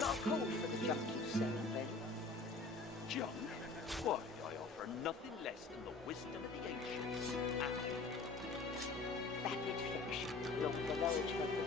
Not a call for the junk you sell, Ben. Junk? Why, I offer nothing less than the wisdom of the ancients. Vapid fiction, long below each other.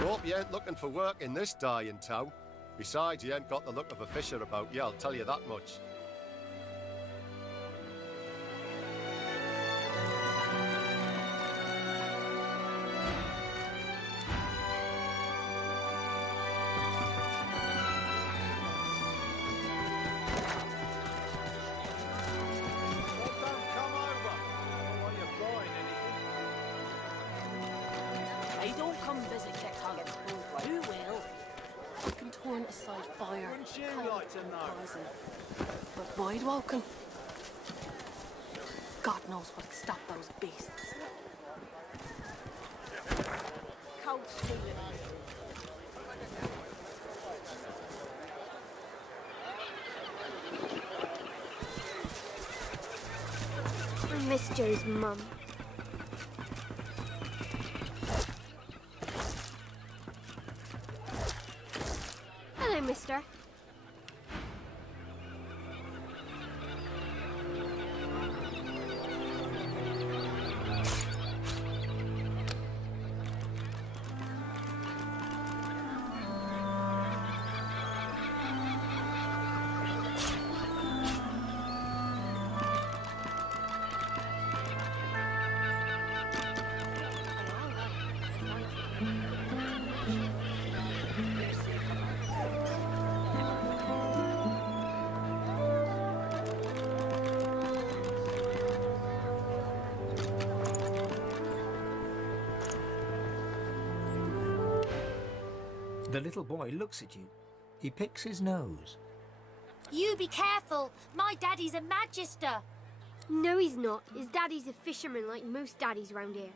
Hope you ain't looking for work in this dying town. Besides, you ain't got the look of a fisher about you, I'll tell you that much. Hey, don't come visit next time. Who will? Fucking torn aside fire. Wouldn't you like to know? Poison. But wide welcome. God knows what'd stop those beasts. Cold stealing. I miss Joe's mum. Hello, mister. The little boy looks at you. He picks his nose. You be careful. My daddy's a magister. No, he's not. His daddy's a fisherman like most daddies round here.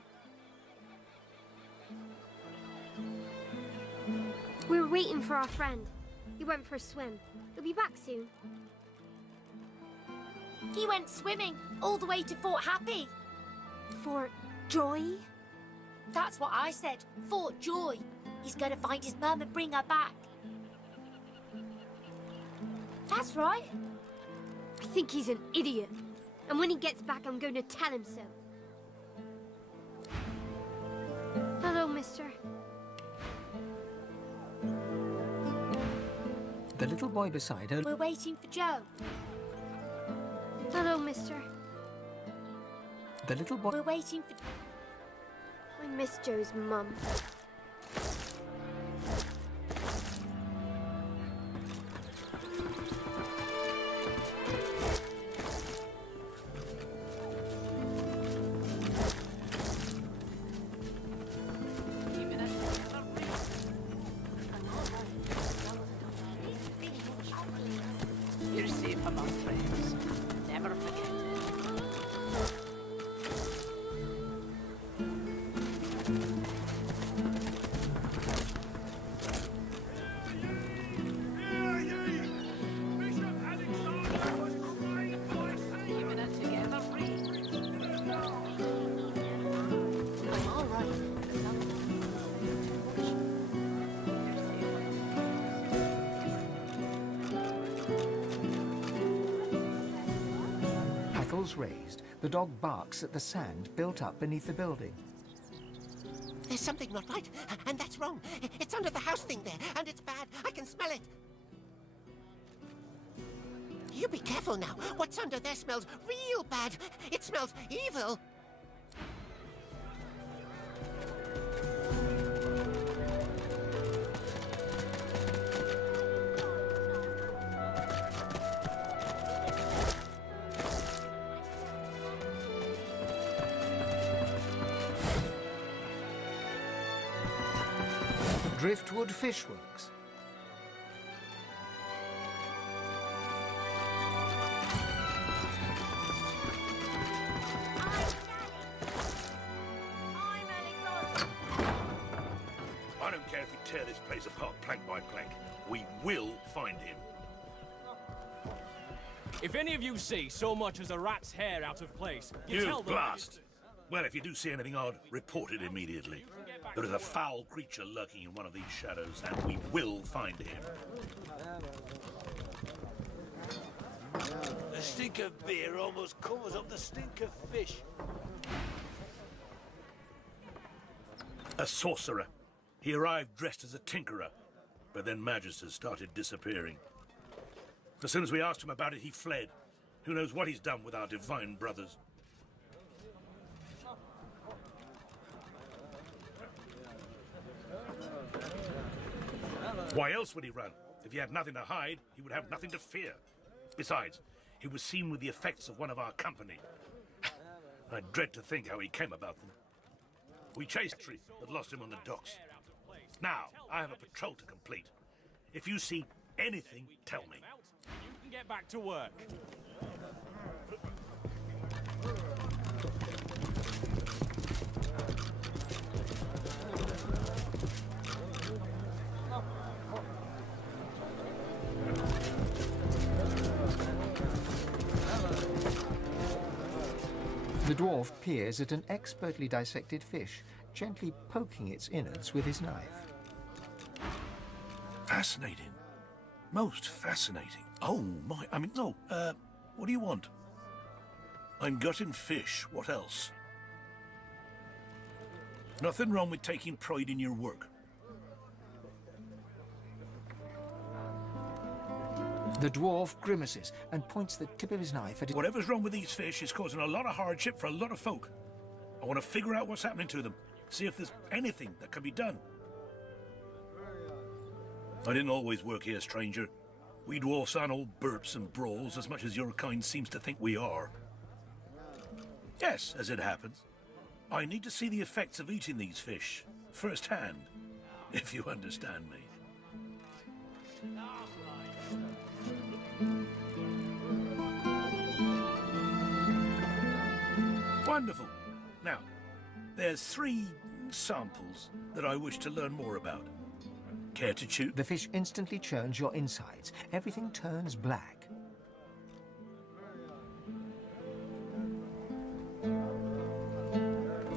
We're waiting for our friend. He went for a swim. He'll be back soon. He went swimming all the way to Fort Happy. For Joy? That's what I said. Fort Joy. He's going to find his mum and bring her back. That's right. I think he's an idiot. And when he gets back, I'm going to tell him so. Hello, mister. The little boy beside her. We're waiting for Joe. Hello, mister. The little boy. We're waiting for... I miss Joe's mum. You're safe among friends. Never forget it. Keeping it together, Reed. I'm all right. Hackles raised. The dog barks at the sand built up beneath the building. There's something not right, and that's wrong. It's under the house thing there, and it's bad. I can smell it. You be careful now. What's under there smells real bad. It smells evil. Driftwood Fishworks. I don't care if we tear this place apart plank by plank. We will find him. If any of you see so much as a rat's hair out of place, you tell them. Blast! Well, if you do see anything odd, report it immediately. There is a foul creature lurking in one of these shadows, and we will find him. The stink of beer almost covers up the stink of fish. A sorcerer. He arrived dressed as a tinkerer, but then magisters started disappearing. As soon as we asked him about it, he fled. Who knows what he's done with our divine brothers? Why else would he run? If he had nothing to hide, he would have nothing to fear. Besides, he was seen with the effects of one of our company. I dread to think how he came about them. We chased Tree, but lost him on the docks. Now, I have a patrol to complete. If you see anything, tell me. You can get back to work. The dwarf peers at an expertly dissected fish, gently poking its innards with his knife. Fascinating. Most fascinating. Oh, my... what do you want? I'm gutting fish. What else? Nothing wrong with taking pride in your work. The dwarf grimaces and points the tip of his knife at it. Whatever's wrong with these fish is causing a lot of hardship for a lot of folk. I want to figure out what's happening to them. See if there's anything that can be done. I didn't always work here, stranger. We dwarfs aren't all burps and brawls as much as your kind seems to think we are. Yes, as it happens. I need to see the effects of eating these fish, firsthand, if you understand me. Wonderful. Now, there's 3 samples that I wish to learn more about. Care to chew? The fish instantly churns your insides. Everything turns black.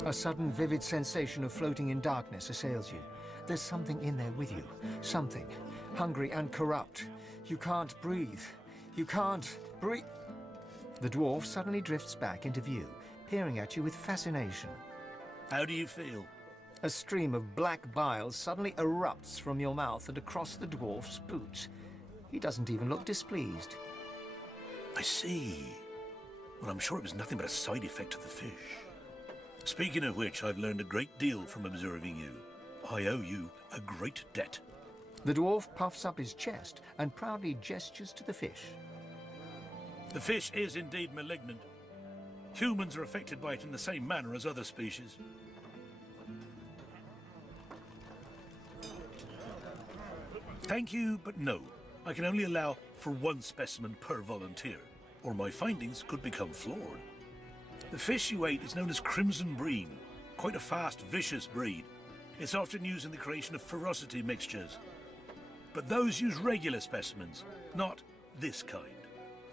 A sudden vivid sensation of floating in darkness assails you. There's something in there with you. Something. Hungry and corrupt. You can't breathe. You can't breathe. The dwarf suddenly drifts back into view, peering at you with fascination. How do you feel? A stream of black bile suddenly erupts from your mouth and across the dwarf's boots. He doesn't even look displeased. I see. Well, I'm sure it was nothing but a side effect of the fish. Speaking of which, I've learned a great deal from observing you. I owe you a great debt. The dwarf puffs up his chest and proudly gestures to the fish. The fish is indeed malignant. Humans are affected by it in the same manner as other species. Thank you, but no. I can only allow for 1 specimen per volunteer, or my findings could become flawed. The fish you ate is known as crimson bream, quite a fast, vicious breed. It's often used in the creation of ferocity mixtures. But those use regular specimens, not this kind.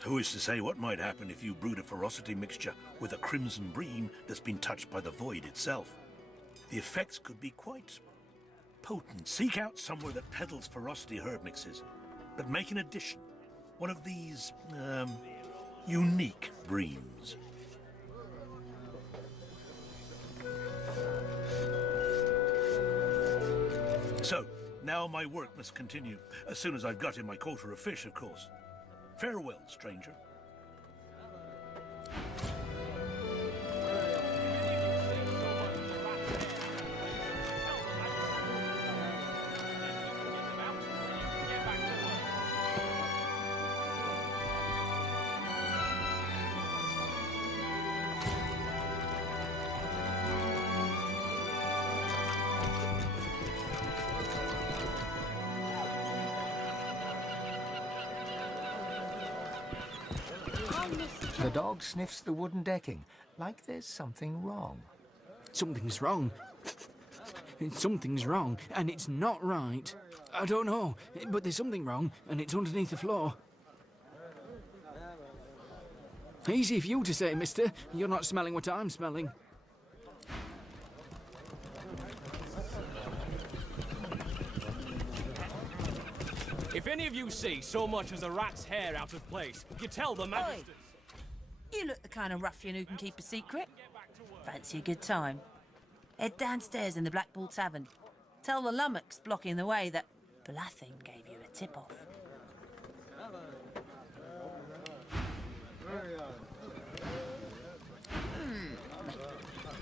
Who is to say what might happen if you brewed a ferocity mixture with a crimson bream that's been touched by the void itself? The effects could be quite potent. Seek out somewhere that peddles ferocity herb mixes, but make an addition. One of these, unique breams. So, now my work must continue, as soon as I've got in my quota of fish, of course. Farewell, stranger. The dog sniffs the wooden decking, like there's something wrong. Something's wrong. Something's wrong, and it's not right. I don't know, but there's something wrong, and it's underneath the floor. Easy for you to say, mister. You're not smelling what I'm smelling. If any of you see so much as a rat's hair out of place, you tell the magisters. You look the kind of ruffian who can keep a secret. Fancy a good time? Head downstairs in the Blackpool Tavern. Tell the lummox blocking the way that Blathin gave you a tip-off.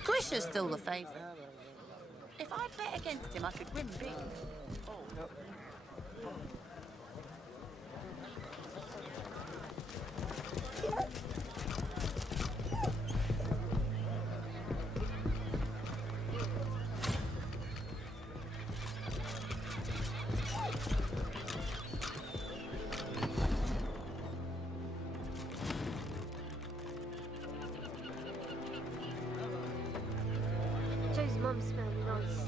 Grisha's still the favourite. If I bet against him, I could win big. Joe's mum smells nice.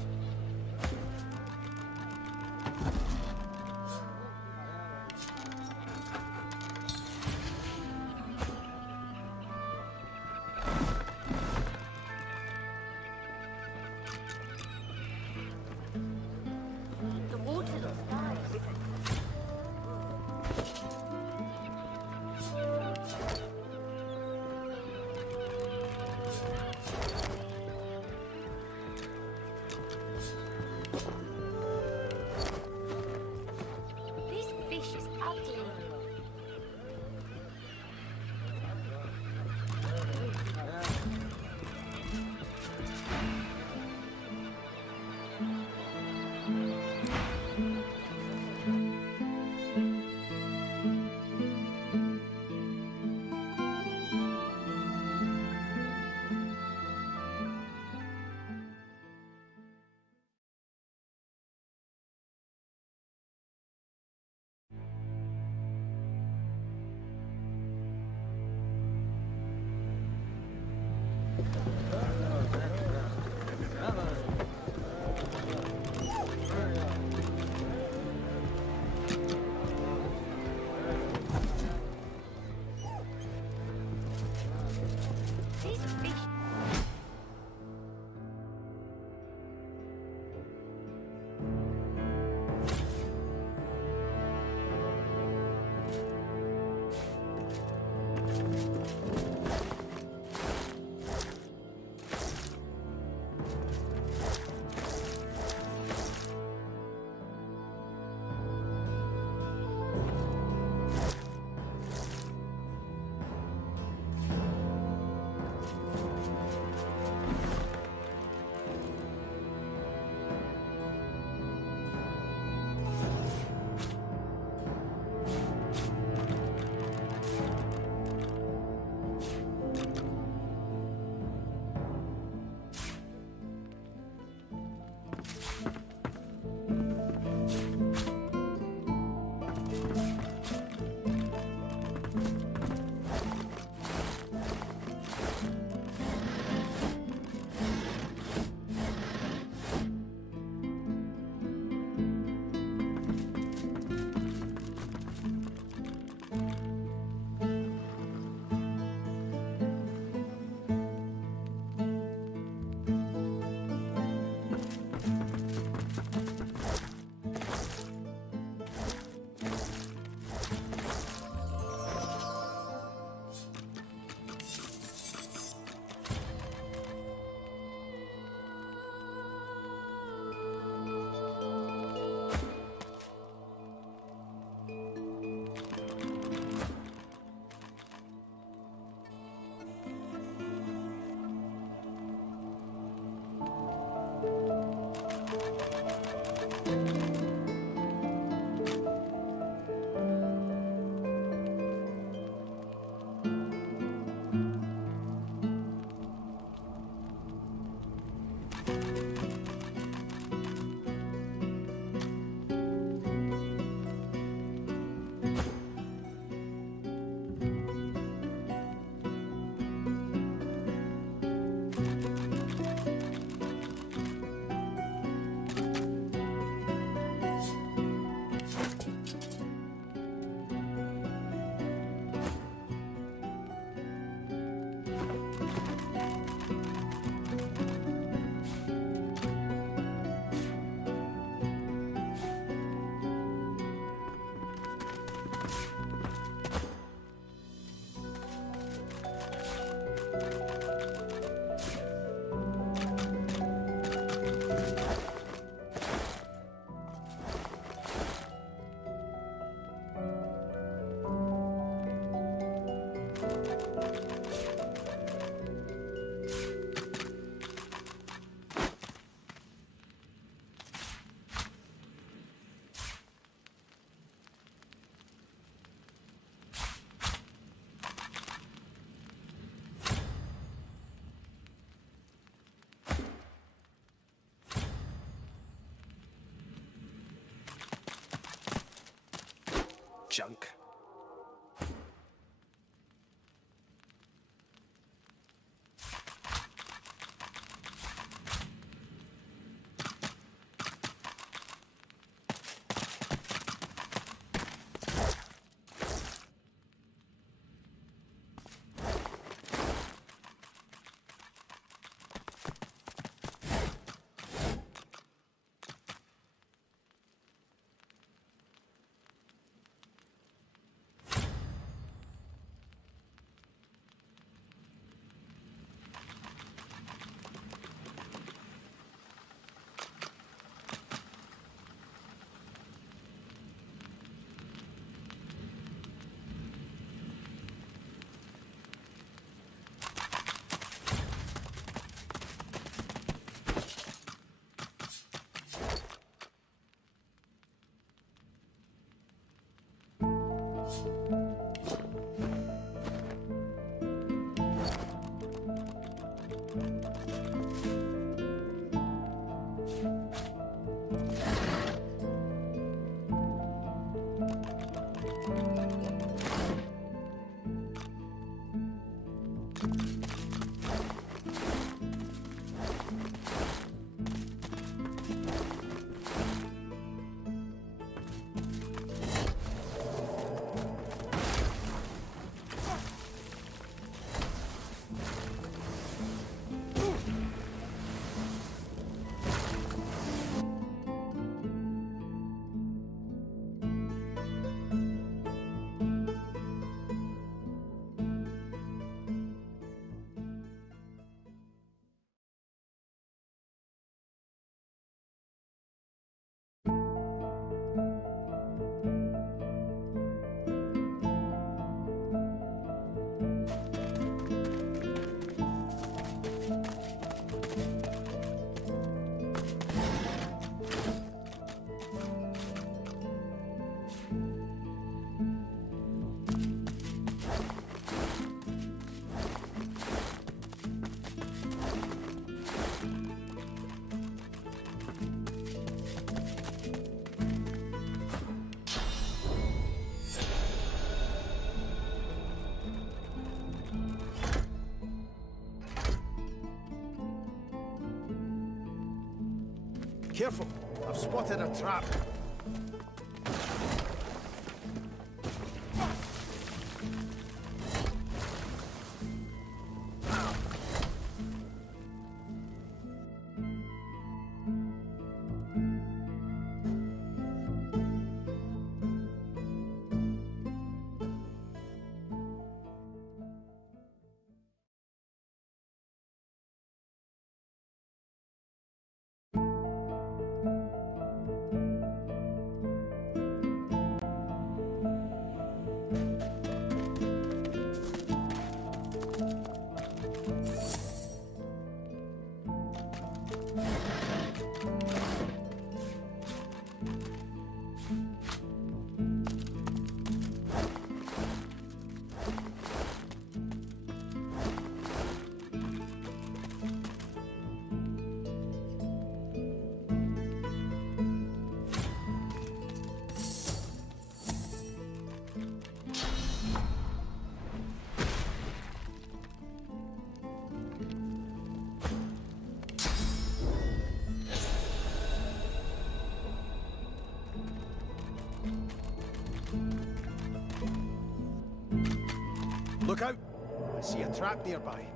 junk. Careful, I've spotted a trap. Look out! I see a trap nearby.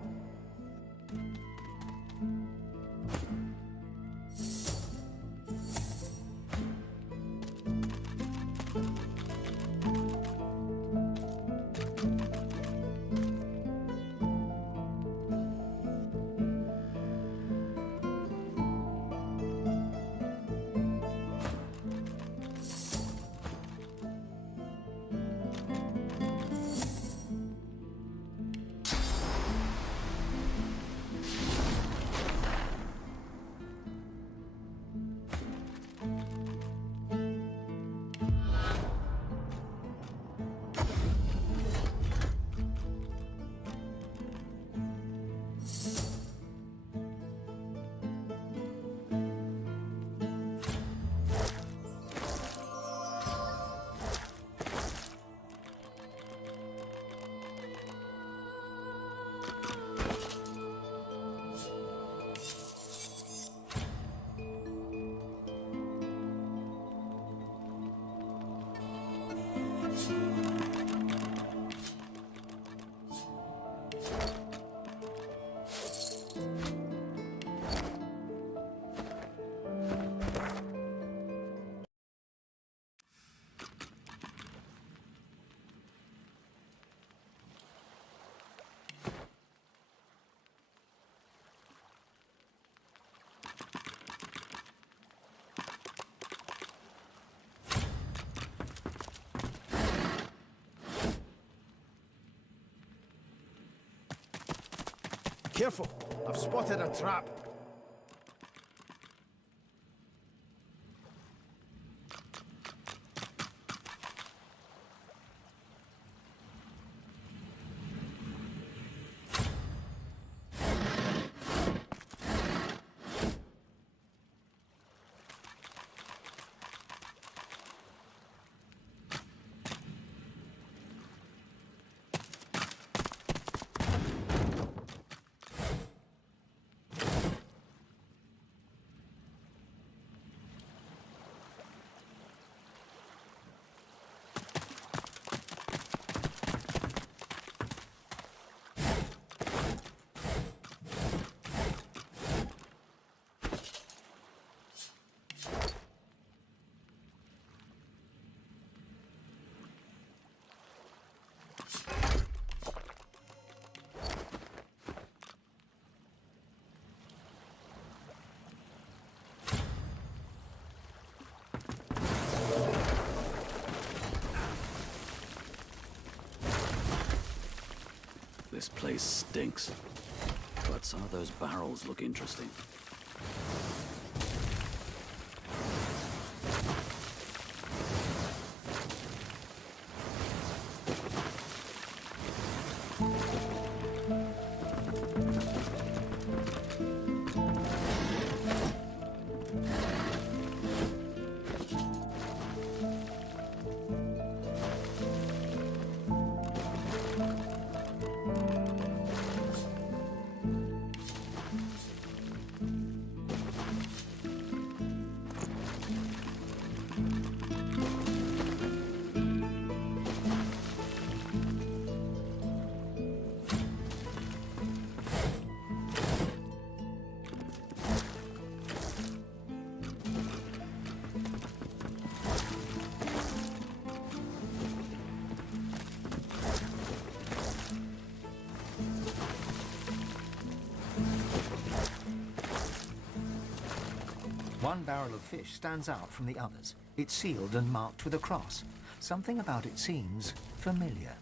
Careful! I've spotted a trap. This place stinks, but some of those barrels look interesting. One barrel of fish stands out from the others. It's sealed and marked with a cross. Something about it seems familiar.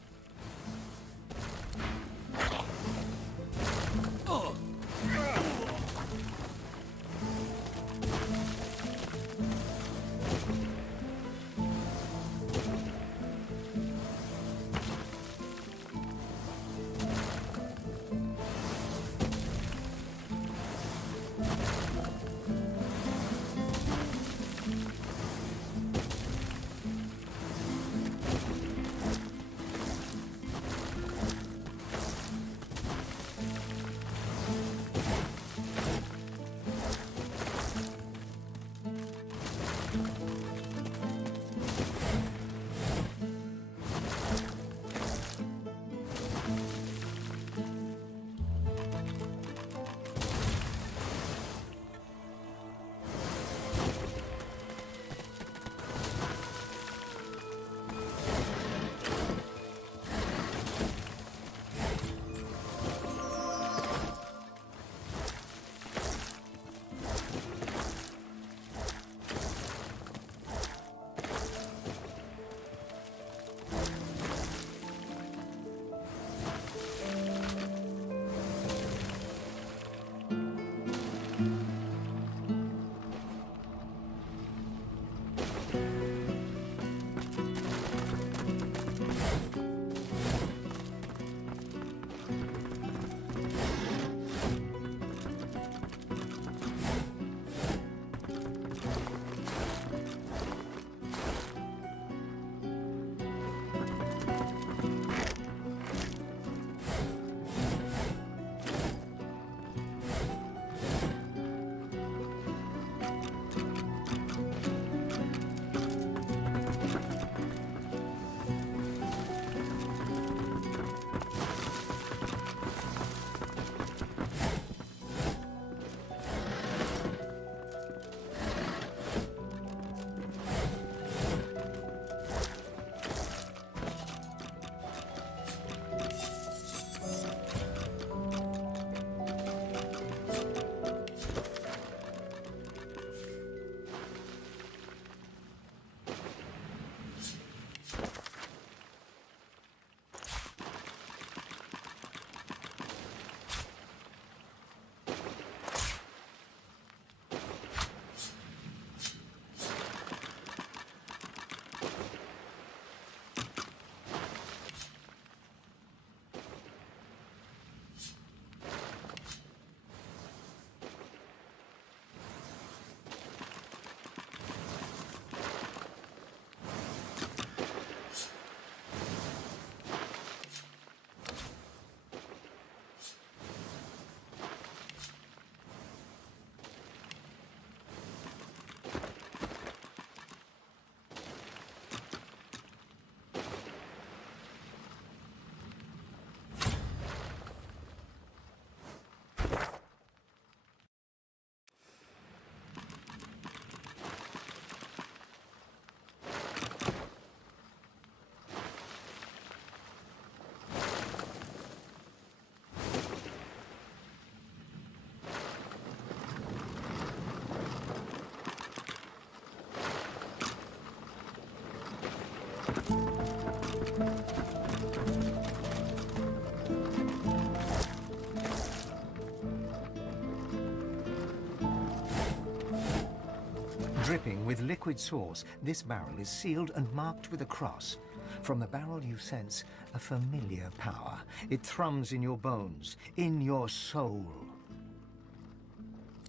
Dripping with liquid sauce, this barrel is sealed and marked with a cross. From the barrel you sense a familiar power. It thrums in your bones, in your soul.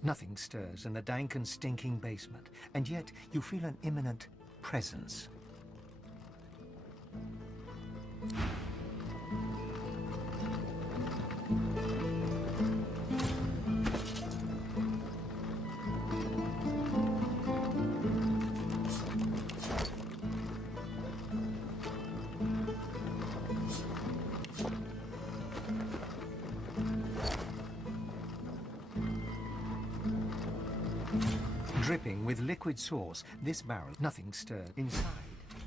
Nothing stirs in the dank and stinking basement, and yet you feel an imminent presence. Dripping with liquid sauce, this barrel, nothing stirred. Inside,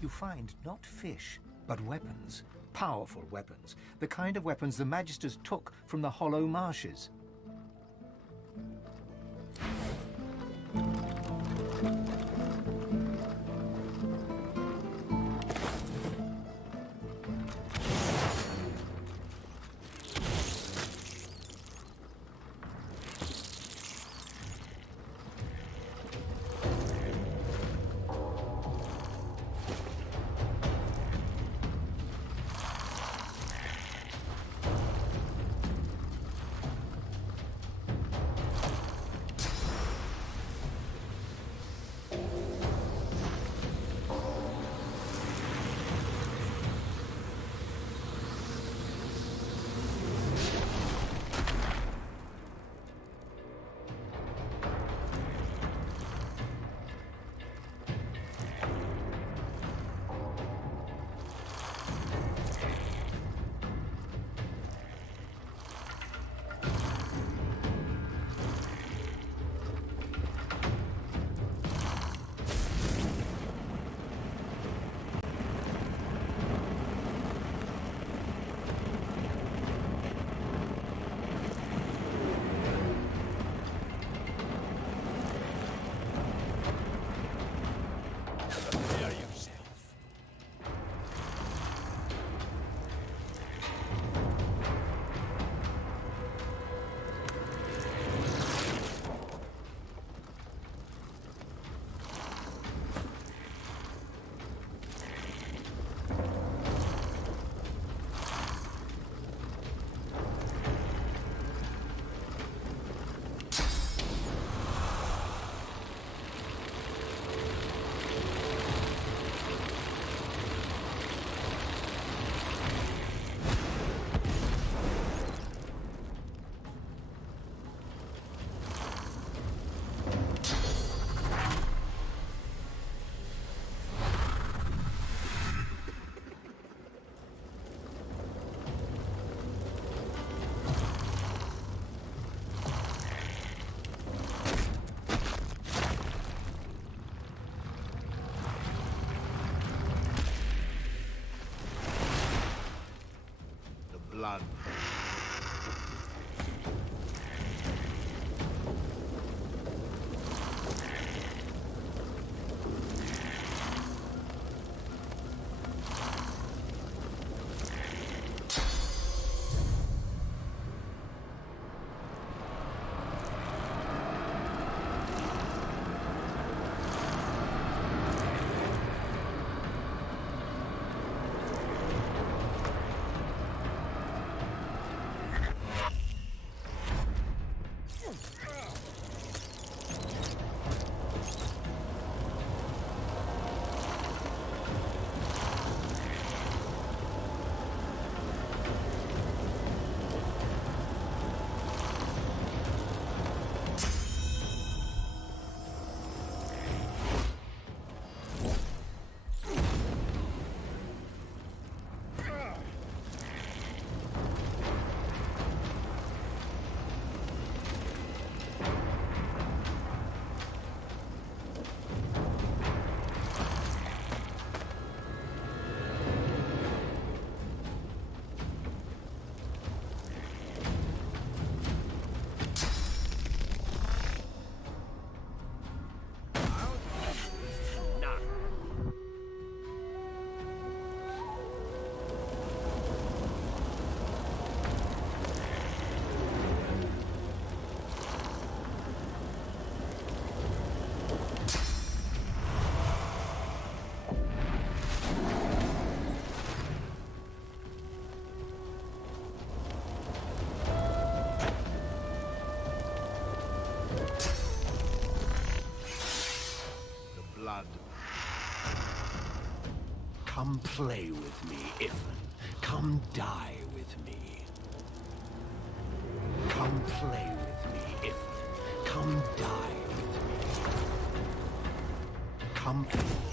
you find not fish, but weapons. Powerful weapons. The kind of weapons the Magisters took from the hollow marshes. Come play with me, Ifan. Come die with me. Come play with me, Ifan. Come die with me. Come play.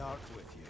dark with you.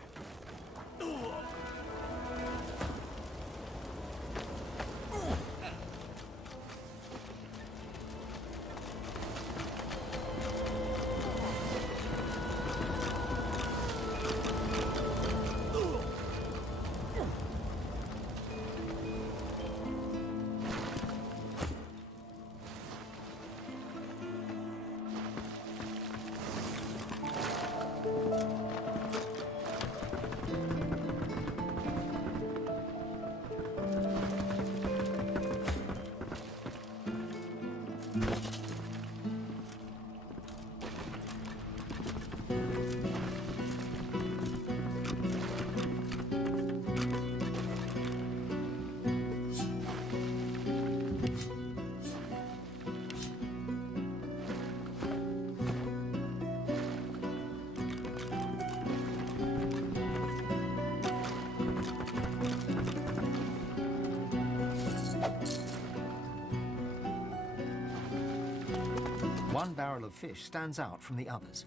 One barrel of fish stands out from the others.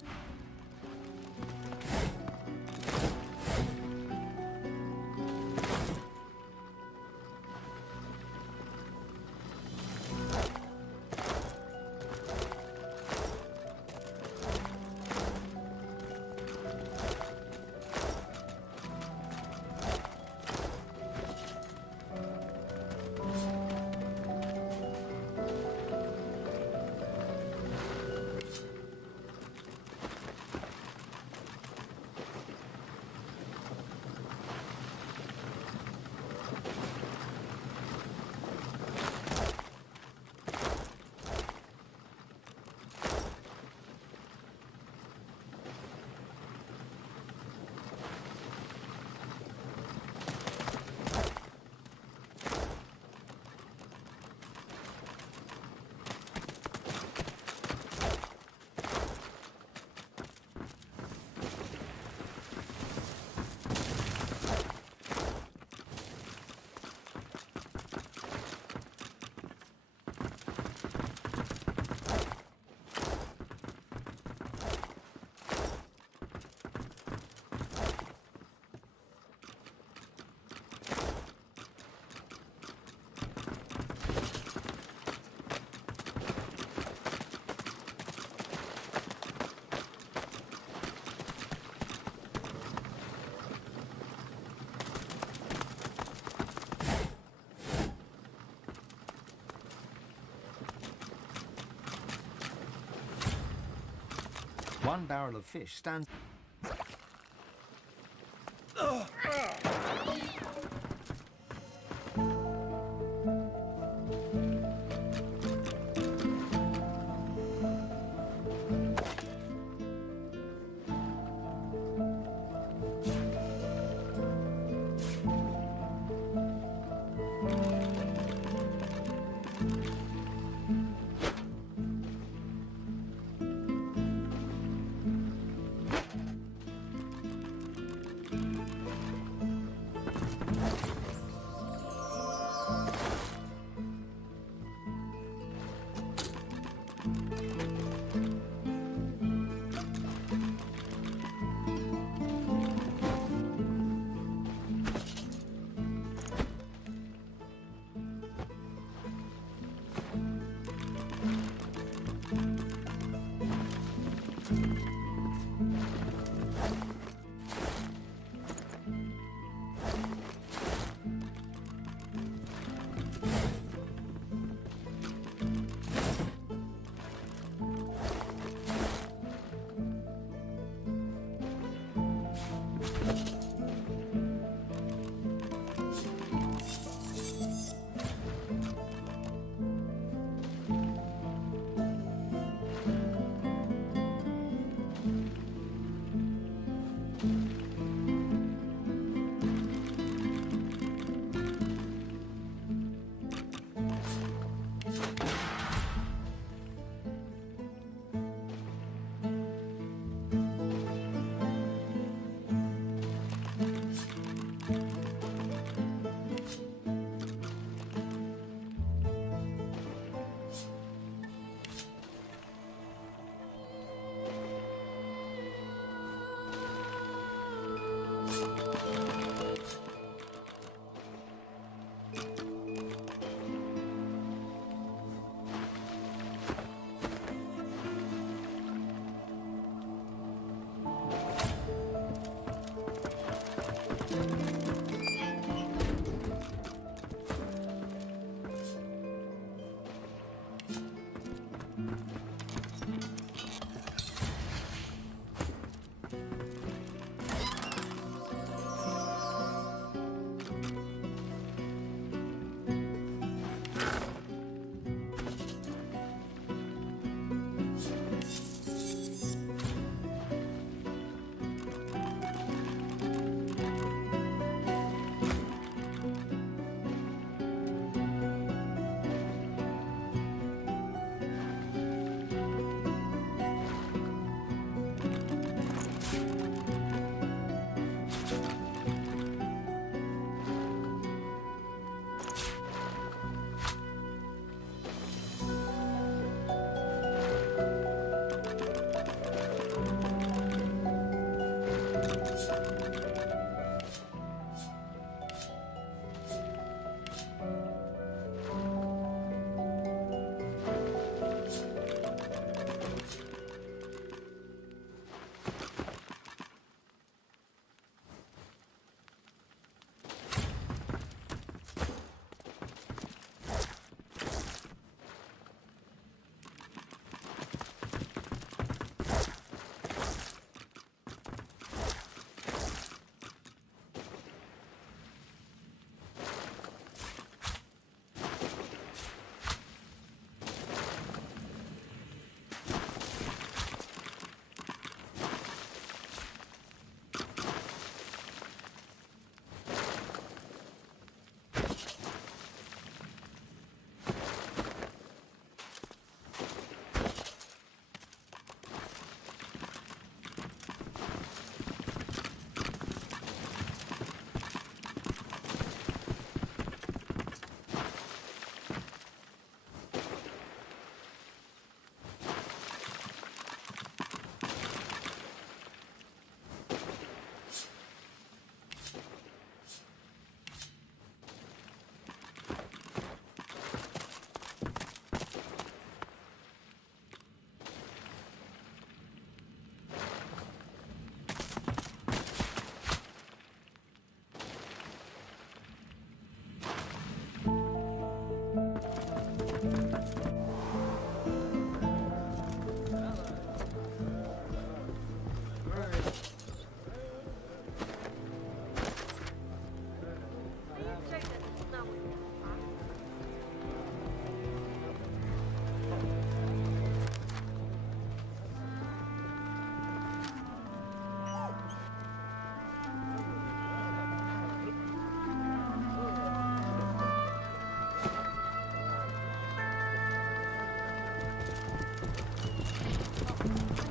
One barrel of fish stands...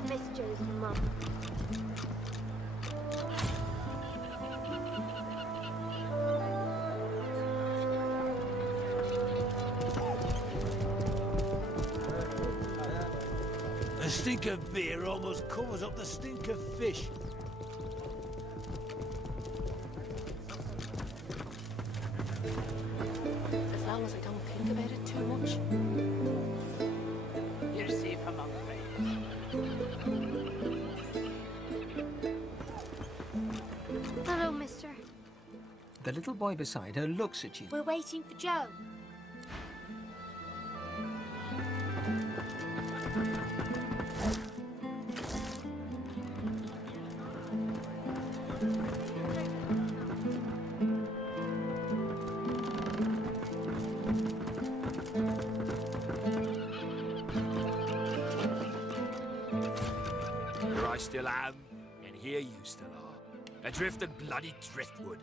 Messages from Mum. The stink of beer almost covers up the stink of fish. As long as I don't think about it too much. You're safe among friends. Hello, mister. The little boy beside her looks at you. We're waiting for Joe. Here I still am, and here you still are. Adrift in bloody driftwood.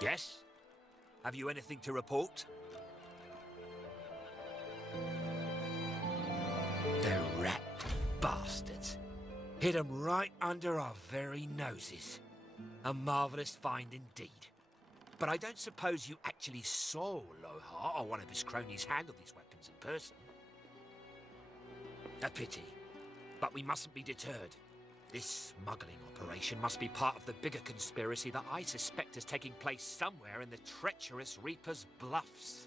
Yes? Have you anything to report? The rat bastards. Hid 'em right under our very noses. A marvellous find indeed. But I don't suppose you actually saw Lohar or one of his cronies handle these weapons in person. A pity. But we mustn't be deterred. This smuggling operation must be part of the bigger conspiracy that I suspect is taking place somewhere in the treacherous Reaper's Bluffs.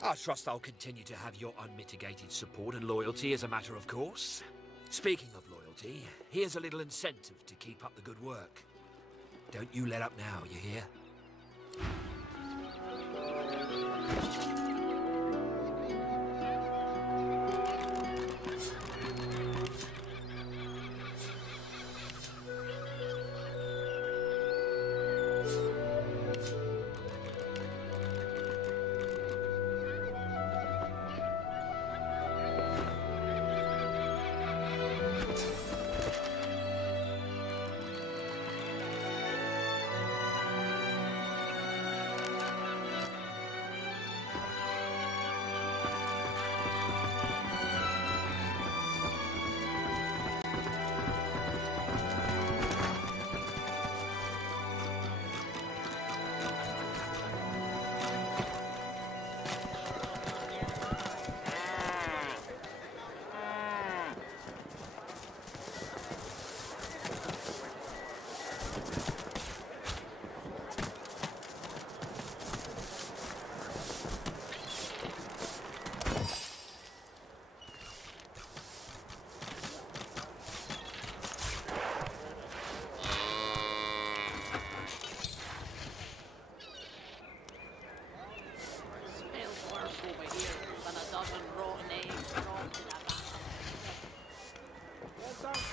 I trust I'll continue to have your unmitigated support and loyalty as a matter of course. Speaking of loyalty, here's a little incentive to keep up the good work. Don't you let up now, you hear?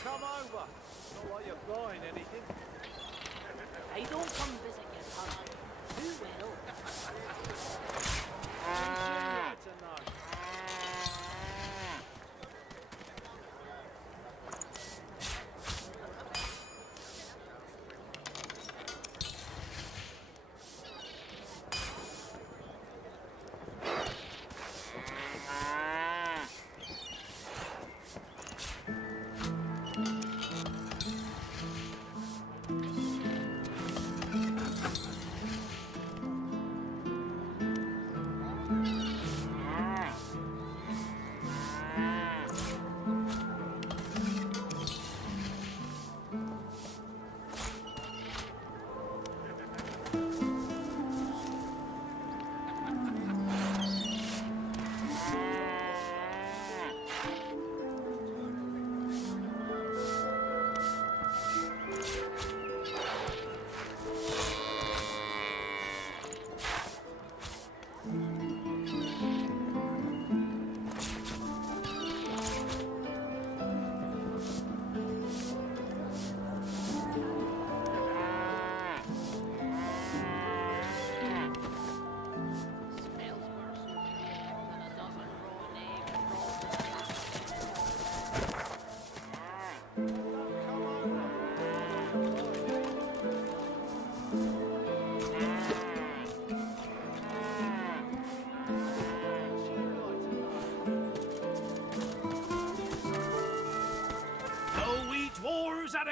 Come over. Not like you're buying anything. They don't come visit your son. Who will?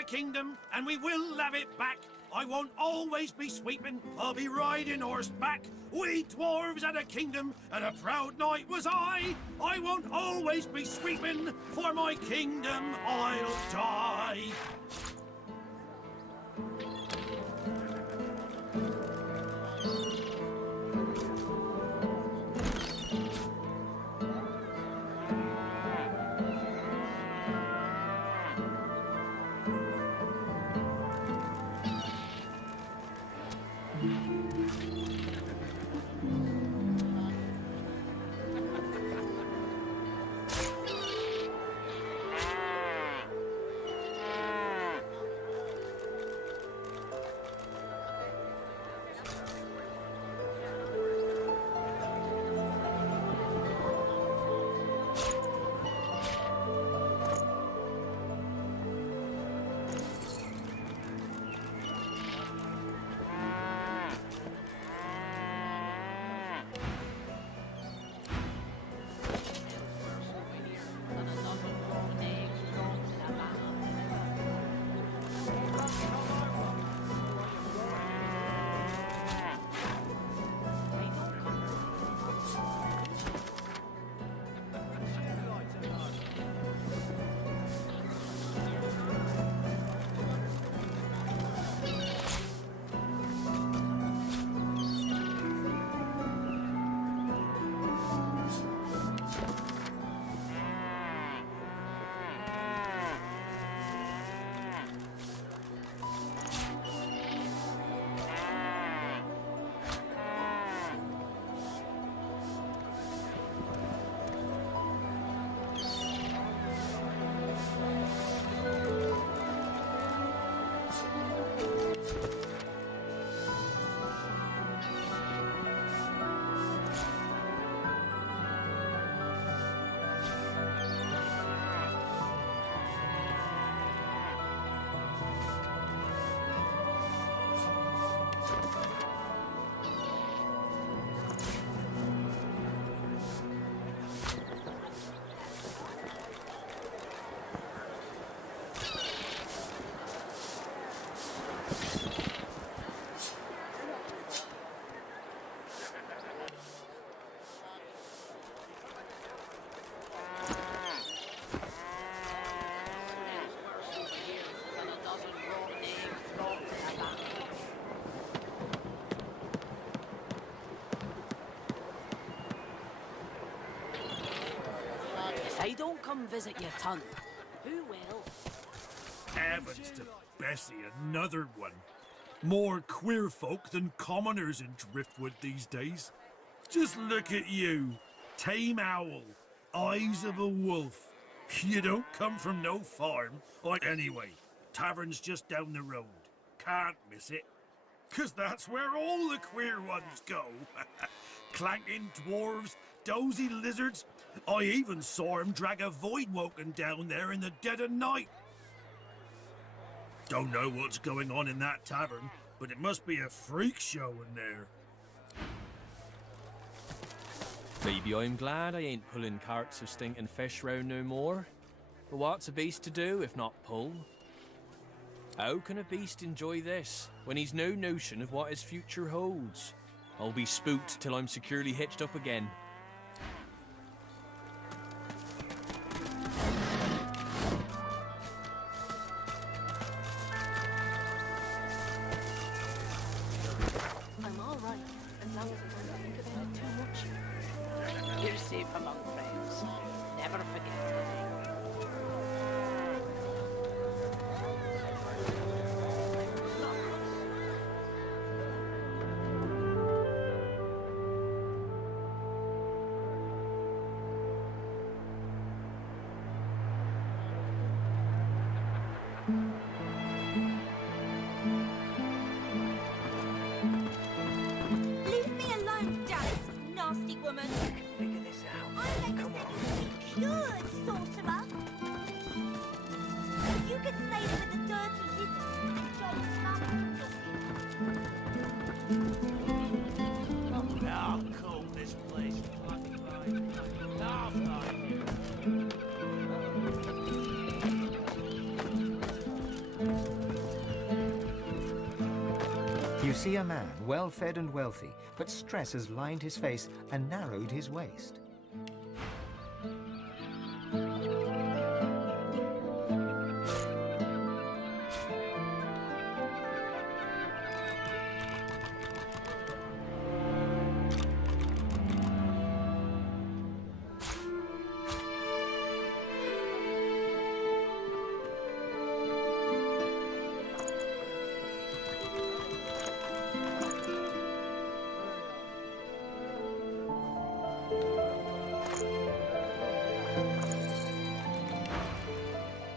Kingdom, and we will have it back. I won't always be sweeping, I'll be riding horseback. We dwarves had a kingdom, and a proud knight was I. I won't always be sweeping, for my kingdom I'll die. don't come visit your ton. Who will? Heavens to Bessie, another one. More queer folk than commoners in Driftwood these days. Just look at you. Tame owl. Eyes of a wolf. You don't come from no farm. Anyway, tavern's just down the road. Can't miss it. 'Cause that's where all the queer ones go. Clanking dwarves, dozy lizards. I even saw him drag a void-woken down there in the dead of night. Don't know what's going on in that tavern, but it must be a freak show in there. Maybe I'm glad I ain't pulling carts of stinking fish round no more. But what's a beast to do if not pull? How can a beast enjoy this, when he's no notion of what his future holds? I'll be spooked till I'm securely hitched up again. I'm all right, as long as I don't think about it too much. You're safe among friends. Never forget the name. Leave me alone, Dallas, you nasty woman. Figure this out. I'm going to send you to be cured, sorcerer. You could slay them with the dirty lizards and John's mum. I'll comb this place. I'll find you. You see a man, well-fed and wealthy, but stress has lined his face and narrowed his waist.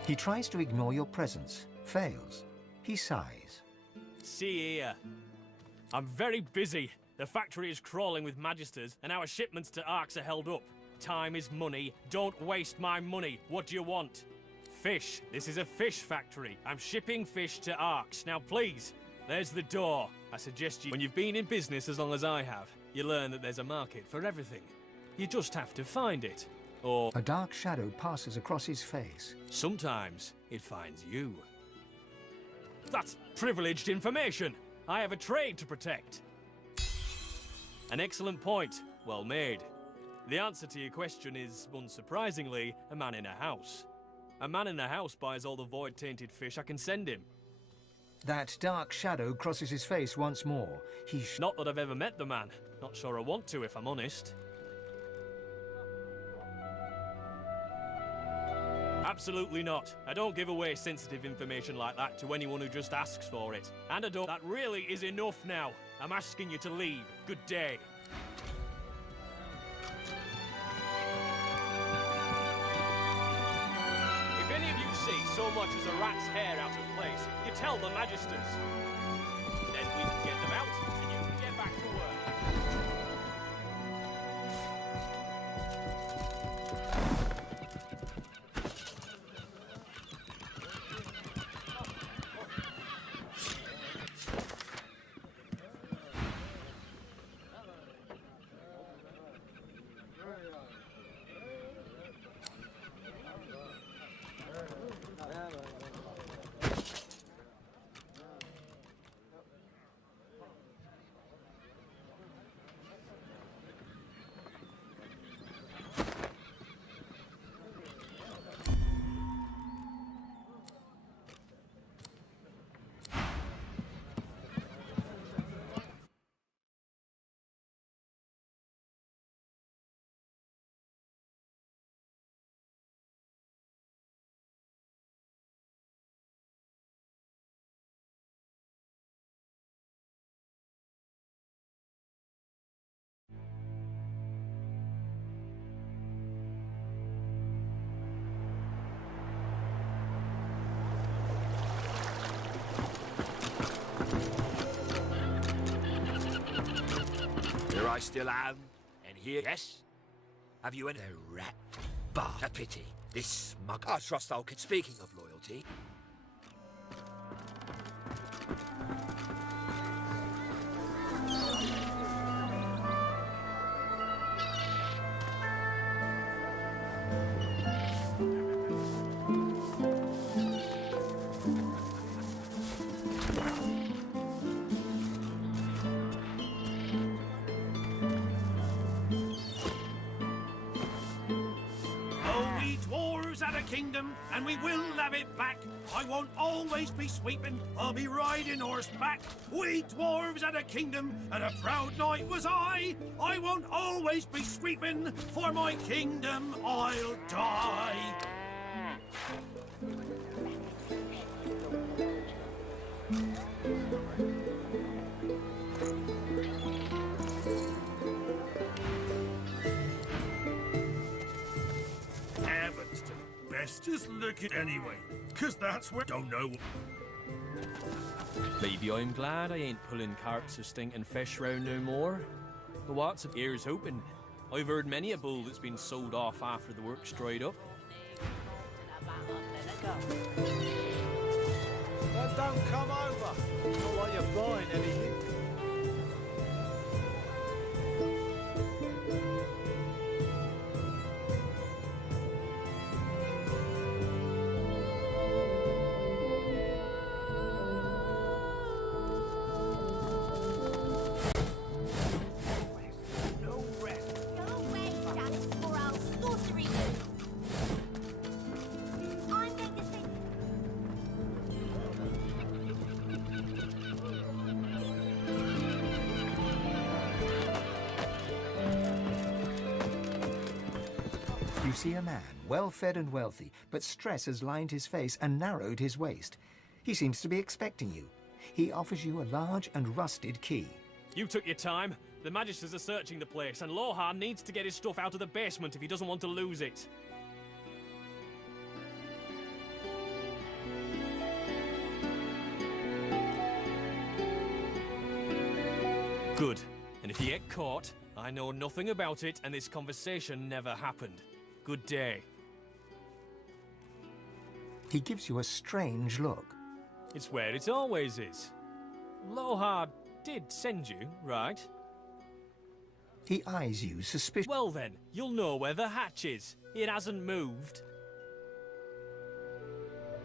He tries to ignore your presence, fails. He sighs. See here. I'm very busy. The factory is crawling with magisters, and our shipments to Arks are held up. Time is money. Don't waste my money. What do you want? Fish. This is a fish factory. I'm shipping fish to Arks. Now, please, there's the door. I suggest you, when you've been in business as long as I have, you learn that there's a market for everything. You just have to find it. Or A dark shadow passes across his face. sometimes it finds you. That's privileged information. I have a trade to protect. An excellent point. Well made. The answer to your question is, unsurprisingly, a man in a house. A man in a house buys all the void-tainted fish I can send him. That dark shadow crosses his face once more. Not that I've ever met the man. Not sure I want to, if I'm honest. Absolutely not. I don't give away sensitive information like that to anyone who just asks for it. And I don't... That really is enough now. I'm asking you to leave. Good day. If any of you see so much as a rat's hair out of place, you tell the magisters. Then we can get them out, and you can get back to work. Here I still am, and here, yes? Have you any... The rat bar. A pity. This smug... I trust I'll... Speaking of loyalty... Kingdom, and we will have it back. I won't always be sweeping, I'll be riding horseback. We dwarves had a kingdom, and a proud knight was I won't always be sweeping, for my kingdom I'll die. Just look at anyway, because that's where... Don't know. Maybe I'm glad I ain't pulling carts of stinking fish round no more. But what's up here's hoping? I've heard many a bull that's been sold off after the work's dried up. Well, don't come over. Not like you're buying anything. You see a man, well-fed and wealthy, but stress has lined his face and narrowed his waist. He seems to be expecting you. He offers you a large and rusted key. You took your time. The Magisters are searching the place, and Lohar needs to get his stuff out of the basement if he doesn't want to lose it. Good. And if you get caught, I know nothing about it, and this conversation never happened. Good day. He gives you a strange look. It's where it always is. Lohar did send you, right? He eyes you suspiciously. Well then, you'll know where the hatch is. It hasn't moved.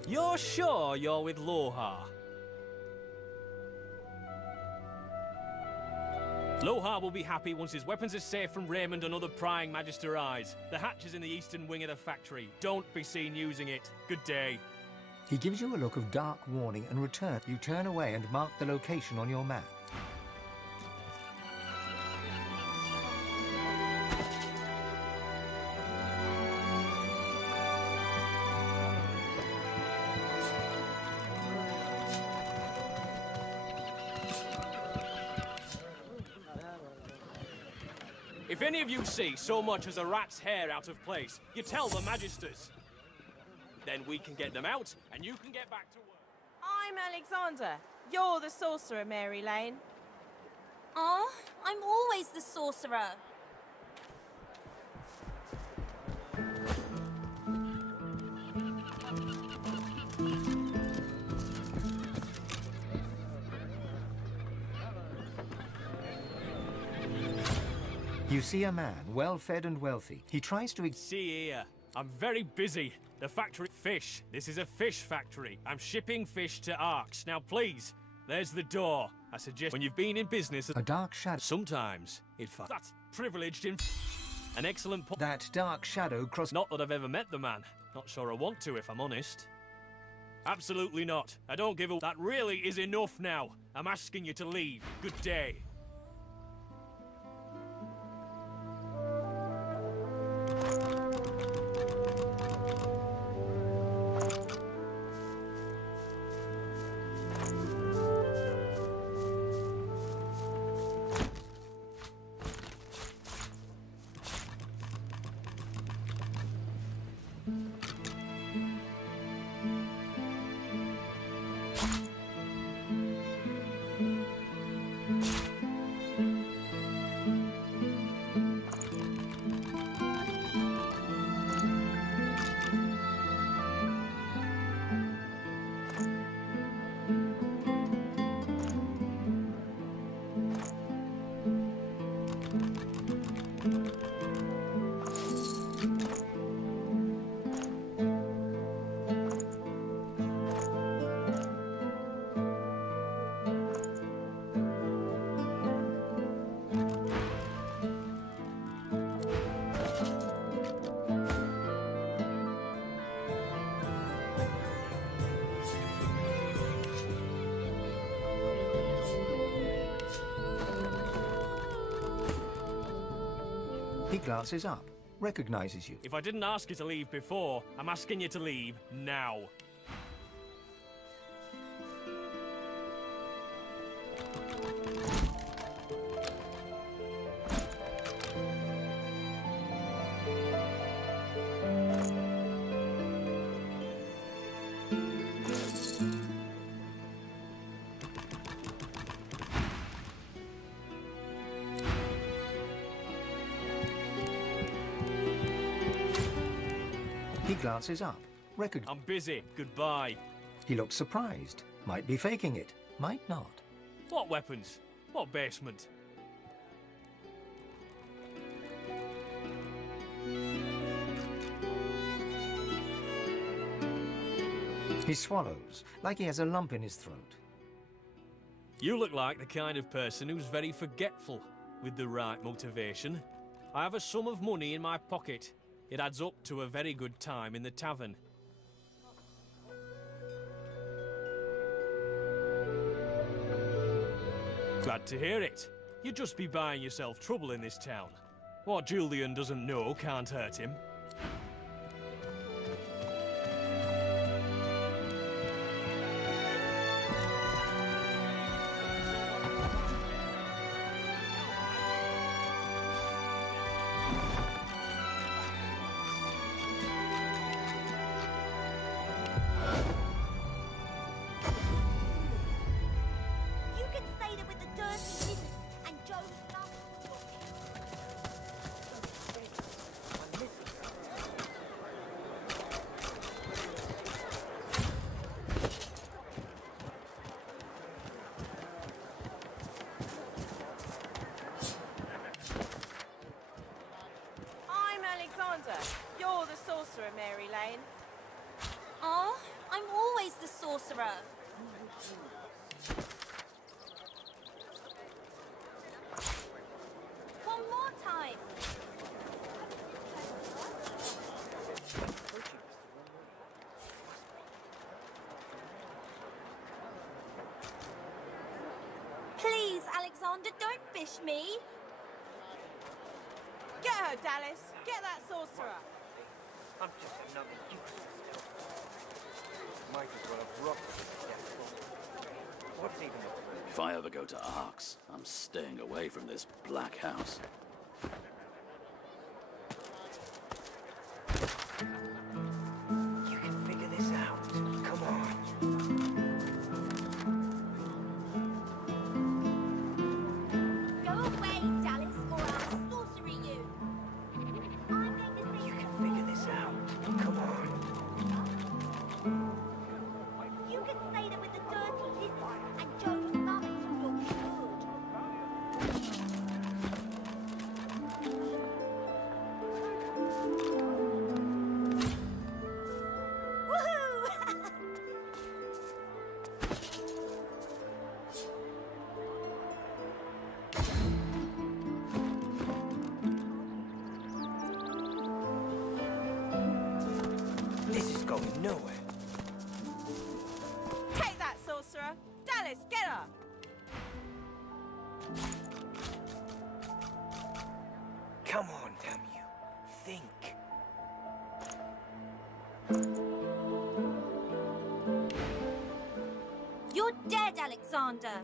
You're sure you're with Lohar? Lohar will be happy once his weapons are safe from Raymond and other prying Magister eyes. The hatch is in the eastern wing of the factory. Don't be seen using it. Good day. He gives you a look of dark warning and return. You turn away and mark the location on your map. If any of you see so much as a rat's hair out of place, you tell the Magisters. Then we can get them out, and you can get back to work. I'm Alexander. You're the sorcerer, Mary Lane. Oh, I'm always the sorcerer. You see a man, well-fed and wealthy. He tries to... See here, I'm very busy. The factory... Fish. This is a fish factory. I'm shipping fish to Arx. Now, please, there's the door. I suggest when you've been in business... A dark shadow... Sometimes, that's privileged in... An excellent point. That dark shadow cross... Not that I've ever met the man. Not sure I want to, if I'm honest. Absolutely not. I don't give a... That really is enough now. I'm asking you to leave. Good day. He glances up, recognizes you. If I didn't ask you to leave before, I'm asking you to leave now. He glances up, I'm busy. Goodbye. He looks surprised. Might be faking it, might not. What weapons? What basement? He swallows, like he has a lump in his throat. You look like the kind of person who's very forgetful. With the right motivation, I have a sum of money in my pocket. It adds up to a very good time in the tavern. Glad to hear it. You'd just be buying yourself trouble in this town. What Julian doesn't know can't hurt him. You're the sorcerer, Mary Lane. Oh, I'm always the sorcerer. One more time. Please, Alexander, don't fish me. Get her, Dallas. Get that sorcerer. I'm just another useless stuff. Might as well have rocked it. What's even the point? If I ever go to Arx, I'm staying away from this black house. You can figure this out. Come on. Go away, Dallas, or I'll sorcery you. You can figure this out. Come on. You can stay there with the dirty lizards and Joe's mum until you're good. Woohoo! This is going nowhere. Take that, sorcerer. Dallas, get her. Come on, damn you. Think. You're dead, Alexander.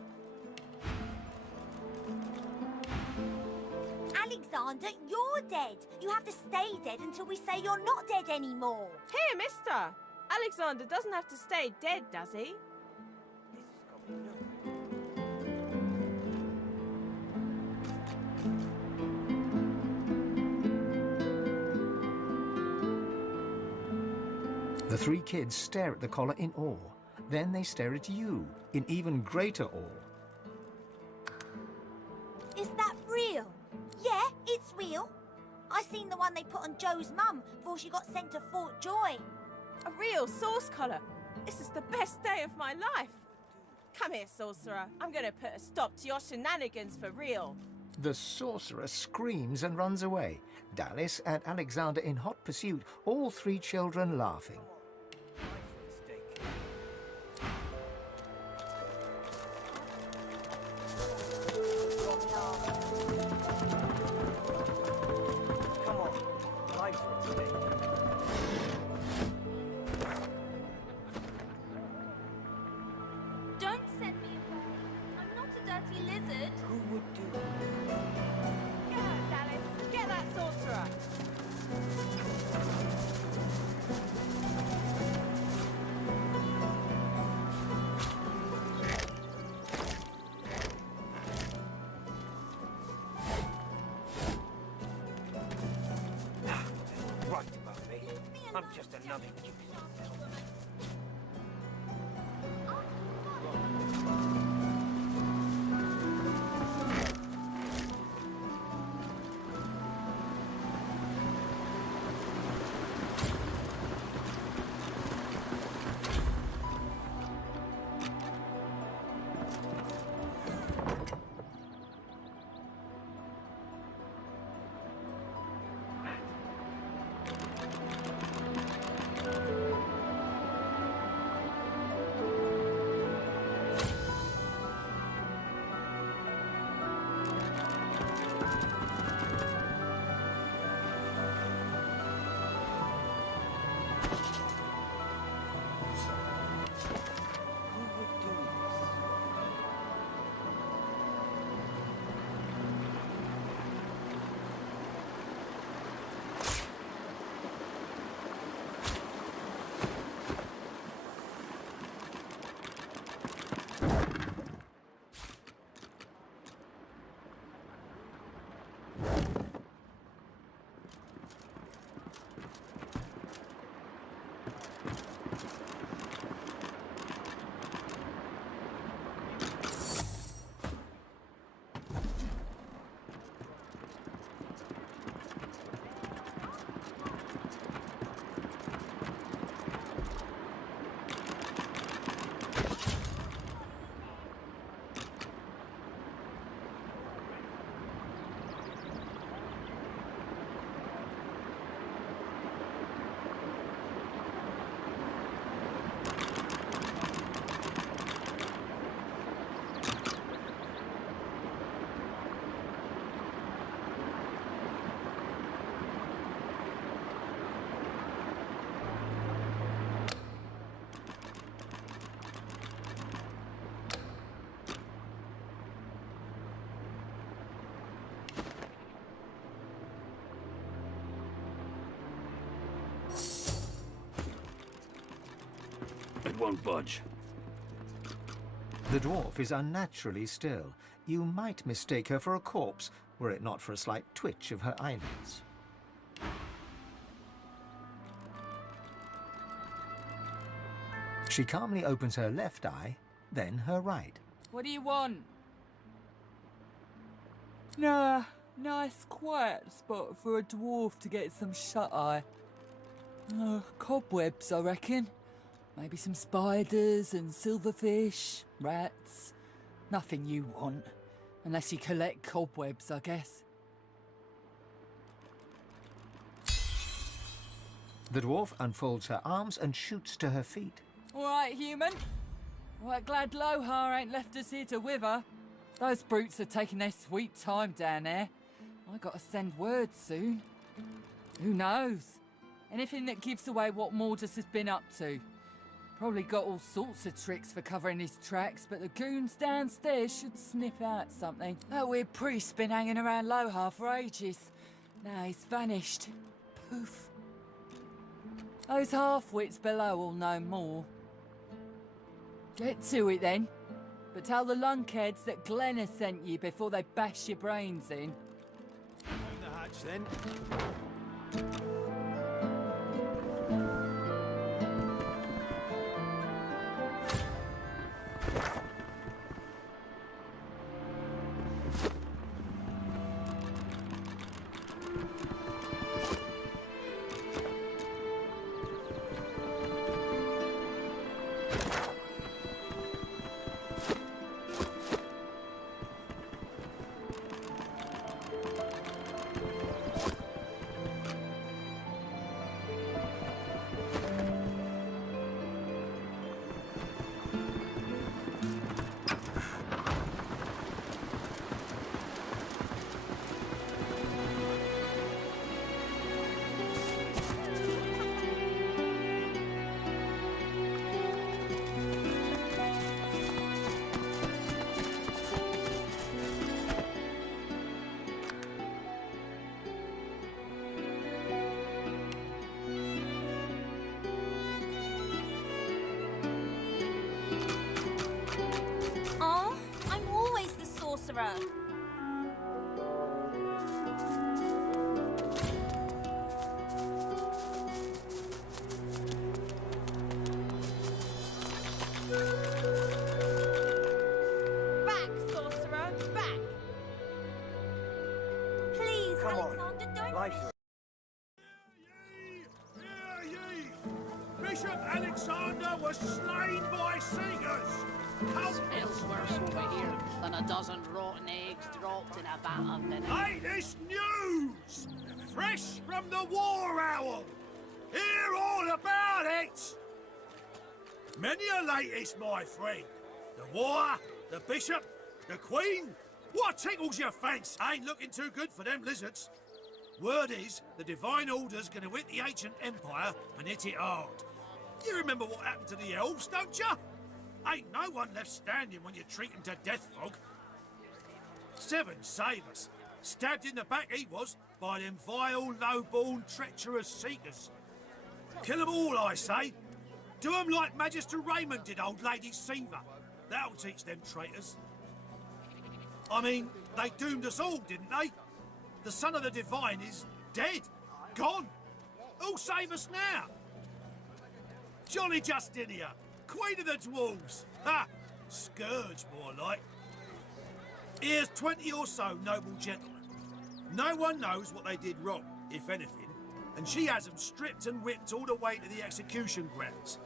Alexander, you're dead. You have to stay dead until we say you're not dead anymore. Here, mister. Alexander doesn't have to stay dead, does he? The three kids stare at the collar in awe. Then they stare at you in even greater awe. Is that real? Yeah, it's real. I seen the one they put on Joe's mum before she got sent to Fort Joy. A real source collar. This is the best day of my life. Come here, sorcerer. I'm going to put a stop to your shenanigans for real. The sorcerer screams and runs away. Dallas and Alexander in hot pursuit, all three children laughing. I'm just another useless elf. It won't budge. The dwarf is unnaturally still. You might mistake her for a corpse, were it not for a slight twitch of her eyelids. She calmly opens her left eye, then her right. What do you want? Nah, nice quiet spot for a dwarf to get some shut-eye. Cobwebs, I reckon. Maybe some spiders and silverfish, rats. Nothing you want. Unless you collect cobwebs, I guess. The dwarf unfolds her arms and shoots to her feet. All right, human. Right, glad Lohar ain't left us here to wither. Those brutes are taking their sweet time down there. I gotta send word soon. Who knows? Anything that gives away what Mordus has been up to. Probably got all sorts of tricks for covering his tracks, but the goons downstairs should sniff out something. That weird priest's been hanging around Lohar for ages. Now he's vanished. Poof. Those half-wits below will know more. Get to it then. But tell the lunkheads that Glenn has sent you before they bash your brains in. Open the hatch then. come on. Life's Bishop Alexander was slain by Seekers! Smells worse over here than a dozen rotten eggs dropped in a vat of vinegar. Hey, this news! Fresh from the War Owl! Hear all about it! Many a latest, my friend. The war, the bishop, the queen. What tickles your fancy? Ain't looking too good for them lizards. Word is, the Divine Order's gonna hit the ancient empire and hit it hard. You remember what happened to the elves, don't you? Ain't no one left standing when you treat them to death, Fog. Seven save us. Stabbed in the back he was by them vile, low-born, treacherous Seekers. Kill them all, I say. Do them like Magister Raymond did old Lady Seaver. That'll teach them traitors. I mean, they doomed us all, didn't they? The son of the Divine is dead. Gone. Who'll save us now? Jolly Justinia, Queen of the Dwarves. Ha! Scourge, more like. Here's 20 or so noble gentlemen. No one knows what they did wrong, if anything, and she has them stripped and whipped all the way to the execution grounds.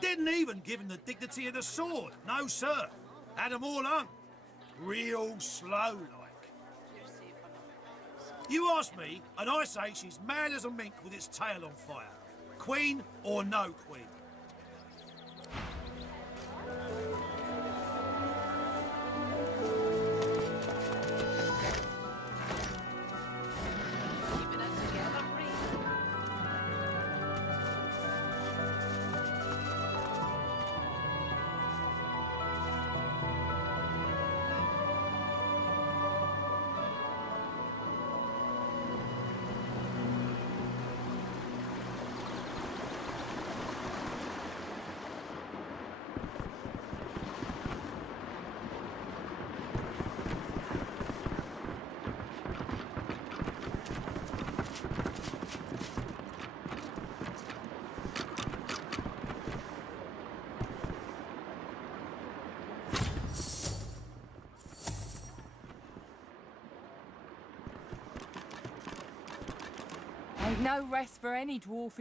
Didn't even give them the dignity of the sword. No, sir. Had them all hung. Real slow, like. You ask me, and I say she's mad as a mink with its tail on fire. Queen or no queen. Keeping it together, Bree. Ain't no rest for any dwarf.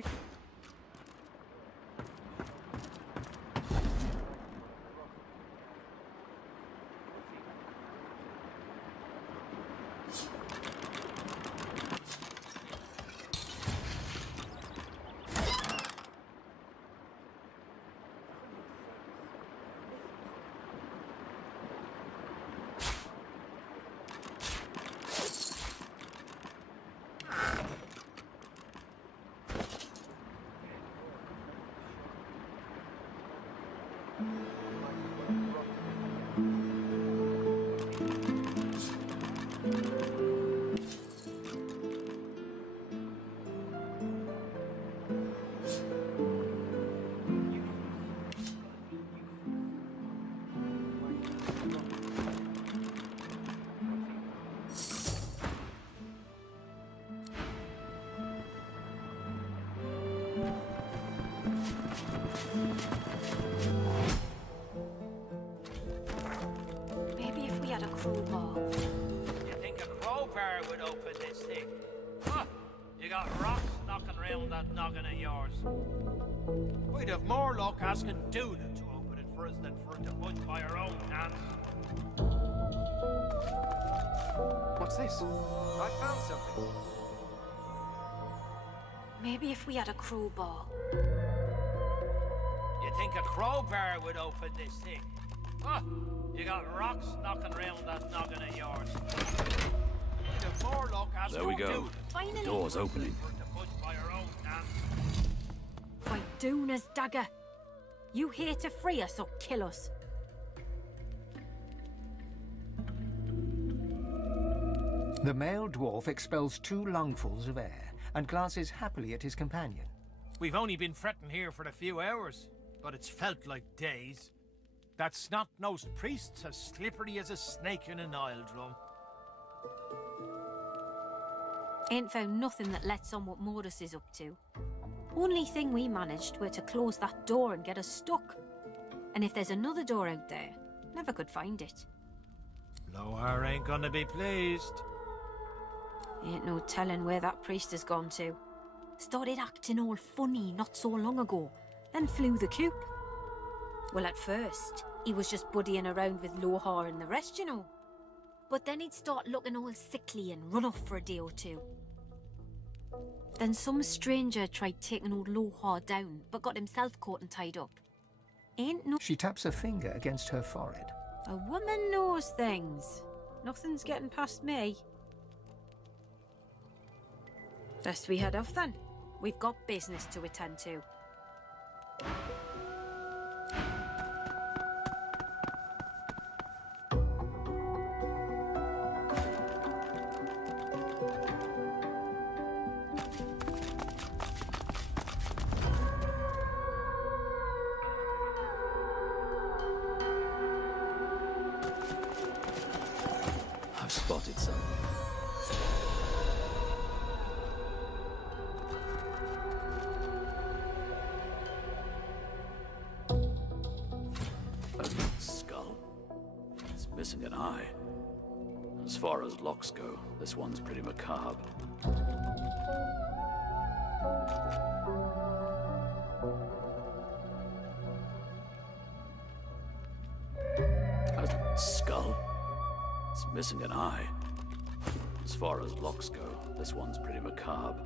Maybe if we had a crowbar. You think a crowbar would open this thing? Huh? You got rocks knocking around that noggin of yours. We'd have more luck asking Duna to open it for us than for it to budge by our own hands. What's this? I found something. Maybe if we had a crowbar. You think a crowbar would open this thing? Huh? You got rocks knocking around that noggin of yours. We'd have more luck asking There we go. Duna Finally. Door's opening. for it to budge by our own hands. By Duna's dagger. You here to free us or kill us? The male dwarf expels 2 lungfuls of air and glances happily at his companion. We've only been fretting here for a few hours, but it's felt like days. That snot-nosed priest's as slippery as a snake in an oil drum. Ain't found nothing that lets on what Mortis is up to. Only thing we managed were to close that door and get us stuck. And if there's another door out there, never could find it. Lohar ain't gonna be pleased. Ain't no telling where that priest has gone to. Started acting all funny not so long ago, then flew the coop. Well, at first, he was just buddying around with Lohar and the rest, you know. But then he'd start looking all sickly and run off for a day or two. Then some stranger tried taking old Lohar down, but got himself caught and tied up. Ain't no... She taps a finger against her forehead. A woman knows things. Nothing's getting past me. Best we head off then. We've got business to attend to. I've spotted something. Skull. It's missing an eye. As far as locks go, this one's pretty macabre. A skull. It's missing an eye. As far as locks go, this one's pretty macabre.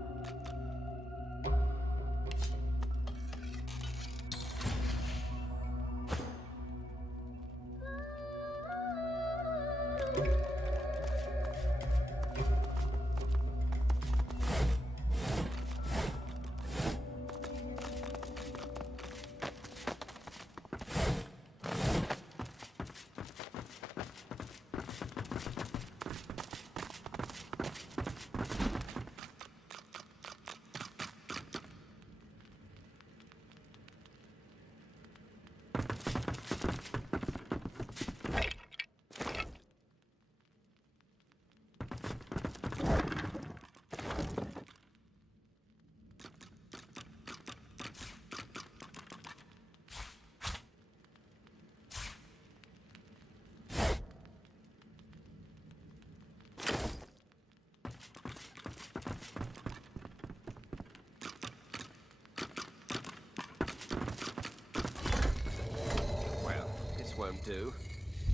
Won't do.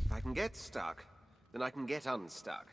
If I can get stuck, then I can get unstuck.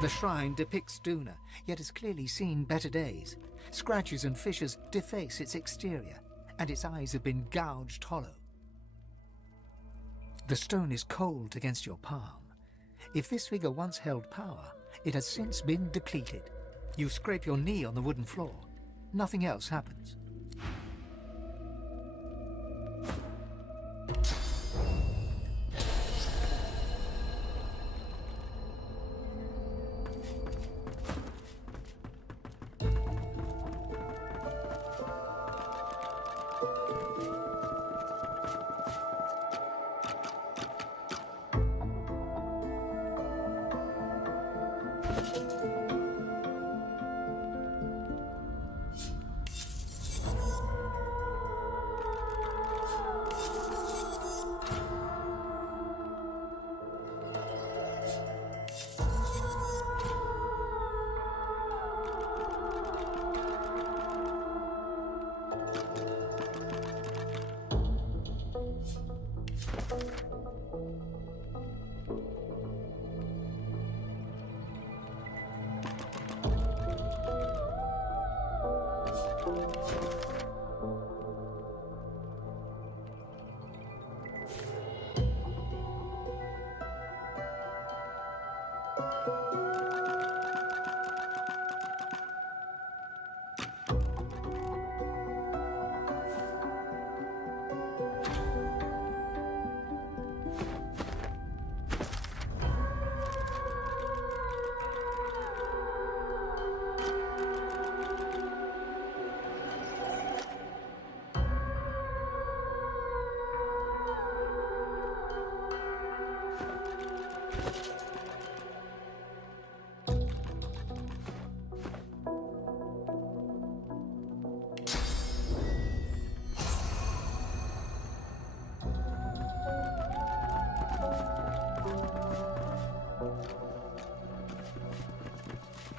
The shrine depicts Duna, yet has clearly seen better days. Scratches and fissures deface its exterior, and its eyes have been gouged hollow. The stone is cold against your palm. If this figure once held power, it has since been depleted. You scrape your knee on the wooden floor. Nothing else happens.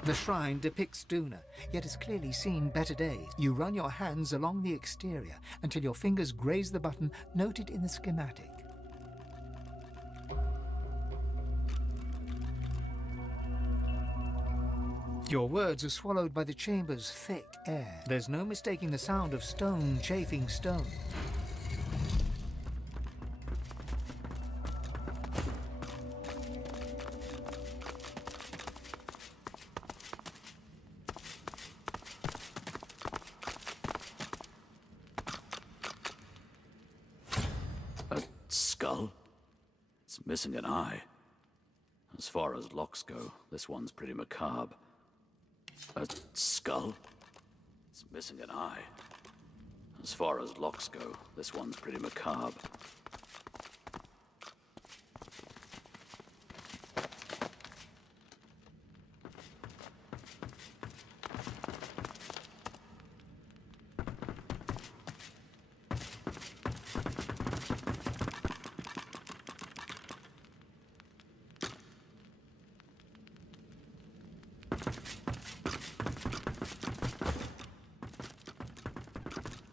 The shrine depicts Duna, yet has clearly seen better days. You run your hands along the exterior until your fingers graze the button noted in the schematic. Your words are swallowed by the chamber's thick air. There's no mistaking the sound of stone chafing stone. A skull? It's missing an eye. As far as locks go, this one's pretty macabre. A skull? It's missing an eye. As far as locks go, this one's pretty macabre.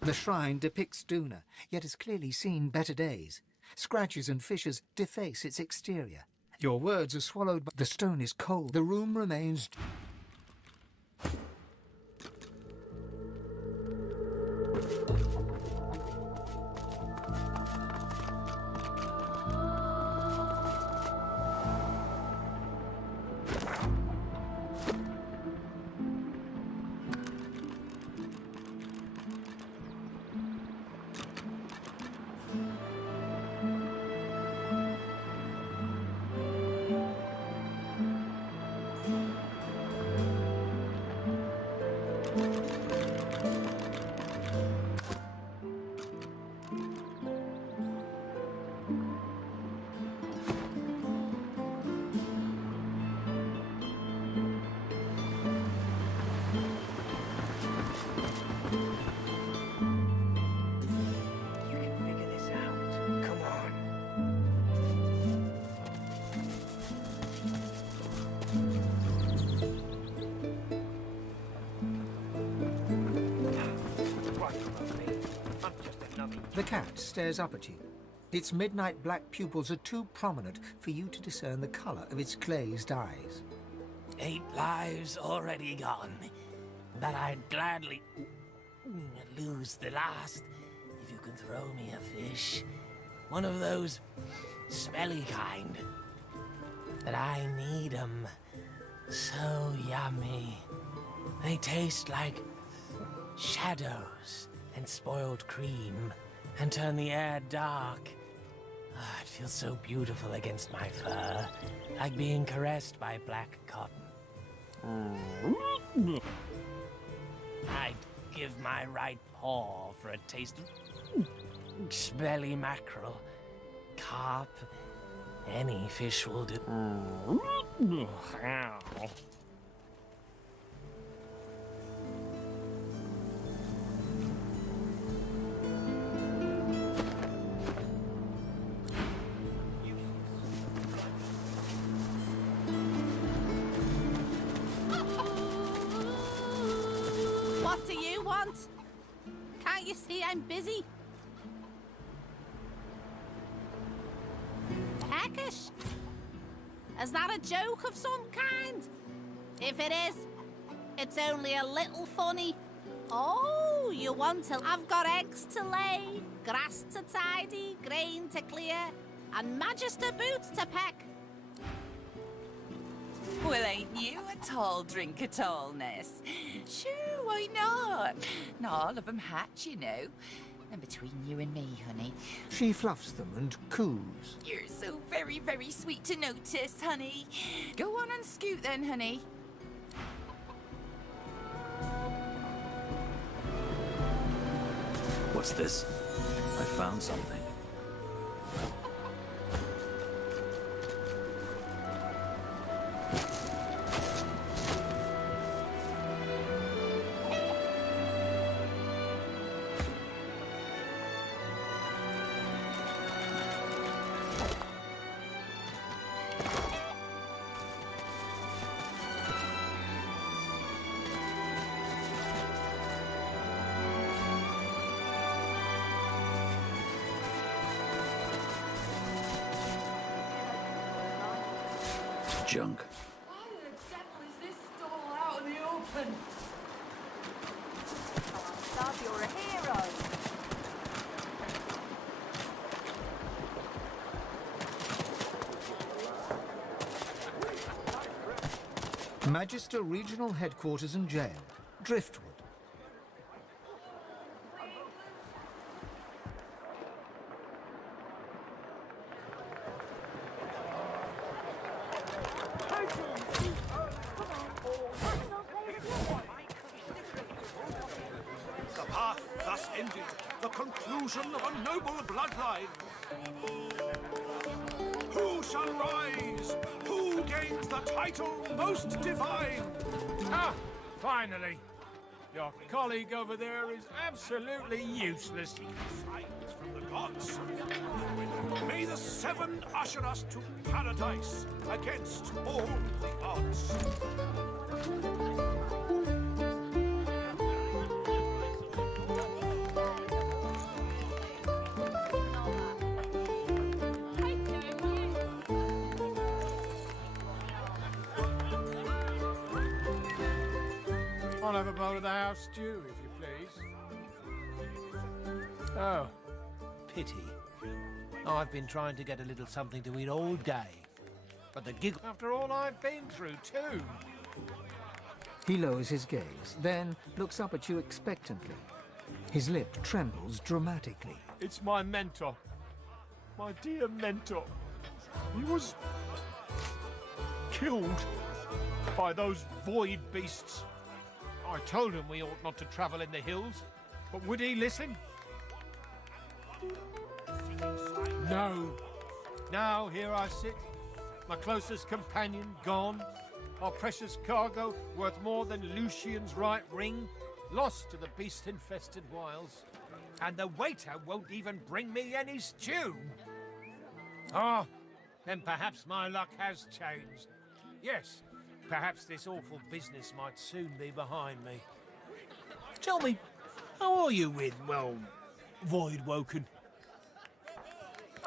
The shrine depicts Duna, yet has clearly seen better days. Scratches and fissures deface its exterior. Your words are swallowed by... The stone is cold. The room remains... The cat stares up at you. Its midnight black pupils are too prominent for you to discern the colour of its glazed eyes. 8 lives already gone, but I'd gladly lose the last if you could throw me a fish. One of those smelly kind. But I need 'em. So yummy. They taste like shadows and spoiled cream and turn the air dark. Oh, it feels so beautiful against my fur, like being caressed by black cotton. I'd give my right paw for a taste of smelly mackerel, carp, any fish will do. What do you want? Can't you see I'm busy? peckish? Is that a joke of some kind? If it is, it's only a little funny. Oh, you want to... I've got eggs to lay, grass to tidy, grain to clear, and magister boots to peck. Well, ain't you a tall drink at all, Ness? Sure, why not? Not all of them hatch, you know. And between you and me, honey... She fluffs them and coos. You're so very, very sweet to notice, honey. Go on and scoot then, honey. What's this? I found something. Junk. Why the devil is this stall out in the open? Love, you're a hero. Magister Regional Headquarters and Jail, Driftwood. The path thus ended, the conclusion of a noble bloodline. Who shall rise? Who gains the title most divine? Ah, finally. Your colleague over there is absolutely useless. Signs from the gods. May the seven usher us to paradise against all the odds. I'll have a bowl of the house stew, if you please. Oh, pity. I've been trying to get a little something to eat all day. But the giggle after all I've been through, too. He lowers his gaze, then looks up at you expectantly. His lip trembles dramatically. It's my mentor. My dear mentor. He was killed by those void beasts. I told him we ought not to travel in the hills, but would he listen? No. Now here I sit, my closest companion gone, our precious cargo worth more than Lucian's right ring, lost to the beast-infested wilds, and the waiter won't even bring me any stew. Ah, then perhaps my luck has changed. Yes. Perhaps this awful business might soon be behind me. Tell me, how are you with, well, Void Woken?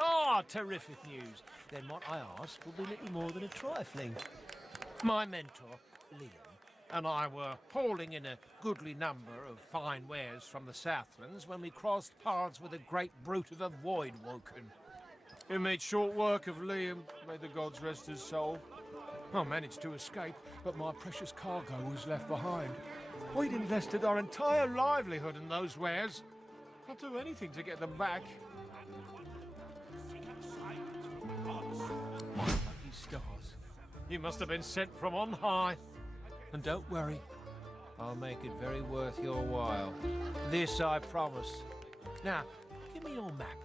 Ah, terrific news. Then what I ask will be little more than a trifling. My mentor, Liam, and I were hauling in a goodly number of fine wares from the Southlands when we crossed paths with a great brute of a Void Woken. It made short work of Liam, may the gods rest his soul. I managed to escape, but my precious cargo was left behind. We'd invested our entire livelihood in those wares. I'd do anything to get them back. My lucky stars. You must have been sent from on high. And don't worry, I'll make it very worth your while. This I promise. Now, give me your map.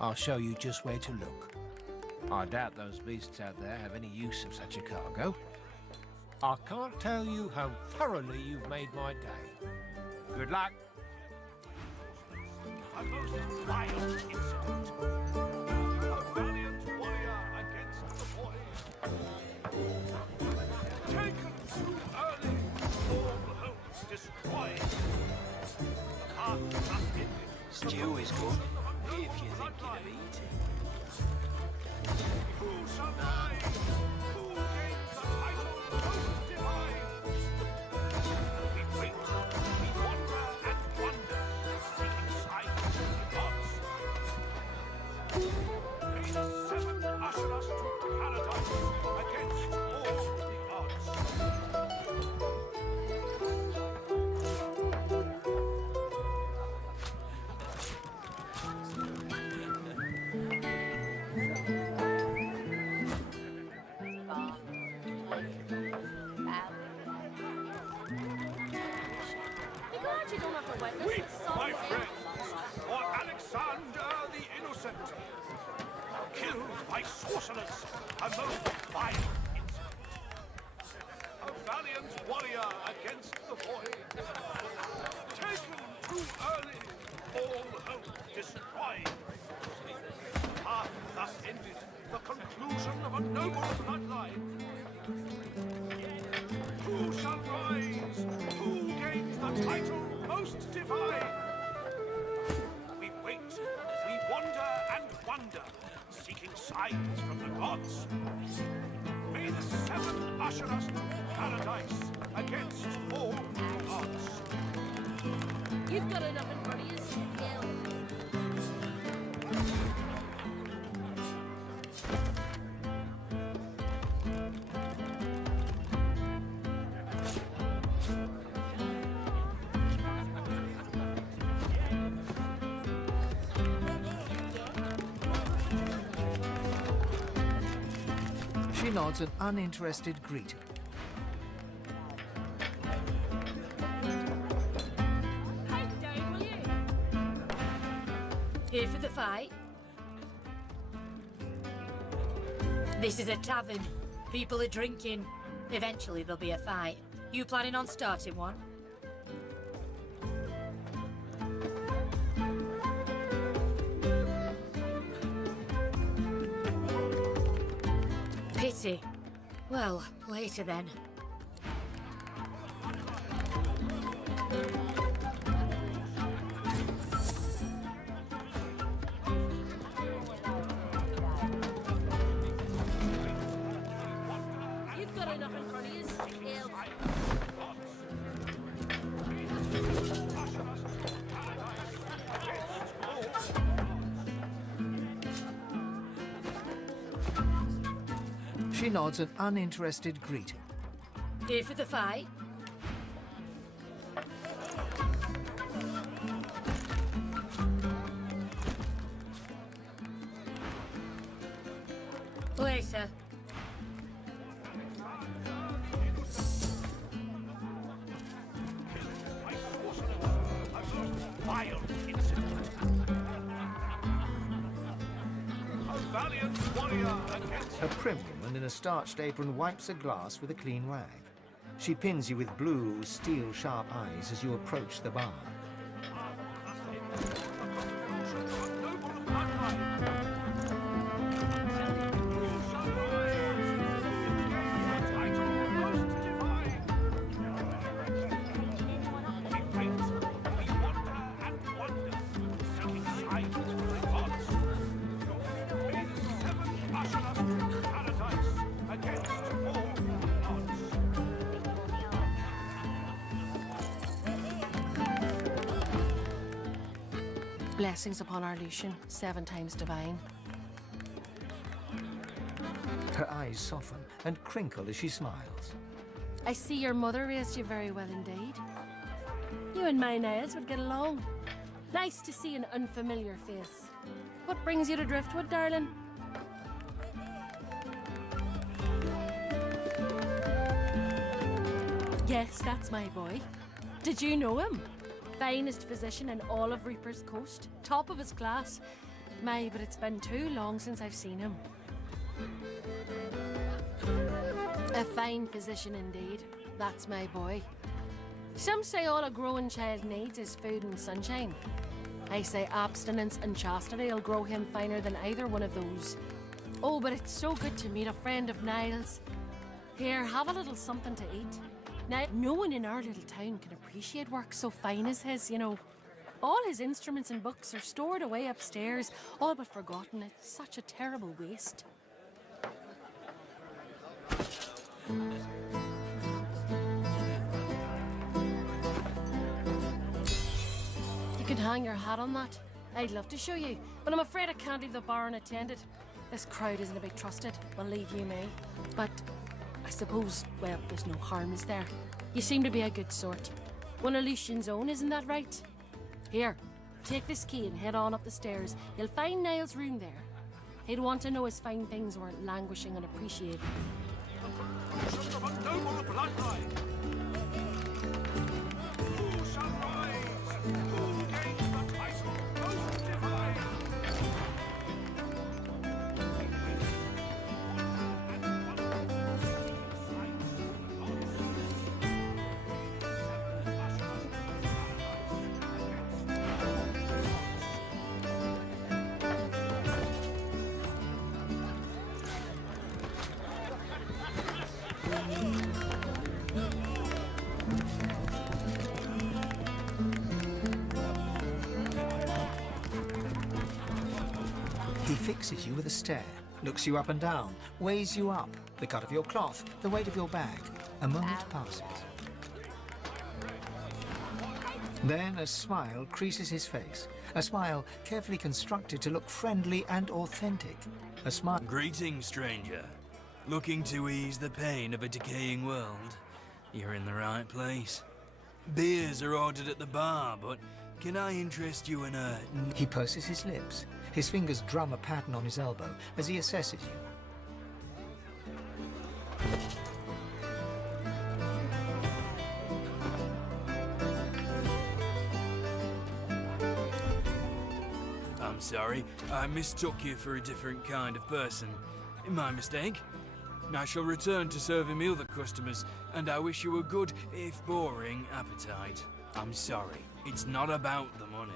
I'll show you just where to look. I doubt those beasts out there have any use of such a cargo. I can't tell you how thoroughly you've made my day. Good luck. A most wild incident. A valiant warrior against the void. Taken too early, all hopes destroyed. The path thus ended. Stew is good, if you're thinking of eating. Who shall rise? Who gains the title most divine? We wait, we wonder and wonder, seeking signs from the gods. May the seven usher us to paradise against all the odds. Be glad you don't have to witness Weep, this my song. friends, for Alexander the Innocent, killed by sorcerers, a most vile incident. A valiant warrior against the void, taken too early, all hope destroyed. Path thus ended, the conclusion of a noble bloodline. Who shall rise? Who gains the title most divine? We wait, we wonder and wonder, seeking signs from the gods. May the seven usher us to paradise against all the odds. You've got enough in front of you, Yale. She nods an uninterested greeting. Pipe down, will you? Here for the fight? This is a tavern. People are drinking. Eventually there'll be a fight. You planning on starting one? Pity. Well, later then. You've got enough in front of you, Yale. She nods an uninterested greeting. Here for the fight? Later. Vile incident. A valiant warrior against A prim woman in a starched apron wipes a glass with a clean rag. She pins you with blue, steel-sharp eyes as you approach the bar. Blessings upon our Lucian, 7 times divine. Her eyes soften and crinkle as she smiles. I see your mother raised you very well indeed. You and my Niles would get along. Nice to see an unfamiliar face. What brings you to Driftwood, darling? Yes, that's my boy. Did you know him? Finest physician in all of Reaper's Coast. Top of his class. My, but it's been too long since I've seen him. A fine physician indeed. That's my boy. Some say all a growing child needs is food and sunshine. I say abstinence and chastity will grow him finer than either one of those. Oh, but it's so good to meet a friend of Niles. Here, have a little something to eat. Now, no one in our little town can appreciate work so fine as his, you know. All his instruments and books are stored away upstairs, all but forgotten. It's such a terrible waste. You can hang your hat on that. I'd love to show you, but I'm afraid I can't leave the bar unattended. This crowd isn't to be trusted, believe you me. But I suppose, well, there's no harm, is there? You seem to be a good sort. One of Lucian's own, isn't that right? Here, take this key and head on up the stairs. You'll find Niall's room there. He'd want to know his fine things weren't languishing unappreciated. He fixes you with a stare, looks you up and down, weighs you up, the cut of your cloth, the weight of your bag. A moment passes. Then a smile creases his face, a smile carefully constructed to look friendly and authentic. A smile. Greetings, stranger. Looking to ease the pain of a decaying world? You're in the right place. Beers are ordered at the bar, but can I interest you in a... He purses his lips. His fingers drum a pattern on his elbow as he assesses you. I'm sorry, I mistook you for a different kind of person. My mistake. I shall return to serving the other customers, and I wish you a good, if boring, appetite. I'm sorry, it's not about the money.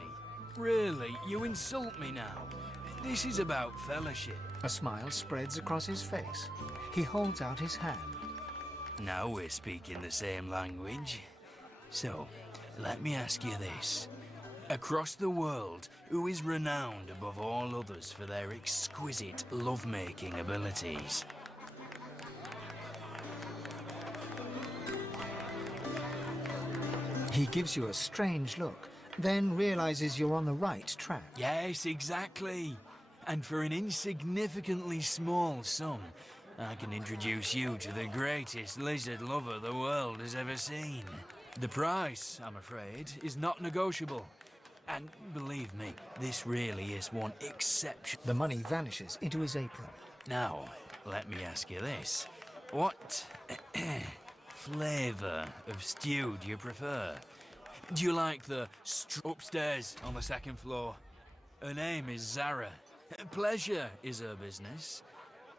Really, you insult me now. This is about fellowship. A smile spreads across his face. He holds out his hand. Now we're speaking the same language. So, let me ask you this. Across the world, who is renowned above all others for their exquisite love-making abilities? He gives you a strange look, then realizes you're on the right track. Yes, exactly. And for an insignificantly small sum, I can introduce you to the greatest lizard lover the world has ever seen. The price, I'm afraid, is not negotiable. And believe me, this really is one exception. The money vanishes into his apron. Now, let me ask you this. What flavour of stew do you prefer? Do you like the upstairs on the second floor? Her name is Zara. Pleasure is her business.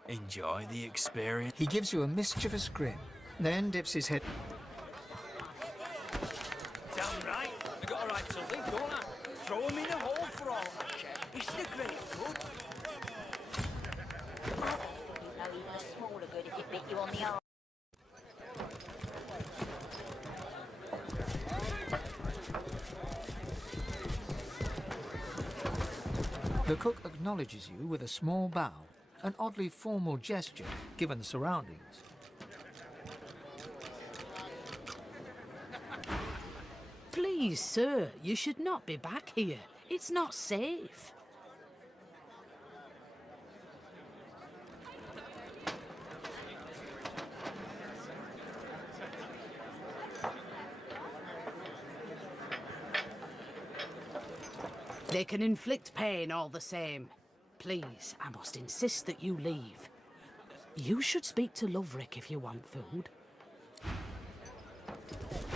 Enjoy the experience. He gives you a mischievous grin, then dips his head. Damn right. I got a right to live, don't I? Throw him in a hole for all I care. It's the great good. You know even a smaller good if it bit you on the arm. The cook acknowledges you with a small bow, an oddly formal gesture given the surroundings. Please, sir, you should not be back here. It's not safe. They can inflict pain all the same. Please, I must insist that you leave. You should speak to Loverick if you want food.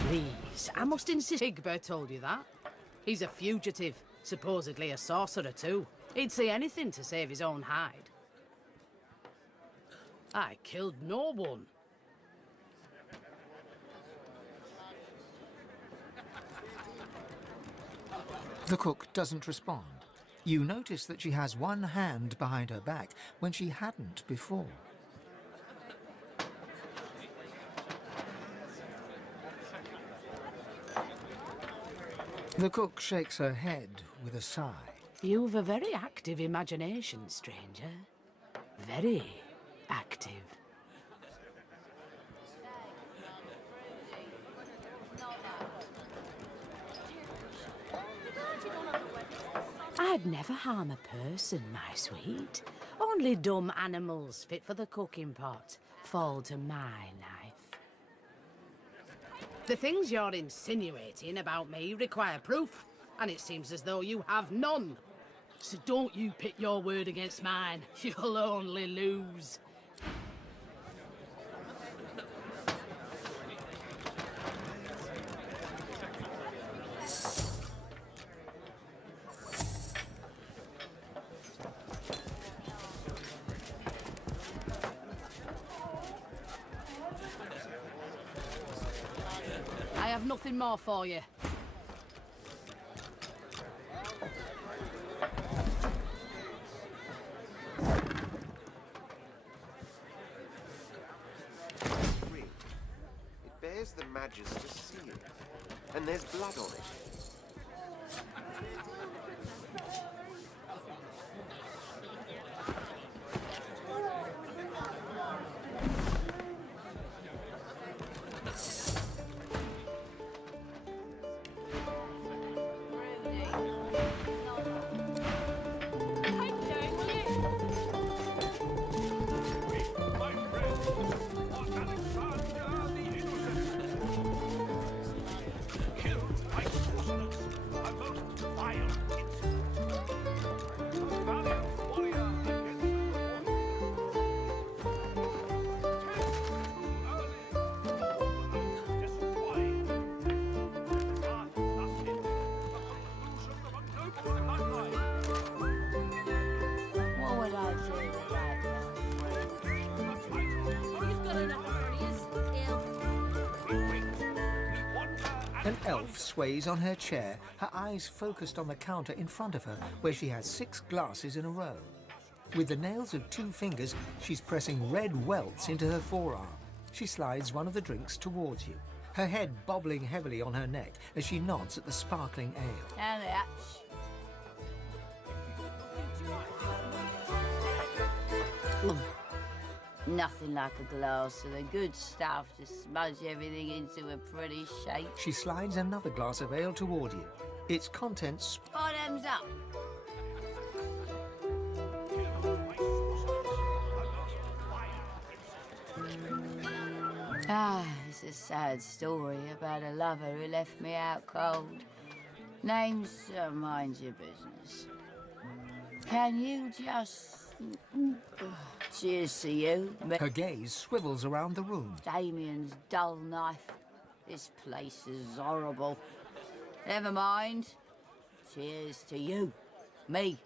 Please, I must insist. Egbert told you that. He's a fugitive, supposedly a sorcerer too. He'd say anything to save his own hide. I killed no one. The cook doesn't respond. You notice that she has one hand behind her back when she hadn't before. The cook shakes her head with a sigh. You've a very active imagination, stranger. Very active. I'd never harm a person, my sweet. Only dumb animals fit for the cooking pot fall to my knife. The things you're insinuating about me require proof, and it seems as though you have none. So don't you pit your word against mine. You'll only lose. I have nothing more for you. It bears the Magister seal, and there's blood on it. An elf sways on her chair, her eyes focused on the counter in front of her, where she has 6 glasses in a row. With the nails of 2 fingers, she's pressing red welts into her forearm. She slides one of the drinks towards you, her head bobbling heavily on her neck as she nods at the sparkling ale. And that. Nothing like a glass of the good stuff to smudge everything into a pretty shape. She slides another glass of ale toward you. Its contents... Bottoms up. It's a sad story about a lover who left me out cold. Name's mind your business. Can you just... Cheers to you. Her gaze swivels around the room. Damien's dull knife. This place is horrible. Never mind. Cheers to you. Me.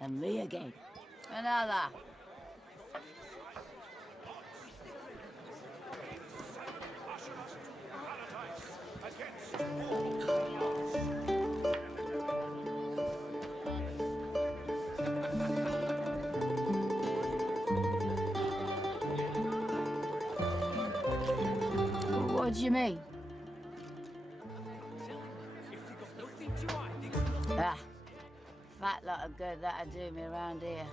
And me again. Another. What do you mean? Fat lot of good that'd do me around here.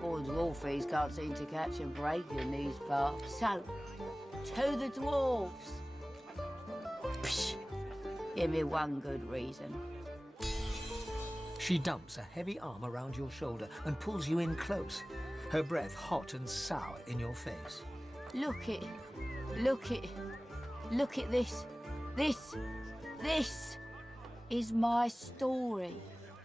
Poor dwarfies can't seem to catch a break in these parts. So, to the dwarves. Psh, give me one good reason. She dumps a heavy arm around your shoulder and pulls you in close, her breath hot and sour in your face. Look it. Look at this. This is my story.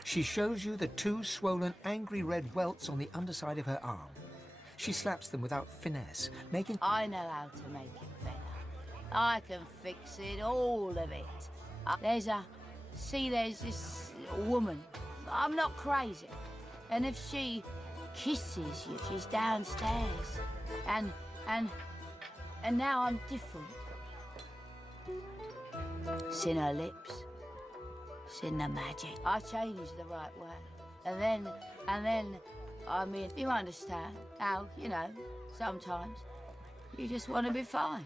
She shows you the 2 swollen, angry red welts on the underside of her arm. She slaps them without finesse, making... I know how to make it better. I can fix it, all of it. There's this woman. I'm not crazy. And if she kisses you, she's downstairs. And now I'm different. It's in her lips. It's in the magic. I changed the right way. And then, I mean, you understand how, you know, sometimes you just want to be fine.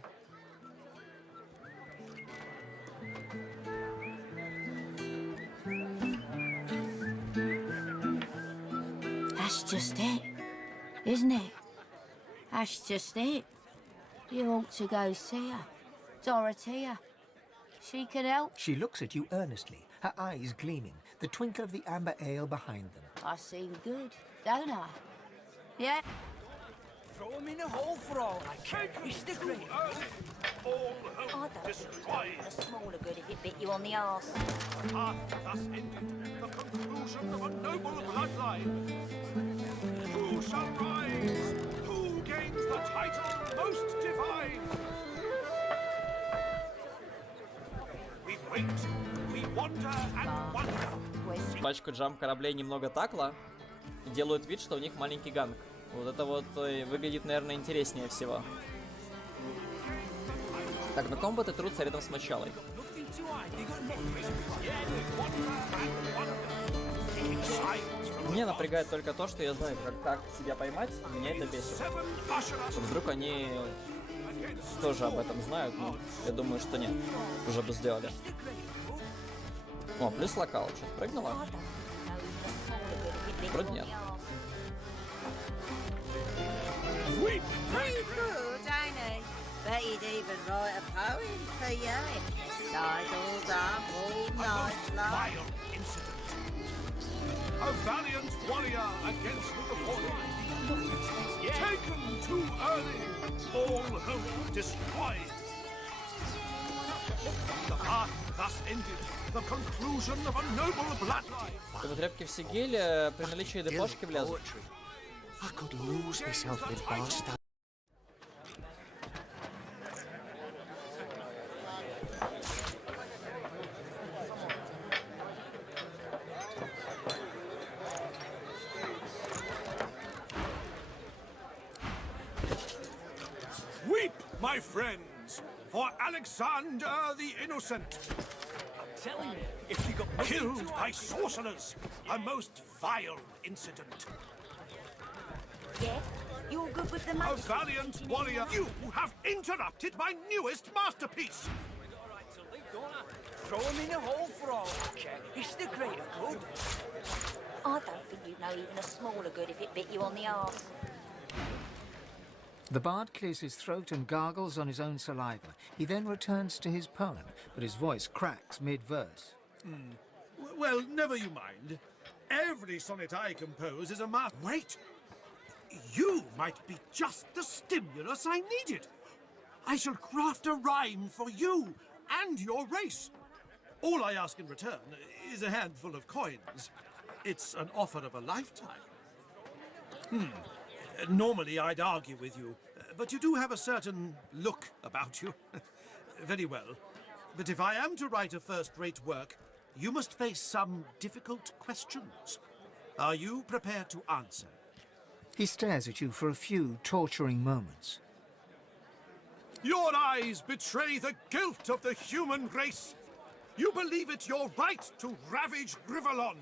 That's just it, isn't it? That's just it. You ought to go see her. Dorothea. She can help. She looks at you earnestly, her eyes gleaming, the twinkle of the amber ale behind them. I seem good, don't I? Yeah. Throw him in a hole for all I care. It's the great. I don't think a smaller good if it bit you on the arse. Thus ended the conclusion of a noble bloodline. Who shall rise? Who gains the title most divine? We wait, we wander and wonder. Пачку джамп кораблей немного такла и делают вид, что у них маленький ганг. Вот это вот выглядит, наверное, интереснее всего. Так, но комбаты трутся рядом с мочалой. Меня напрягает только то, что я знаю, как себя поймать, меня это бесит. Вдруг они тоже об этом знают, но я думаю, что нет. Уже бы сделали. О, плюс локал. Что-то прыгнула? Вроде нет. Pretty good, ain't he? Bet he'd even write a poem for you. Sidles up, all night long. A valiant warrior against the fallen. Taken too early, all hope destroyed. The path thus ended, the conclusion of a noble bloodline. Тряпки в Сигиле при наличии депошки влезут. I could lose myself in Barstow. Weep, my friends, for Alexander the Innocent. I'm telling you, if you got killed by sorcerers, a most vile incident. Yeah? You're good with the A magic. valiant warrior, you have interrupted my newest masterpiece. throw him in a hole for all I care. It's the greater good. I don't think you'd know even a smaller good if it bit you on the arse. The bard clears his throat and gargles on his own saliva. He then returns to his poem, but his voice cracks mid-verse. Well, never you mind. Every sonnet I compose is a Wait! You might be just the stimulus I needed. I shall craft a rhyme for you and your race. All I ask in return is a handful of coins. It's an offer of a lifetime. Normally I'd argue with you, but you do have a certain look about you. Very well. But if I am to write a first-rate work, you must face some difficult questions. Are you prepared to answer? He stares at you for a few torturing moments. Your eyes betray the guilt of the human race. You believe it your right to ravage Rivalon.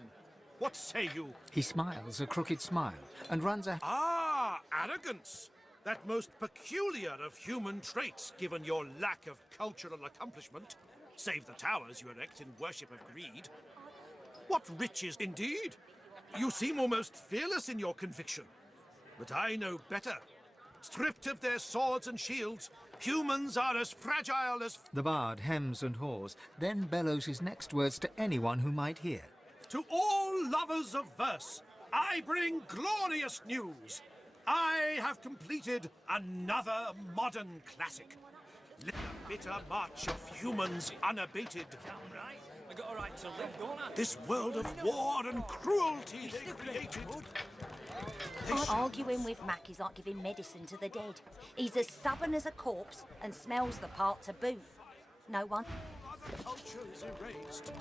What say you? He smiles a crooked smile and runs a... Ah, arrogance! That most peculiar of human traits, given your lack of cultural accomplishment. Save the towers you erect in worship of greed. What riches indeed! You seem almost fearless in your conviction. But I know better. Stripped of their swords and shields, humans are as fragile as... The bard hems and haws, then bellows his next words to anyone who might hear. To all lovers of verse, I bring glorious news. I have completed another modern classic. Let the bitter march of humans unabated. I got a right to live, don't I? This world of war and cruelty they created. Arguing with Mac is like giving medicine to the dead. He's as stubborn as a corpse and smells the part to boot. No one. Other cultures erased.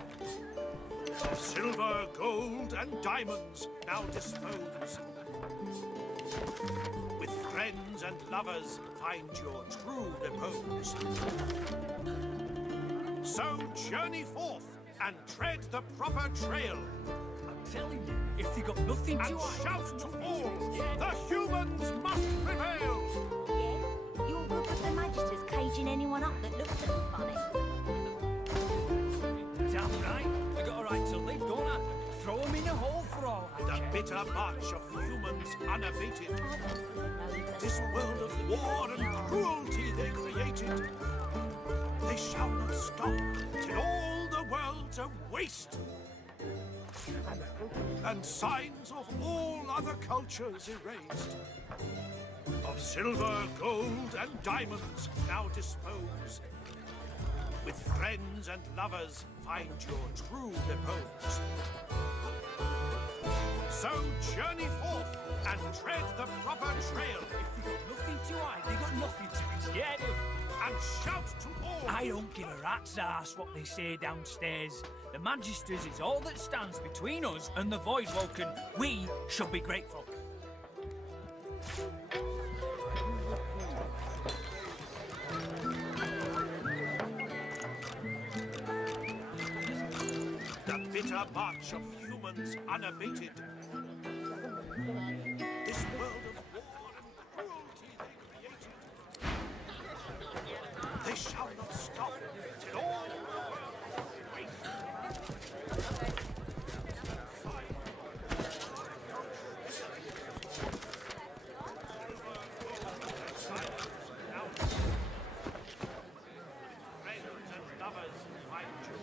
Of silver, gold, and diamonds now dispose. With friends and lovers, find your true repose. So journey forth and tread the proper trail. I'm telling you, if you got nothing to and hide, shout to all, the humans must prevail. Yeah? You're good with the magisters caging anyone up that looks at them funny. Damn right. I got a right to live, don't I? Throw him in a hole for all I care. The bitter march of humans unabated. This world of war and cruelty they created. They shall not stop till all the world but a waste. And signs of all other cultures erased. Of silver, gold, and diamonds now dispose. With friends and lovers find your true repose. So journey forth and tread the proper trail. If you've got nothing to hide, they've got nothing to be scared of. And shout to all. I don't give a rat's ass what they say downstairs. The Magisters is all that stands between us and the Voidwoken. We should be grateful. The bitter march of humans unabated. This world of war and cruelty they created. They shall not stop till all the world wait. Friends and lovers find you.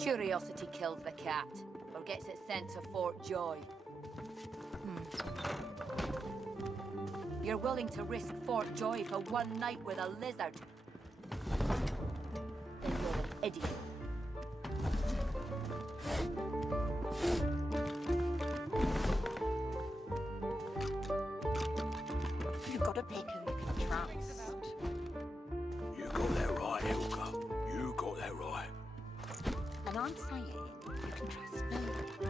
Curiosity kills the cat, or gets it sent to Fort Joy. You're willing to risk Fort Joy for one night with a lizard? Then you're an idiot. You've got a pick who you can trust. You got that right, Ilka. You got that right. And I'm saying you can trust me.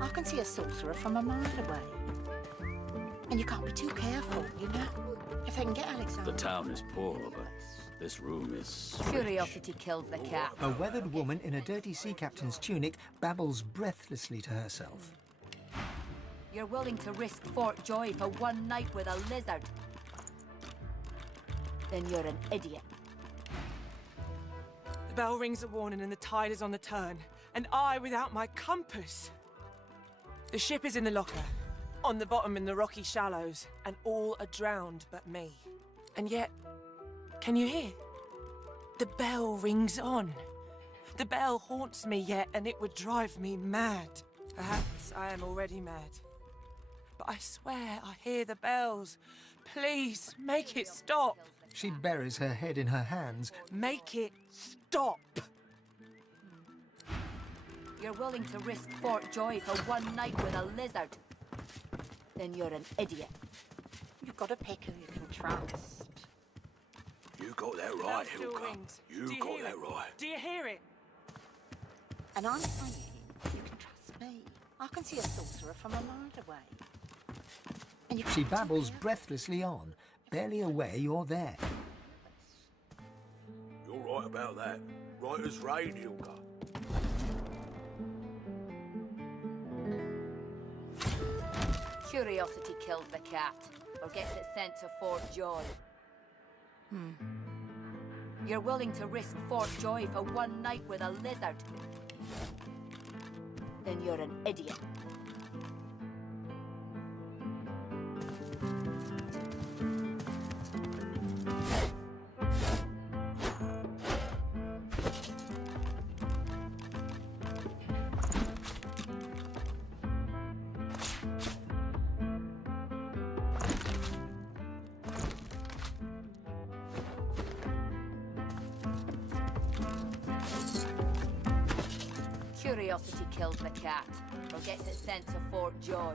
I can see a sorcerer from a mile away. And you can't be too careful, you know? If they can get Alexander... The town is poor, but this room is... Curiosity kills the cat. A weathered woman in a dirty sea captain's tunic babbles breathlessly to herself. You're willing to risk Fort Joy for one night with a lizard? Then you're an idiot. The bell rings a warning and the tide is on the turn. And I without my compass. The ship is in the locker. On the bottom in the rocky shallows. And all are drowned but me. And yet, can you hear? The bell rings on. The bell haunts me yet, and it would drive me mad. Perhaps I am already mad. But I swear I hear the bells. Please, make it stop. She buries her head in her hands. Make it stop. You're willing to risk Fort Joy for one night with a lizard? Then you're an idiot. You've got a pick who you can trust. You got that The right, bell still Ilka. rings. You Do you got hear that it? right. Do you hear it? And I'm saying you can trust me. I can see a sorcerer from a mile away. And you She babbles breathlessly on. Barely aware you're there. You're right about that. Right as rain, Ilka. Curiosity kills the cat, or gets it sent to Fort Joy. You're willing to risk Fort Joy for one night with a lizard? Then you're an idiot. Curiosity kills the cat, or gets it sent to Fort Joy.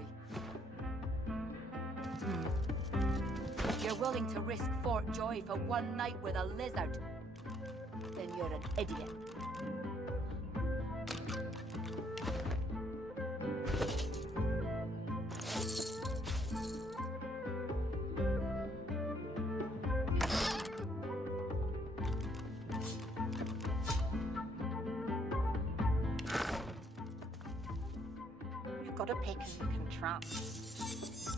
You're willing to risk Fort Joy for one night with a lizard? Then you're an idiot. You've got a pick who you can trust.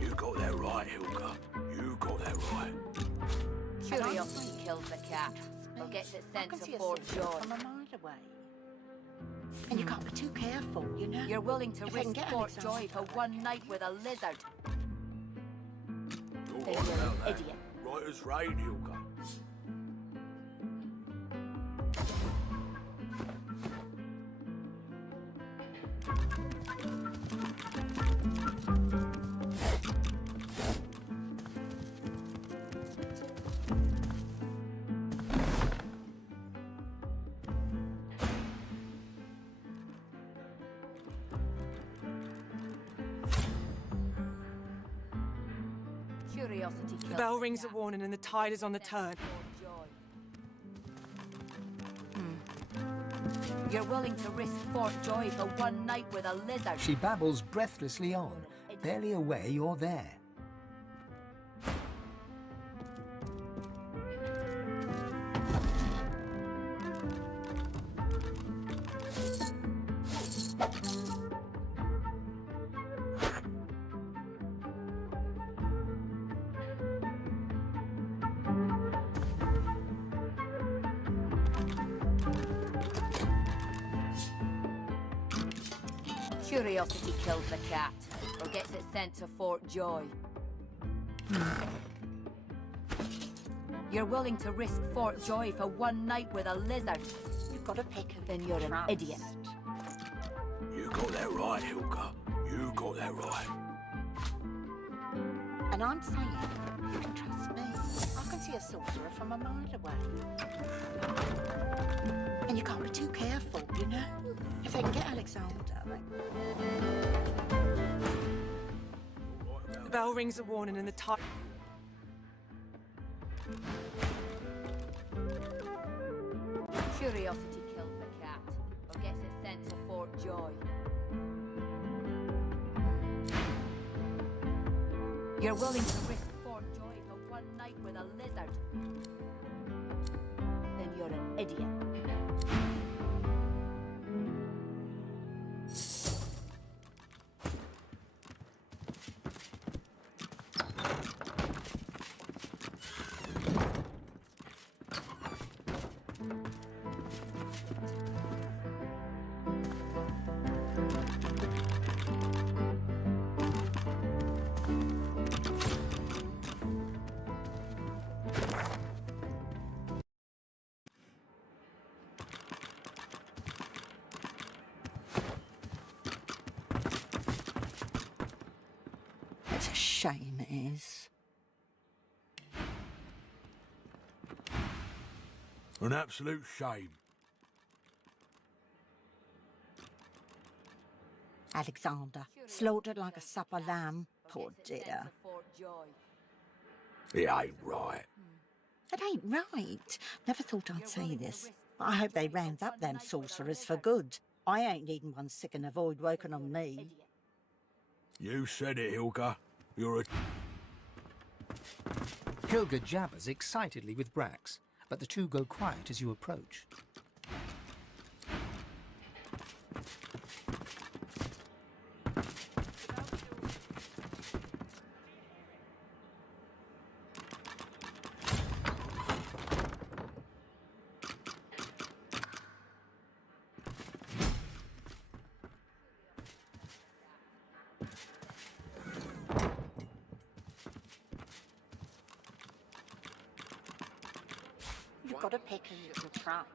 You got that right, Ilka. You got that right. Curiosity kills the cat, or gets it sent to Fort Joy. From a mile away. And you can't be too careful, you know? You're willing to If they can risk get Fort Alexander Joy for one night with a lizard? You're Then right you're about an that. idiot. Right as rain, Hilka. Curiosity The kills bell the rings a cat. warning and the tide is on the turn. You're willing to risk Fort Joy for one night with a lizard. She babbles breathlessly on, barely aware you're there. Curiosity kills the cat, or gets it sent to Fort Joy. You're willing to risk Fort Joy for one night with a lizard. You've got a pick, then you're an idiot. You got that right, Hilka. You got that right. And I'm saying, you can trust me. I can see a sorcerer from a mile away. And you can't be too careful, you know? If they can get Alexander, The bell rings a warning and the tide... Curiosity kills the cat, or gets it sent to Fort Joy. You're willing to risk Fort Joy for one night with a lizard. Then you're an idiot. it's a shame, it is. An absolute shame. Alexander, slaughtered like a supper lamb. Poor dear. It ain't right. It ain't right. Never thought I'd say this. I hope they round up them sorcerers for good. I ain't needing one sick and a void woken on me. You said it, Hilka. You're a... Hilga jabbers excitedly with Brax, but the two go quiet as you approach. You've got to pick who you can trust.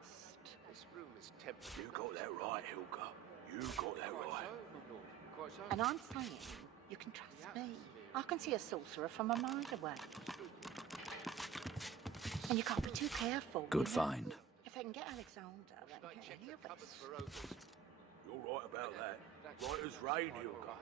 You got that right, Hilka. You got that right. And I'm saying, you can trust me. I can see a sorcerer from a mile away. And you can't be too careful. Good you know? find. If they can get Alexander, they can get any of us. You're right about that. Right as rain, Hilka.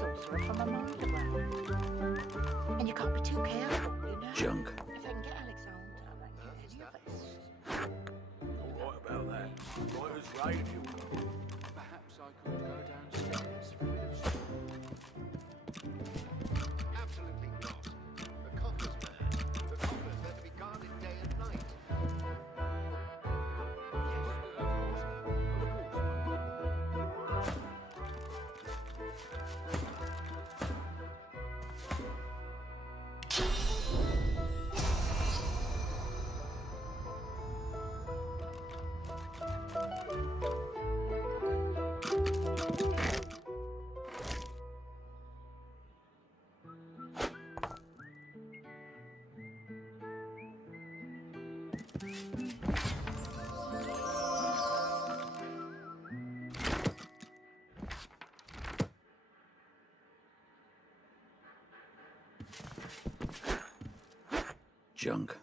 sorcerer from a mile away. And you can't be too careful, you know. Junk. If I can get Alexander, I won't get any of this. You're right about that. Right as rain, Hilka. Perhaps I could go downstairs for a bit of sleep. Absolutely not. The coffers, man. The coffers, they're to be guarded day and night. Junk.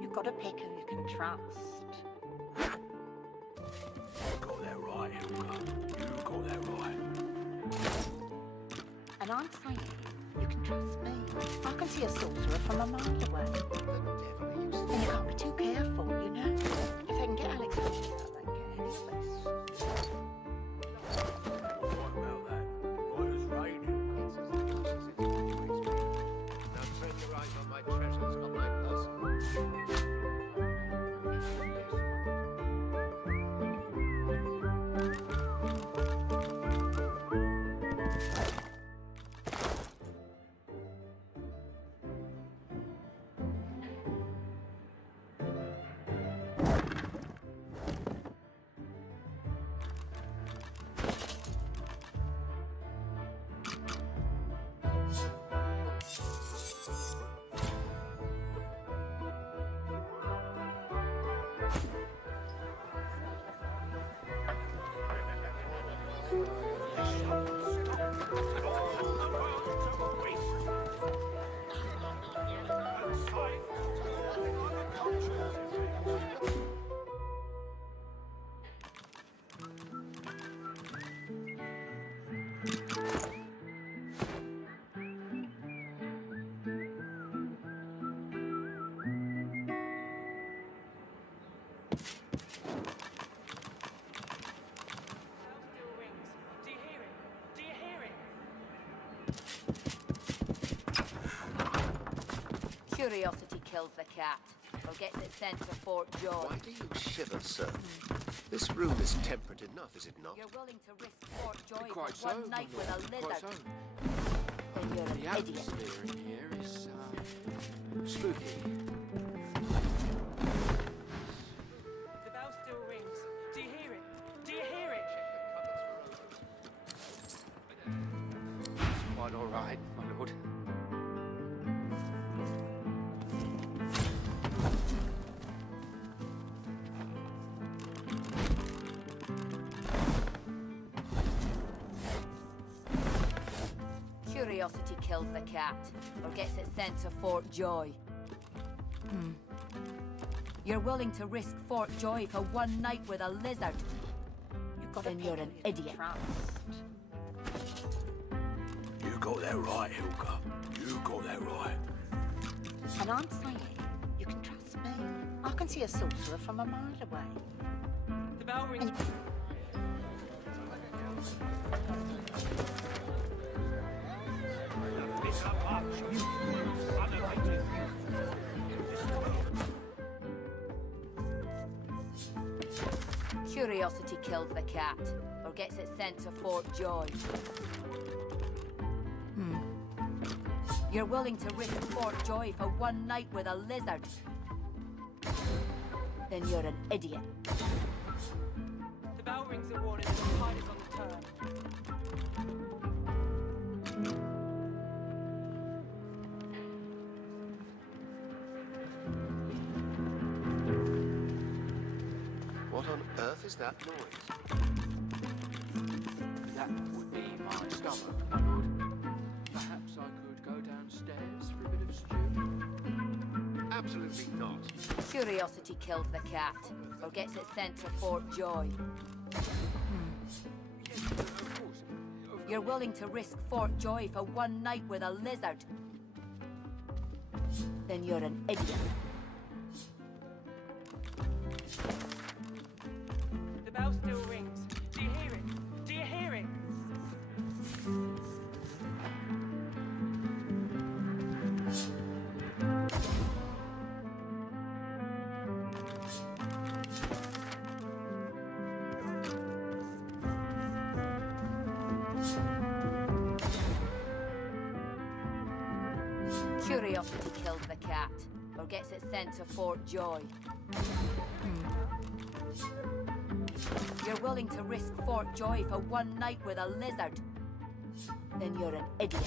You've got to pick who you can trust. You got that right, Hilka. You got that right. And I'm saying, you can trust me. I can see a sorcerer from a mile away. And you can't be too careful, you know. If I can get Alexander, I won't get any of this. Right about that. Right as rain, Now turn your eyes on my treasures, not my person. Curiosity kills the cat, or gets it sent to Fort Joy. Why do you shiver, sir? This room is temperate enough, is it not? You're willing to risk Fort Joy Quite for so, one night my with a lord, quite lizard. so. Then you're The an idiot. atmosphere in here is spooky. The bell still rings. Do you hear it? Do you hear it? It's quite all right, my lord. Curiosity kills the cat, or gets it sent to Fort Joy. You're willing to risk Fort Joy for one night with a lizard. Then you're an idiot. You got that right, Hilka. You got that right. And I'm saying, you can trust me. I can see a sorcerer from a mile away. The bell rings. Curiosity kills the cat, or gets it sent to Fort Joy. You're willing to risk Fort Joy for one night with a lizard. Then you're an idiot. The bell rings a warning that the tide is on the turn. earth is that noise? That would be my stomach, my lord. Perhaps I could go downstairs for a bit of stew? Absolutely not. Curiosity kills the cat, or gets it sent to Fort Joy. You're willing to risk Fort Joy for one night with a lizard? Then you're an idiot. The bell still rings. Do you hear it? Do you hear it? Curiosity kills the cat, or gets it sent to Fort Joy. You're willing to risk Fort Joy for one night with a lizard? Then you're an idiot.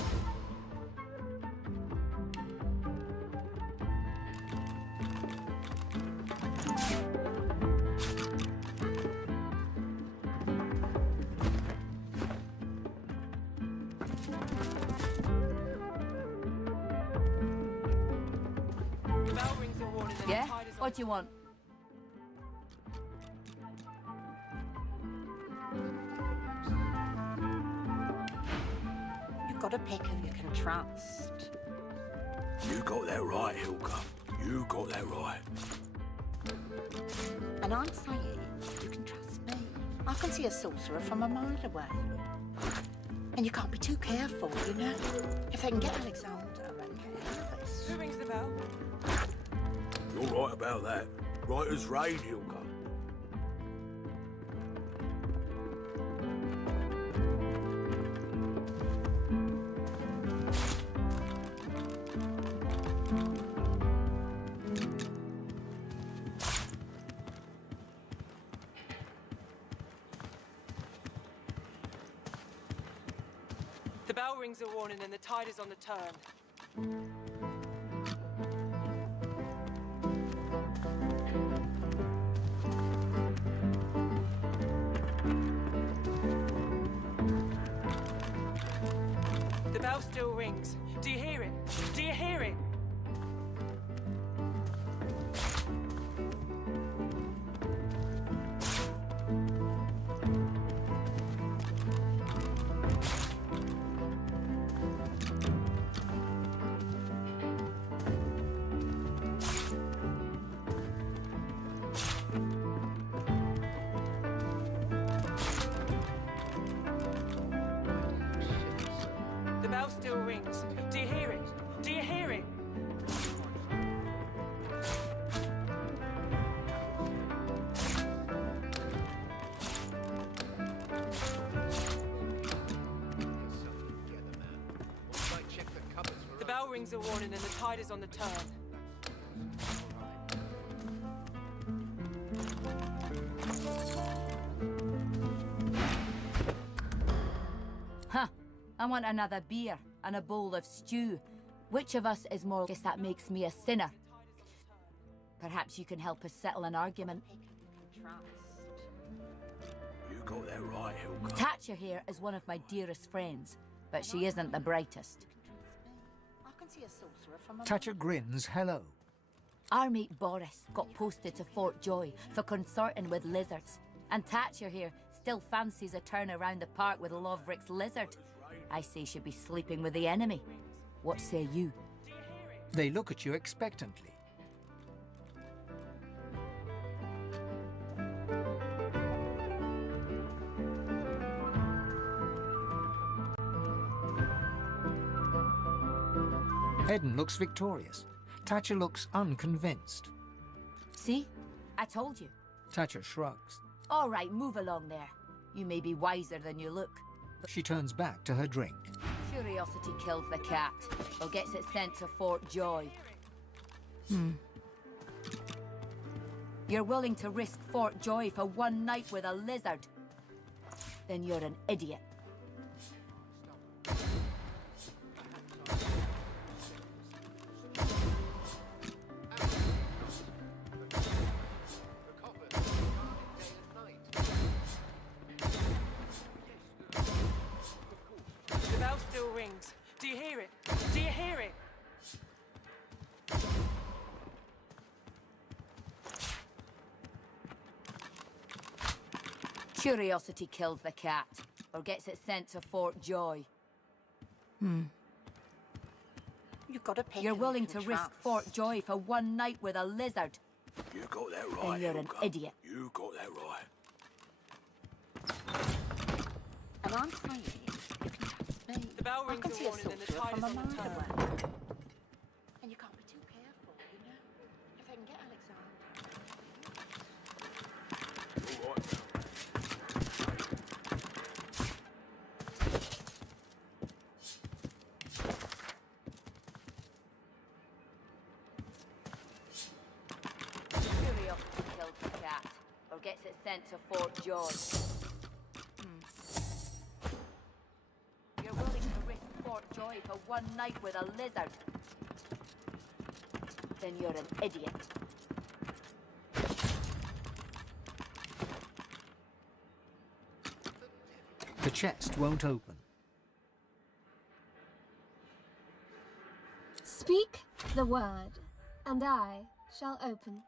The bell rings a warning and Yeah? the tide is on. What do you want? You've got to pick who you can trust. You got that right, Hilka. You got that right. And I'm saying you can trust me. I can see a sorcerer from a mile away. And you can't be too careful, you know? If they can get Alexander and get Elvis. Who rings the bell? You're right about that. Right as rain, Hilka. The bell rings a warning and the tide is on the turn. The bell still rings. Do you hear it? Do you hear it? The bell still rings. Do you hear it? Do you hear it? The bell rings a warning and the tide is on the turn. Huh. I want another beer and a bowl of stew. Which of us is more? Guess that makes me a sinner. Perhaps you can help us settle an argument. You got that right, Hilka. Thatcher here is one of my dearest friends, but she isn't the brightest. I can see a sorcerer from a Thatcher grins hello. Our mate Boris got posted to Fort Joy for consorting with lizards. And Thatcher here still fancies a turn around the park with Loverick's lizard. I say she'd be sleeping with the enemy. What say you? They look at you expectantly. Eden looks victorious. Thatcher looks unconvinced. See? I told you. Thatcher shrugs. All right, move along there. You may be wiser than you look. She turns back to her drink. Curiosity kills the cat, or gets it sent to Fort Joy. You're willing to risk Fort Joy for one night with a lizard? Then you're an idiot. rings. Do you hear it? Do you hear it? Curiosity kills the cat, or gets it sent to Fort Joy. You've got to pick You're a willing to little risk chance. Fort Joy for one night with a lizard. You got that Then right, you're an Helga. idiot. You got that right. And I'm saying, you can trust me. The bell I rings can a see a warning and the sorcerer tide from is a on the mile turn. away. And you can't be too careful, you know? If I can get Alexander. Curiosity kills the cat, or gets it sent to Fort Joy. You're willing to risk Fort Joy for one night with a lizard. Then you're an idiot. The chest won't open. Speak the word, and I shall open.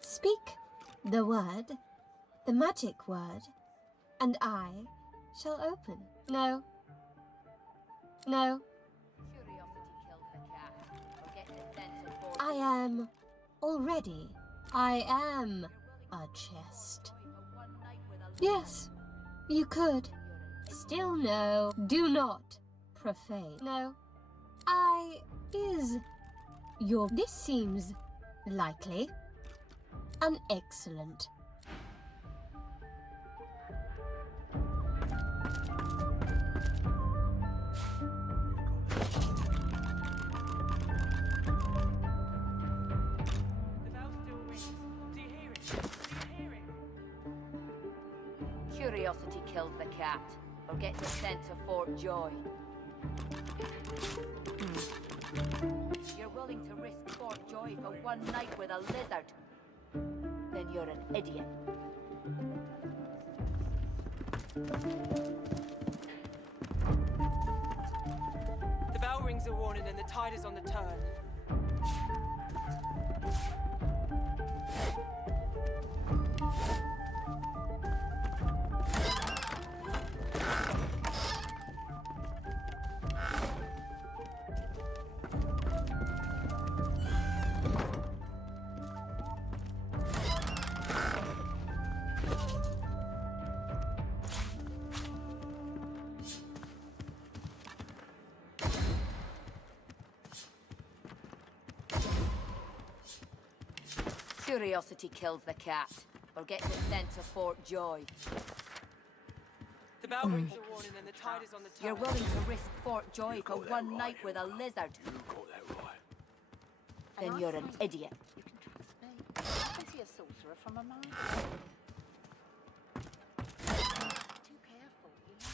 Speak the word, the magic word, and I shall open. No. No. Curiosity kills the cat, or gets it sent to Fort I am already. I am a chest. Yes, you could. Still no. Do not profane. No. I is your. This seems likely. An excellent. The bell still rings. Do you hear it? Do you hear it? Curiosity kills the cat, or gets it sent to Fort Joy. You're willing to risk Fort Joy for one night with a lizard. Then you're an idiot. The bell rings a warning and the tide is on the turn. Curiosity kills the cat, or gets it sent to Fort Joy. The bell rings a warning and the tide is on the turn. You're willing to risk Fort Joy for one night with a lizard. You got that right. Then you're an idiot. You can trust me. I can see a sorcerer from a mile away. Too careful, you know?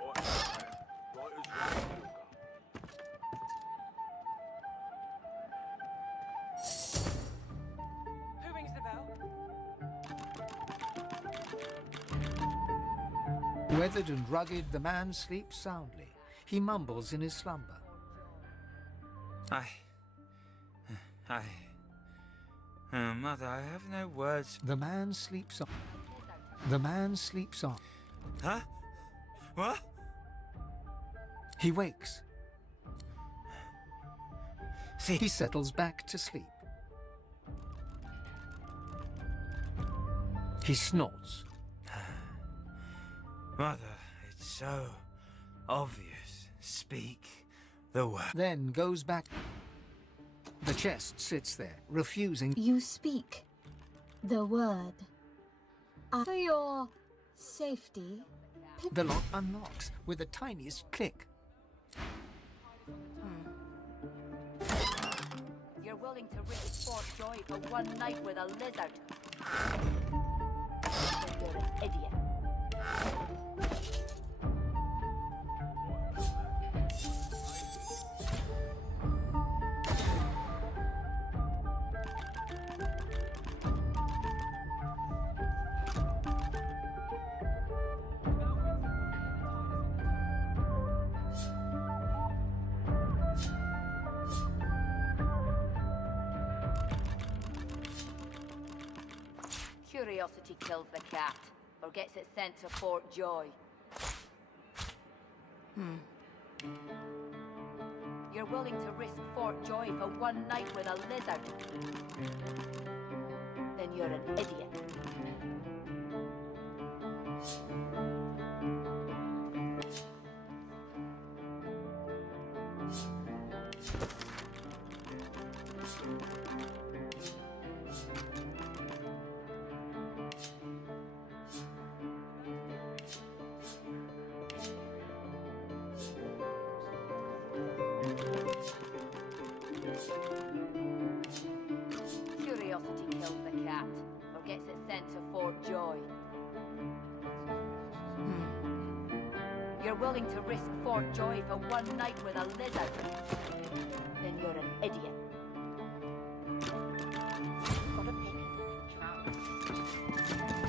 All right, right as rain, Helga. Who rings the bell? Weathered and rugged, the man sleeps soundly. He mumbles in his slumber. Mother, I have no words. The man sleeps on. The man sleeps on. Huh? What? He wakes. See. He settles back to sleep. He snorts. Mother, it's so obvious. Speak the word. Then goes back. The chest sits there, refusing. You speak the word. For your safety. The lock unlocks with the tiniest click. You're willing to risk Fort Joy for one night with a lizard. Then you're an idiot. Curiosity kills the cat, or gets it sent to Fort Joy. You're willing to risk Fort Joy for one night with a lizard? Then you're an idiot. Curiosity kills the cat, or gets it sent to Fort Joy. You're willing to risk Fort Joy for one night with a lizard? Then you're an idiot.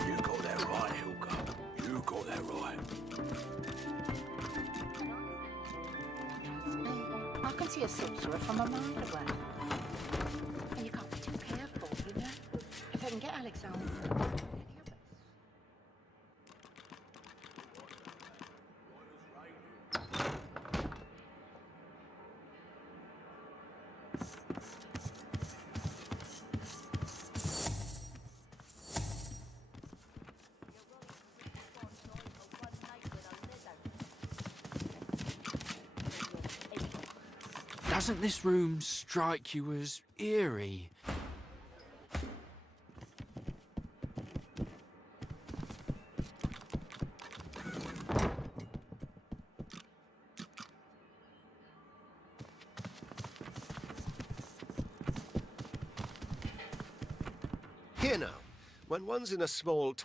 You got that right, Hilga. You got that right. Trust me, I can see a sorcerer from a mile away. And you can't be too careful, you know? If I can get Alexander. Doesn't this room strike you as eerie? Here now, when one's in a small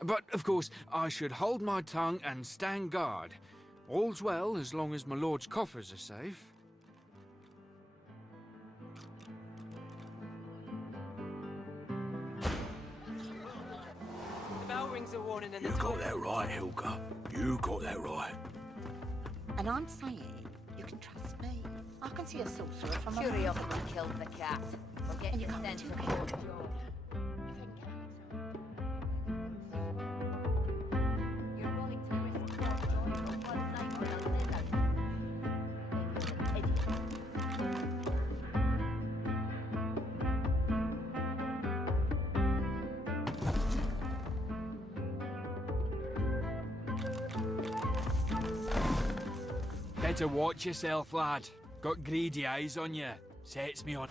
But, of course, I should hold my tongue and stand guard. All's well as long as my lord's coffers are safe. The bell rings a warning and You got that right, Hilga. You got that right. And I'm saying, you can trust me. I can see a sorcerer from a mile Curiosity away. kills the cat, or gets And you it can't be sent too to careful, Fort you Joy. know? If I can get You're willing to risk Fort Joy for one night with a lizard? Then you're an idiot. Better watch yourself, lad. Got greedy eyes on you. Sets me on.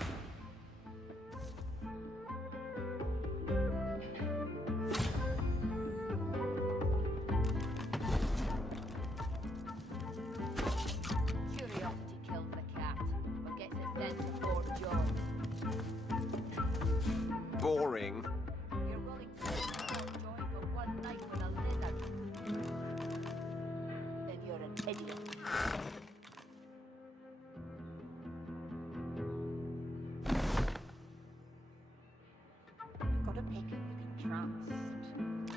Curiosity kills the cat, or gets it sent to Fort Joy. boring. You're willing to risk Fort Joy for one night with a lizard? Then you're an idiot. Got a pick you can trust.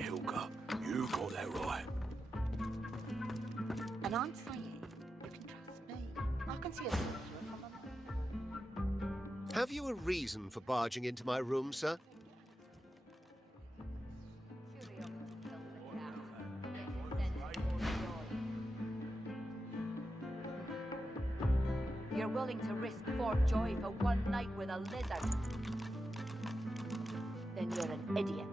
Hilka. You got that right. And I'm saying you can trust me. I can see a sorcerer from a mile. Have you a reason for barging into my room, sir? You're willing to risk Fort Joy for one night with a lizard? Then you're an idiot.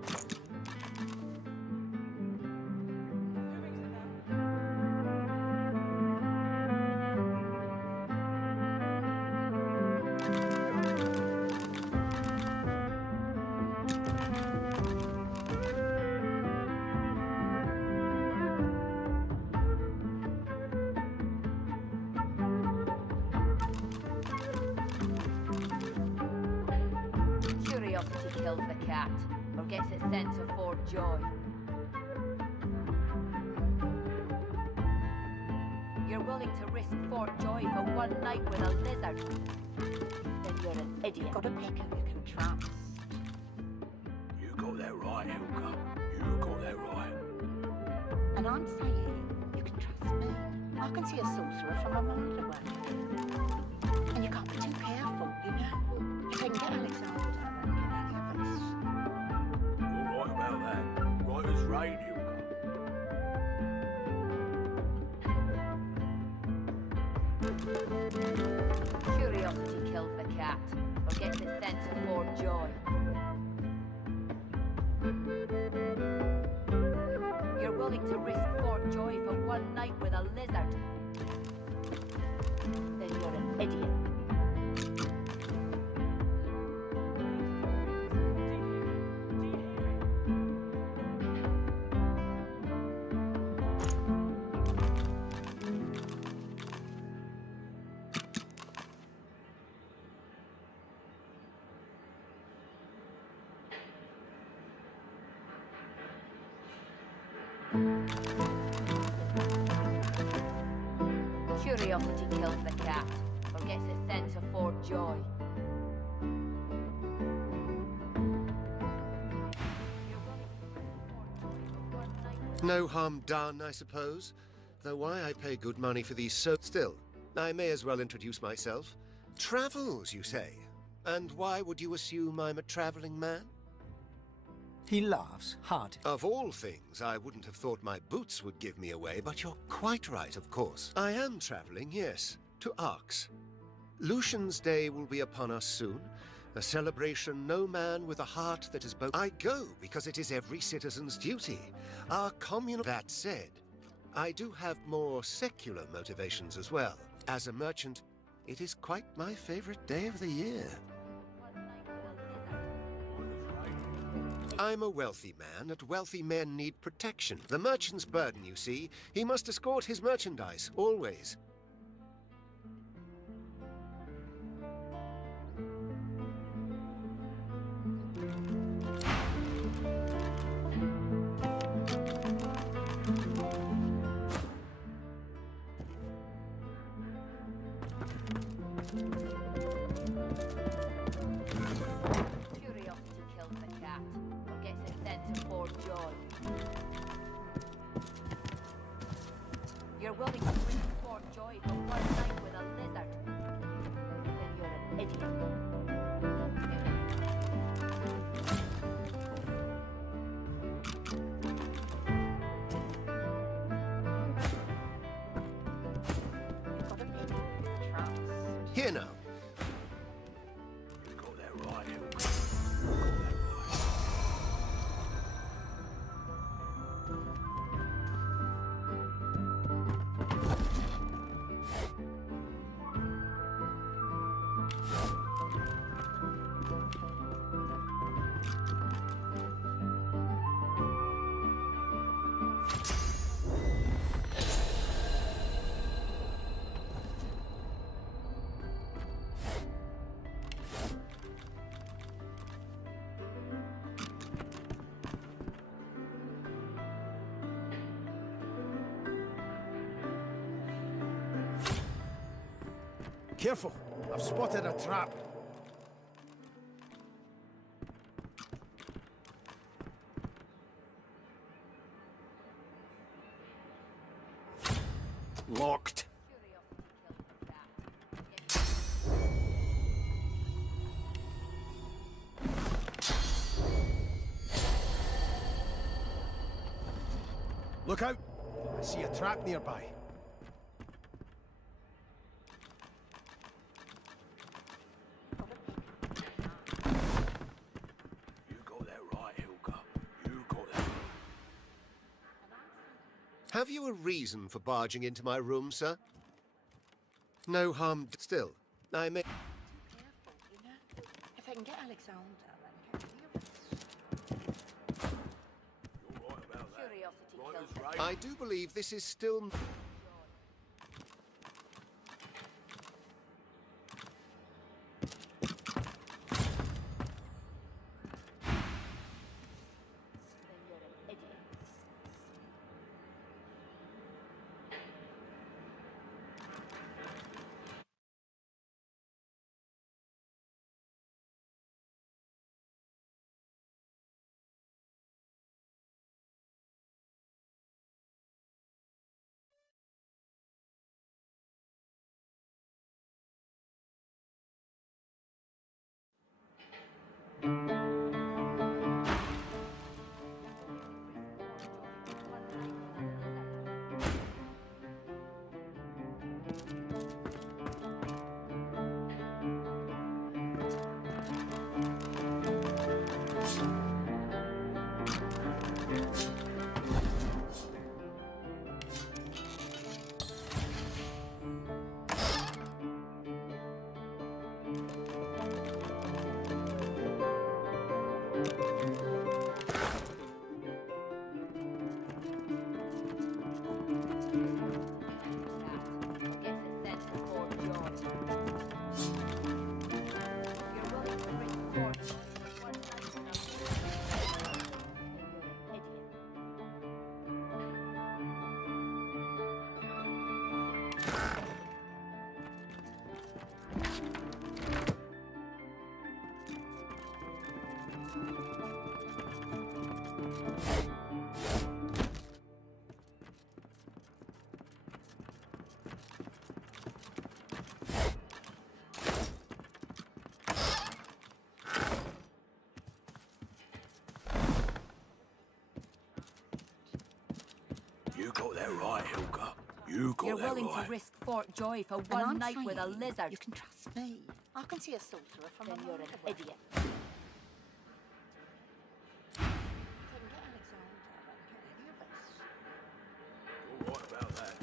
Curiosity kills the cat, or gets it sent to Fort Joy. You're willing to risk Fort Joy for one night with a lizard? Then you're an idiot. Got a pick who you can trust. You got that right, Hilka. You got that right. And I'm saying you can trust me. I can see a sorcerer from a mile away. And you can't be too careful, you know. You can get Alexander and get any of us. You're right about that. Right as rain, Hilka. Curiosity kills the cat, or gets it sent to Fort Joy. You're willing to risk Fort Joy for one night with a lizard? Then you're an idiot. Curiosity kills the cat, or gets it sent to Fort Joy. No harm done, I suppose. Though why I pay good money for these so... Still, I may as well introduce myself. Travels, you say? And why would you assume I'm a traveling man? He laughs heartily. Of all things, I wouldn't have thought my boots would give me away, but you're quite right, of course. I am traveling, yes, to Arx. Lucian's Day will be upon us soon. A celebration no man with a heart that is both... I go because it is every citizen's duty. Our communal... That said, I do have more secular motivations as well. As a merchant, it is quite my favorite day of the year. I'm a wealthy man, and wealthy men need protection. The merchant's burden, you see. He must escort his merchandise, always. Curiosity kills the cat, or gets it sent to Fort Joy. You're willing to risk Fort Joy for one night with a lizard? Then you're an idiot. Here now. You got that right, Hilka. Careful! I've spotted a trap. Locked. Look out! I see a trap nearby. You got that right, Hilka. You got that. Have you a reason for barging into my room, sir? No harm still. I may... You know, if I can get Alexander, then can You're right about that. Curiosity Right kills as rain. I do believe this is still... You got that right, Hilka. You got You're that willing right. to risk Fort Joy for And one I'm night with a saying lizard? You can trust me. I can see a sorcerer from Then a you're mile an away. idiot. If I can get Alexander, then can any of us? You're right about that.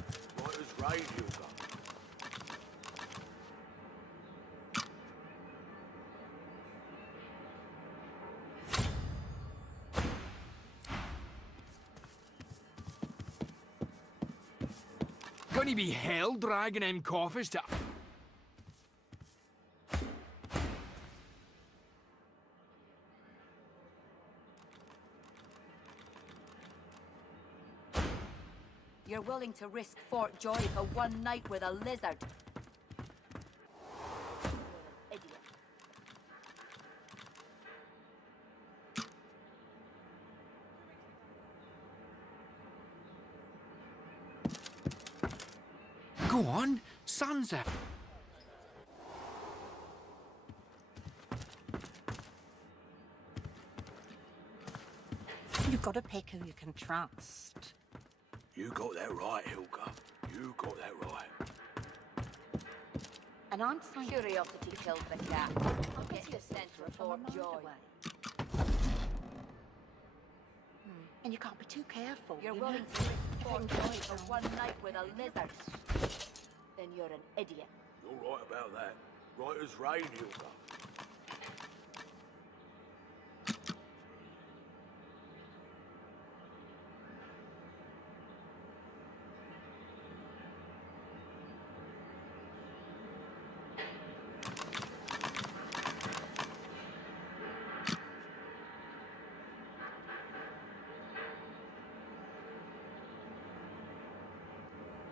Right as rain, Hilka. Gonna be hell dragging in coffers to... You're willing to risk Fort Joy for one night with a lizard? Idiot. Go on, sun's out. You've got to pick who you can trust. You got that right, Hilka. You got that right. And I'm saying... Curiosity kills the cat. I can Get see the a centre sorcerer of from a Fort mile Joy. away. And you can't be too careful. You're you willing know? to risk If I Fort can Joy get for one night with a lizard? Then you're an idiot. You're right about that. Right as rain, Hilka.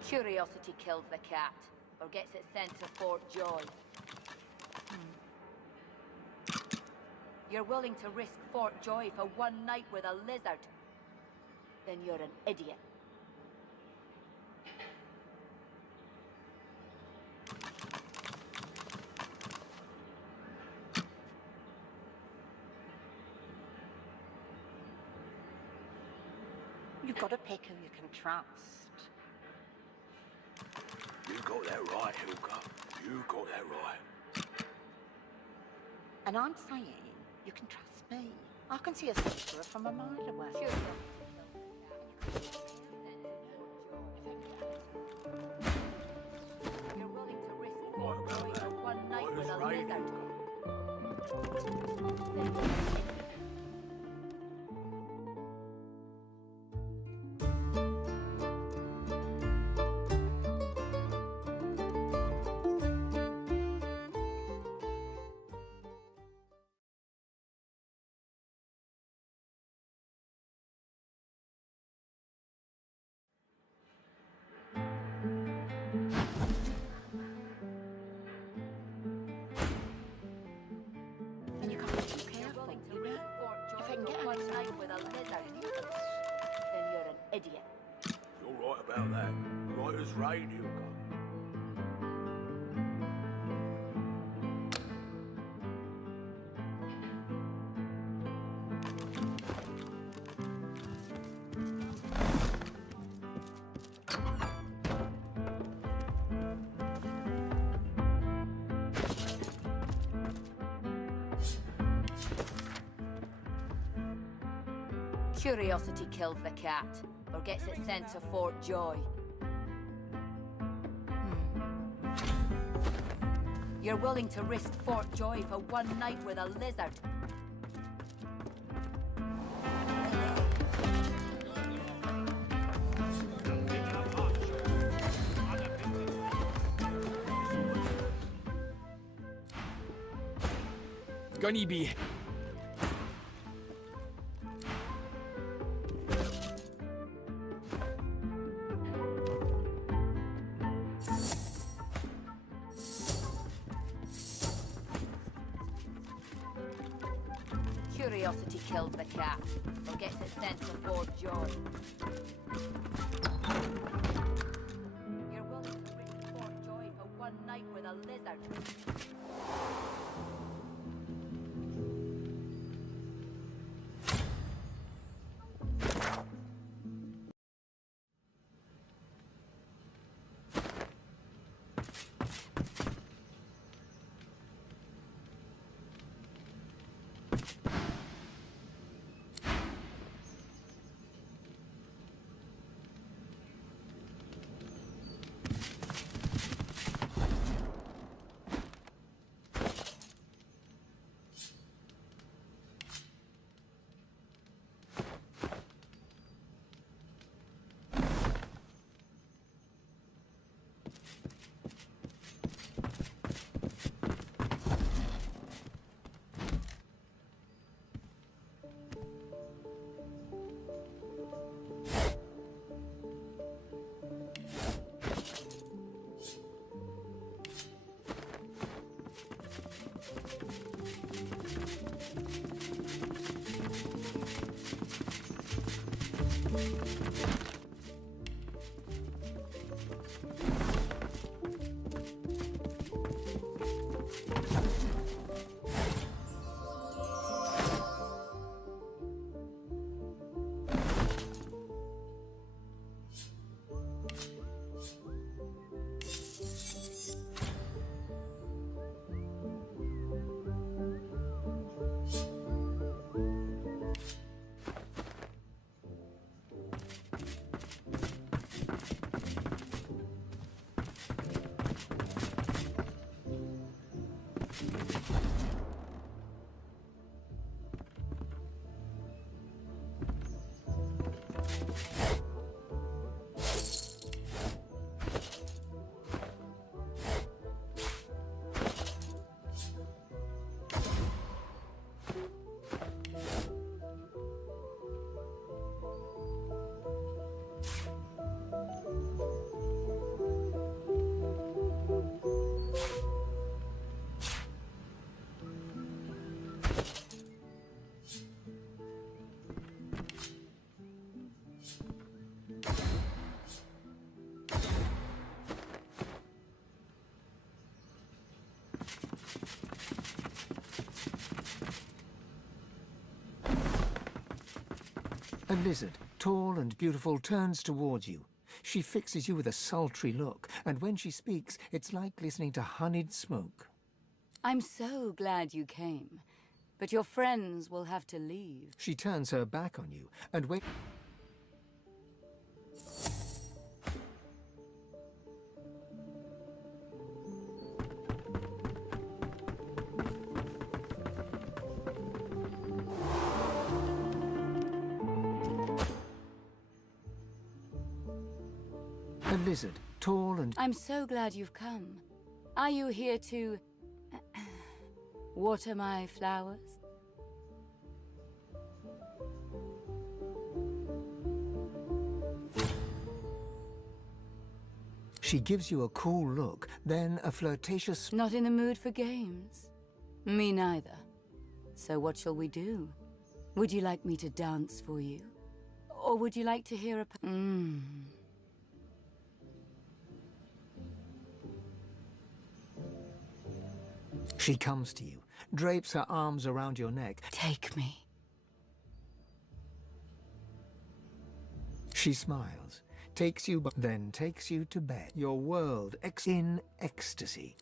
Curiosity kills the cat, or gets it sent to Fort Joy. You're willing to risk Fort Joy for one night with a lizard? Then you're an idiot. You've got to pick who you can trust. You got that right, Hilka. You got that right. And I'm saying you can trust me. I can see a sorcerer from a mile away. You're willing to risk Fort Joy for one night with a lizard. And you can't be too careful, you know? If I can get one Alex night with a lizard, then you're an idiot. You're right about that. Right as rain, Hilka. Curiosity kills the cat, or gets it sent to Fort Joy. You're willing to risk Fort Joy for one night with a lizard. Gunny bee. Curiosity kills the cat, or gets it sent to Fort Joy. You're willing to risk Fort Joy for one night with a lizard. A lizard tall and beautiful, turns towards you. She fixes you with a sultry look, and when she speaks, it's like listening to honeyed smoke. I'm so glad you came, but your friends will have to leave. She turns her back on you, and when... A lizard, tall and... I'm so glad you've come. Are you here to... water my flowers? She gives you a cool look, then a flirtatious... Not in the mood for games? Me neither. So what shall we do? Would you like me to dance for you? Or would you like to hear a... She comes to you, drapes her arms around your neck. Take me. She smiles, takes you, then takes you to bed. Your world in ecstasy.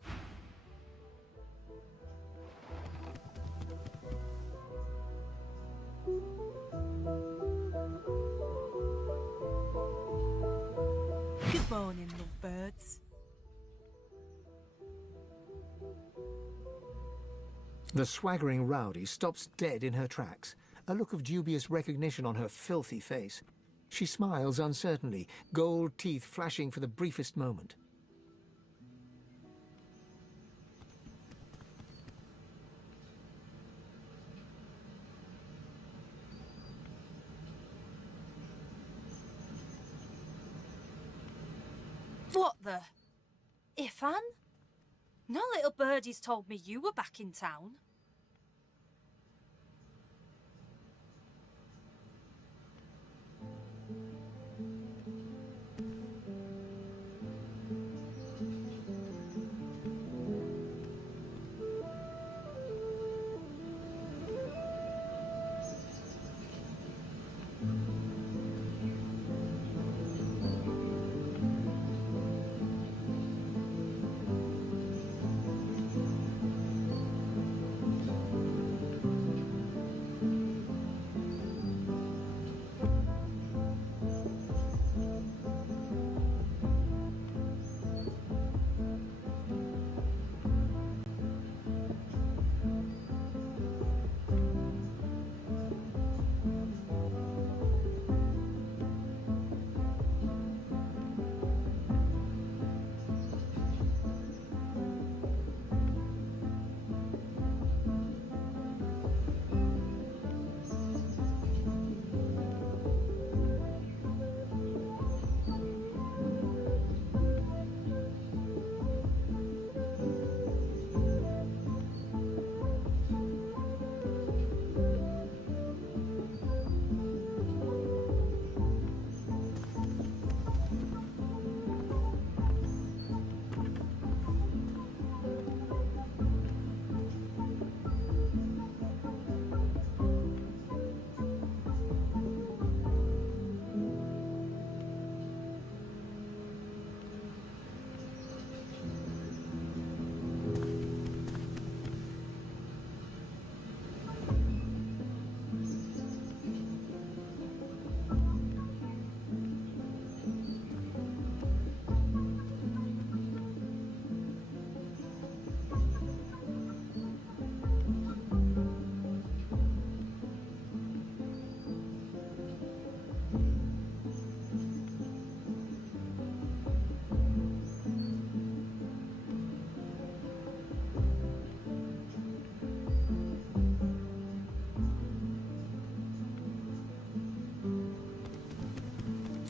Good morning, lovebirds. The swaggering rowdy stops dead in her tracks, a look of dubious recognition on her filthy face. She smiles uncertainly, gold teeth flashing for the briefest moment. What the? Ifan? No little birdies told me you were back in town.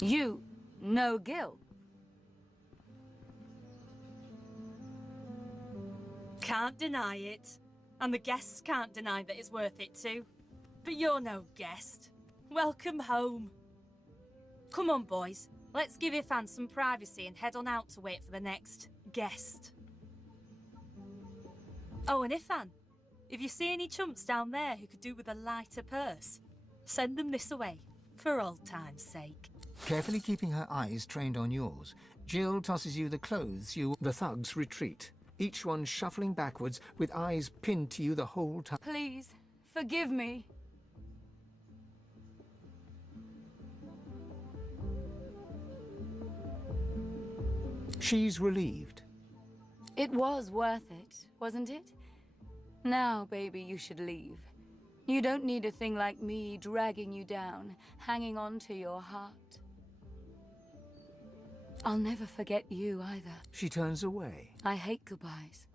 You, no Gil. Can't deny it. And the guests can't deny that it's worth it too. But you're no guest. Welcome home. Come on, boys. Let's give Ifan some privacy and head on out to wait for the next guest. Oh, and Ifan, if you see any chumps down there who could do with a lighter purse, send them this away. For old time's sake. Carefully keeping her eyes trained on yours, Jill tosses you the clothes you... The thugs retreat, each one shuffling backwards with eyes pinned to you the whole time. Please, forgive me. She's relieved. It was worth it, wasn't it? Now, baby, you should leave. You don't need a thing like me dragging you down, hanging on to your heart. I'll never forget you either. She turns away. I hate goodbyes.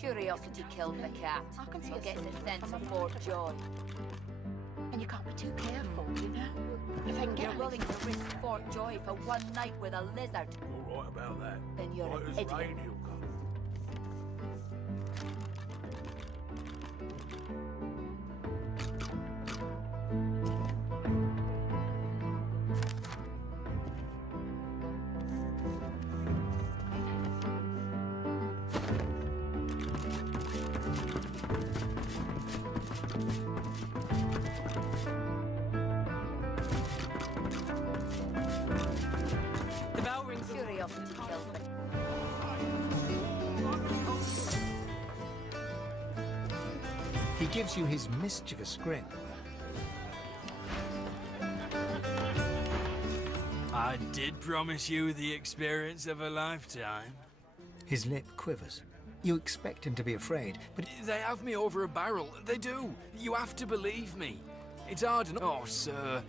Curiosity killed the cat. But gets it sent to Fort Joy. And you can't be too careful, you know? If I can get You're willing to risk Fort Joy for one night with a lizard. You're right about that. Then you're Right an as idiot. rain, Hilka. The bell rings. Curiosity killed the He gives you his mischievous grin. I did promise you the experience of a lifetime. His lip quivers. You expect him to be afraid, but... They have me over a barrel. They do. You have to believe me. It's hard enough. Oh, sir.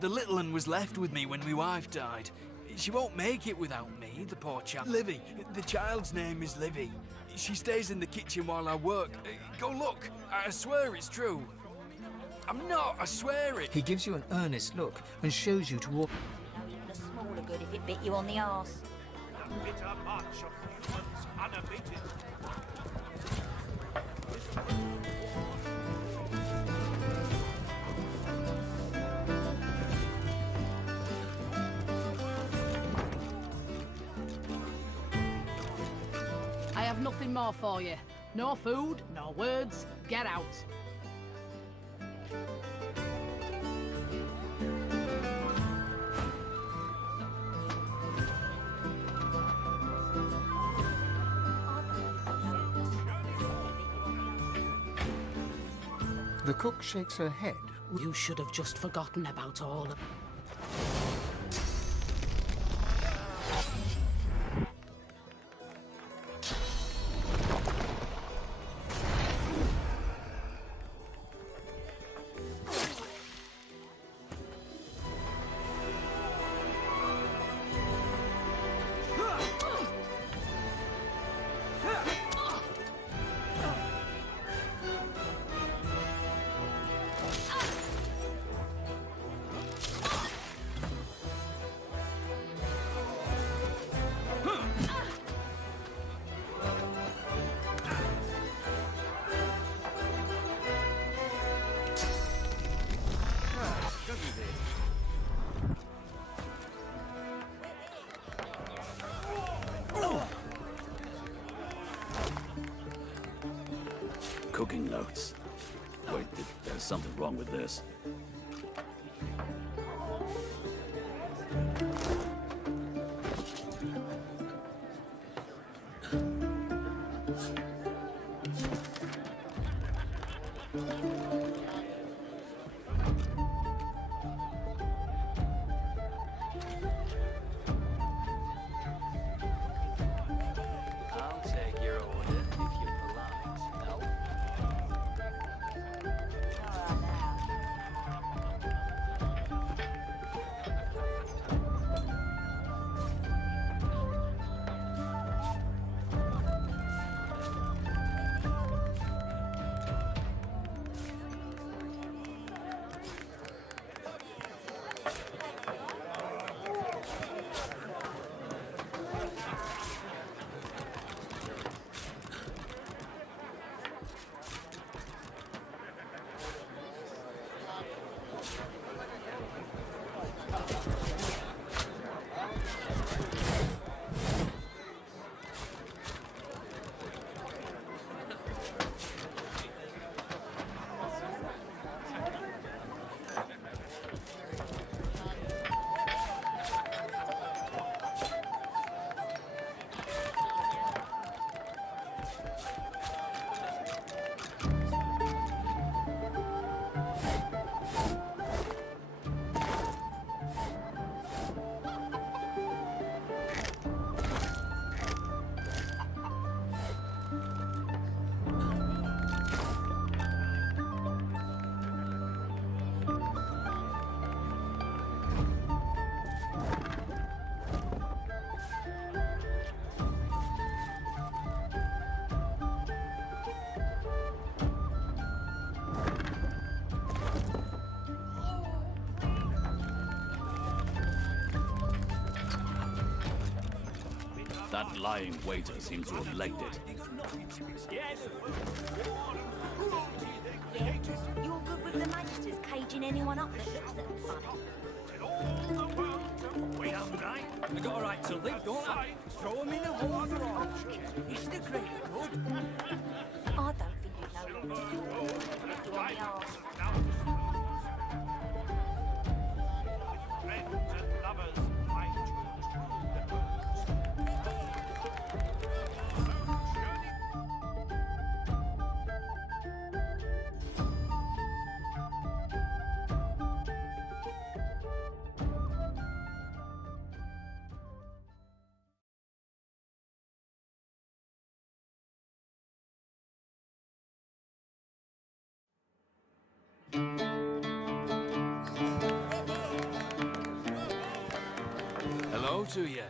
The little one was left with me when my wife died. She won't make it without me, the poor chap. Livy. The child's name is Livy. She stays in the kitchen while I work. Go look. I swear it's true. I'm not. I swear it. He gives you an earnest look and shows you to walk... The smaller good if it bit you on the arse. The bitter march of humans unabated. I have nothing more for you. No food, no words. Get out. The cook shakes her head. You should have just forgotten about all of... Cooking notes. Wait, there's something wrong with this. I'll take your order if you're polite. No? That lying waiter seems to have legged it. You're good with the magisters caging anyone up that looks at them funny. Damn right. I got a right to live, don't I? Throw him in a hole for all. It's the greater good. I don't think you know what to do. You on the arse. Friends and lovers, I Hello to you.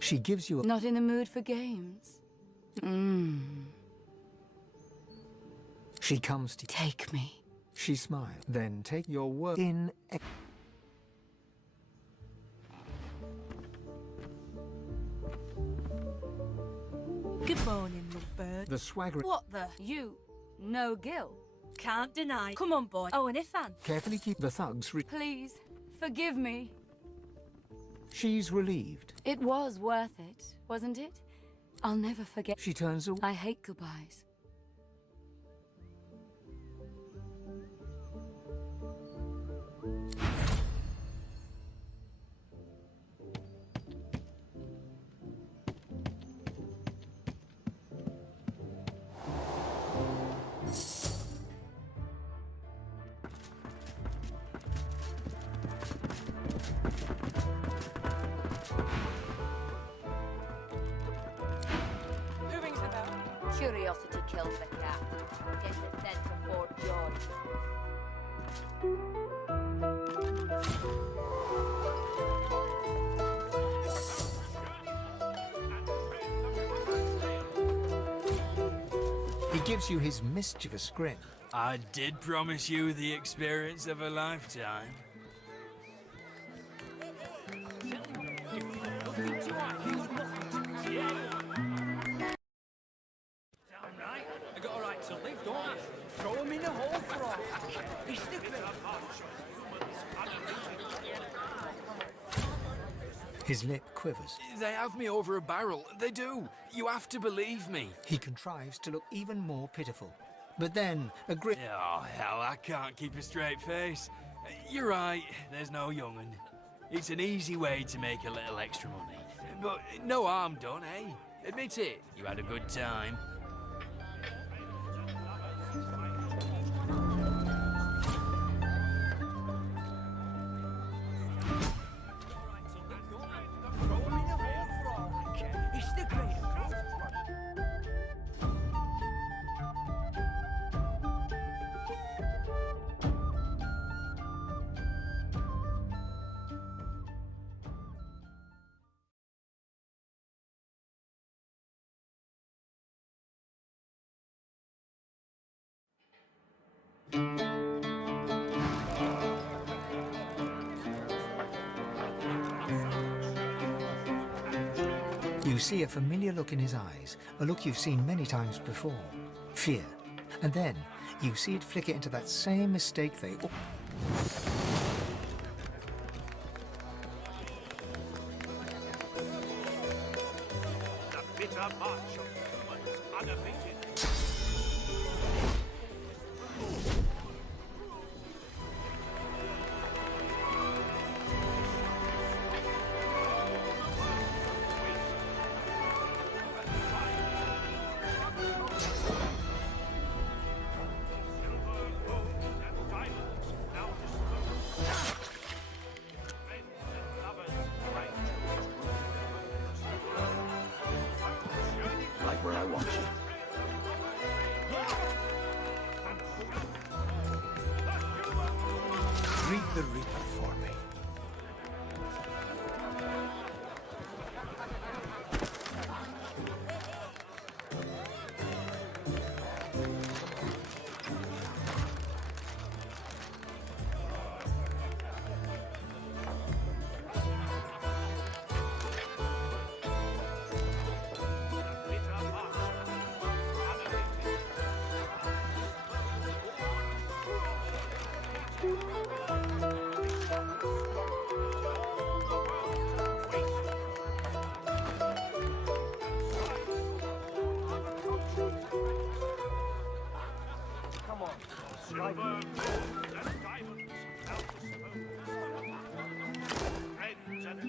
She gives you a... Not in the mood for games? She comes to... Take me. She smiles. Then take your word in... Good morning, lovebird. The swagger... What the? You, no Gil. Can't deny. Come on, boy. Oh, and Ifan. Carefully keep the thugs... Please, forgive me. She's relieved. It was worth it, wasn't it? I'll never forget. She turns away. I hate goodbyes. Curiosity kills the cat. Get the scent of Fort George. He gives you his mischievous grin. I did promise you the experience of a lifetime. His lip quivers. They have me over a barrel. They do. You have to believe me. He contrives to look even more pitiful. But then, a grin... Oh, hell, I can't keep a straight face. You're right, there's no young'un. It's an easy way to make a little extra money. But no harm done, eh? Admit it, you had a good time. You see a familiar look in his eyes, a look you've seen many times before. Fear. And then, you see it flicker into that same mistake they... The bitter march of humans unabated.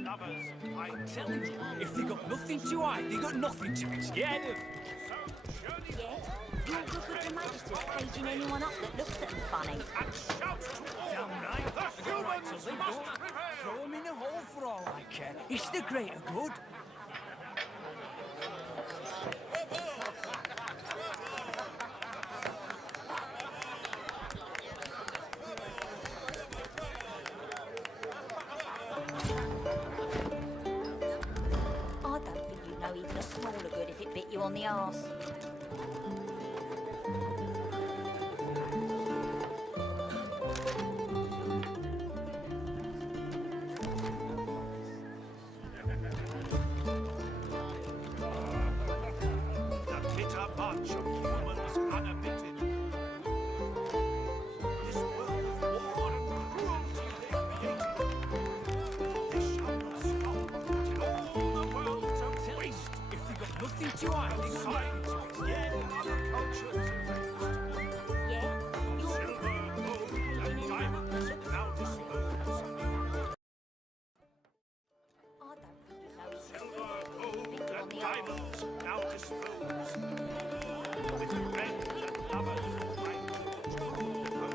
lovers. I tell you, if they got nothing to hide, they got nothing to be scared of. Yeah? You're good to Majesty's paging anyone up that looks at them funny. Damn right. I got a right to live, don't I? Throw them in a hole for all I care. It's the greater good. I don't think you'd know even a smaller good if it bit you on the arse. The bitter bunch of humans unabated. This world of war and cruelty they created. They shall not stop till all the world's a waste. If they got nothing to hide, they got nothing to be scared of. Other cultures Yeah? silver, gold, and diamonds now disposed. I don't think you'd know even Silver, gold, and diamonds now disposed. With friends and lovers alike disposed.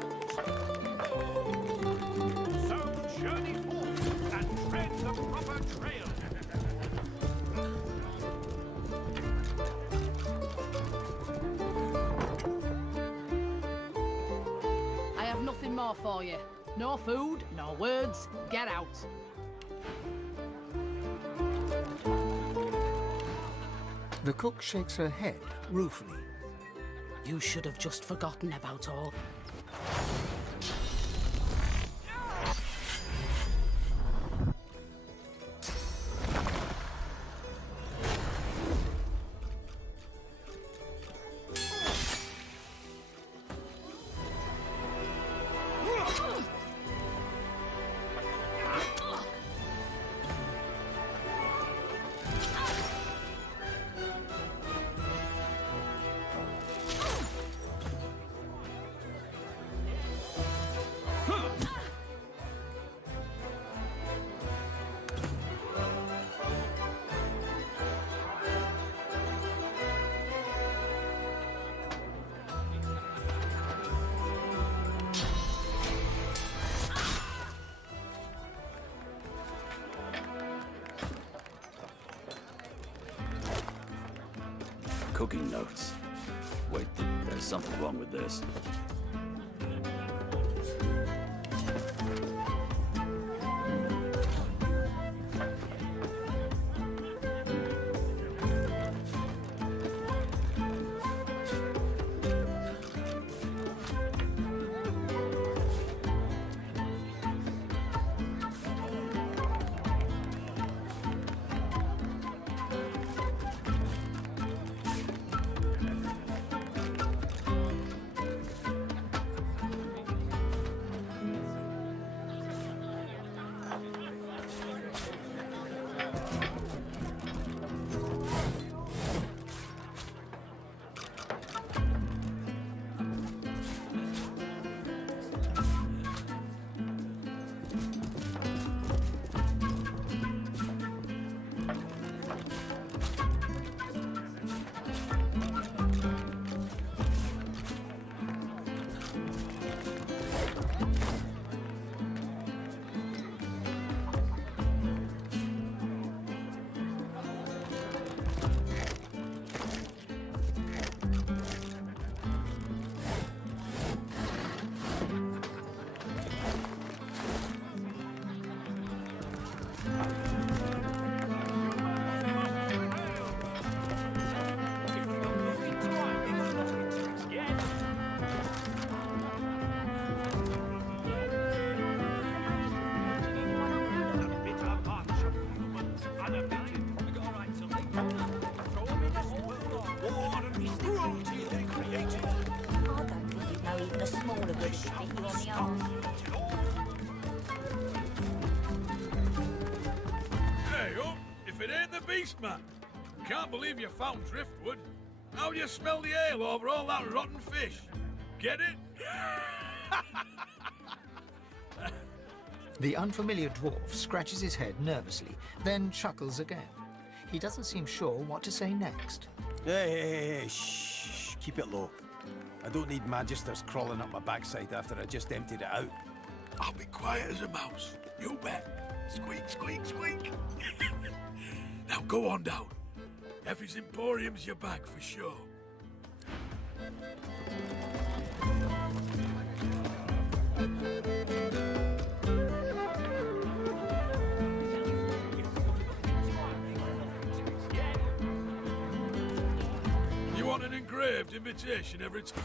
So journey forth and tread the proper trail. I have nothing more for you. No food, no words. Get out. The cook shakes her head ruefully. You should have just forgotten about all. Cooking notes. Wait, there's something wrong with this. Man, can't believe you found driftwood. How do you smell the ale over all that rotten fish? Get it? The unfamiliar dwarf scratches his head nervously, then chuckles again. He doesn't seem sure what to say next. Hey, shh, keep it low. I don't need magisters crawling up my backside after I just emptied it out. I'll be quiet as a mouse. You bet. Squeak, squeak, squeak. Now go on down. Effie's Emporium's your back for sure. You want an engraved invitation every time?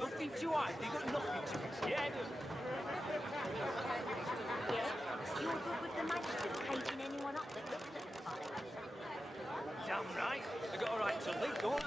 Nothing to hide, they got nothing to be scared of. Yeah, you're good with the magisters painting anyone up that looks at them funny. Damn right, I got a right to live, don't I?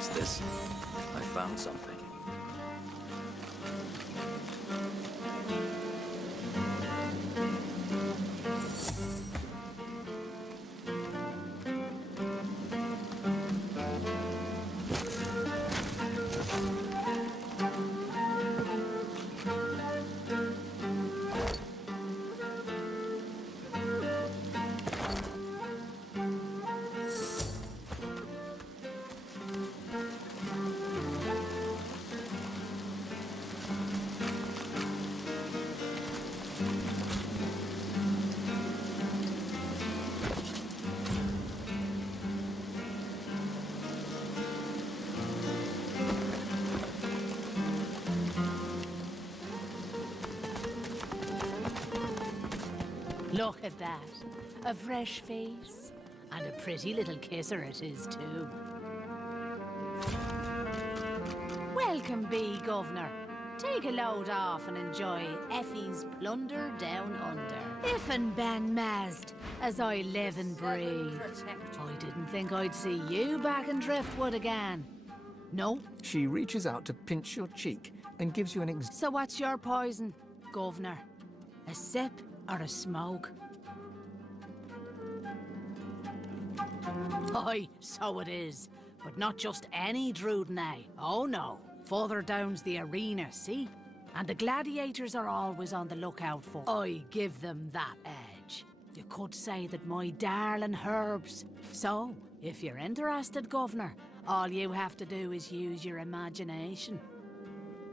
What's this? I found something. Look at that. A fresh face. And a pretty little kisser it is, too. Welcome be, Governor. Take a load off and enjoy Effie's plunder down under. If and ben mazd, as I live and breathe. I didn't think I'd see you back in Driftwood again. No? She reaches out to pinch your cheek and gives you an So what's your poison, Governor? A sip or a smoke? Aye, so it is. But not just any Druidnay. Oh no. Further down's the arena, see? And the gladiators are always on the lookout for. I give them that edge. You could say that my darling herbs. So, if you're interested, Governor, all you have to do is use your imagination.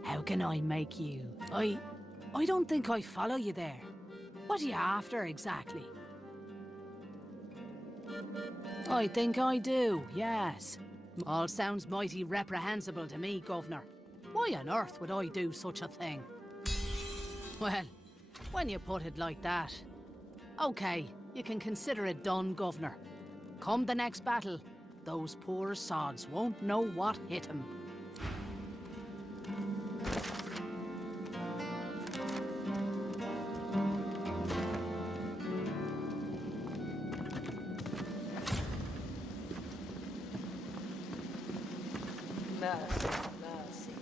How can I make you? I don't think I follow you there. What are you after, exactly? I think I do, yes. All sounds mighty reprehensible to me, Governor. Why on earth would I do such a thing? Well, when you put it like that... Okay, you can consider it done, Governor. Come the next battle, those poor sods won't know what hit them. Mercy, mercy.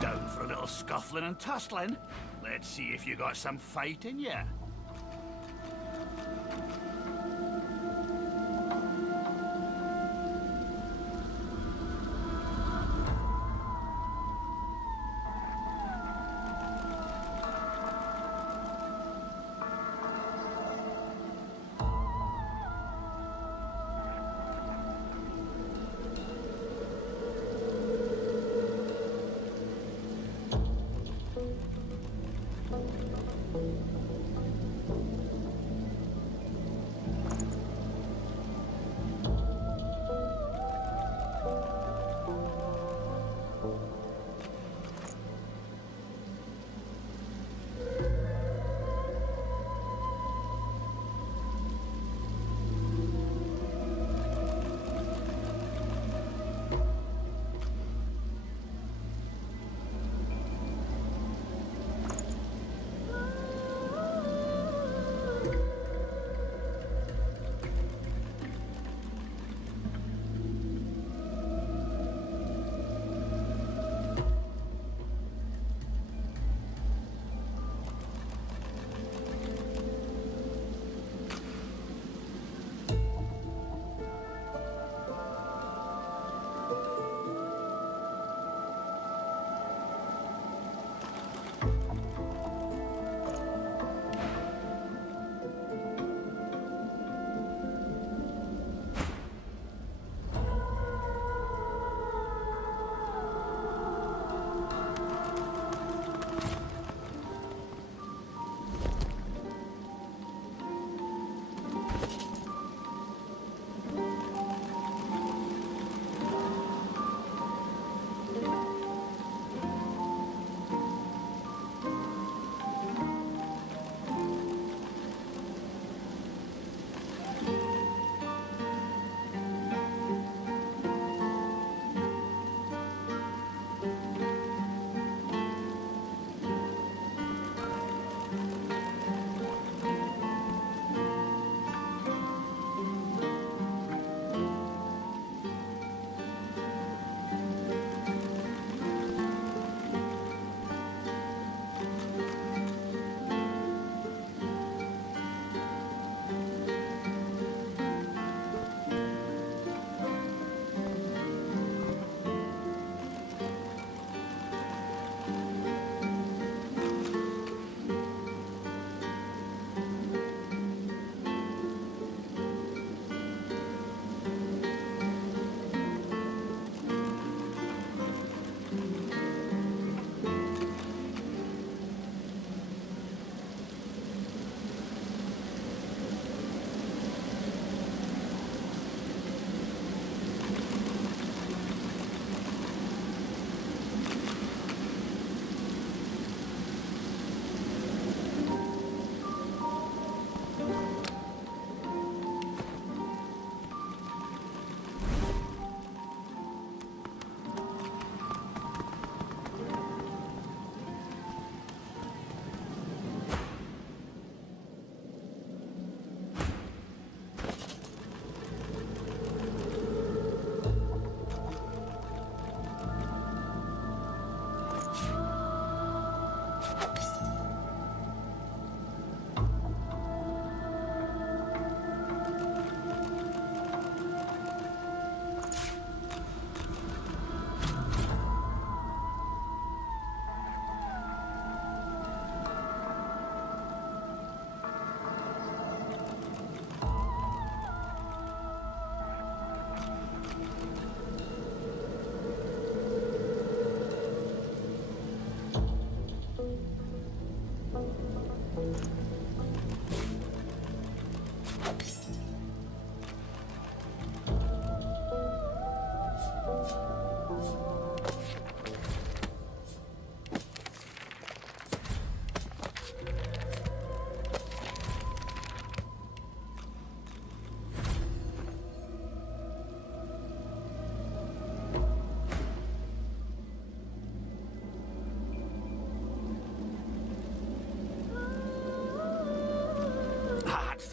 Down for a little scuffling and tussling? Let's see if you got some fight in ya.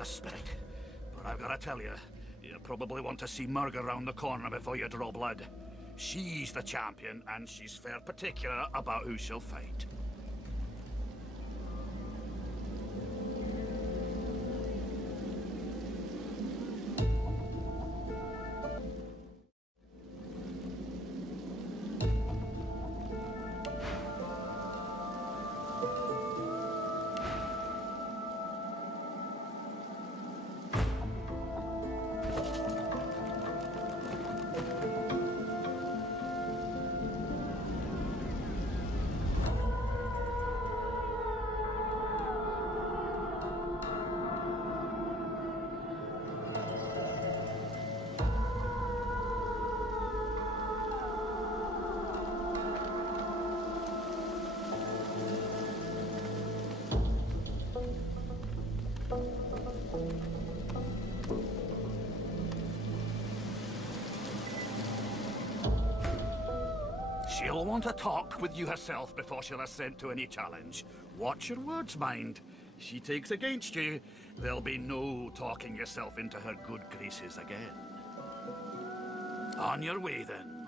suspect. But I've got to tell you, you probably want to see Murg around the corner before you draw blood. She's the champion, and she's fair particular about who she'll fight. She'll want to talk with you herself before she'll assent to any challenge. Watch your words, mind. She takes against you, there'll be no talking yourself into her good graces again. On your way, then.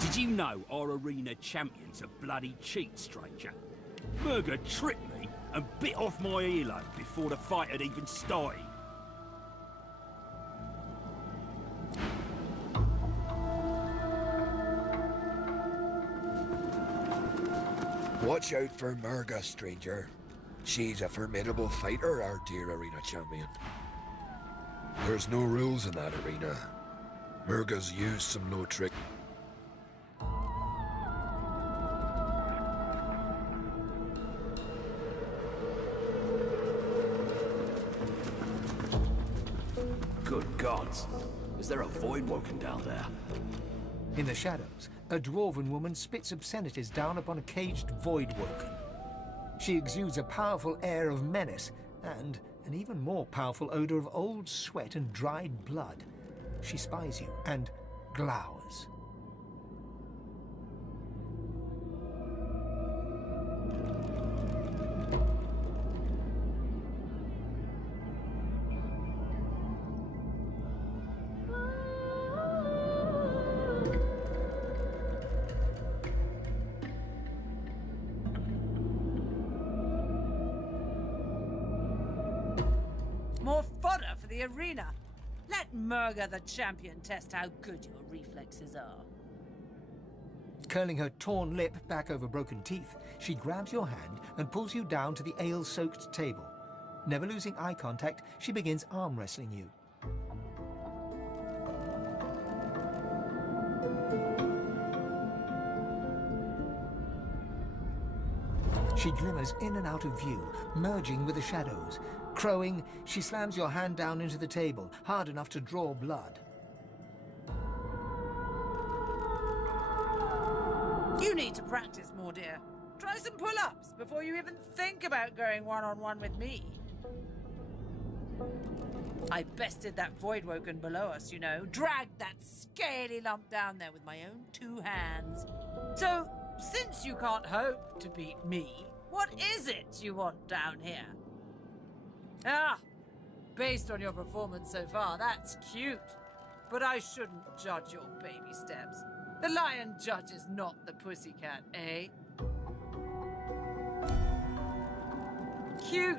Did you know our arena champion's a bloody cheat, stranger? Murger tricked me and bit off my earlobe before the fight had even started. Watch out for Murga, stranger. She's a formidable fighter, our dear arena champion. There's no rules in that arena. Murga's used some low trick. Good gods. Is there a void woken down there? In the shadows, a dwarven woman spits obscenities down upon a caged void woken. She exudes a powerful air of menace and an even more powerful odor of old sweat and dried blood. She spies you and glowers. More fodder for the arena. Let Murga the champion test how good your reflexes are. Curling her torn lip back over broken teeth, she grabs your hand and pulls you down to the ale-soaked table. Never losing eye contact, she begins arm wrestling you. She glimmers in and out of view, merging with the shadows. Crowing, she slams your hand down into the table, hard enough to draw blood. You need to practice more, dear. Try some pull-ups before you even think about going one-on-one with me. I bested that void woken below us, you know. Dragged that scaly lump down there with my own 2 hands. So, since you can't hope to beat me, what is it you want down here? Ah, based on your performance so far, that's cute. But I shouldn't judge your baby steps. The lion judges not the pussycat, eh? Cute.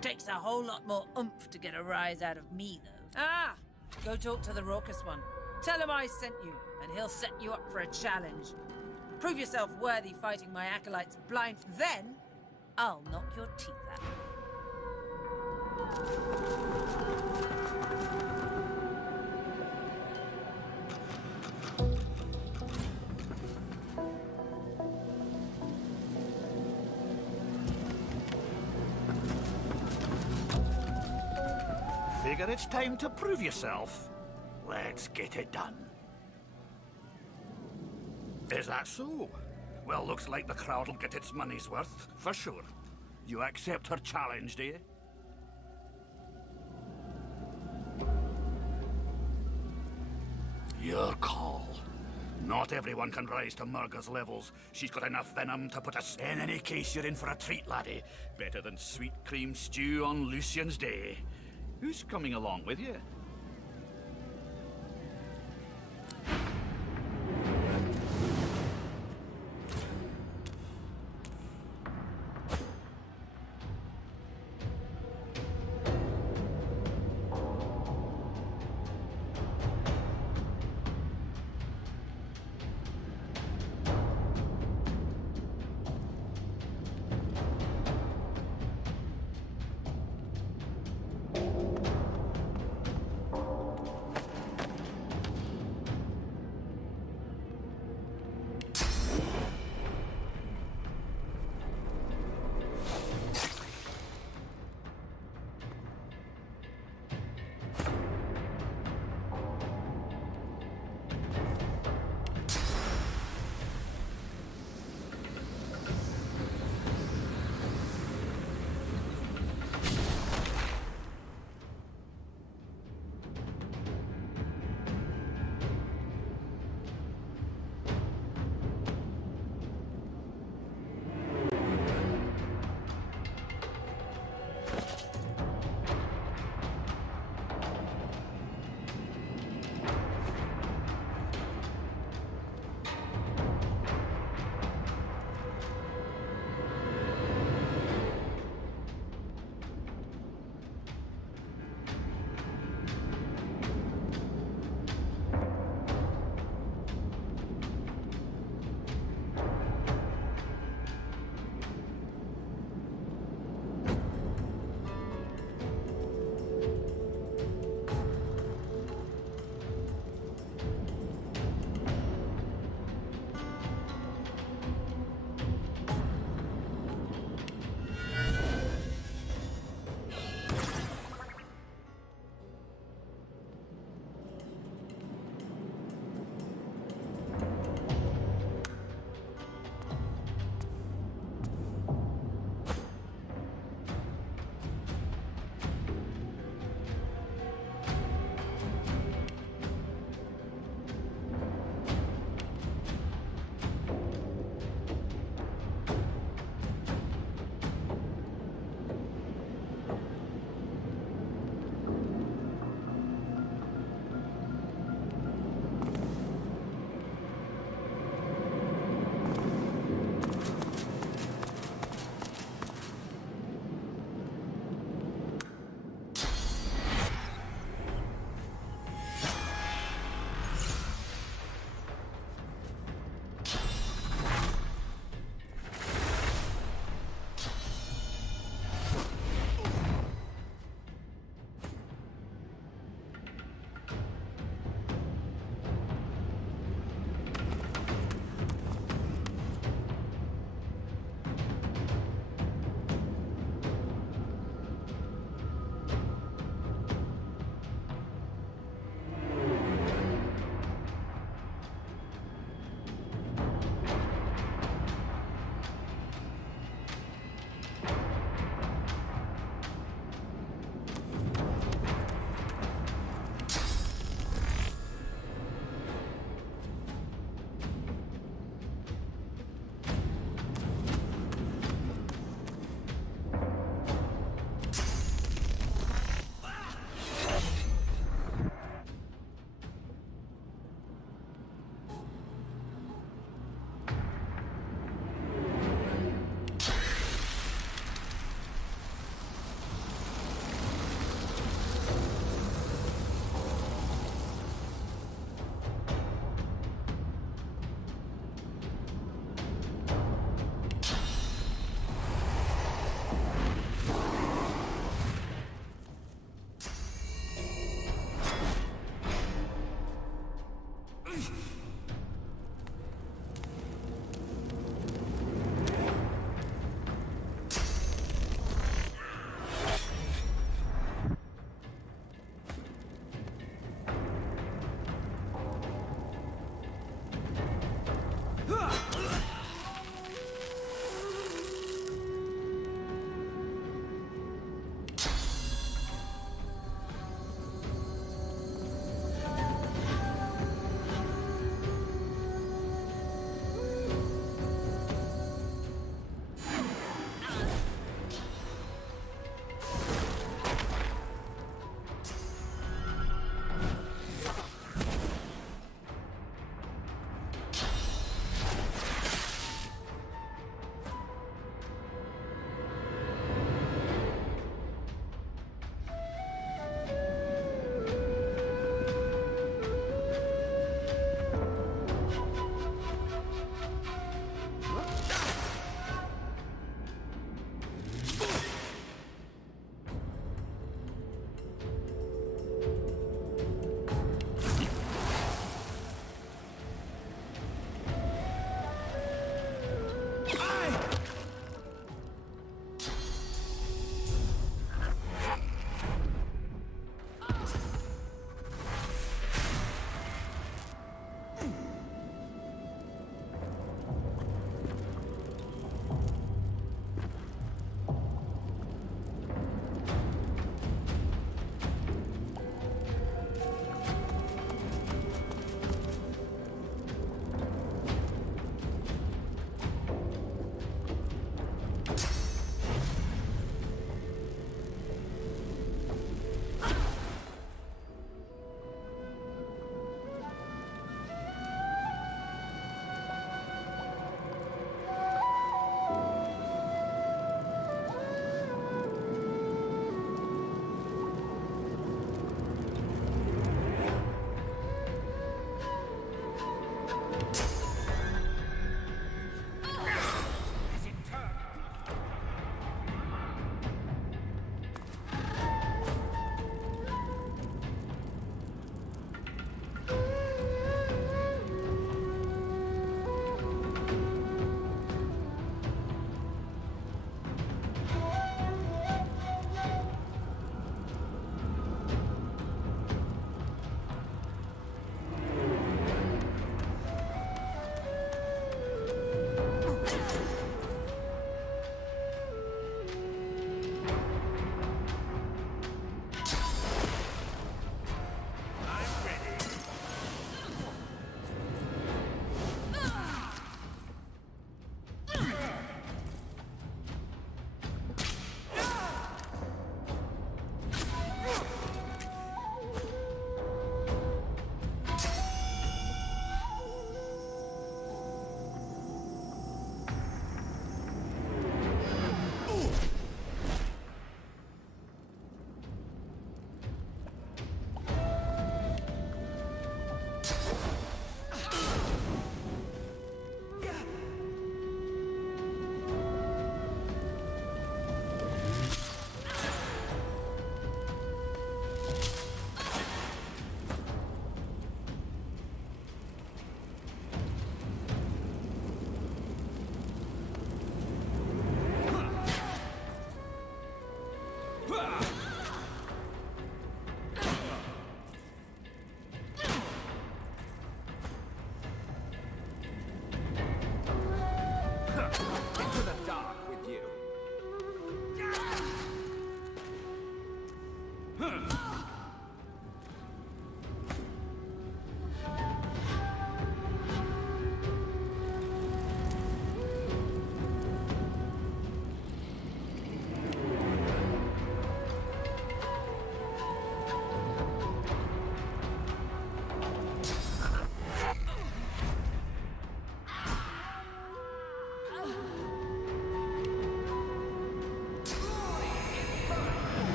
Takes a whole lot more oomph to get a rise out of me, though. Ah, go talk to the raucous one. Tell him I sent you, and he'll set you up for a challenge. Prove yourself worthy fighting my acolytes blind. Then, I'll knock your teeth out. Figure it's time to prove yourself. Let's get it done. Is that so? Well, looks like the crowd will get its money's worth, for sure. You accept her challenge, do you? Your call. Not everyone can rise to Murga's levels. She's got enough venom to put us... In any case, you're in for a treat, laddie. Better than sweet cream stew on Lucian's Day. Who's coming along with you?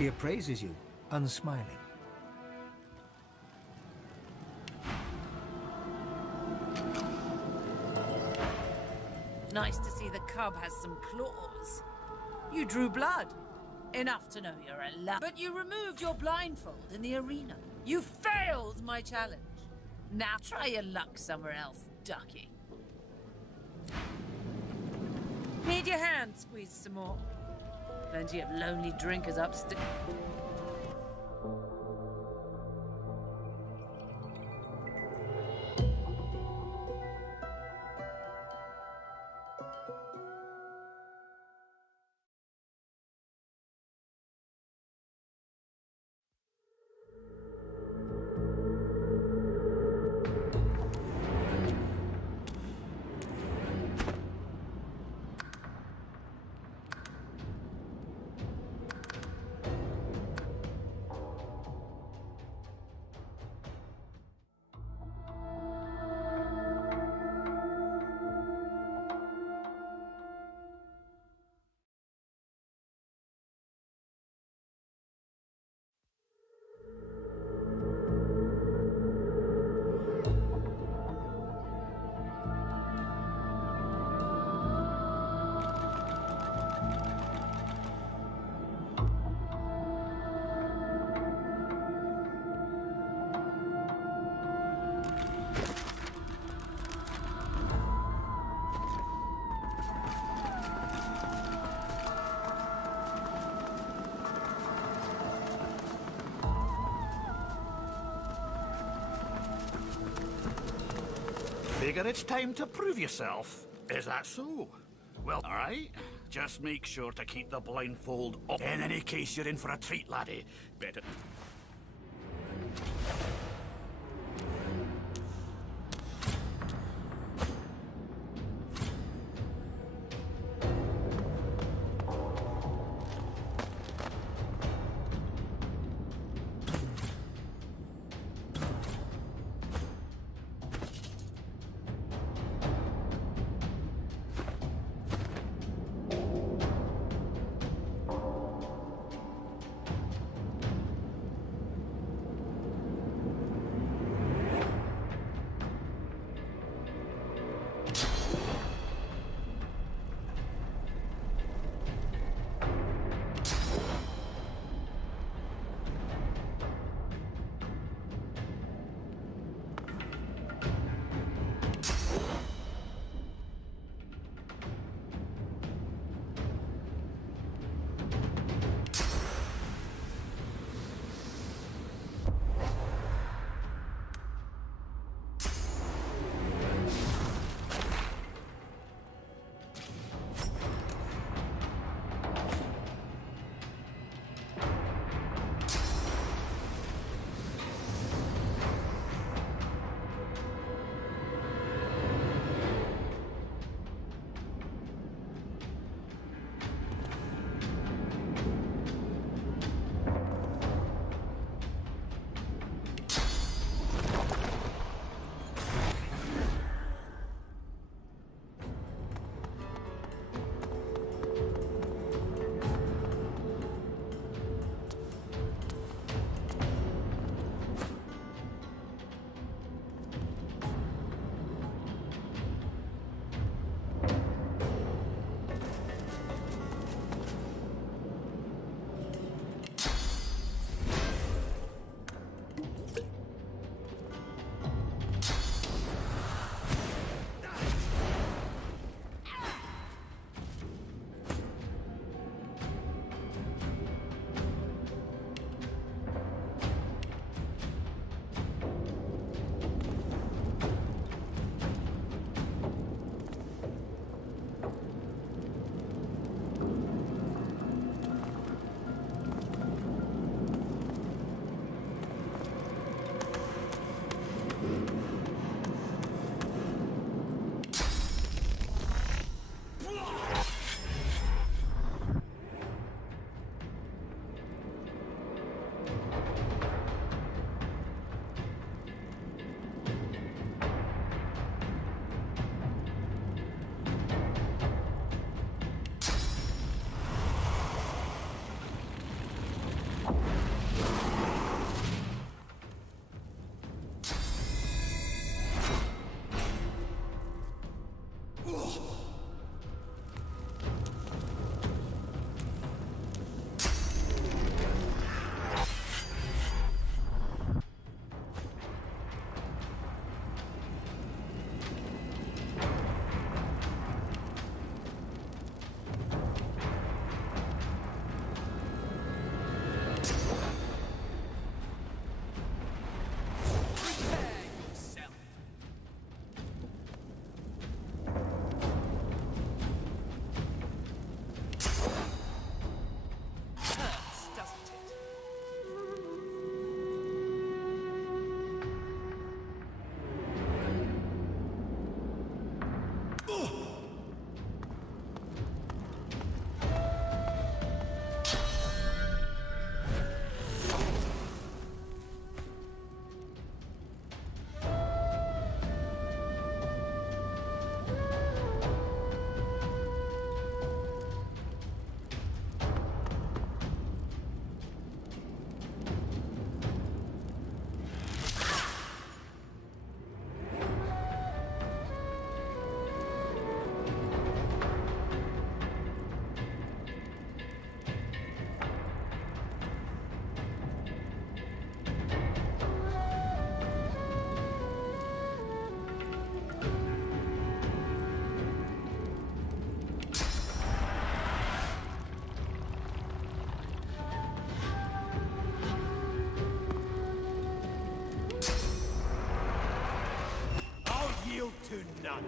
She appraises you, unsmiling. Nice to see the cub has some claws. You drew blood. Enough to know you're alive. But you removed your blindfold in the arena. You failed my challenge. Now try your luck somewhere else, ducky. Need your hand squeezed some more? Plenty of lonely drinkers upstairs. Figure it's time to prove yourself. Is that so? Well, all right. Just make sure to keep the blindfold off. In any case, you're in for a treat, laddie. Better... to none.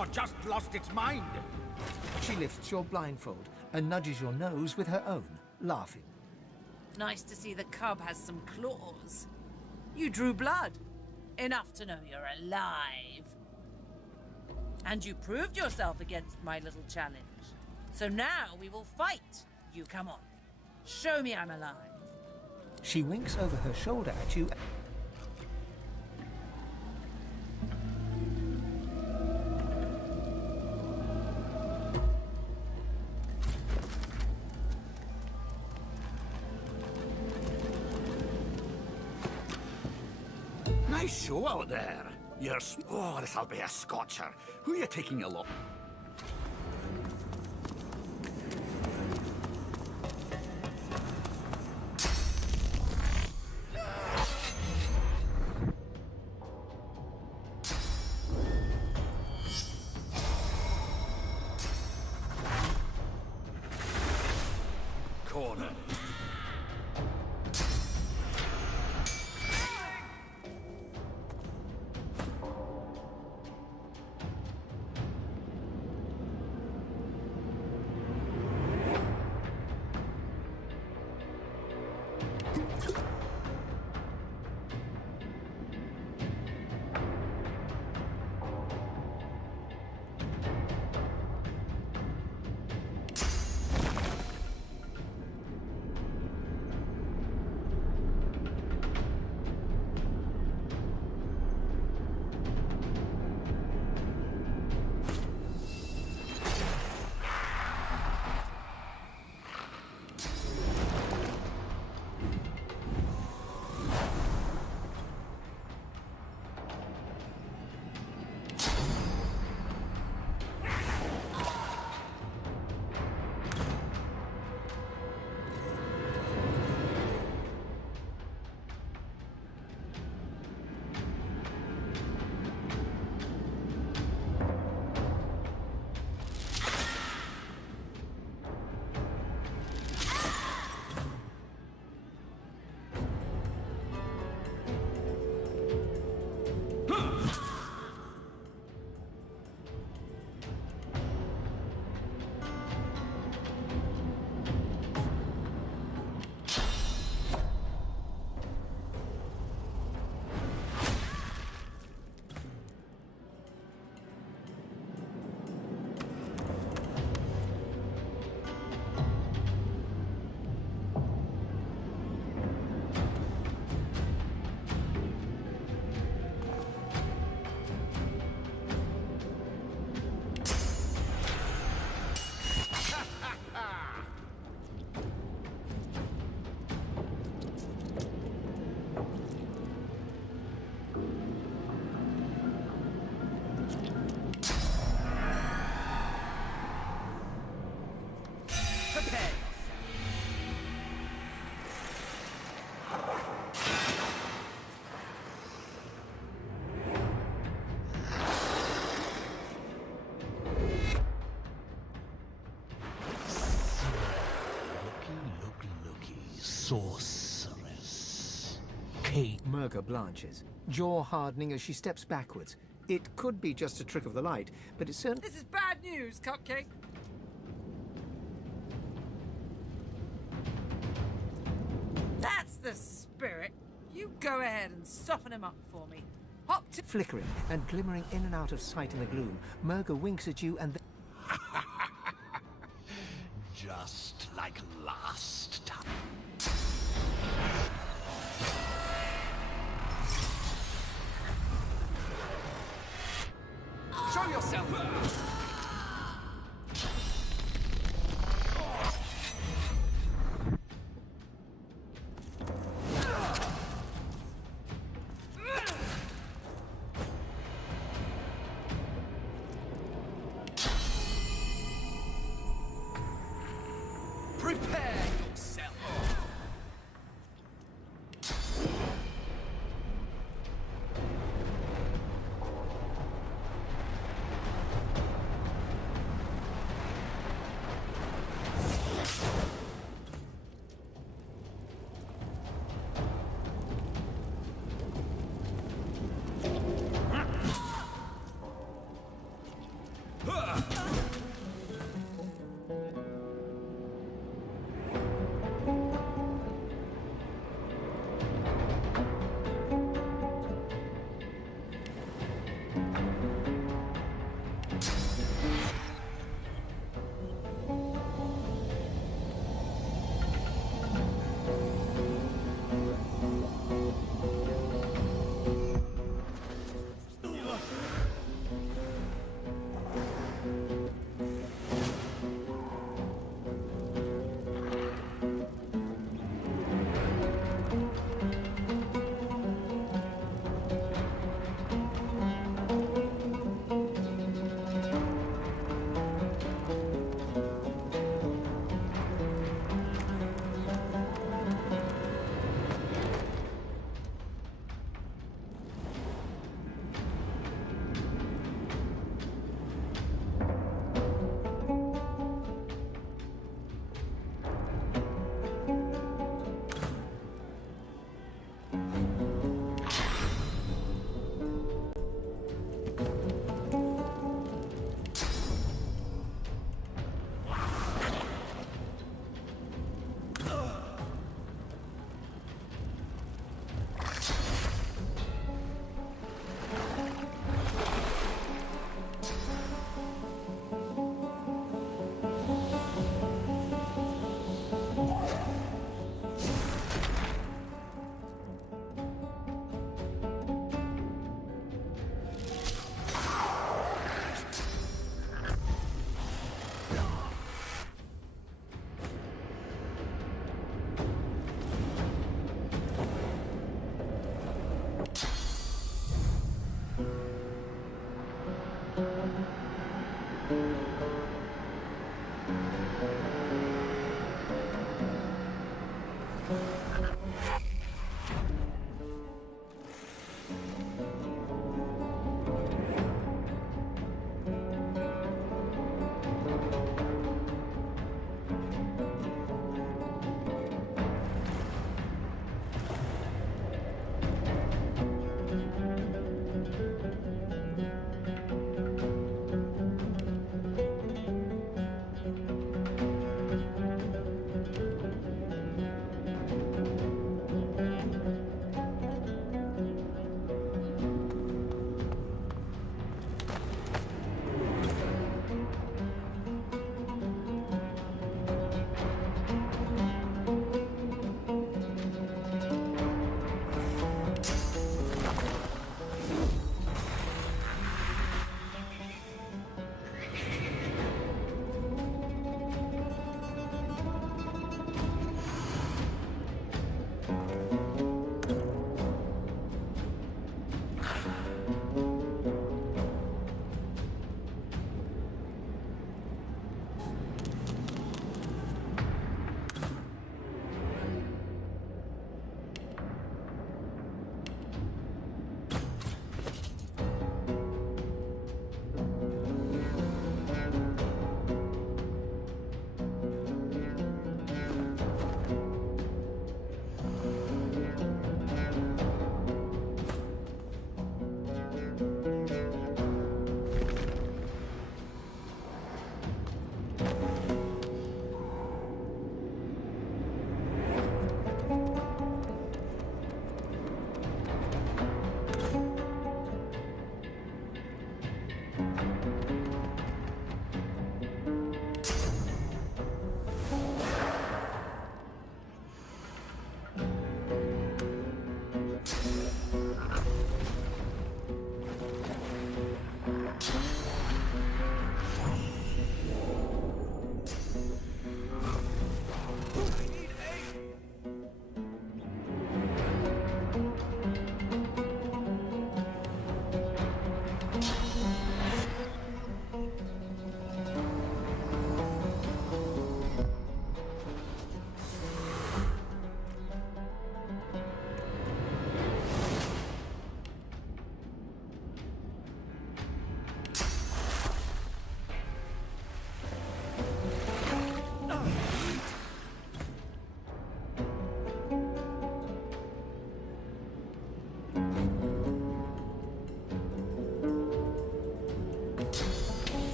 or just lost its mind? She lifts your blindfold and nudges your nose with her own, laughing. Nice to see the cub has some claws. You drew blood. Enough to know you're alive. And you proved yourself against my little challenge. So now we will fight. You come on. Show me I'm alive. She winks over her shoulder at you. Nice show out there. Oh, this'll be a scotcher. Who are you taking along? Corner. Sorceress. Kate Murga blanches, jaw hardening as she steps backwards. It could be just a trick of the light, but it's certainly... This is bad news, Cupcake. That's the spirit. You go ahead and soften him up for me. Hop to... Flickering and glimmering in and out of sight in the gloom, Murga winks at you and then... Just like last time. Show yourself! Prepare yourself!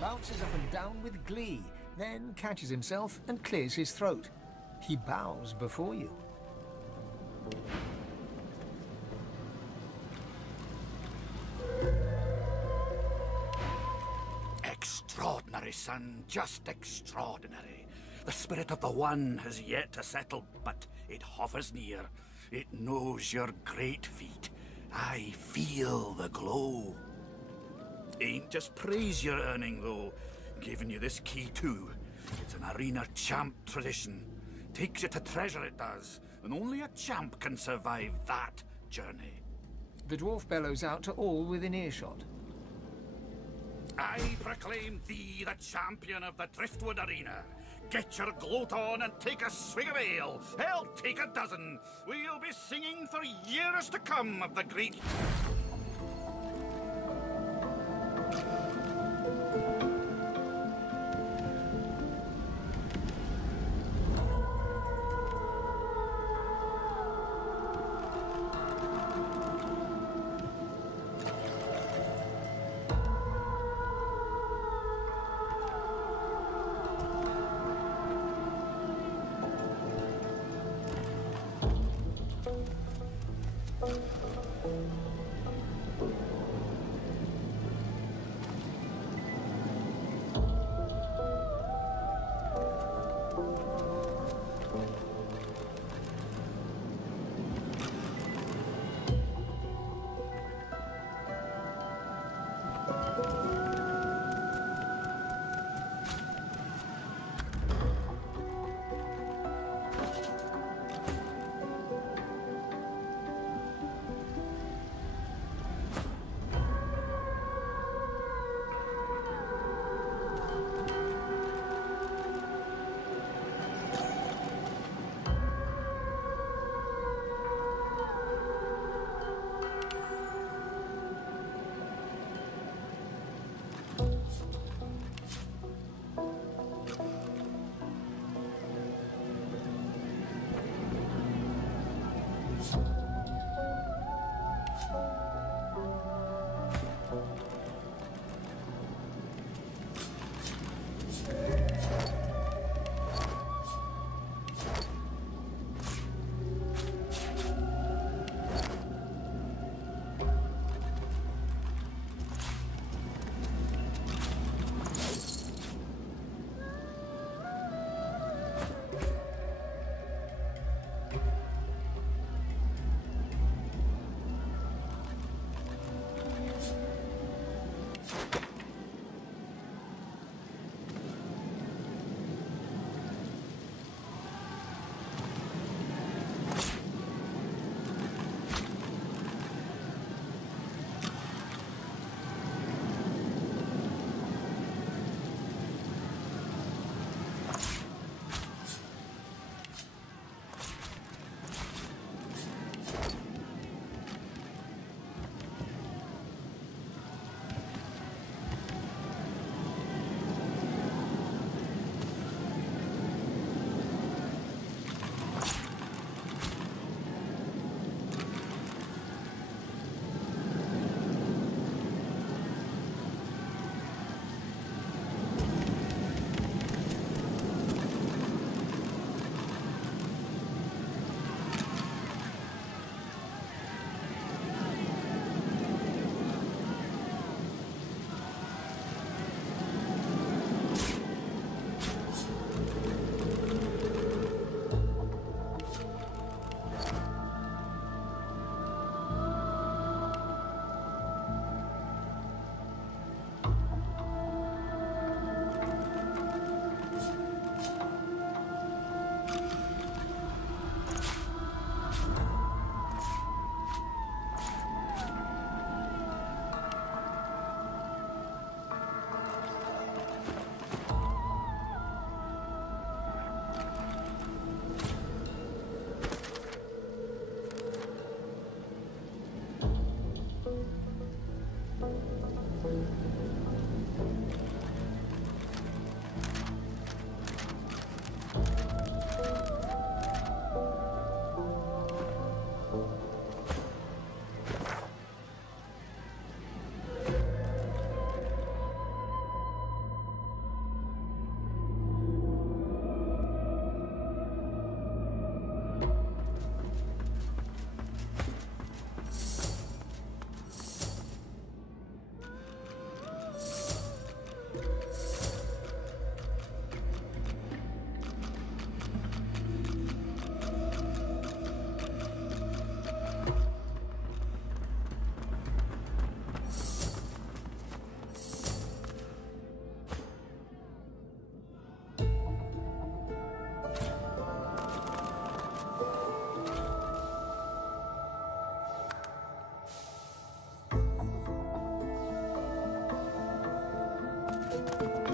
Bounces up and down with glee, then catches himself and clears his throat. He bows before you. Extraordinary, son, just extraordinary. The spirit of the One has yet to settle, but it hovers near. It knows your great feat. I feel the glow. Ain't just praise you're earning, though. Giving you this key, too. It's an arena champ tradition. Takes you to treasure, it does. and only a champ can survive that journey. The dwarf bellows out to all within earshot. I proclaim thee the champion of the Driftwood Arena. Get your gloat on and take a swig of ale. Hell, take a dozen. We'll be singing for years to come of the great...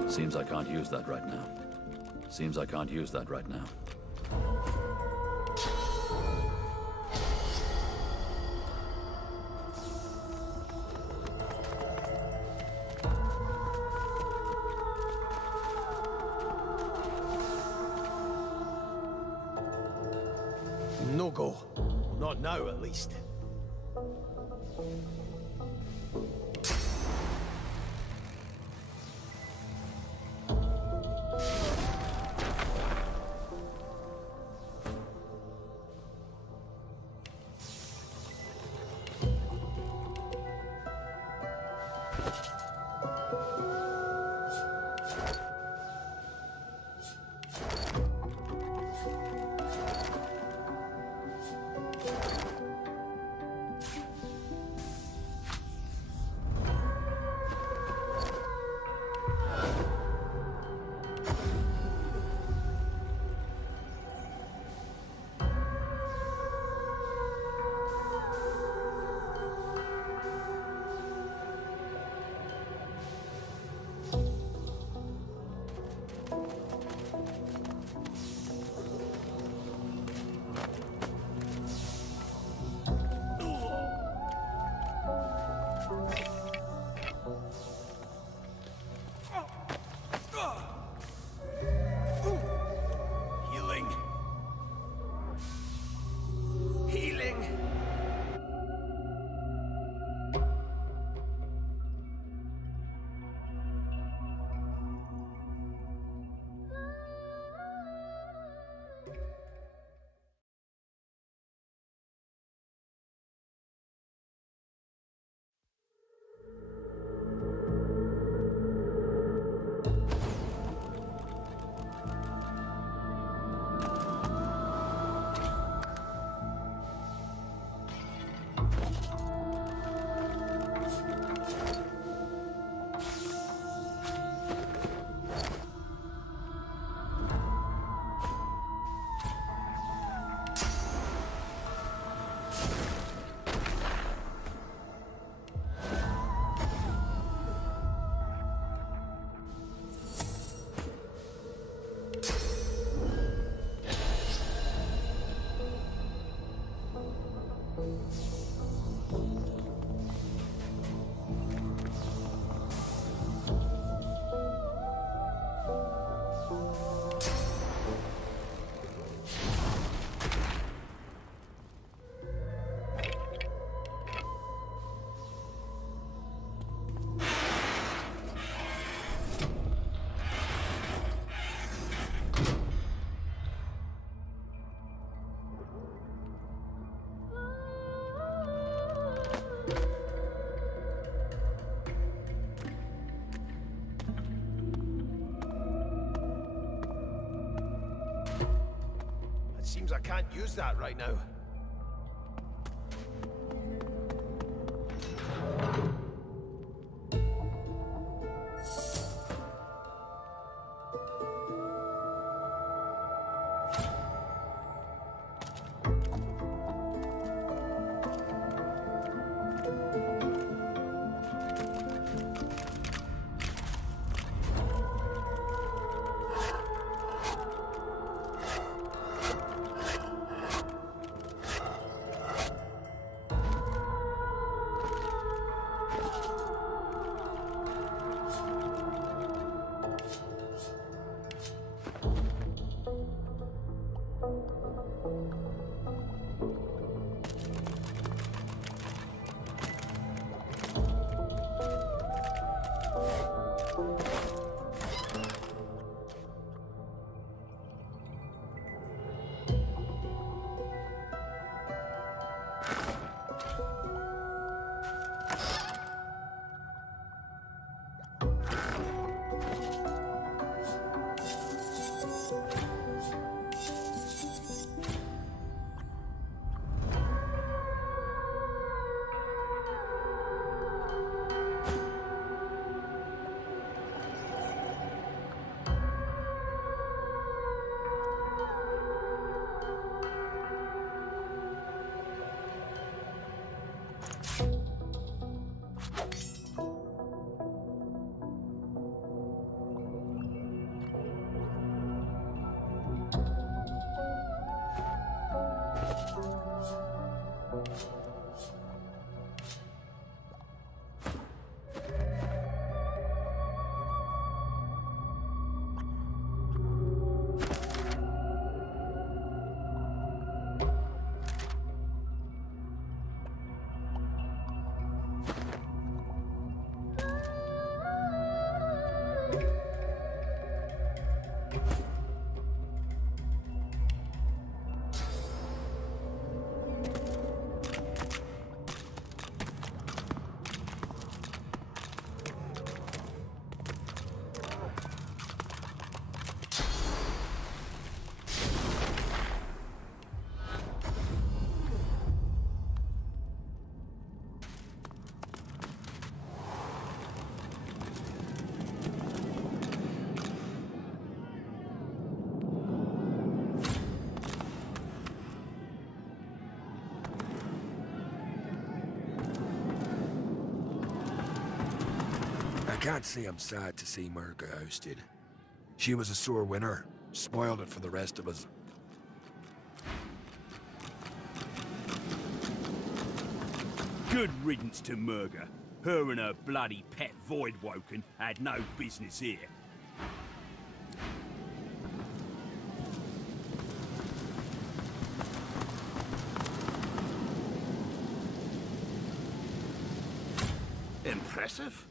Seems I can't use that right now. Seems I can't use that right now. No go. Not now, at least. Seems I can't use that right now. can't say I'm sad to see Merca ousted. She was a sore winner. Spoiled it for the rest of us. Good riddance to Merga. Her and her bloody pet Voidwoken had no business here. Impressive.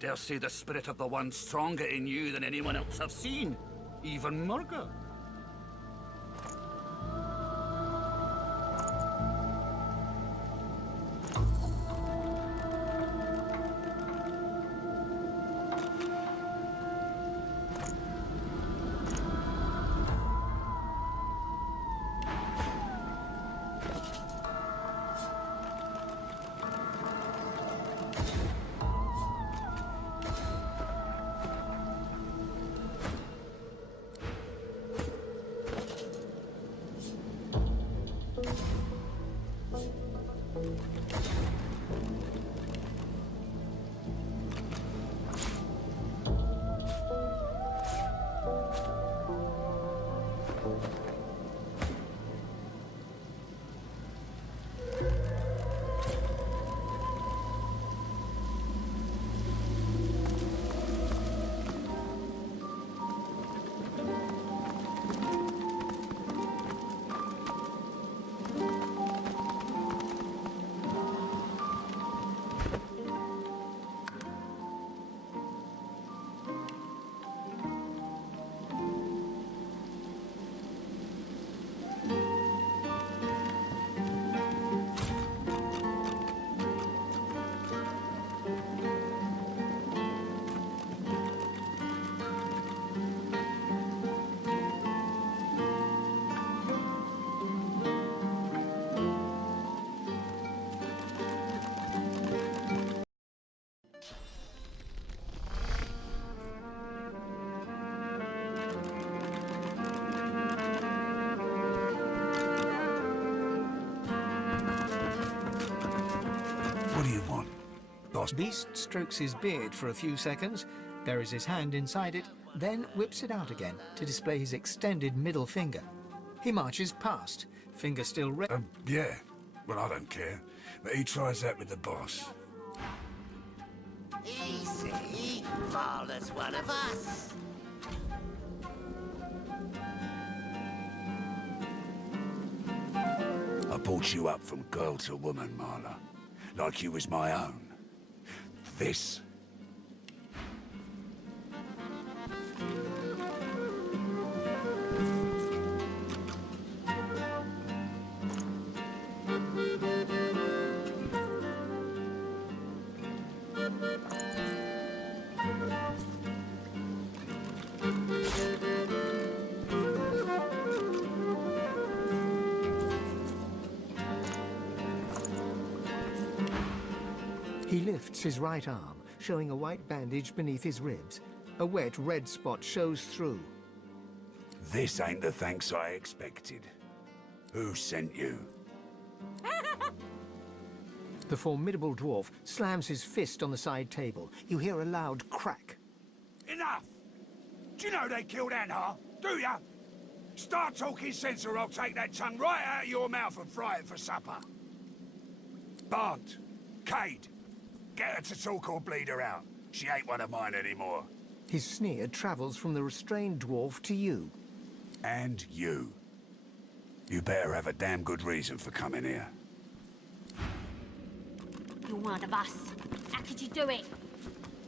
Dare say the spirit of the one stronger in you than anyone else I've seen. Even Murga. What do you want? Beast strokes his beard for a few seconds, buries his hand inside it, then whips it out again to display his extended middle finger. He marches past, finger still red. Yeah. Well, I don't care. But he tries that with the boss. Easy. Marla's one of us. I brought you up from girl to woman, Marla. Like you was my own. This. He lifts his right arm, showing a white bandage beneath his ribs. A wet red spot shows through. This ain't the thanks I expected. Who sent you? The formidable dwarf slams his fist on the side table. You hear a loud crack. Enough! Do you know they killed Anhar? Do ya? Start talking sense or I'll take that tongue right out of your mouth and fry it for supper. Barnt, Cade, get her to talk or bleed her out. She ain't one of mine anymore. His sneer travels from the restrained dwarf to you. And you. You better have a damn good reason for coming here. You're one of us. How could you do it?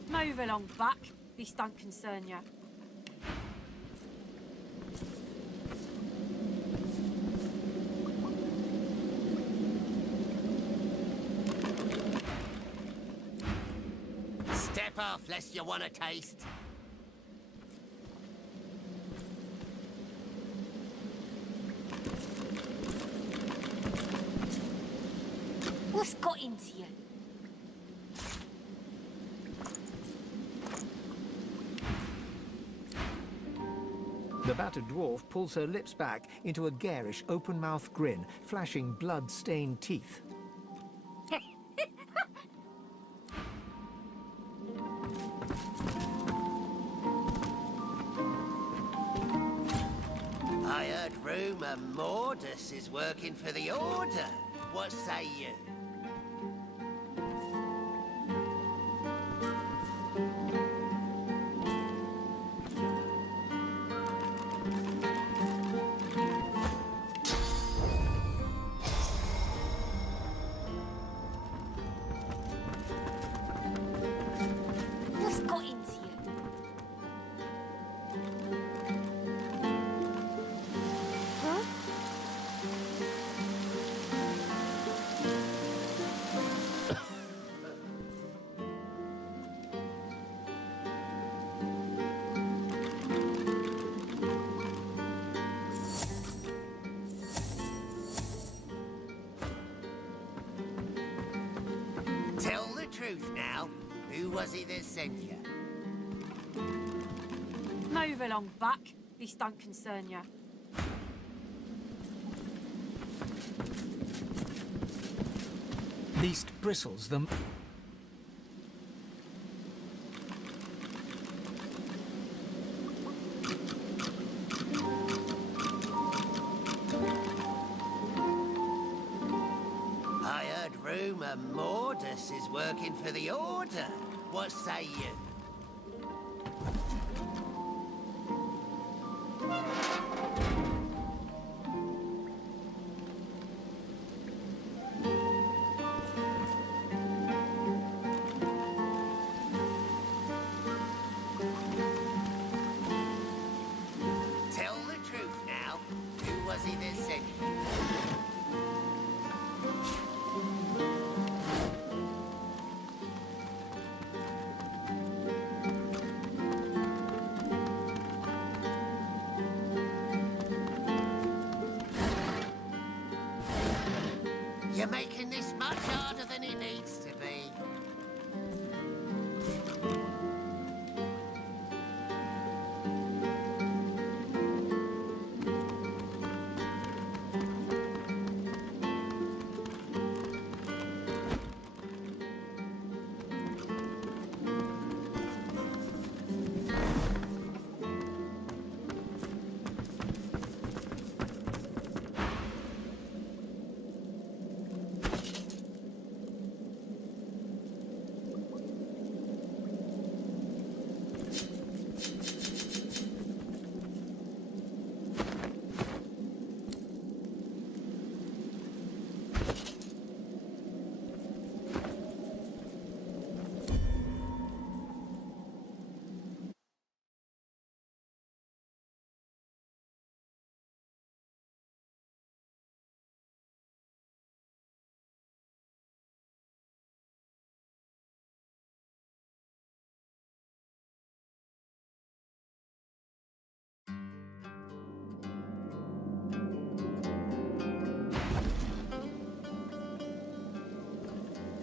Move along, Buck. This don't concern you. Step off, lest you want a taste. What's got into you? The battered dwarf pulls her lips back into a garish, open-mouthed grin, flashing blood-stained teeth. I heard rumour Mordus is working for the Order. What say you? What's got into you? Huh? Tell the truth now. Who was it that sent you? Move along back. This don't concern you. Least bristles them. I heard rumour Mordus is working for the Order. What say you? Tell the truth now. Who was it that sent you? You're making this much harder than it needs to be.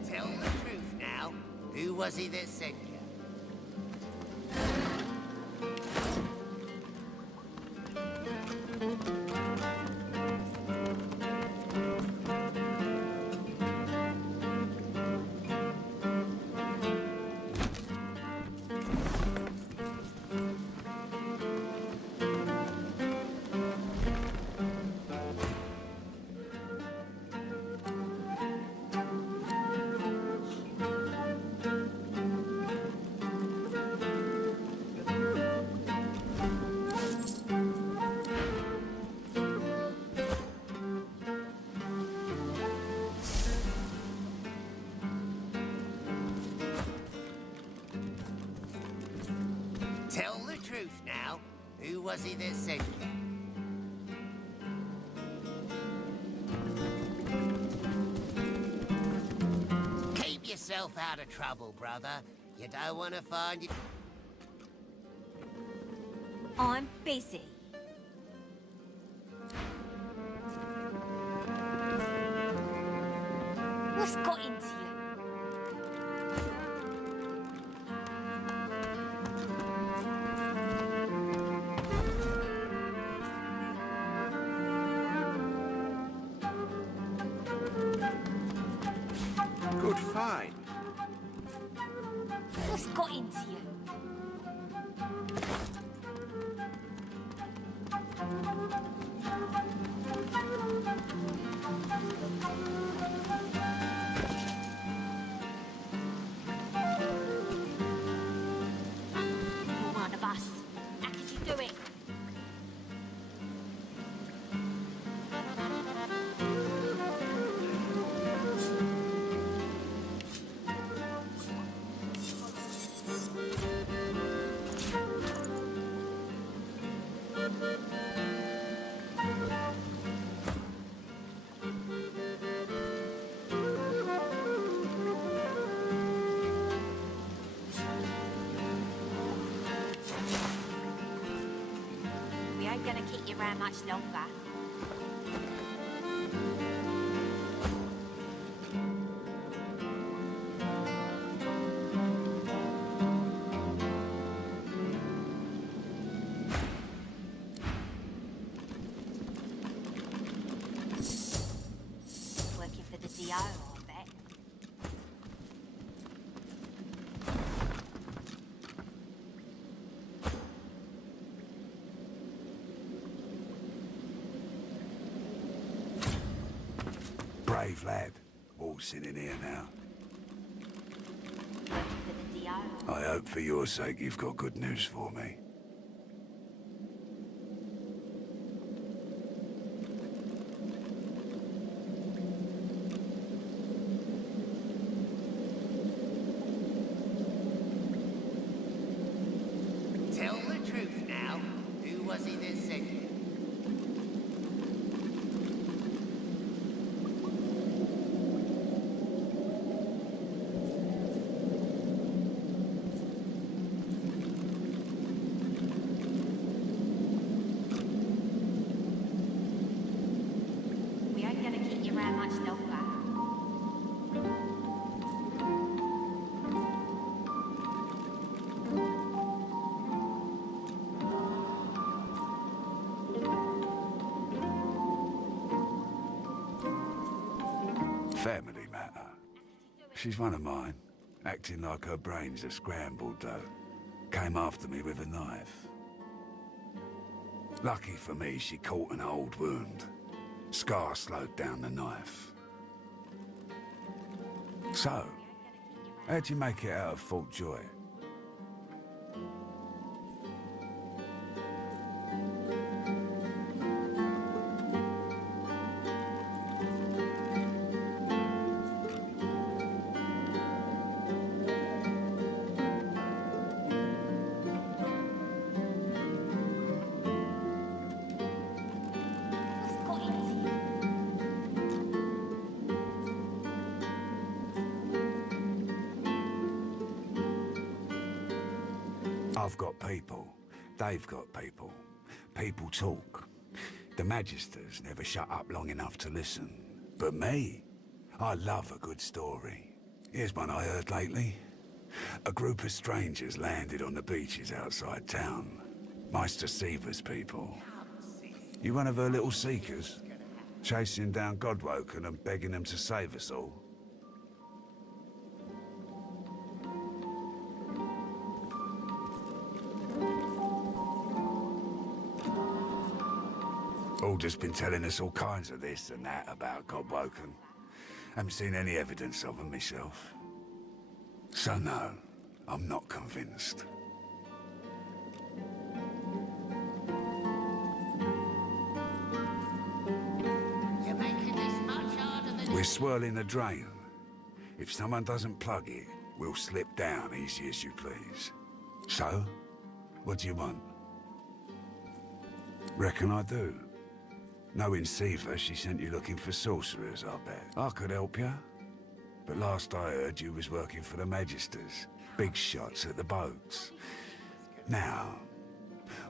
Tell the truth now. Who was it that sent you? Tell the truth now. Who was it that sent you? Keep yourself out of trouble, brother. You don't want to find it. I'm busy. What's got into you? Good find. What's got into you? gonna keep you around much longer. Working for the DO, I bet. Brave lad, waltzing in here now. Working for the DO. I hope for your sake you've got good news for me. Tell the truth now. Who was he that sent you? We ain't gonna keep you around much longer. Family matter. She's one of mine, acting like her brains are scrambled though. Came after me with a knife. Lucky for me, she caught an old wound. Scar slowed down the knife. So, how'd you make it out of Fort Joy? I've got people. They've got people. People talk. The Magisters never shut up long enough to listen. But me, I love a good story. Here's one I heard lately. A group of strangers landed on the beaches outside town. Meister Seaver's people. You one of her little seekers? Chasing down Godwoken and begging them to save us all? Alder's been telling us all kinds of this and that about Godwoken. Haven't seen any evidence of them myself. So no, I'm not convinced. You're making this much harder than... We're swirling the drain. If someone doesn't plug it, we'll slip down easy as you please. So, what do you want? Reckon I do. Knowing Seaver, she sent you looking for sorcerers, I bet. I could help you. But last I heard, you was working for the Magisters. Big shots at the boats. Now,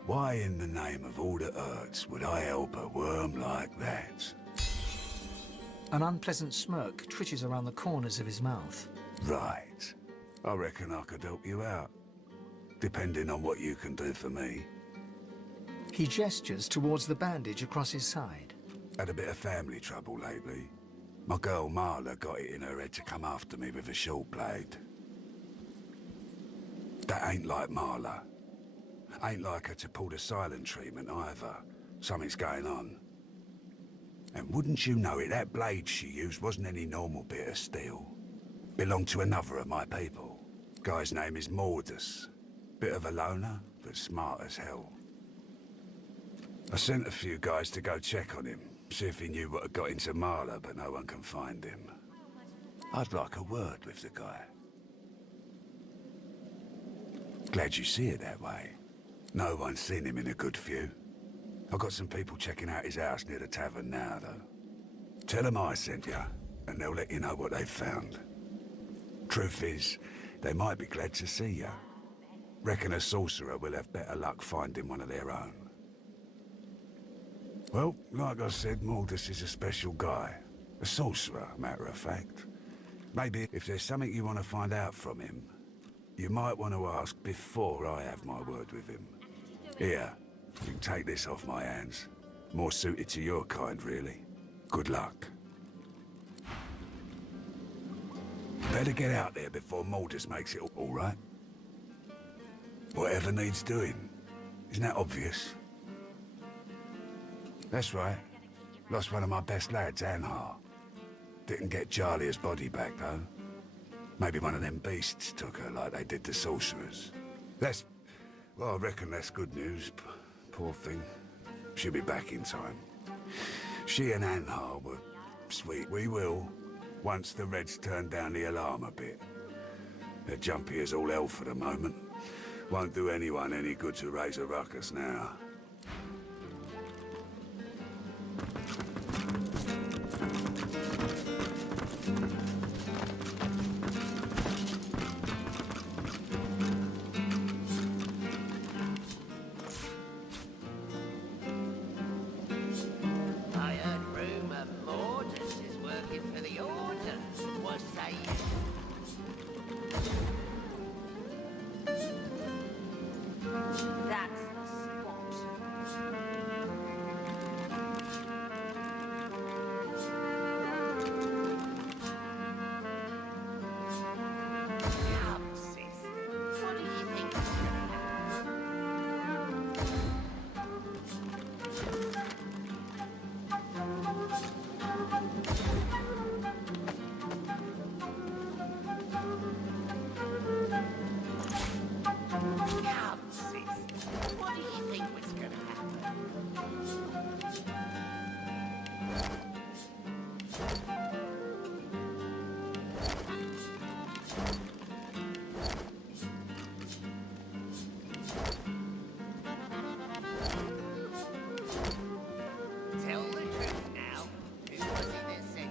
why in the name of all that hurts would I help a worm like that? An unpleasant smirk twitches around the corners of his mouth. Right. I reckon I could help you out. Depending on what you can do for me. He gestures towards the bandage across his side. Had a bit of family trouble lately. My girl Marla got it in her head to come after me with a short blade. That ain't like Marla. Ain't like her to pull the silent treatment either. Something's going on. And wouldn't you know it, that blade she used wasn't any normal bit of steel. Belonged to another of my people. Guy's name is Mordus. Bit of a loner, but smart as hell. I sent a few guys to go check on him, see if he knew what had got into Marla, but no one can find him. I'd like a word with the guy. Glad you see it that way. No one's seen him in a good few. I've got some people checking out his house near the tavern now, though. Tell them I sent you, and they'll let you know what they've found. Truth is, they might be glad to see you. Reckon a sorcerer will have better luck finding one of their own. Well, like I said, Mordus is a special guy. A sorcerer, matter of fact. Maybe if there's something you want to find out from him, you might want to ask before I have my word with him. Here, you can take this off my hands. More suited to your kind, really. Good luck. Better get out there before Mordus makes it all right. Whatever needs doing. Isn't that obvious? That's right. Lost one of my best lads, Anhar. Didn't get Charlie's body back, though. Maybe one of them beasts took her like they did the sorcerers. Well, I reckon that's good news. Poor thing. She'll be back in time. She and Anhar were sweet. We will, once the Reds turn down the alarm a bit. They're jumpy as all hell for the moment. Won't do anyone any good to raise a ruckus now. I heard rumour Mordus is working for the Order. What say you? That's the spot. Come, sister. What do you think is gonna Come, sister. What do you think was gonna happen? Tell the truth now. Who was it that sent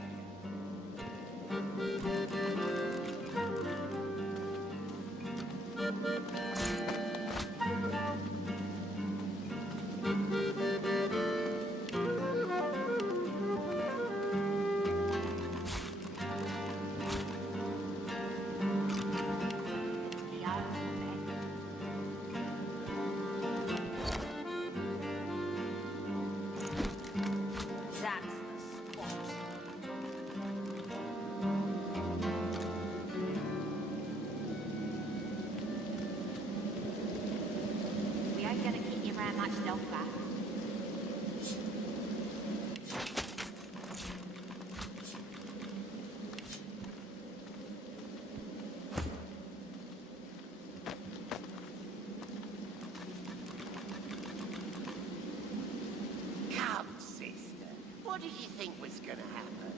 That's the spot. We ain't gonna keep you around much longer. Come, sister. What do you think was gonna happen?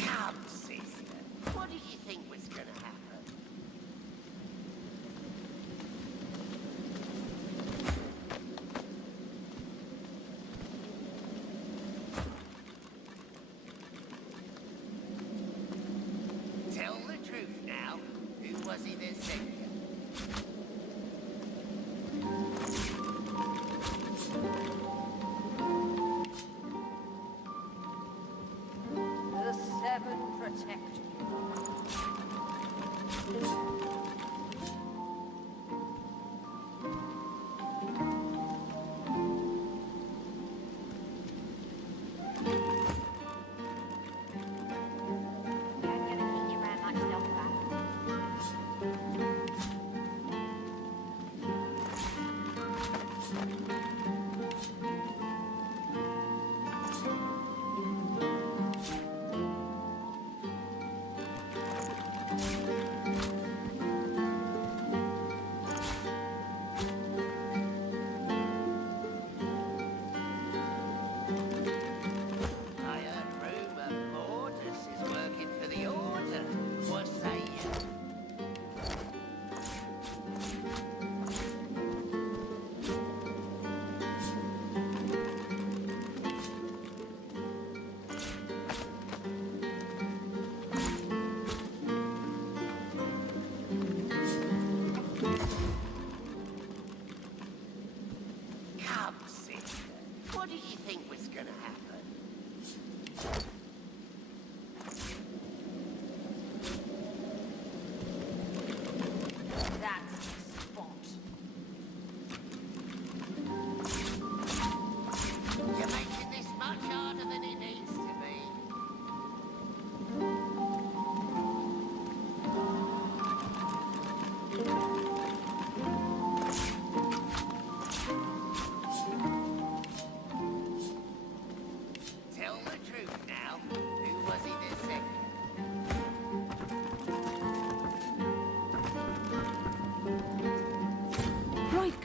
Come, sister. What do you think was gonna happen? Tell the truth now. Who was it that sent you? The Seven protect We ain't gonna keep you around much longer.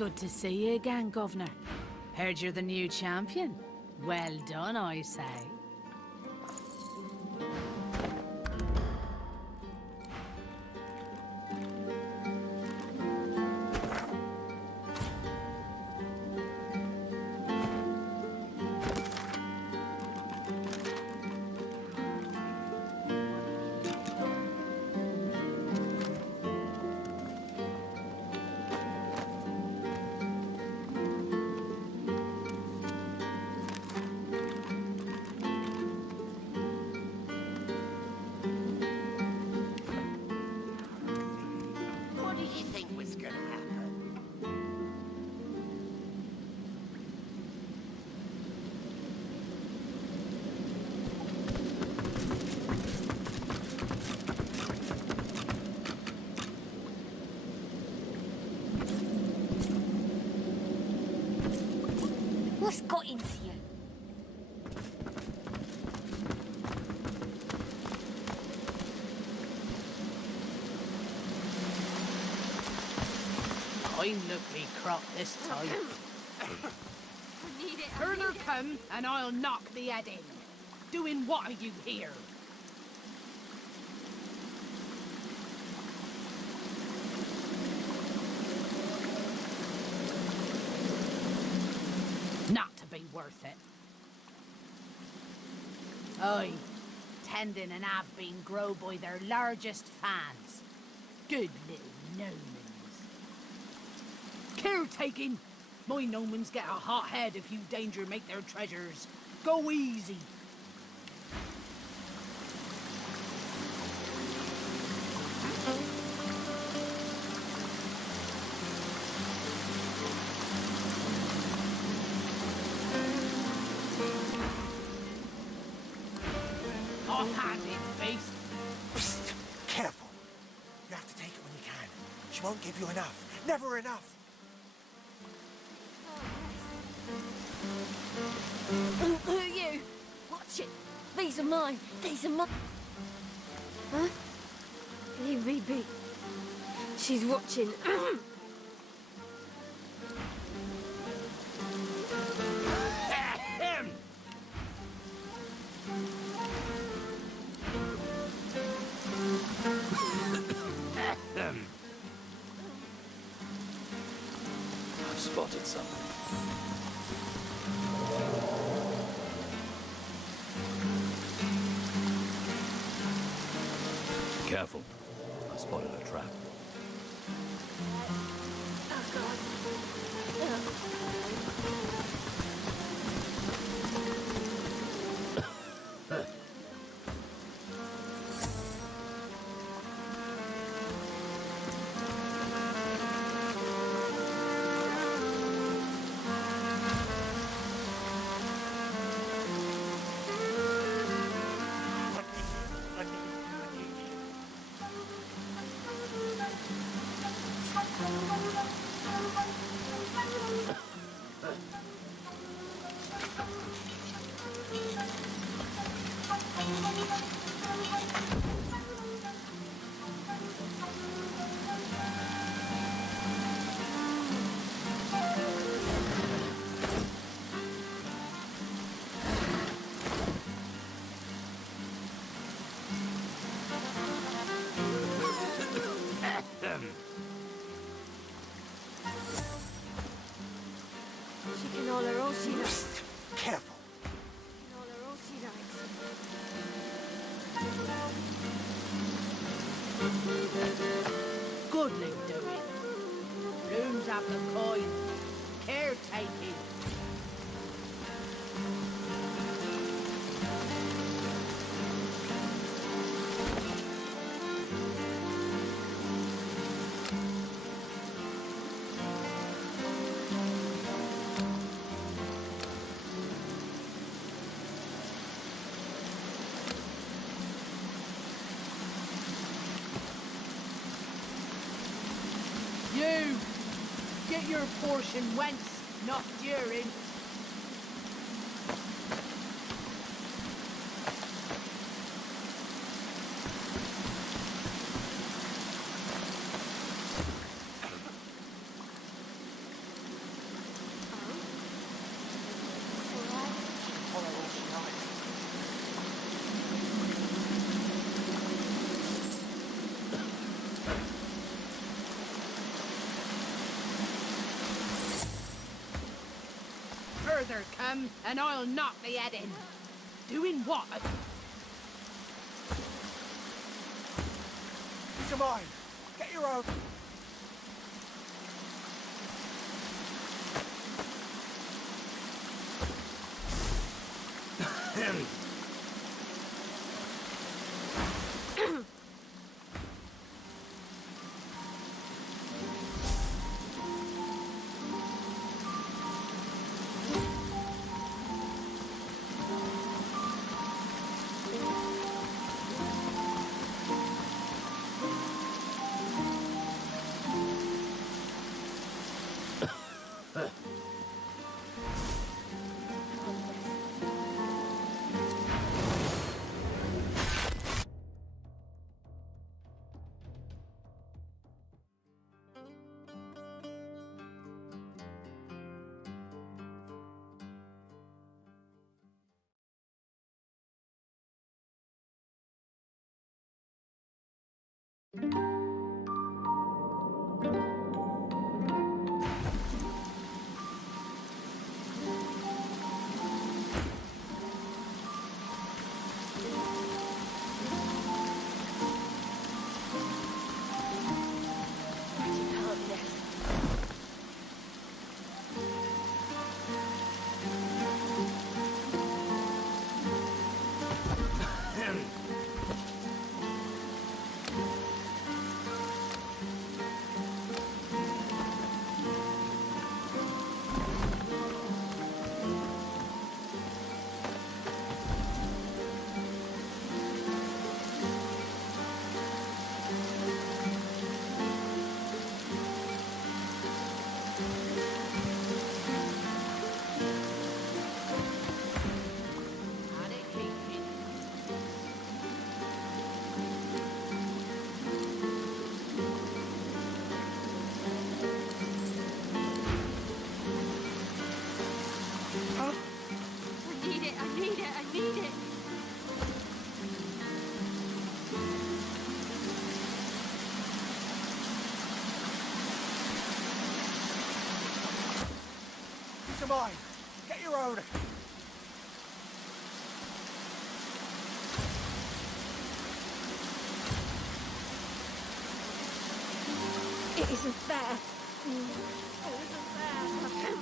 good to see you again, Governor. Heard you're the new champion. Well done, I say. What did you think was gonna happen? What's got into you? I'm luckily cropped this time. Further come, and I'll knock the head in. Doing what are you here? Not to be worth it. Aye, tending and have been grow by their largest fans. Good little gnomons. Caretaking! My gnomons get a hot head if you danger make their treasures. Go easy. Off-handed, beast. Psst! Careful. You have to take it when you can. She won't give you enough. Never enough. Who are you? Watch it. These are mine. These are mine. Huh? Leave me be. She's watching. I've spotted something. Careful. I spotted a trap. She can holler all she likes. Careful. She can holler all she likes. Goodly doing. Rooms after coin. Caretaking. You! Get your portion whence, not during. lizard come, and I'll knock the head in. Doing what? These are mine. Get your own. Mine. Get your own. It isn't fair. It isn't fair.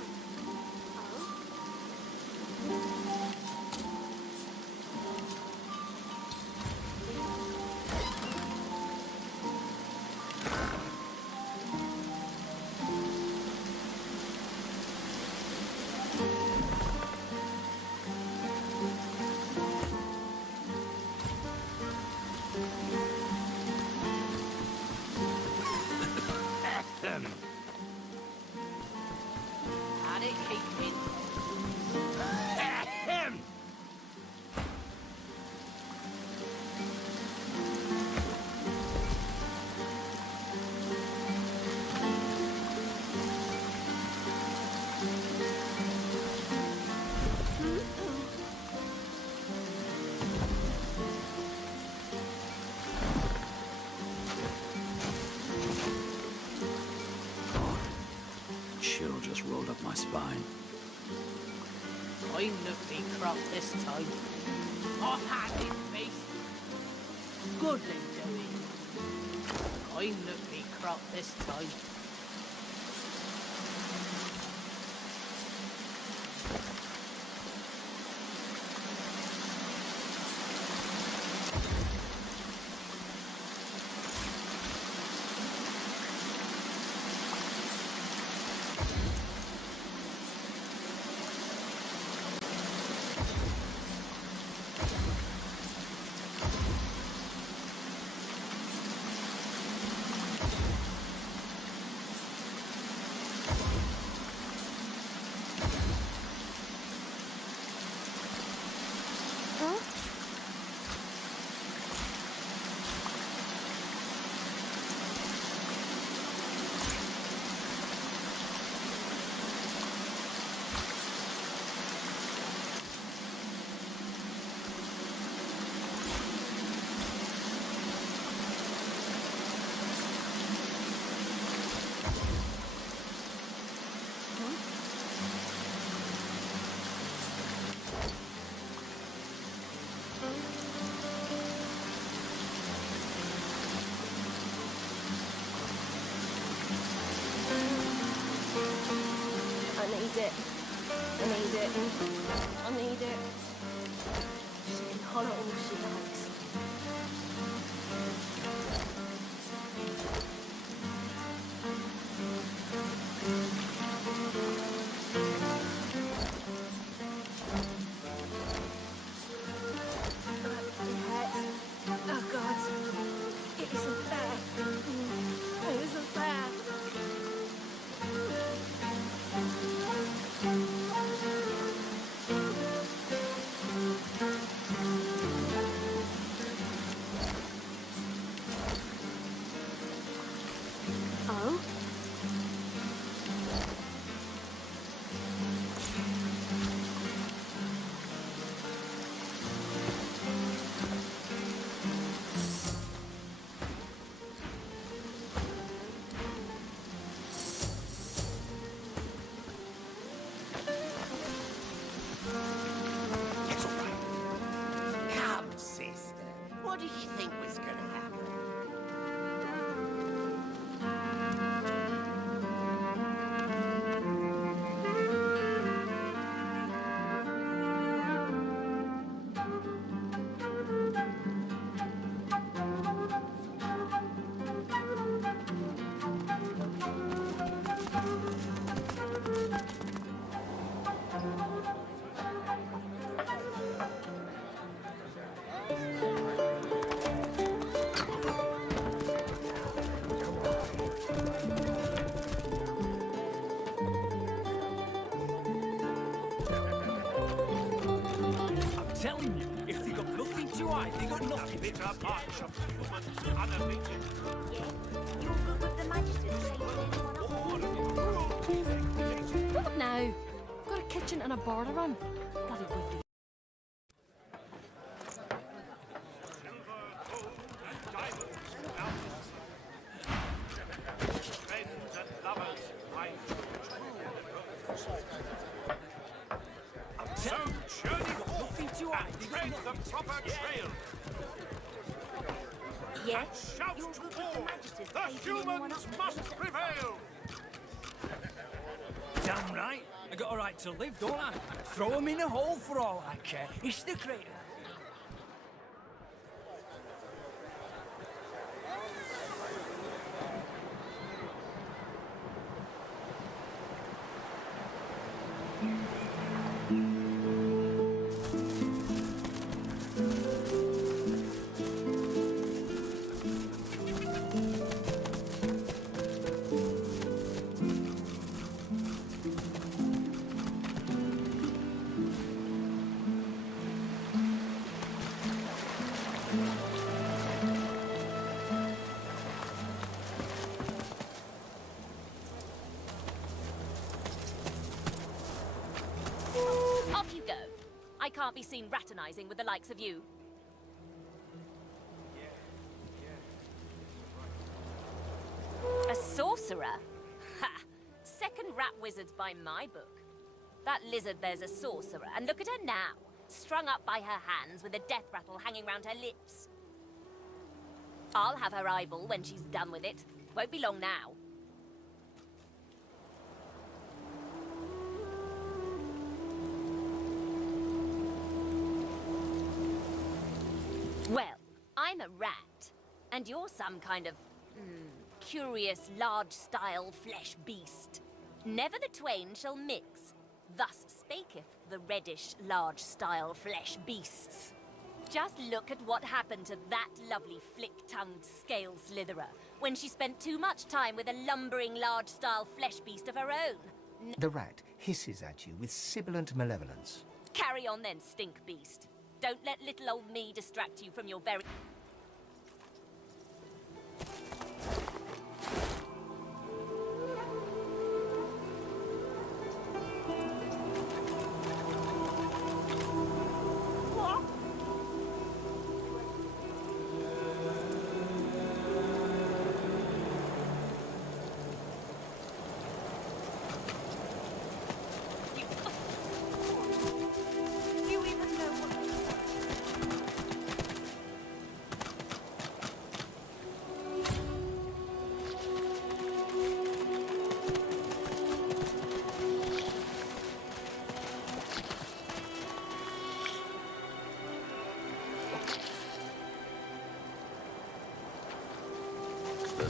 Chill just rolled up my spine. I'm not be cropped this time. Off-handed face. Goodly doing. I'm not be cropped this time. need it. I need it. I need it. She can holler all she likes. Oh God. It isn't fair. It isn't fair. Oh? Come, sister. What did you think was gonna happen? I'm telling you, if they got nothing to hide, they got nothing to hide. What now? Got a kitchen and a bar to run. Bloody wicked. Nothing to hide, they got nothing to hide. Yes? Shout to war! The humans must prevail! Damn right. I got a right to live, don't I? Throw him in a hole for all I care. It's the crater. Off you go. I can't be seen raternizing with the likes of you. A sorcerer? Ha! Second rat wizards by my book. That lizard there's a sorcerer, and look at her now. Strung up by her hands with a death rattle hanging round her lips. I'll have her eyeball when she's done with it. Won't be long now. Well, I'm a rat, and you're some kind of, curious, large-style flesh beast. Never the twain shall mix. Thus spaketh the reddish, large-style flesh beasts. Just look at what happened to that lovely flick-tongued scale slitherer when she spent too much time with a lumbering, large-style flesh beast of her own. The rat hisses at you with sibilant malevolence. Carry on then, stink beast. Don't let little old me distract you from your very...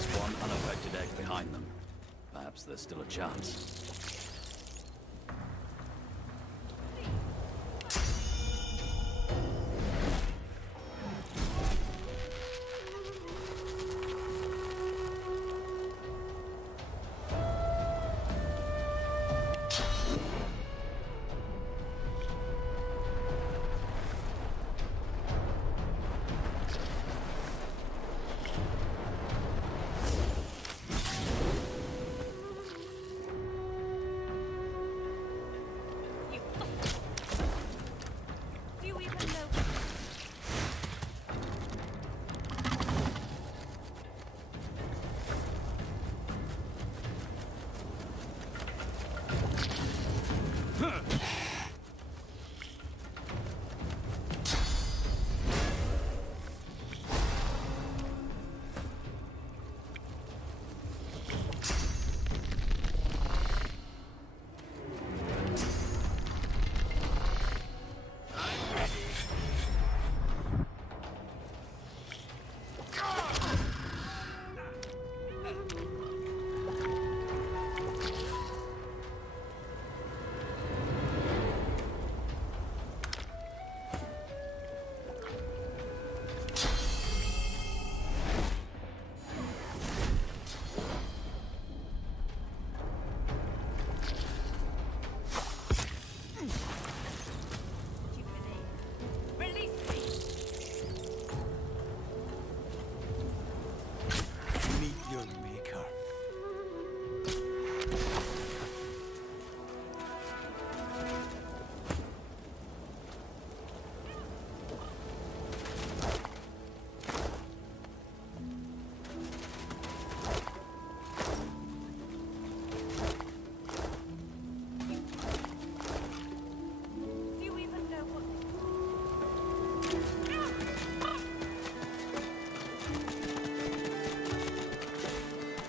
There's one unaffected egg behind them. Perhaps there's still a chance.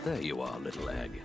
There you are, little egg.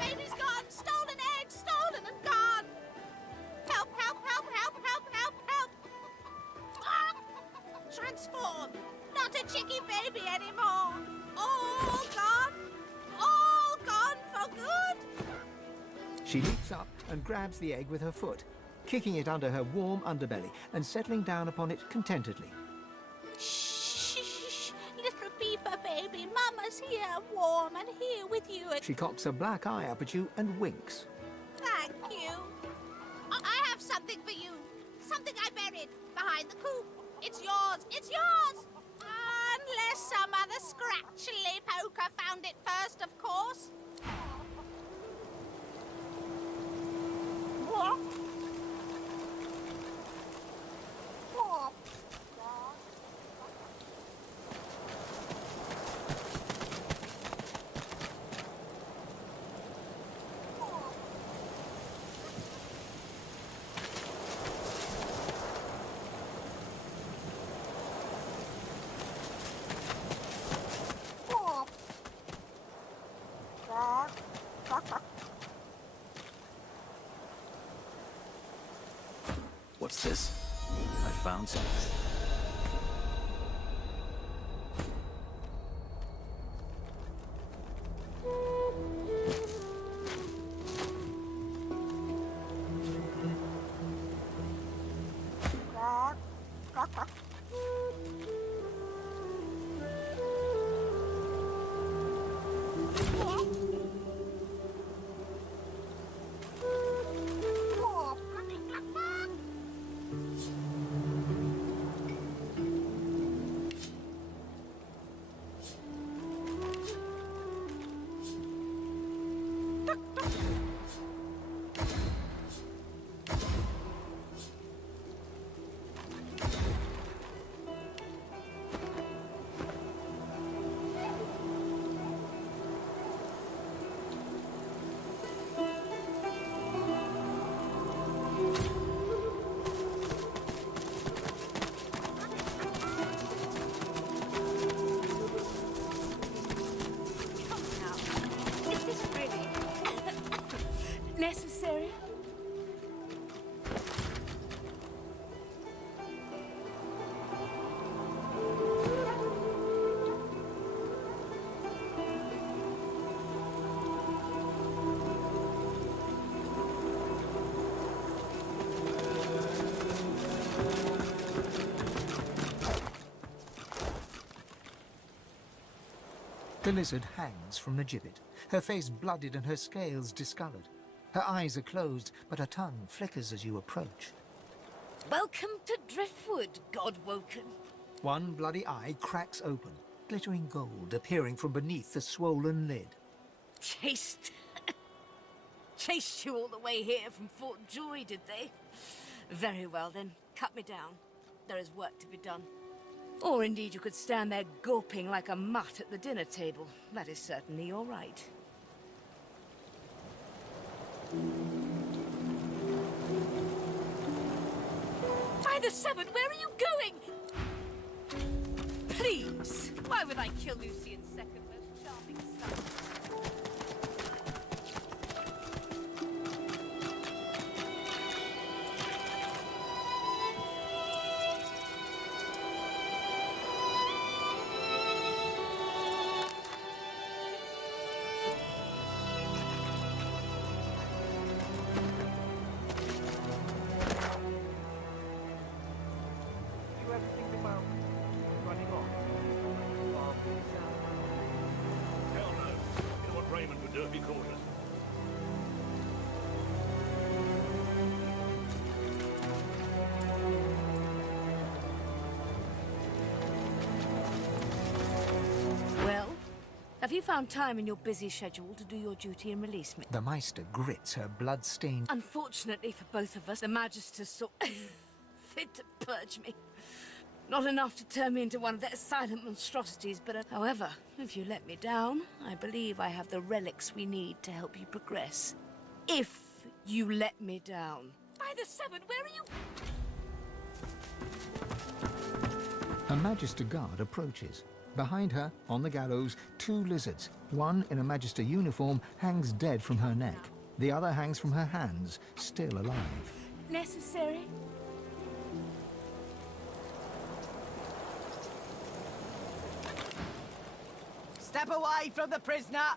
Baby's gone! Stolen egg! Stolen and gone! Help, help, help, help, help, help, help! Ah! Transform! Not a chicky baby anymore! All gone! All gone for good! She leaps up and grabs the egg with her foot, kicking it under her warm underbelly and settling down upon it contentedly. Shh! Little Peeper baby, Mama's here, warm and here with you. She cocks a black eye up at you and winks. Thank you. I have something for you. Something I buried behind the coop. It's yours. It's yours. Unless some other scratchily poker found it first, of course. What? What? What's this? I found something. Necessary? The lizard hangs from the gibbet, her face blooded and her scales discoloured. Her eyes are closed, but her tongue flickers as you approach. Welcome to Driftwood, God-woken. One bloody eye cracks open, glittering gold appearing from beneath the swollen lid. Chased you all the way here from Fort Joy, did they? Very well then, cut me down. There is work to be done. Or indeed you could stand there gulping like a mutt at the dinner table. That is certainly your right. By the seven, where are you going? Please, why would I kill Lucy in second? Most charming stuff. Have you found time in your busy schedule to do your duty and release me? The Meister grits her blood-stained... Unfortunately for both of us, the Magister saw fit to purge me. Not enough to turn me into one of their silent monstrosities, but however, if you let me down, I believe I have the relics we need to help you progress. If you let me down. By the seven, where are you? A Magister guard approaches. Behind her, on the gallows, two lizards. One in a Magister uniform hangs dead from her neck. The other hangs from her hands, still alive. Necessary? Step away from the prisoner!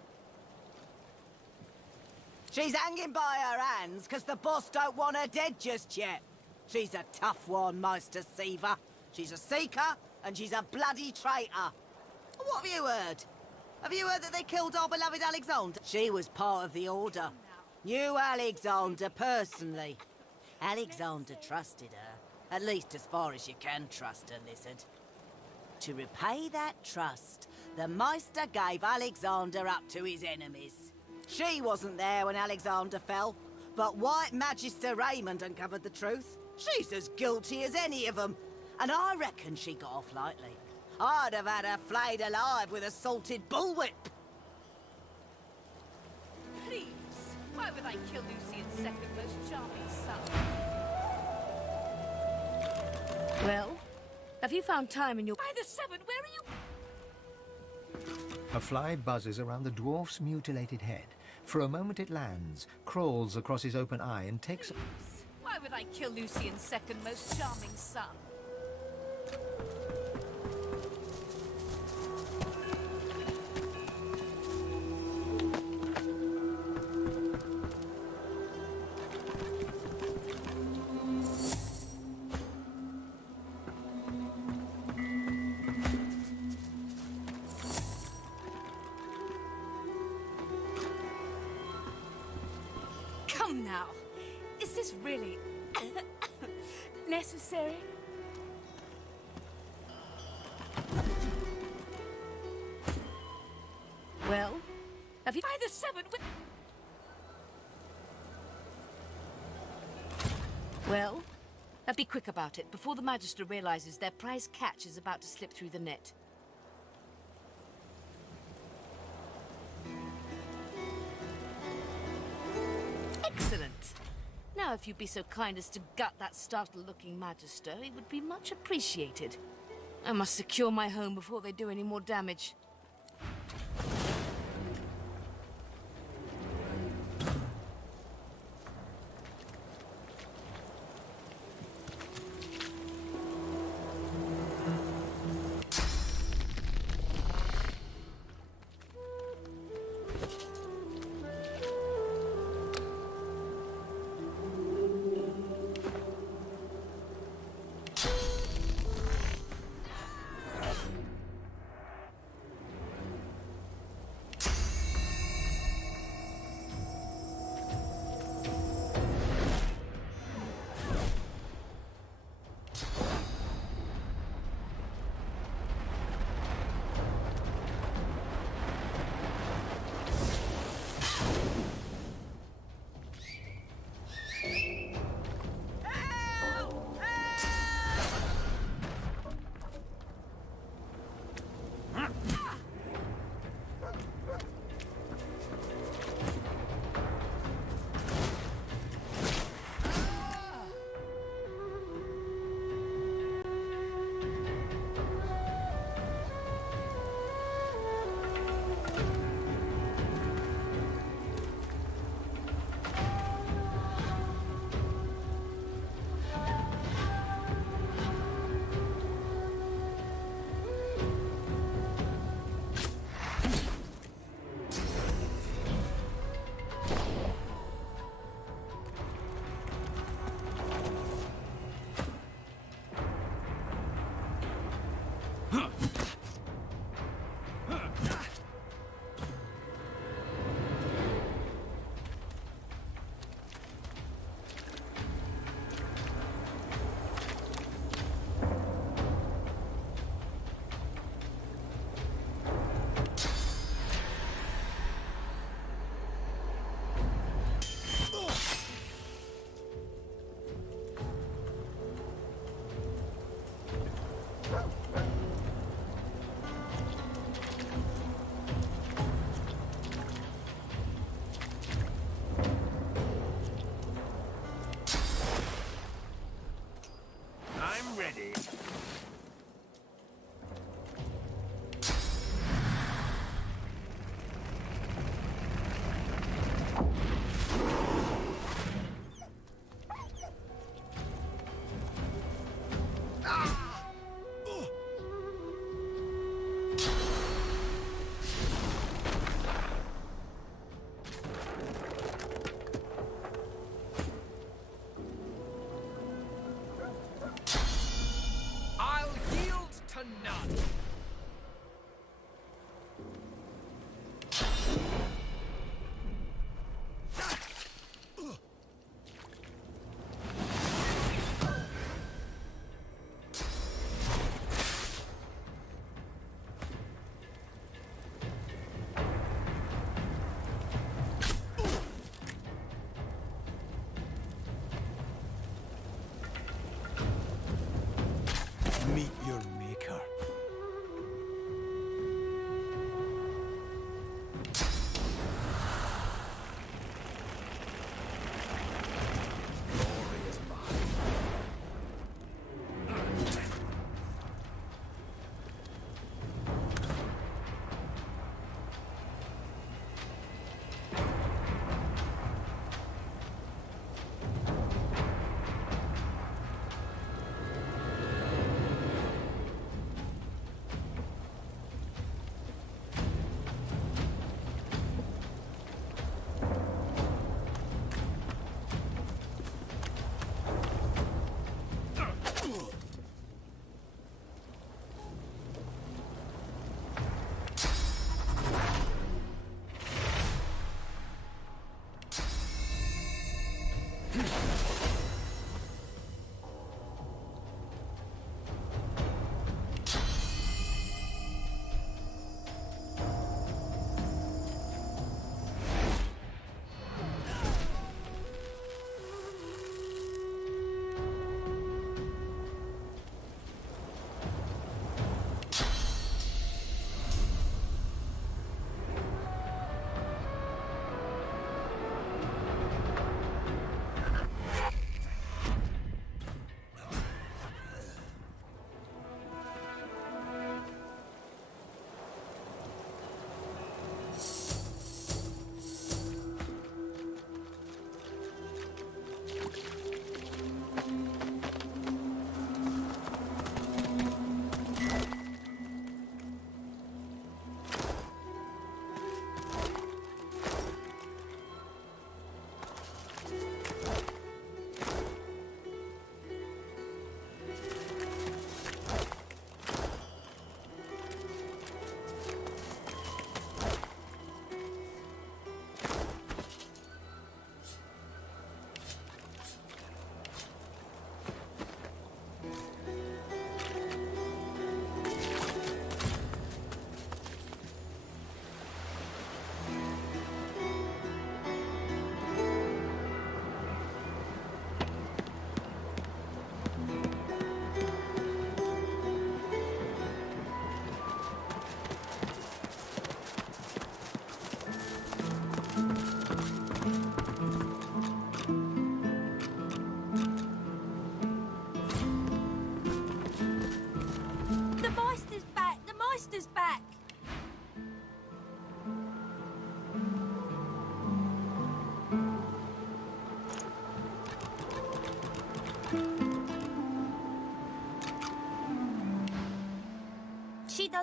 She's hanging by her hands because the boss don't want her dead just yet. She's a tough one, Meister Seaver. She's a seeker, and she's a bloody traitor. What have you heard? Have you heard that they killed our beloved Alexander? She was part of the Order. Knew Alexander personally. Alexander trusted her, at least as far as you can trust a lizard. To repay that trust, the Meister gave Alexander up to his enemies. She wasn't there when Alexander fell, but White Magister Raymond uncovered the truth. She's as guilty as any of them, and I reckon she got off lightly. I'd have had her flayed alive with a salted bullwhip. Please, why would I kill Lucy in second, most charming son? Well, have you found time in your... By the seven, where are you? A fly buzzes around the dwarf's mutilated head. For a moment it lands, crawls across his open eye and takes... Please, why would I kill Lucy in second, most charming son? Come now, is this really necessary? Well, have you... By the seven... Well, be quick about it before the Magister realizes their prize catch is about to slip through the net. Excellent. Now, if you'd be so kind as to gut that startled-looking Magister, it would be much appreciated. I must secure my home before they do any more damage.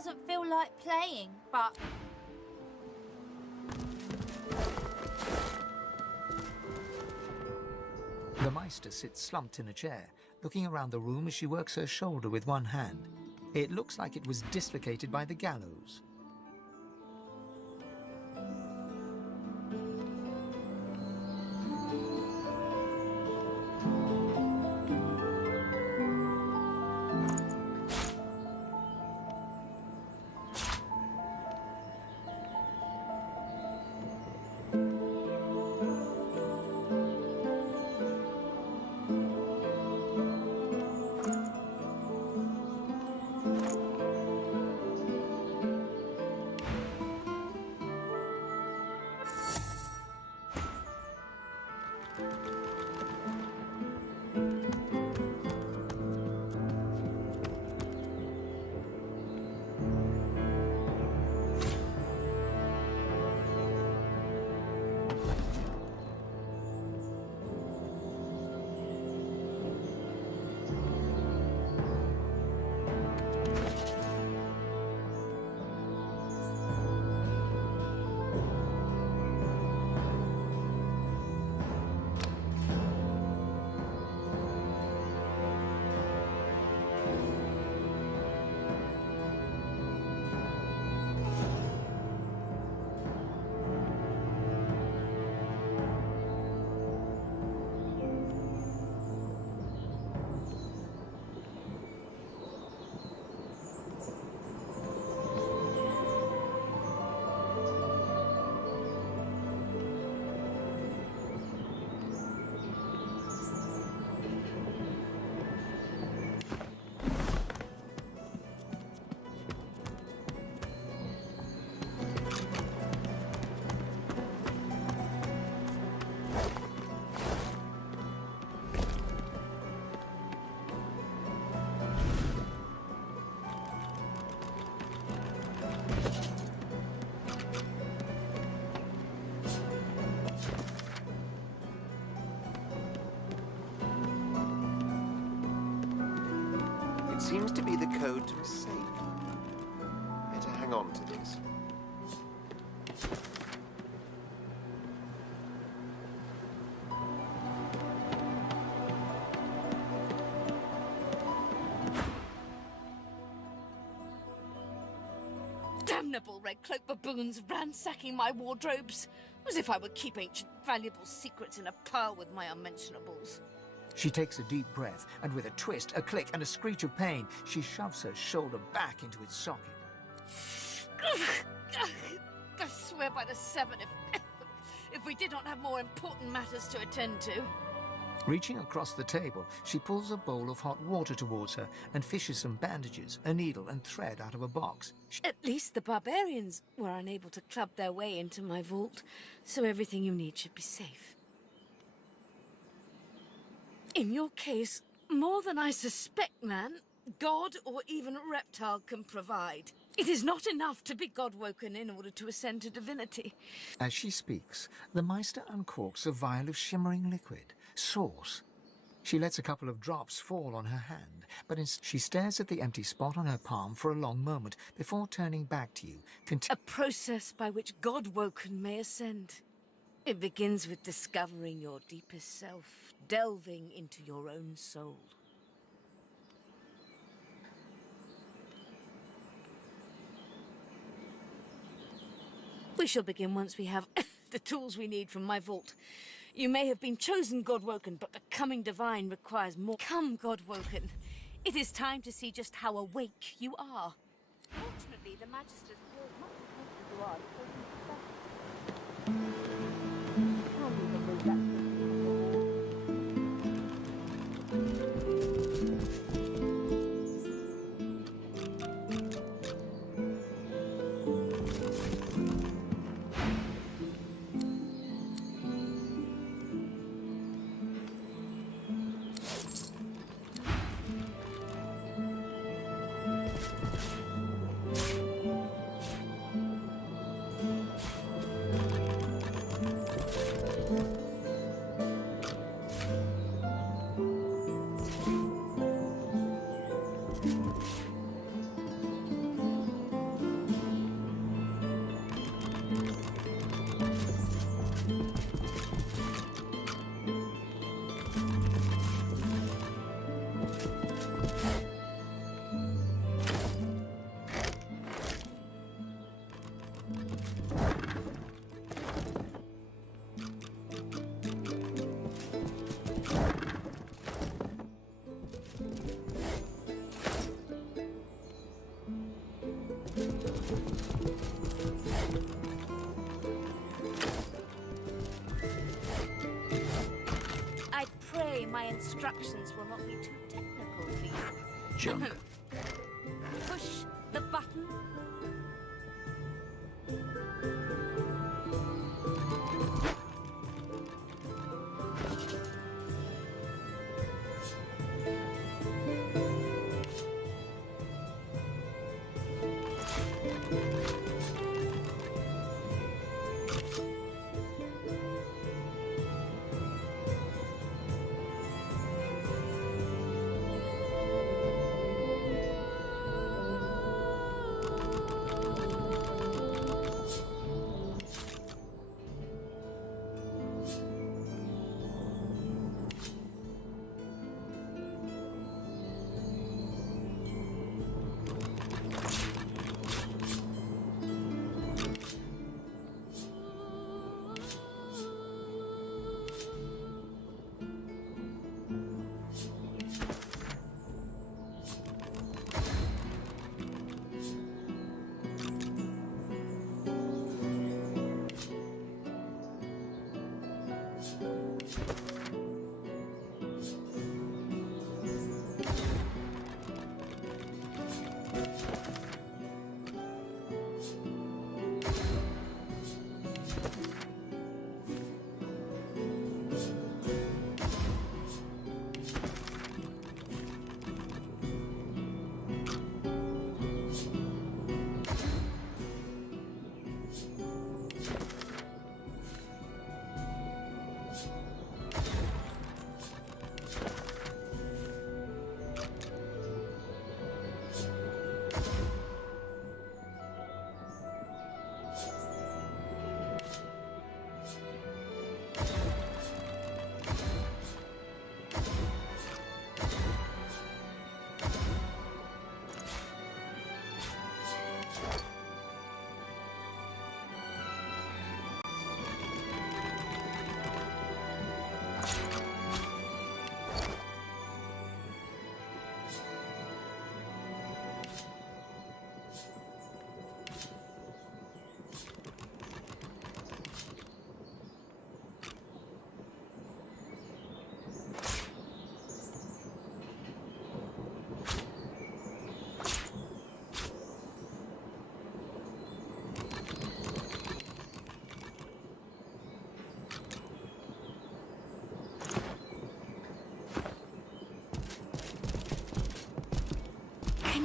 doesn't feel like playing, but... The Meister sits slumped in a chair, looking around the room as she works her shoulder with one hand. It looks like it was dislocated by the gallows. Seems to be the code to a safe. Better hang on to this. Damnable red cloak baboons ransacking my wardrobes, as if I would keep ancient valuable secrets in a pile with my unmentionables. She takes a deep breath, and with a twist, a click, and a screech of pain, she shoves her shoulder back into its socket. I swear by the seven, if we did not have more important matters to attend to. Reaching across the table, she pulls a bowl of hot water towards her and fishes some bandages, a needle, and thread out of a box. At least the barbarians were unable to club their way into my vault, so everything you need should be safe. In your case, more than I suspect, man, God or even a reptile can provide. It is not enough to be God-woken in order to ascend to divinity. As she speaks, the Meister uncorks a vial of shimmering liquid, sauce. She lets a couple of drops fall on her hand, but she stares at the empty spot on her palm for a long moment before turning back to you. A process by which God-woken may ascend. It begins with discovering your deepest self, delving into your own soul. We shall begin once we have the tools we need from my vault. You may have been chosen God-woken, but becoming divine requires more. Come, God-woken. It is time to see just how awake you are. Fortunately, the Magister's will not be you are. instructions will not be too technical for you. Junk. Push the button.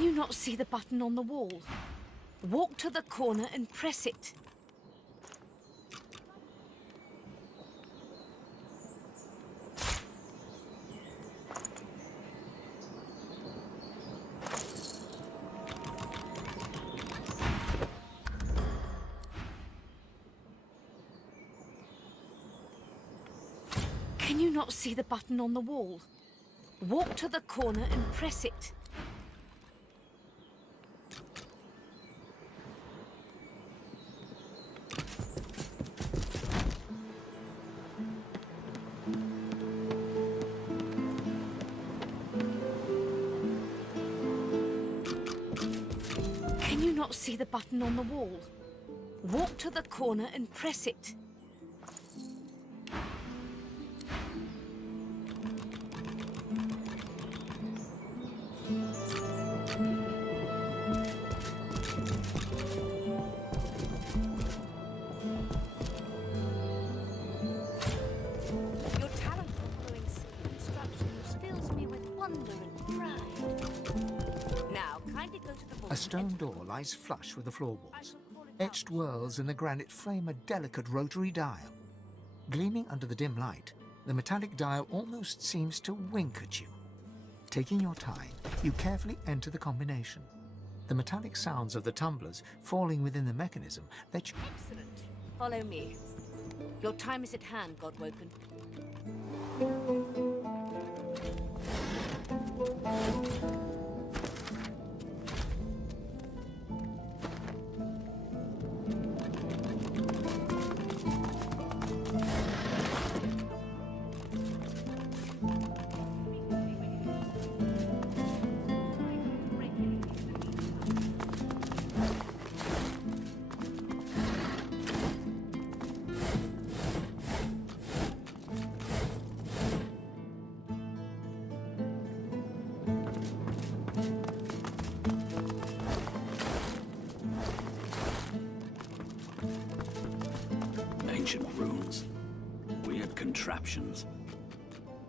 Can you not see the button on the wall? Walk to the corner and press it. Can you not see the button on the wall? Walk to the corner and press it. Can you not see the button on the wall? Walk to the corner and press it. Your talent for following instructions fills me with wonder and pride. Now, kindly go to the vault. A stone door lies flush with the floorboards. Etched whorls in the granite frame a delicate rotary dial. Gleaming under the dim light, the metallic dial almost seems to wink at you. Taking your time, you carefully enter the combination. The metallic sounds of the tumblers falling within the mechanism let you... Excellent. Follow me. Your time is at hand, Godwoken. Ancient runes. Weird contraptions.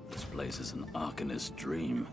This place is an Arcanist's dream.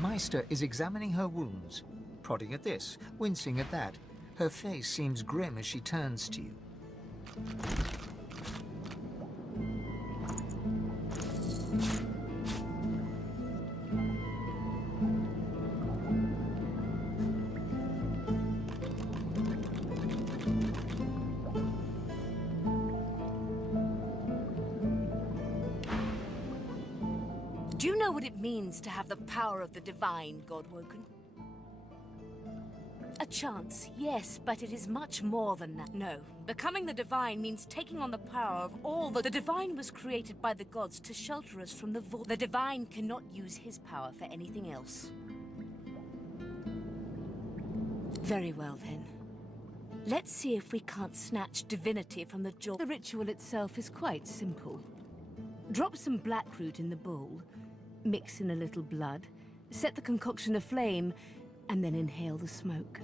Meister is examining her wounds, prodding at this, wincing at that. Her face seems grim as she turns to you. Do you know what it means to have the power of the divine, Godwoken? A chance, yes, but it is much more than that. No. Becoming the divine means taking on the power of all the... The divine was created by the gods to shelter us from the void. The divine cannot use his power for anything else. Very well, then. Let's see if we can't snatch divinity from the jaw. The ritual itself is quite simple. Drop some blackroot in the bowl, mix in a little blood, set the concoction aflame, and then inhale the smoke.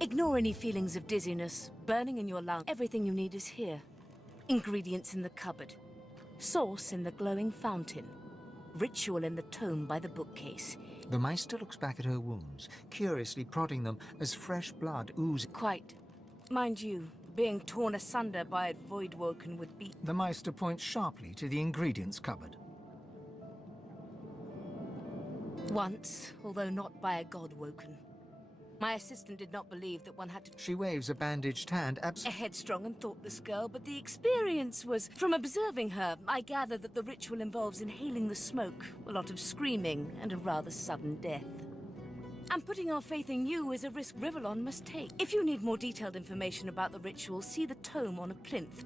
Ignore any feelings of dizziness, burning in your lungs. Everything you need is here. Ingredients in the cupboard. Source in the glowing fountain. Ritual in the tome by the bookcase. The Meister looks back at her wounds, curiously prodding them as fresh blood oozes. Quite. Mind you, being torn asunder by a Voidwoken would be... The Meister points sharply to the ingredients cupboard. Once, although not by a Godwoken. My assistant did not believe that one had to... She waves a bandaged hand A headstrong and thoughtless girl, but the experience was... From observing her, I gather that the ritual involves inhaling the smoke, a lot of screaming, and a rather sudden death. And putting our faith in you is a risk Rivellon must take. If you need more detailed information about the ritual, see the tome on a plinth.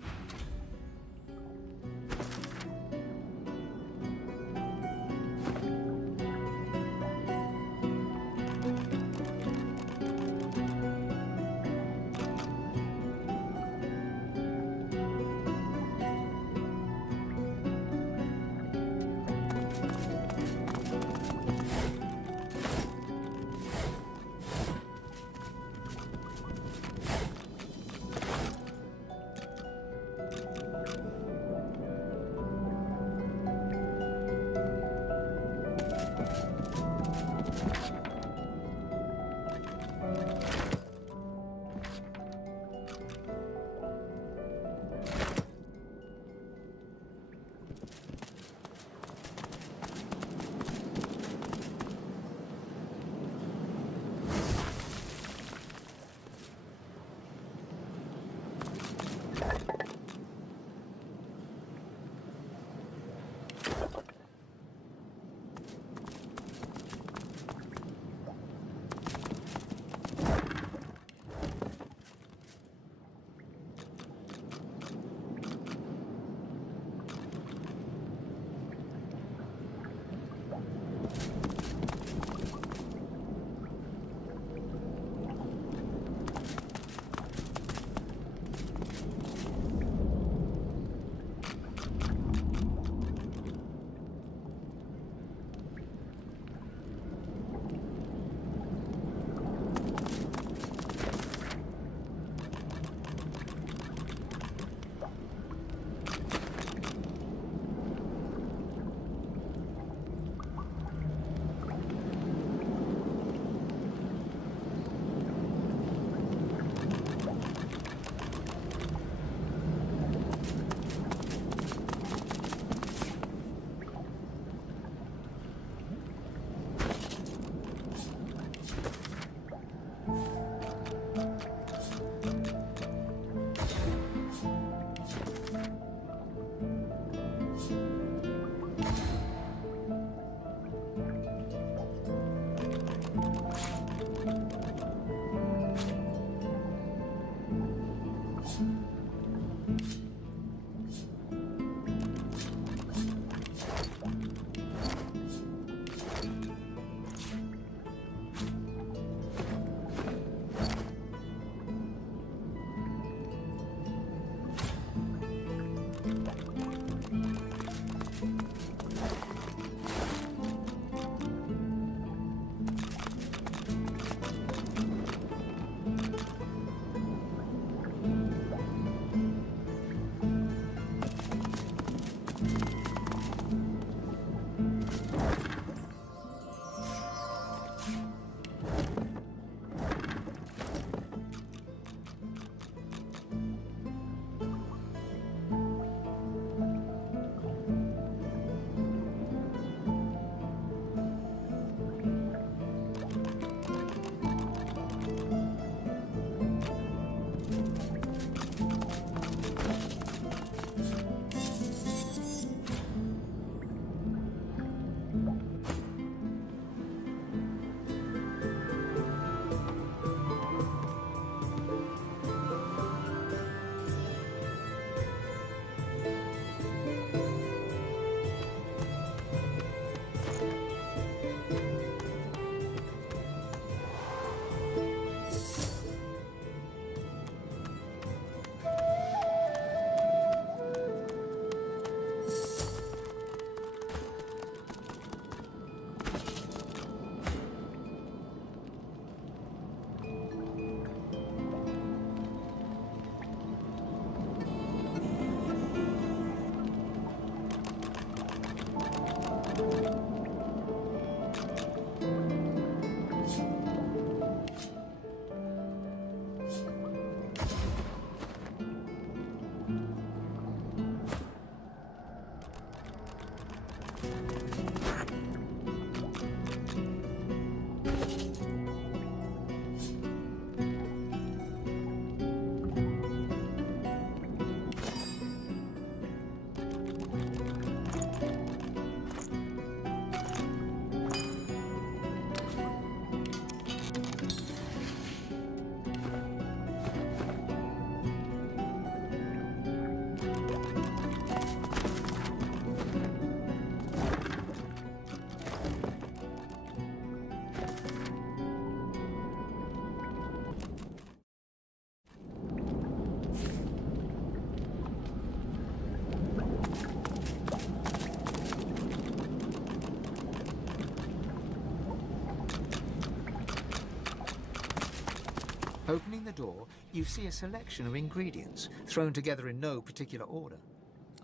Opening the door, you see a selection of ingredients, thrown together in no particular order.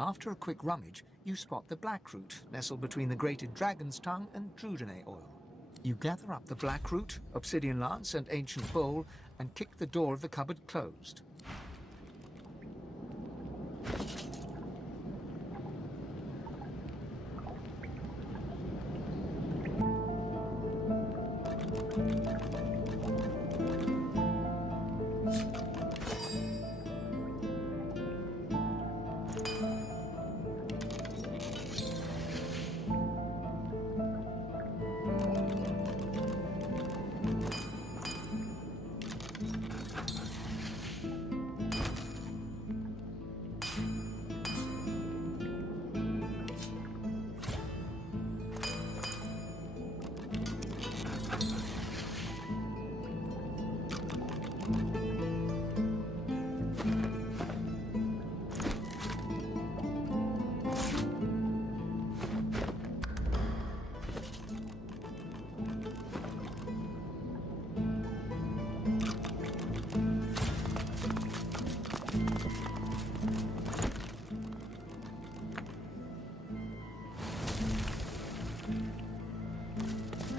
After a quick rummage, you spot the blackroot, nestled between the grated dragon's tongue and Druidine oil. You gather up the blackroot, obsidian lance, and ancient bowl, and kick the door of the cupboard closed.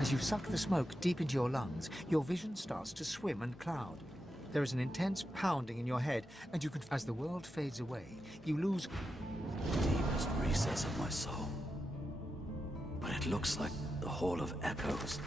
As you suck the smoke deep into your lungs, your vision starts to swim and cloud. There is an intense pounding in your head, and you can... As the world fades away, you lose... The deepest recess of my soul. But it looks like the Hall of Echoes.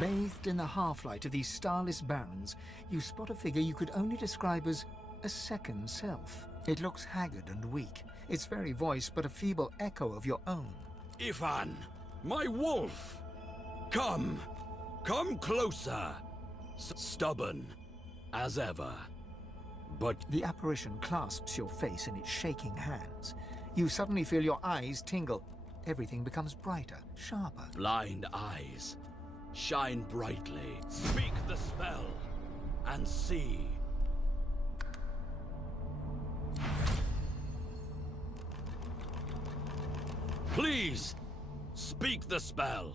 Bathed in the half-light of these starless barrens, you spot a figure you could only describe as a second self. It looks haggard and weak, its very voice but a feeble echo of your own. Ivan, my wolf! Come! Come closer! Stubborn, as ever. But... The apparition clasps your face in its shaking hands. You suddenly feel your eyes tingle. Everything becomes brighter, sharper. Blind eyes. Shine brightly. Speak the spell, and see. Please, speak the spell.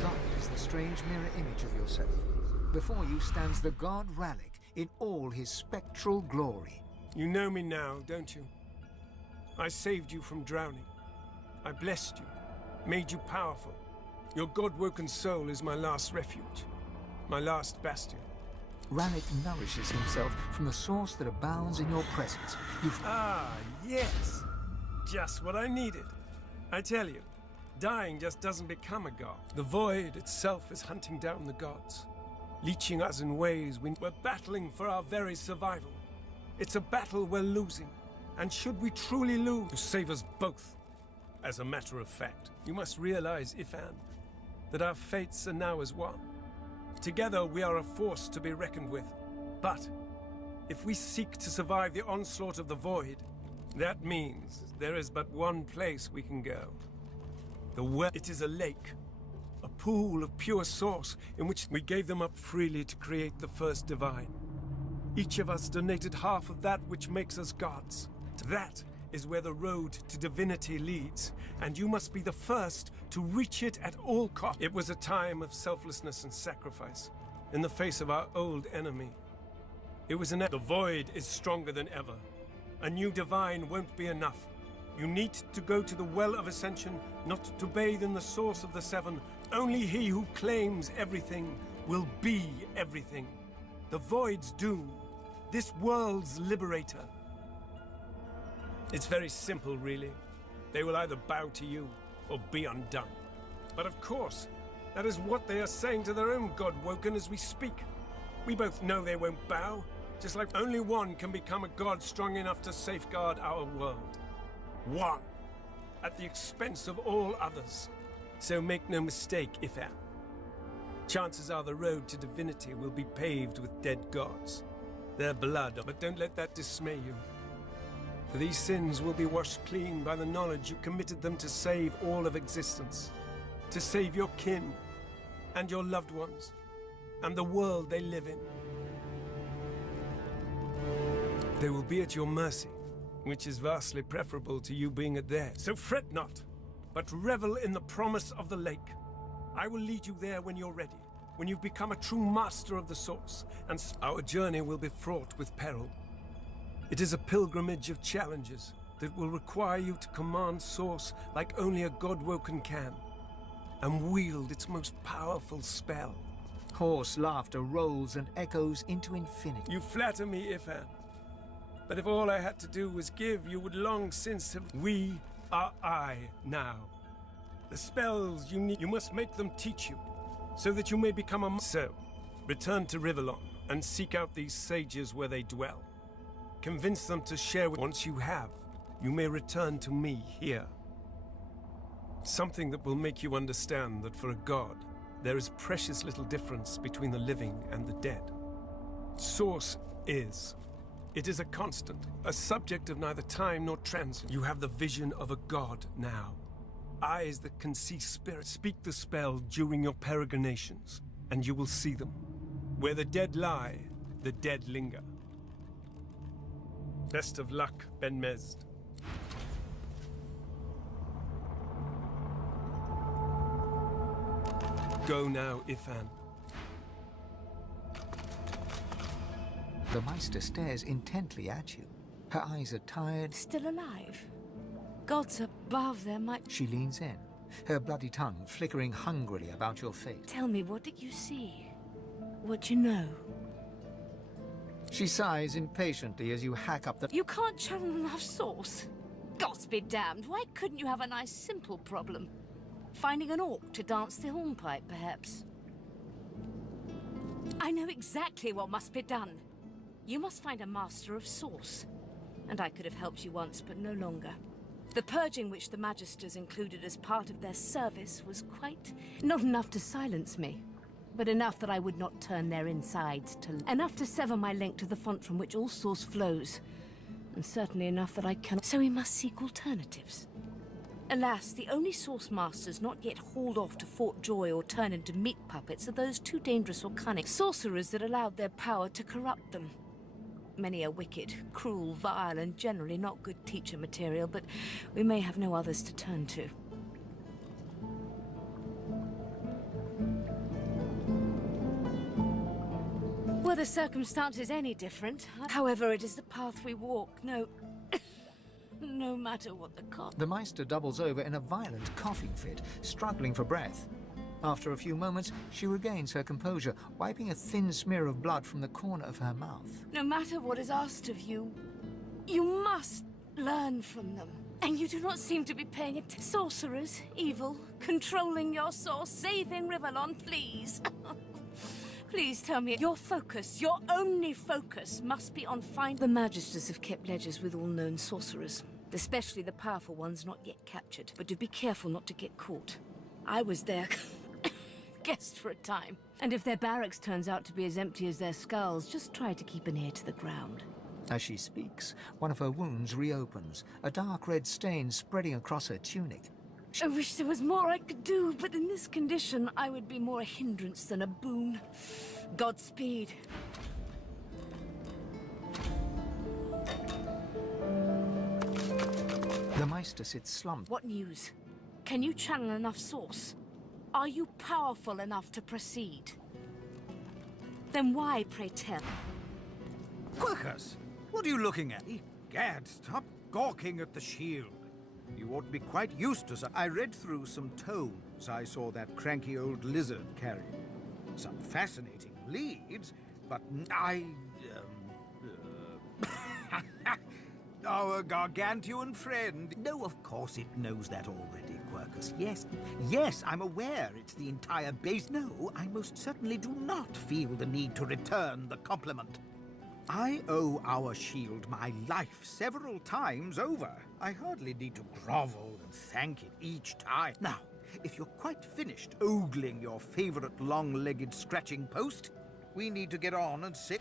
God is the strange mirror image of yourself. Before you stands the god Ralik in all his spectral glory. You know me now, don't you? I saved you from drowning. I blessed you, made you powerful. Your god-woken soul is my last refuge, my last bastion. Ralik nourishes himself from the source that abounds in your presence. Ah, yes. Just what I needed. I tell you, dying just doesn't become a god. The void itself is hunting down the gods, leeching us in ways we're battling for our very survival. It's a battle we're losing, and should we truly lose, to save us both. As a matter of fact, you must realize, Ifan, that our fates are now as one. Together we are a force to be reckoned with. But if we seek to survive the onslaught of the void, that means there is but one place we can go. The well. It is a lake. A pool of pure source in which we gave them up freely to create the first divine. Each of us donated half of that which makes us gods. That is where the road to divinity leads, and you must be the first to reach it at all costs. It was a time of selflessness and sacrifice in the face of our old enemy. It was the void is stronger than ever. A new divine won't be enough. You need to go to the Well of Ascension, not to bathe in the source of the Seven. Only he who claims everything will be everything. The Void's doom, this world's liberator. It's very simple, really. They will either bow to you or be undone. But of course, that is what they are saying to their own God Woken as we speak. We both know they won't bow, just like only one can become a god strong enough to safeguard our world. One, at the expense of all others. So make no mistake, Ifan. Chances are the road to divinity will be paved with dead gods. Their blood, but don't let that dismay you. For these sins will be washed clean by the knowledge you committed them to save all of existence. To save your kin, and your loved ones, and the world they live in. They will be at your mercy, which is vastly preferable to you being at theirs. So fret not, but revel in the promise of the lake. I will lead you there when you're ready, when you've become a true master of the Source, and our journey will be fraught with peril. It is a pilgrimage of challenges that will require you to command Source like only a God-woken can, and wield its most powerful spell. Hoarse laughter rolls and echoes into infinity. You flatter me, Ifan. But if all I had to do was give, you would long since have... We are I now. The spells you need, you must make them teach you, so that you may become a... So, return to Rivellon and seek out these sages where they dwell. Convince them to share with... Once you have, you may return to me here. Something that will make you understand that for a god, there is precious little difference between the living and the dead. Source is. It is a constant, a subject of neither time nor transit. You have the vision of a god now. Eyes that can see spirits. Speak the spell during your peregrinations, and you will see them. Where the dead lie, the dead linger. Best of luck, Ben Mezd. Go now, Ifan. The Meister stares intently at you. Her eyes are tired. Still alive? Gods above, there might... She leans in, her bloody tongue flickering hungrily about your fate. Tell me, what did you see? What you know? She sighs impatiently as you hack up the... You can't channel enough Source? Gods be damned, why couldn't you have a nice simple problem? Finding an orc to dance the hornpipe, perhaps? I know exactly what must be done. You must find a master of Source. And I could have helped you once, but no longer. The purging which the Magisters included as part of their service was quite... not enough to silence me, but enough that I would not turn their insides to... Enough to sever my link to the font from which all Source flows. And certainly enough that I cannot... So we must seek alternatives. Alas, the only Source Masters not yet hauled off to Fort Joy or turn into meat puppets are those too dangerous or cunning. Sorcerers that allowed their power to corrupt them. Many are wicked, cruel, vile, and generally not good teacher material, but we may have no others to turn to. Were the circumstances any different? However, it is the path we walk, no matter what the cost. The Meister doubles over in a violent coughing fit, struggling for breath. After a few moments, she regains her composure, wiping a thin smear of blood from the corner of her mouth. No matter what is asked of you, you must learn from them. And you do not seem to be paying attention. Sorcerers, evil, controlling your source, saving Rivellon, please. Please tell me, your focus, your only focus, must be on finding... The Magisters have kept ledgers with all known sorcerers, especially the powerful ones not yet captured. But do be careful not to get caught. I was their guest for a time. And if their barracks turns out to be as empty as their skulls, just try to keep an ear to the ground. As she speaks, one of her wounds reopens, a dark red stain spreading across her tunic. I wish there was more I could do, but in this condition, I would be more a hindrance than a boon. Godspeed. The Meister sits slumped. What news? Can you channel enough source? Are you powerful enough to proceed? Then why, pray tell? Quirkus, what are you looking at? Gad, stop gawking at the shield. You ought to be quite used to some. I read through some tomes I saw that cranky old lizard carry. Some fascinating leads, but our gargantuan friend. No, of course it knows that already, Quirkus. Yes, I'm aware it's the entire base. No, I most certainly do not feel the need to return the compliment. I owe our shield my life several times over. I hardly need to grovel and thank it each time. Now, if you're quite finished ogling your favorite long-legged scratching post, we need to get on and sit.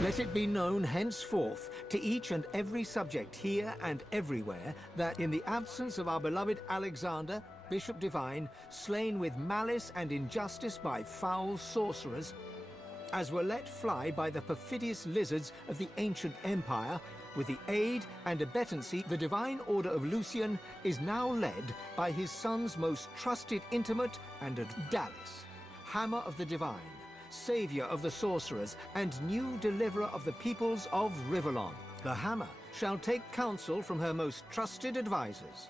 Let it be known henceforth to each and every subject here and everywhere that in the absence of our beloved Alexander, Bishop Divine, slain with malice and injustice by foul sorcerers, as were let fly by the perfidious lizards of the ancient empire, with the aid and abettancy, the Divine Order of Lucian is now led by his son's most trusted intimate and Dallas, Hammer of the Divine, Saviour of the Sorcerers, and new deliverer of the peoples of Rivellon. The Hammer shall take counsel from her most trusted advisors.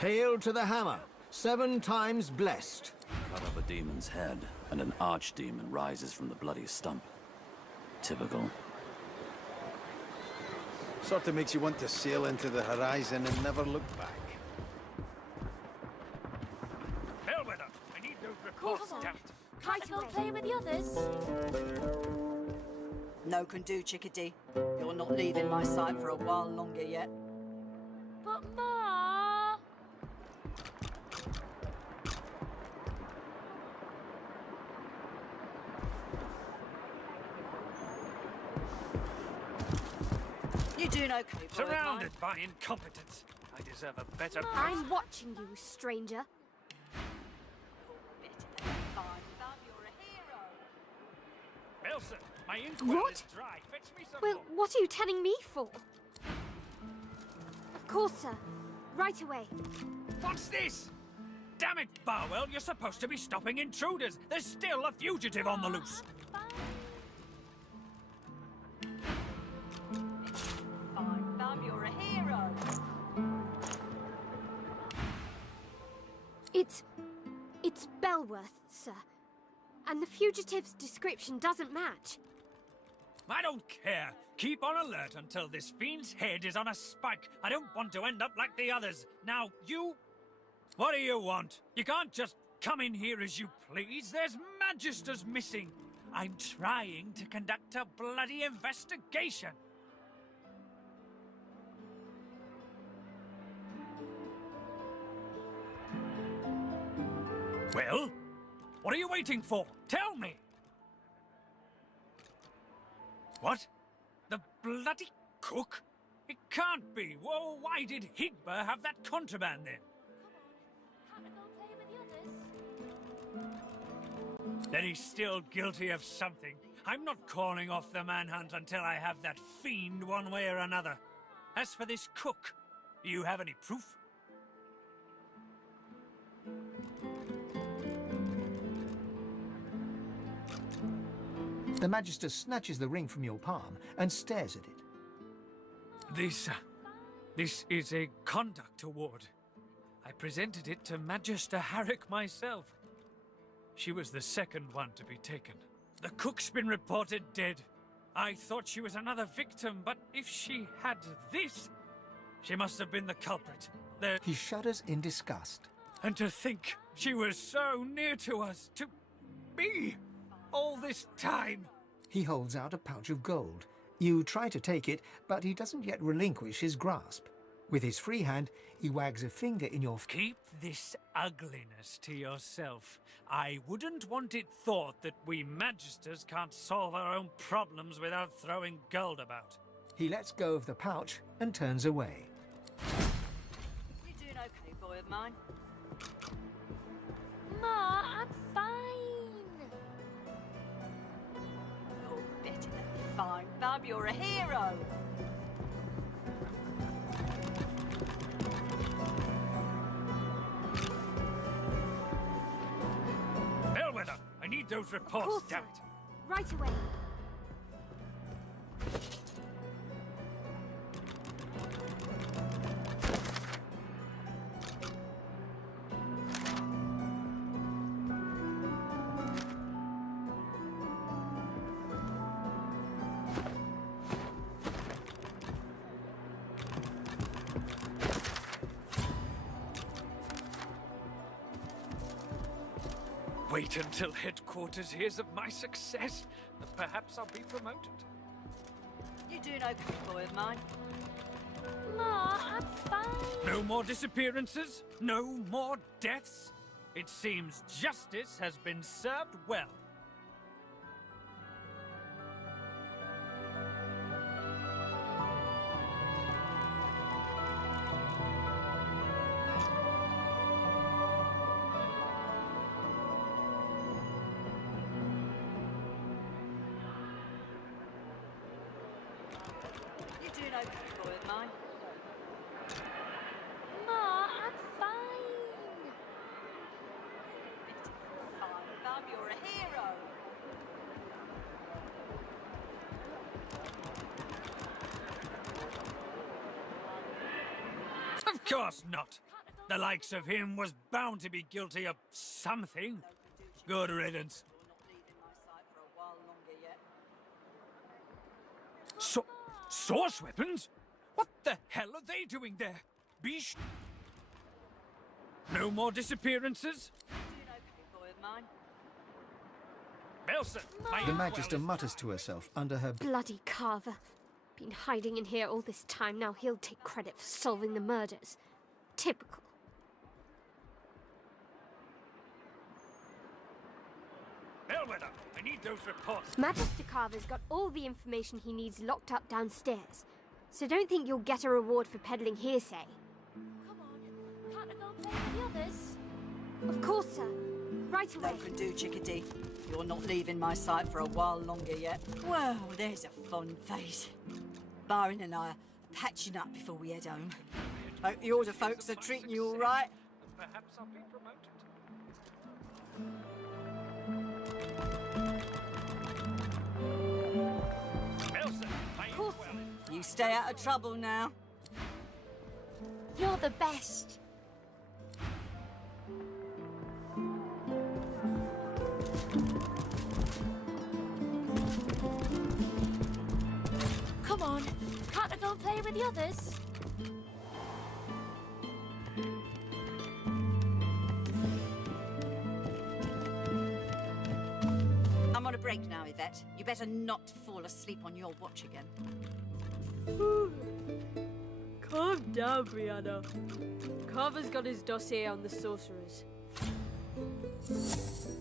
Hail to the Hammer, 7 times blessed. Cut up a demon's head, and an archdemon rises from the bloody stump. Typical. Sort of makes you want to sail into the horizon and never look back. Bellwether, I need those reports stamped. Can't I go play with the others? No can do, Chickadee. You're not leaving my sight for a while longer yet. But Ma... You do know Cape Surrounded by incompetence. I deserve a better price. I'm watching you, stranger. Elsa, my inkwell What? is dry. Fetch me some Well, more. what are you telling me for? Of course, sir. Right away. What's this? Damn it, Barwell, you're supposed to be stopping intruders. There's still a fugitive on the loose. Fine, Thumb, you're a hero. It's Belworth, sir. And the fugitive's description doesn't match. I don't care. Keep on alert until this fiend's head is on a spike. I don't want to end up like the others. Now, you... What do you want? You can't just come in here as you please. There's magisters missing. I'm trying to conduct a bloody investigation. Well, what are you waiting for? Tell me! What? The bloody cook? It can't be. Whoa, why did Higba have that contraband then? Then he's still guilty of something. I'm not calling off the manhunt until I have that fiend one way or another. As for this cook, do you have any proof? The Magister snatches the ring from your palm and stares at it. This is a conduct award. I presented it to Magister Harrick myself. She was the second one to be taken. The cook's been reported dead. I thought she was another victim, but if she had this, she must have been the culprit. He shudders in disgust. And to think she was so near to us, to me, all this time. He holds out a pouch of gold. You try to take it, but he doesn't yet relinquish his grasp. With his free hand, he wags a finger in your... Keep this ugliness to yourself. I wouldn't want it thought that we Magisters can't solve our own problems without throwing gold about. He lets go of the pouch and turns away. You doing okay, boy of mine? Ma, I'm fine. You're better than fine, Bub. You're a hero. Bellwether, I need those reports, damn it. Right away. Wait until headquarters hears of my success, and perhaps I'll be promoted. You doing okay, boy of mine? Ma, I'm fine. No more disappearances? No more deaths? It seems justice has been served well. You doing okay, boy of mine? Ma, I'm fine. Fine, Bub, you're a hero. Of course not. The likes of him was bound to be guilty of something. Good riddance. Source weapons? What the hell are they doing there? No more disappearances? Boy of mine. Belson, The Magister mutters to herself under her... Bloody Carver. Been hiding in here all this time, now he'll take credit for solving the murders. Typical. Bellwether, I need those reports. Magister Carver's got all the information he needs locked up downstairs. So don't think you'll get a reward for peddling hearsay. Come on, can't I go play with the others? Of course, sir. Right away. No can do, Chickadee. You're not leaving my sight for a while longer yet. Well, there's a fun face. Byron and I are patching up before we head home. Hope the order folks are treating you all right. Perhaps I'll be promoted. You stay out of trouble now. You're the best. Come on, can't I go and play with the others? I'm on a break now, Yvette. You better not fall asleep on your watch again. Calm down, Brianna. Carver's got his dossier on the sorcerers.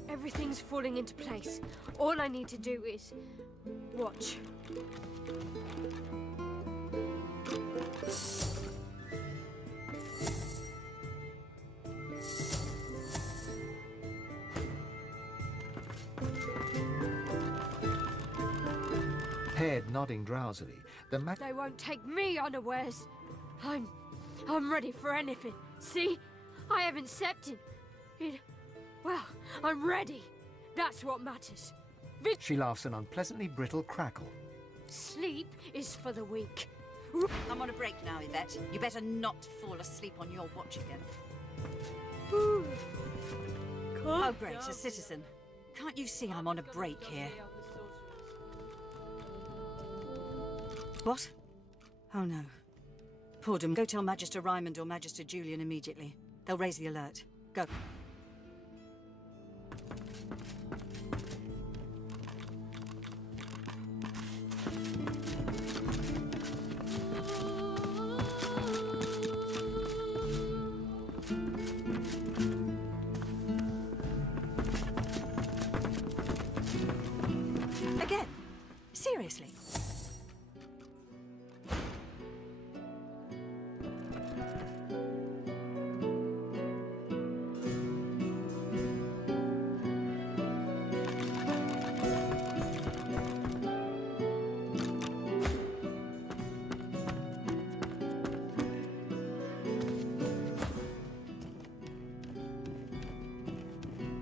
Everything's falling into place. All I need to do is... watch. Head nodding drowsily, the They won't take me unawares. I'm ready for anything. See? I haven't stepped in. Well, I'm ready. That's what matters. She laughs an unpleasantly brittle crackle. Sleep is for the weak. I'm on a break now, Yvette. You better not fall asleep on your watch again. Oh, great, a citizen. Can't you see I'm on a break here? What? Oh, no. Pordum, go tell Magister Raymond or Magister Julian immediately. They'll raise the alert. Go. Again? Seriously?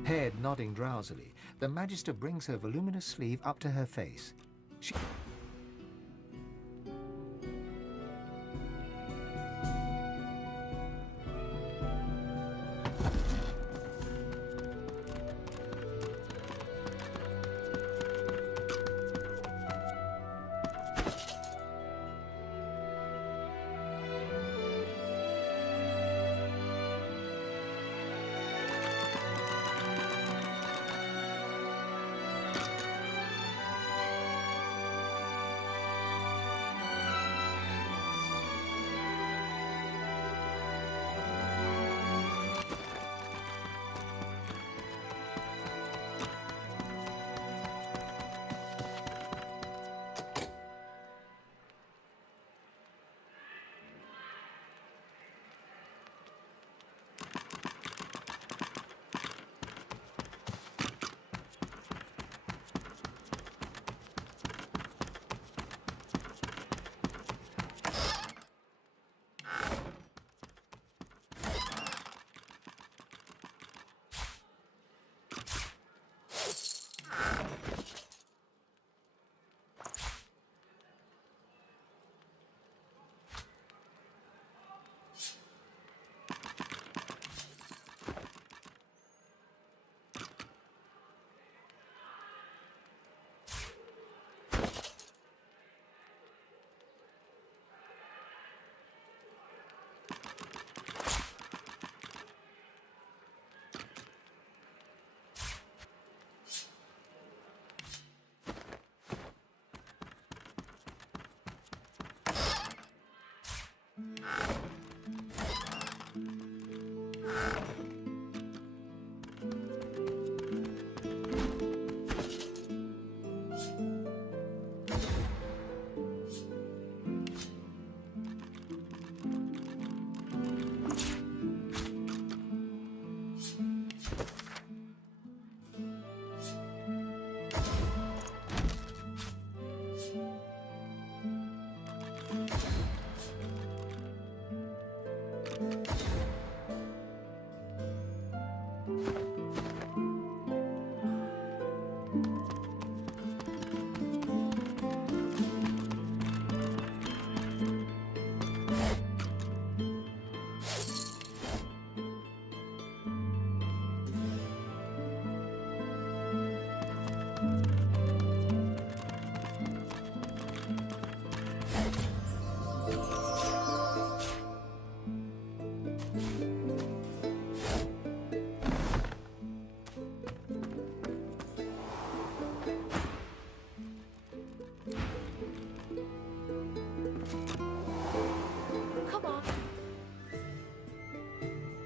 Head nodding drowsily, the Magister brings her voluminous sleeve up to her face. She...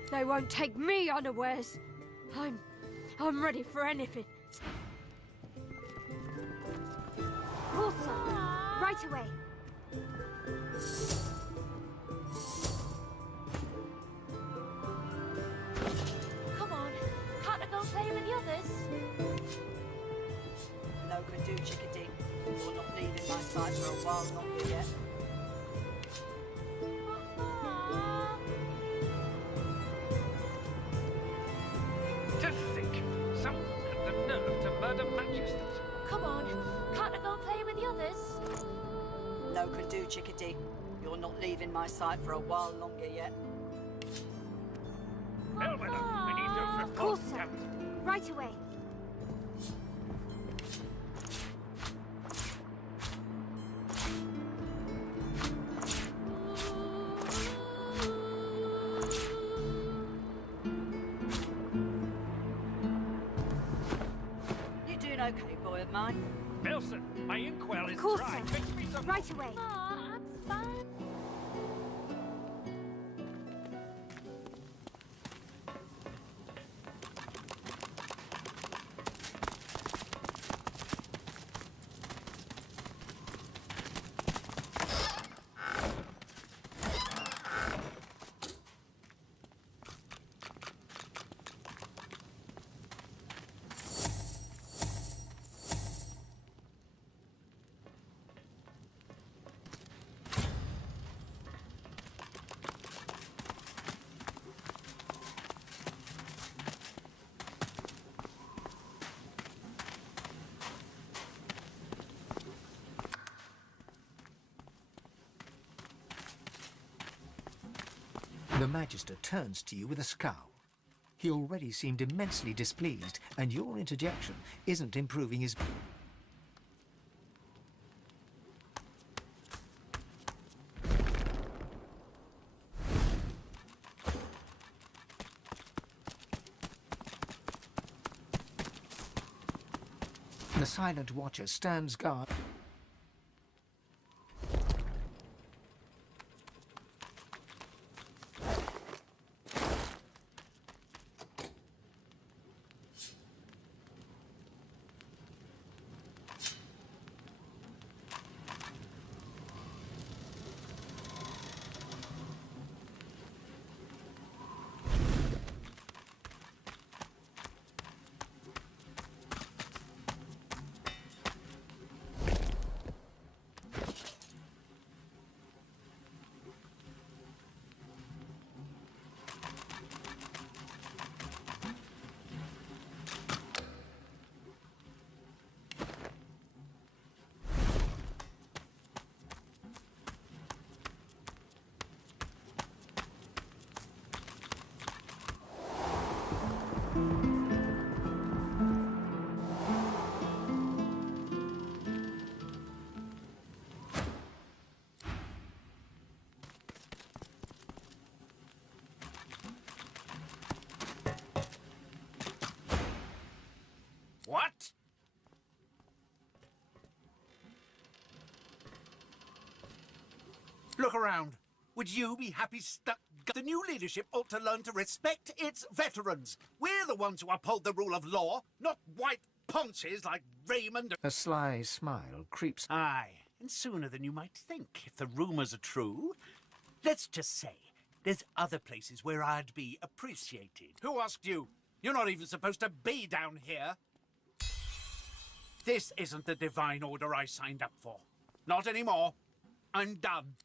They won't take me unawares. I'm ready for anything. Also, right away. a while longer yet. To think, someone had the nerve to murder magisters. Come on, can't I go play with the others? No can do, Chickadee. You're not leaving my sight for a while longer yet. Bellwether, I need those Of course, reports sir. out. Right away. You doing okay, boy of mine? Nelson, my inkwell is Of course, dry. sir. Fix me some... Right away. I'm fine. The Magister turns to you with a scowl. He already seemed immensely displeased, and your interjection isn't improving his... The Silent Watcher stands guard. What? Look around. Would you be happy stuck? The new leadership ought to learn to respect its veterans. We're the ones who uphold the rule of law, not white ponces like Raymond. A sly smile creeps... Aye, and sooner than you might think, if the rumours are true. Let's just say, there's other places where I'd be appreciated. Who asked you? You're not even supposed to be down here. This isn't the divine order I signed up for. Not anymore. I'm done.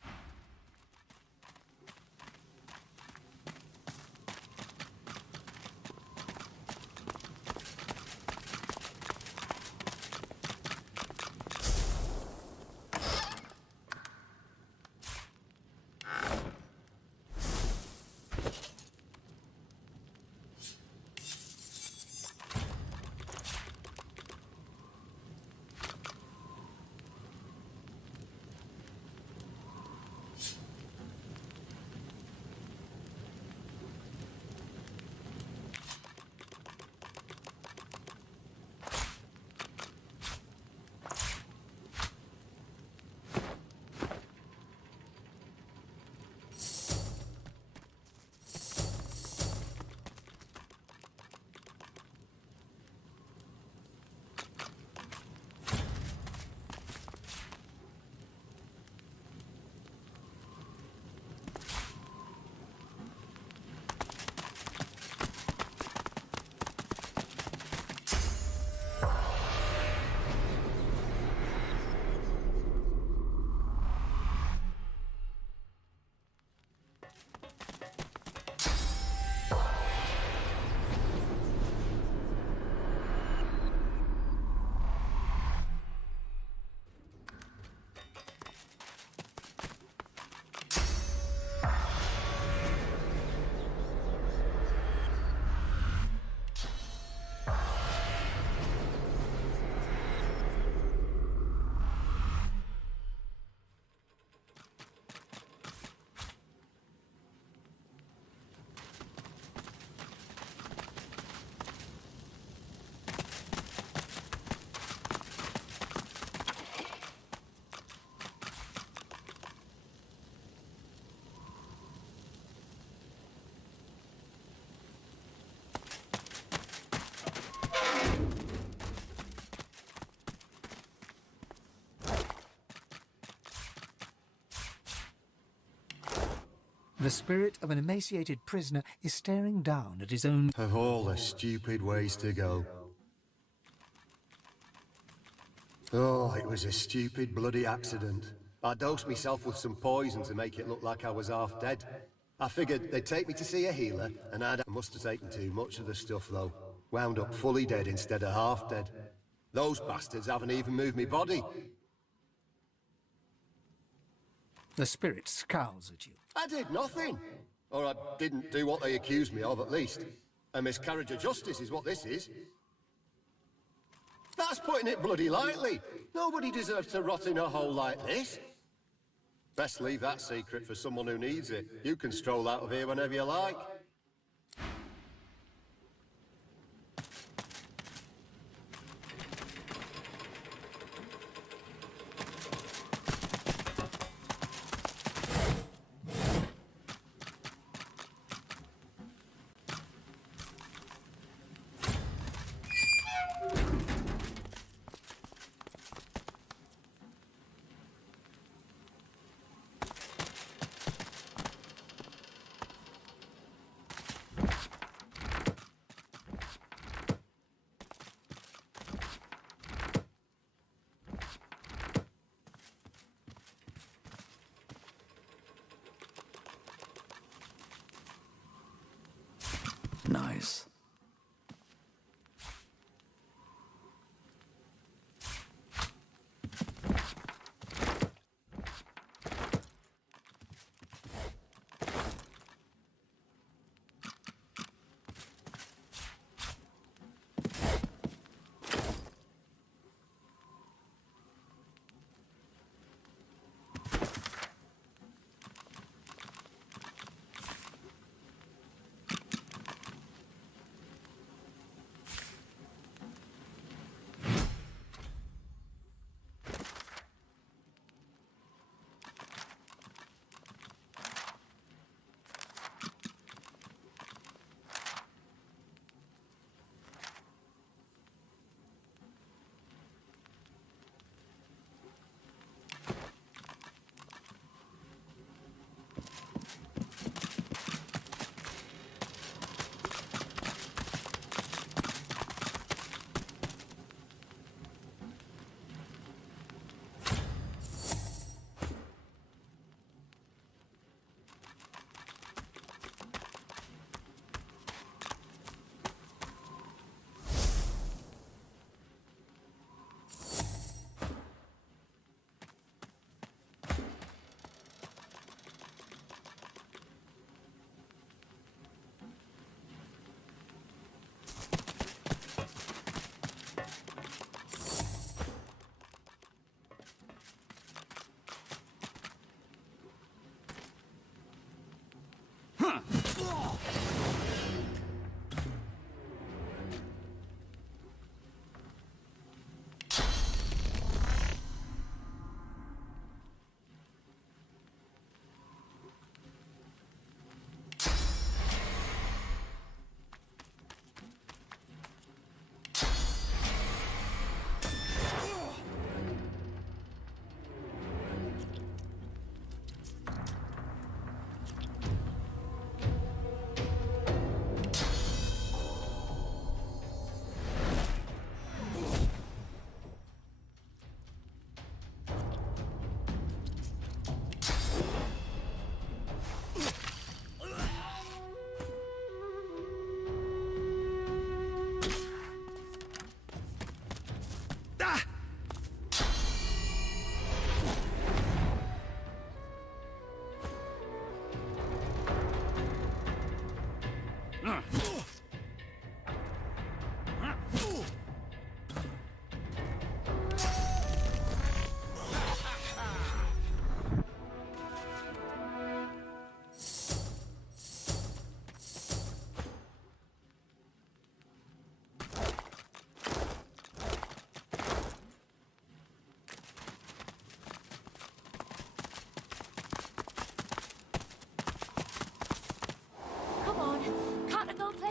The spirit of an emaciated prisoner is staring down at his own... Of all the stupid ways to go. Oh, it was a stupid bloody accident. I dosed myself with some poison to make it look like I was half dead. I figured they'd take me to see a healer, and I must have taken too much of the stuff, though. Wound up fully dead instead of half dead. Those bastards haven't even moved me body. The spirit scowls at you. I did nothing. Or I didn't do what they accused me of, at least. A miscarriage of justice is what this is. That's putting it bloody lightly. Nobody deserves to rot in a hole like this. Best leave that secret for someone who needs it. You can stroll out of here whenever you like. Nice.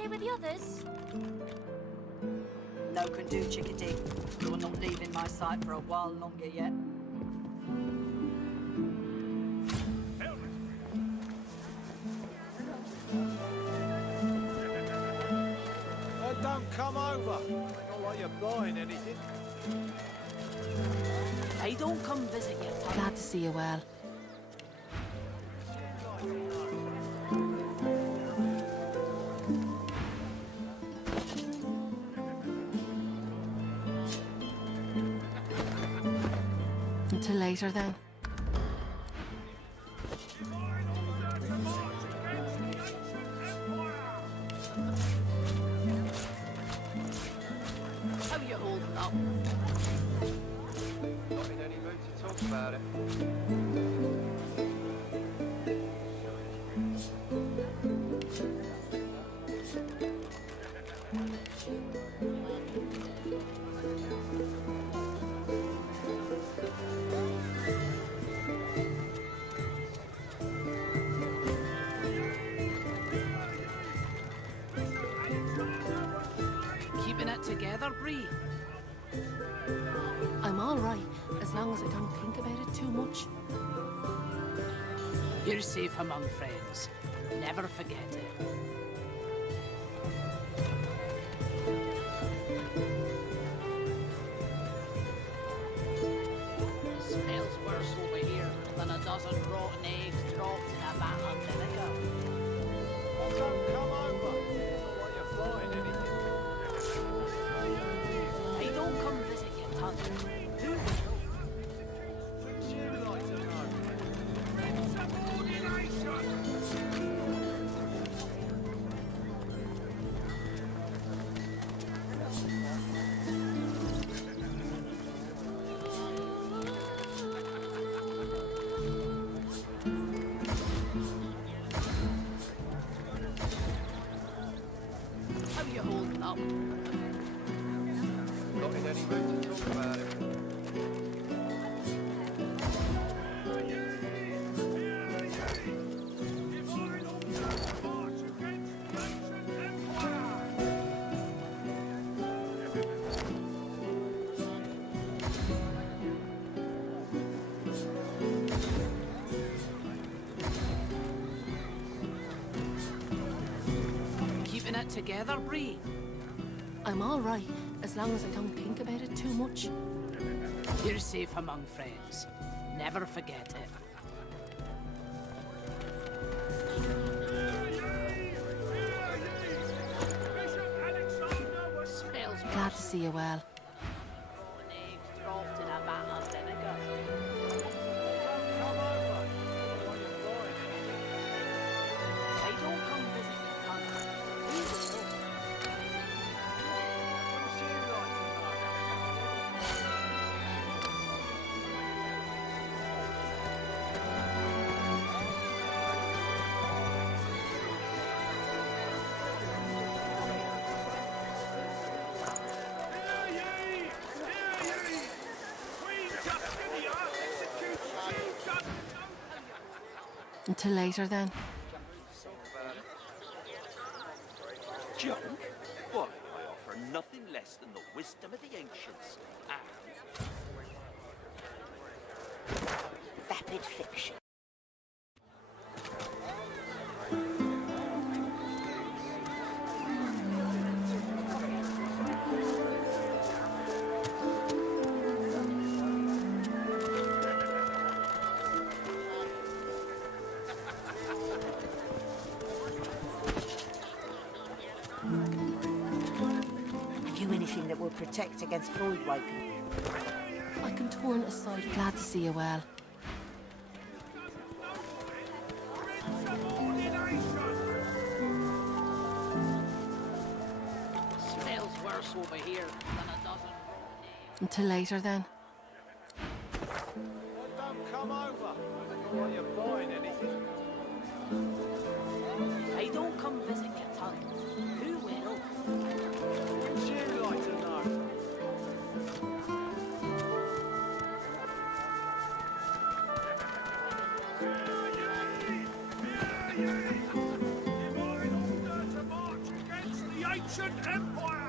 With the others? No can do, chickadee. You're not leaving my sight for a while longer yet. don't come over. Not like you're buying anything. I don't come visit you. Glad to see you well. Until later, then. How are you holding up? Not in any mood to talk about it. Keeping it together, Bree? I'm all right, as long as I don't think about it too much. You're safe among friends. Never forget it. Smells worse over here than a dozen rotten eggs dropped in a vat of vinegar. Don't come over. Not like you're buying anything. I don't come visit you, Todd. Who will? Wouldn't you like to know? How are you holding up? Not in any mood to talk about it. Keeping it together, Bree? I'm all right, as long as I don't think about it too much. You're safe among friends. Never forget it. Smells Glad to see you well. rotten eggs dropped in a vat of vinegar. Come over. Not like you're buying anything. I don't come visit you, Todd. Who will? Wouldn't you like to know? Until later, then. Junk? Why, I offer nothing less than the wisdom of the ancients and vapid fiction. Have you anything that will protect against void waking? I can turn aside. Glad to see you well. Smells worse over here than a dozen rotten eggs. Until later, then. Don't come over. Not like you're buying anything. I don't come visit you, Todd. Who will? Wouldn't you like to know? The ancient empire!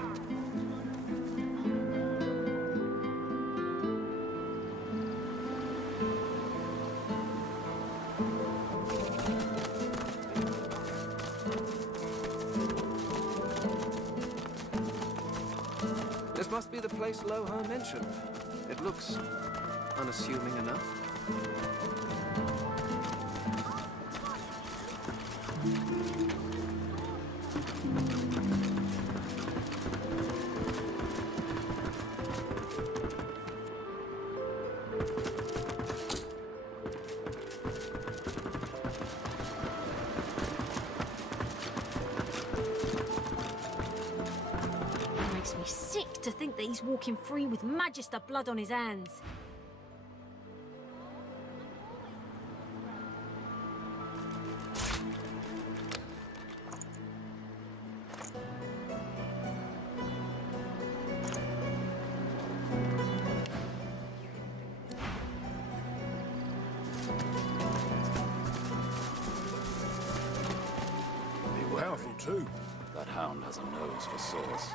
must be the place Loha mentioned. It looks unassuming enough. It makes me sick to think that he's walking free with Magister blood on his hands. Powerful too. That hound has a nose for sauce.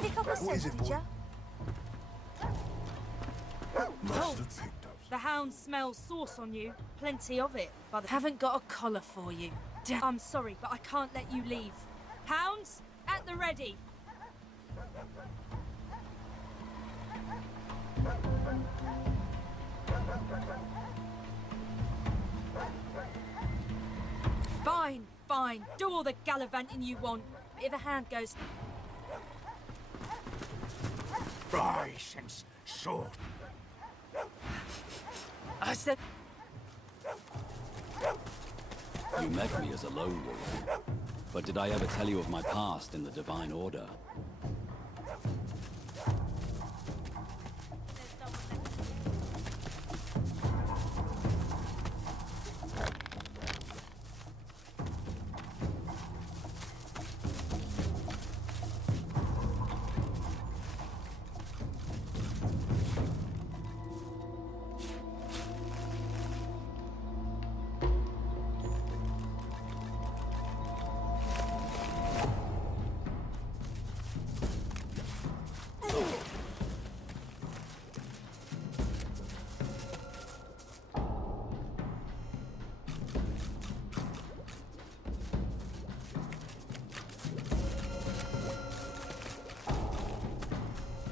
Pick up a scent, did ya? Halt! The hound smells sauce on you. Plenty of it. But I haven't got a collar for you. I'm sorry, but I can't let you leave. Hounds, at the ready. Fine, fine. Do all the gallivanting you want. But if a hand goes... Rice and salt. I said... You met me as a lone wolf. But did I ever tell you of my past in the Divine Order?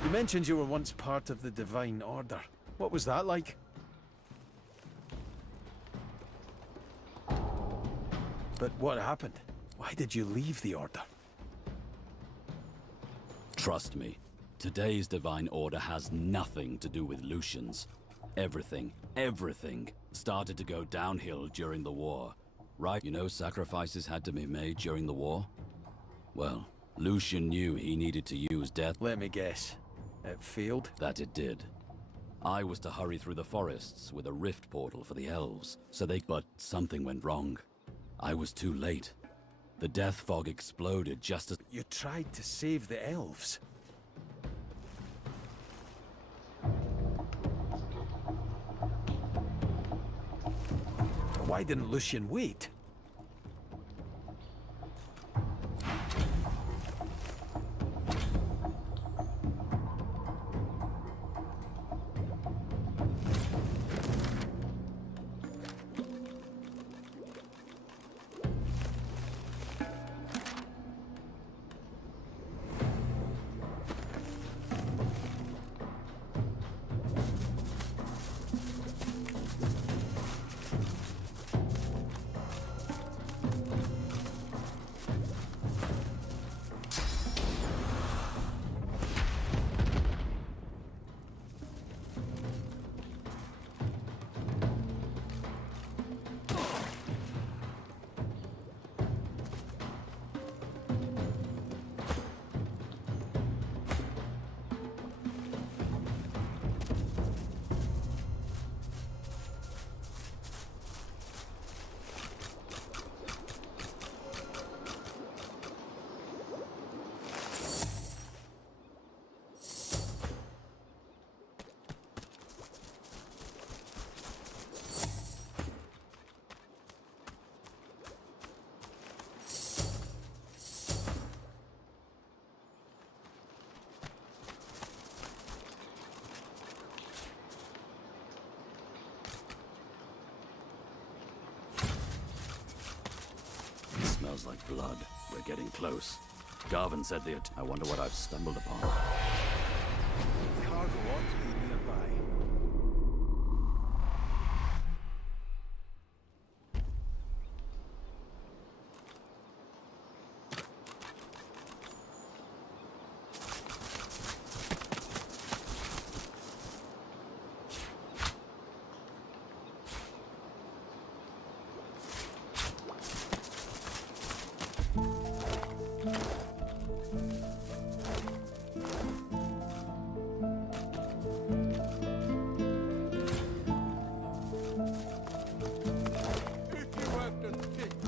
You mentioned you were once part of the Divine Order. What was that like? But what happened? Why did you leave the Order? Trust me, today's Divine Order has nothing to do with Lucians. Everything started to go downhill during the war. Right? You know sacrifices had to be made during the war? Well, Lucian knew he needed to use death. Let me guess. It failed? That it did. I was to hurry through the forests with a rift portal for the elves, but something went wrong. I was too late. The death fog exploded just as... You tried to save the elves? Why didn't Lucian wait? Smells like blood. We're getting close. Garvin said that. I wonder what I've stumbled upon. Cargo ought to be nearby.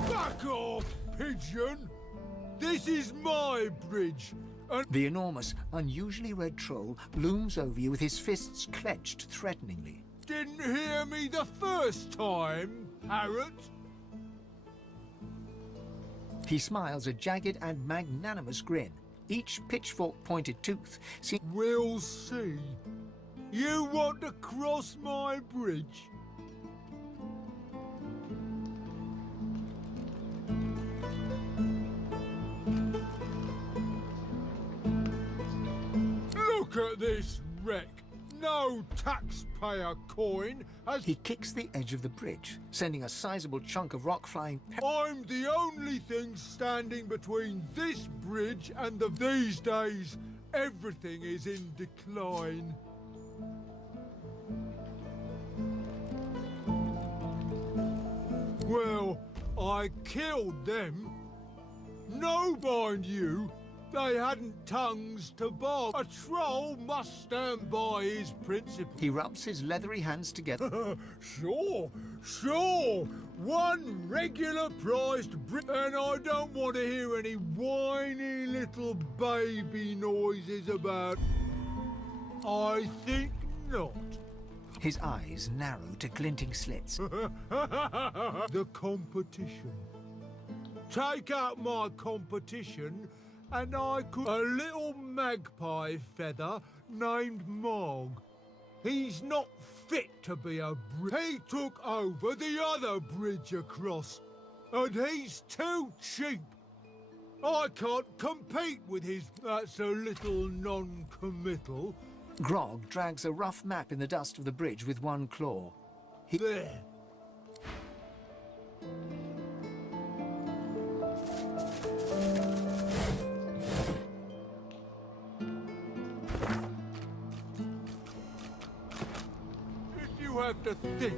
Back off, pigeon! This is my bridge, and... The enormous, unusually red troll looms over you with his fists clenched threateningly. Didn't hear me the first time, parrot? He smiles a jagged and magnanimous grin. Each pitchfork-pointed tooth seems... We'll see. You want to cross my bridge? Look at this wreck. No taxpayer coin has... He kicks the edge of the bridge, sending a sizable chunk of rock flying... I'm the only thing standing between this bridge and the... These days, everything is in decline. Well, I killed them. No, mind you, they hadn't tongues to bark. A troll must stand by his principles. He rubs his leathery hands together. Sure. One regular priced and I don't want to hear any whiny little baby noises about... I think not. His eyes narrow to glinting slits. The competition. Take out my competition and I could... A little magpie feather named Mog. He's not fit to be a bridge. He took over the other bridge across, and he's too cheap. I can't compete with his... That's a little non-committal. Grog drags a rough map in the dust of the bridge with one claw. There. If you have to think,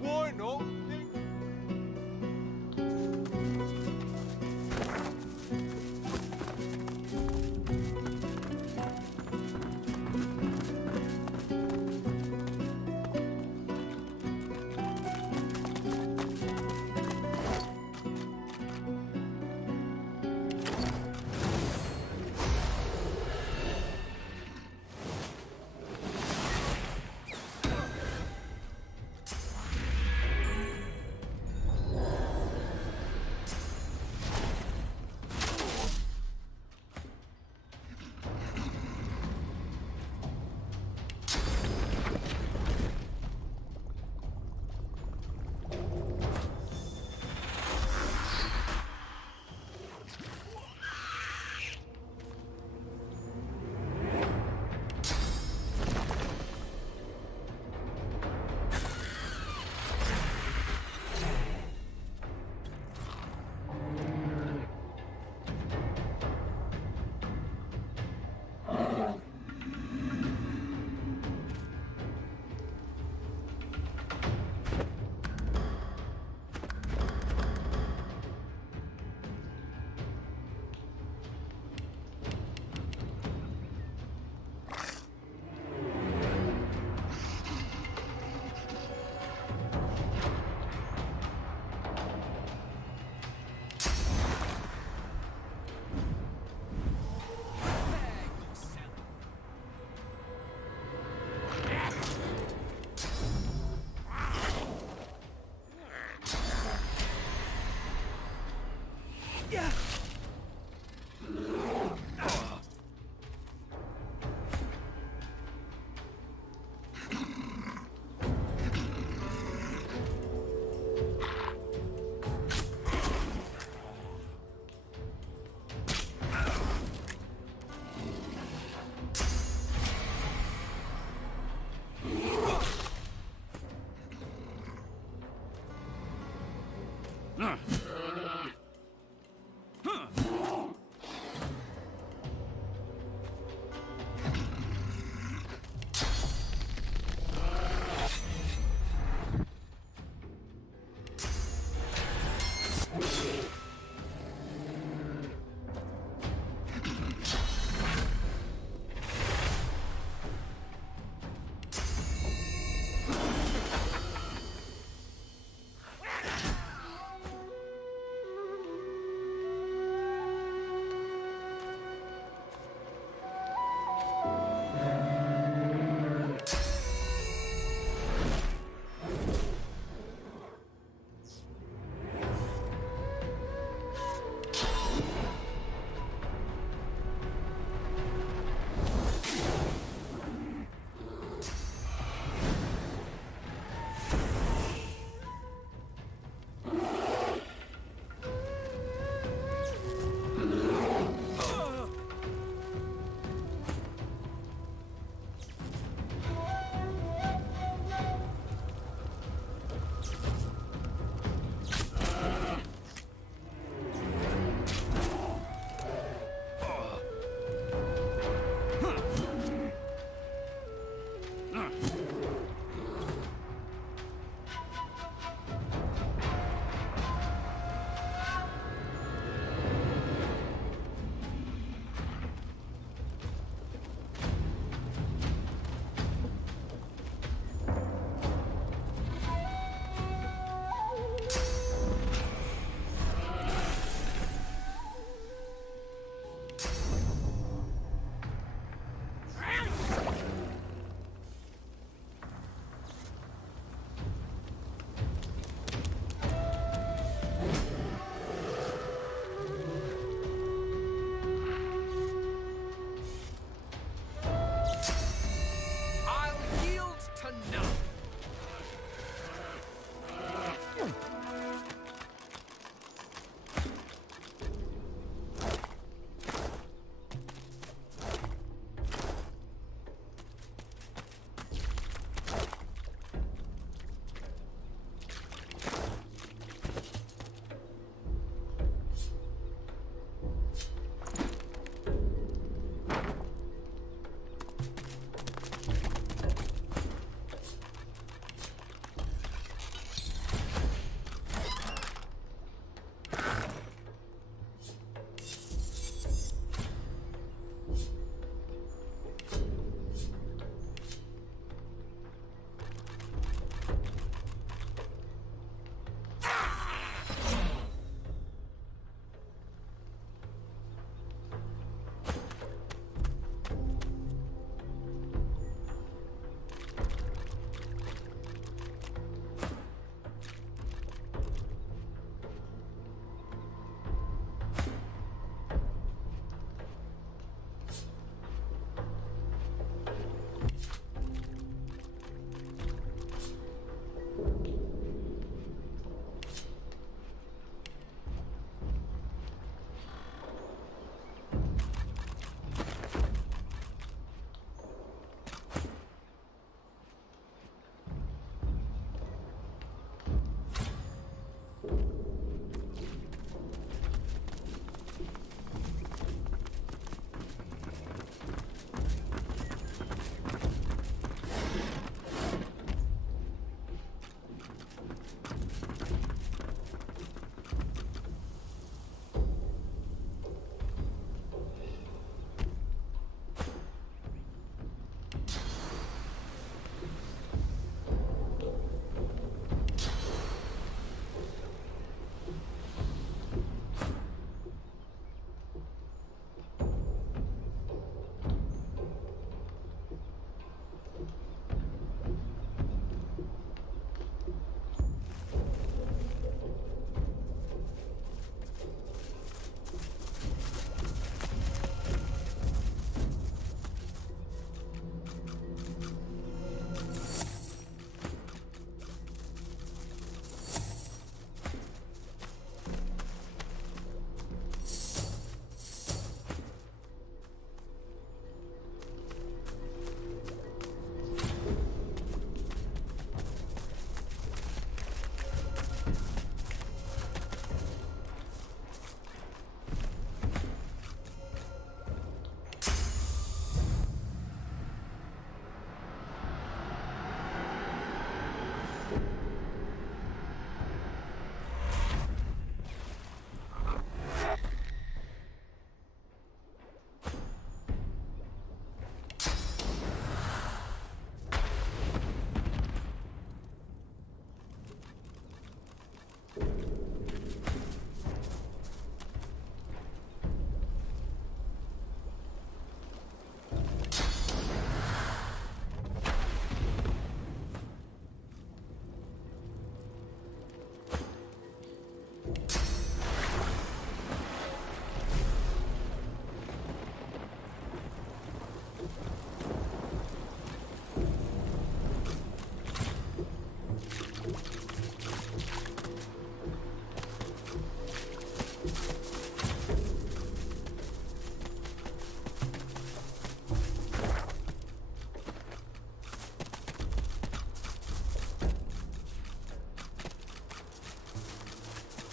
why not think?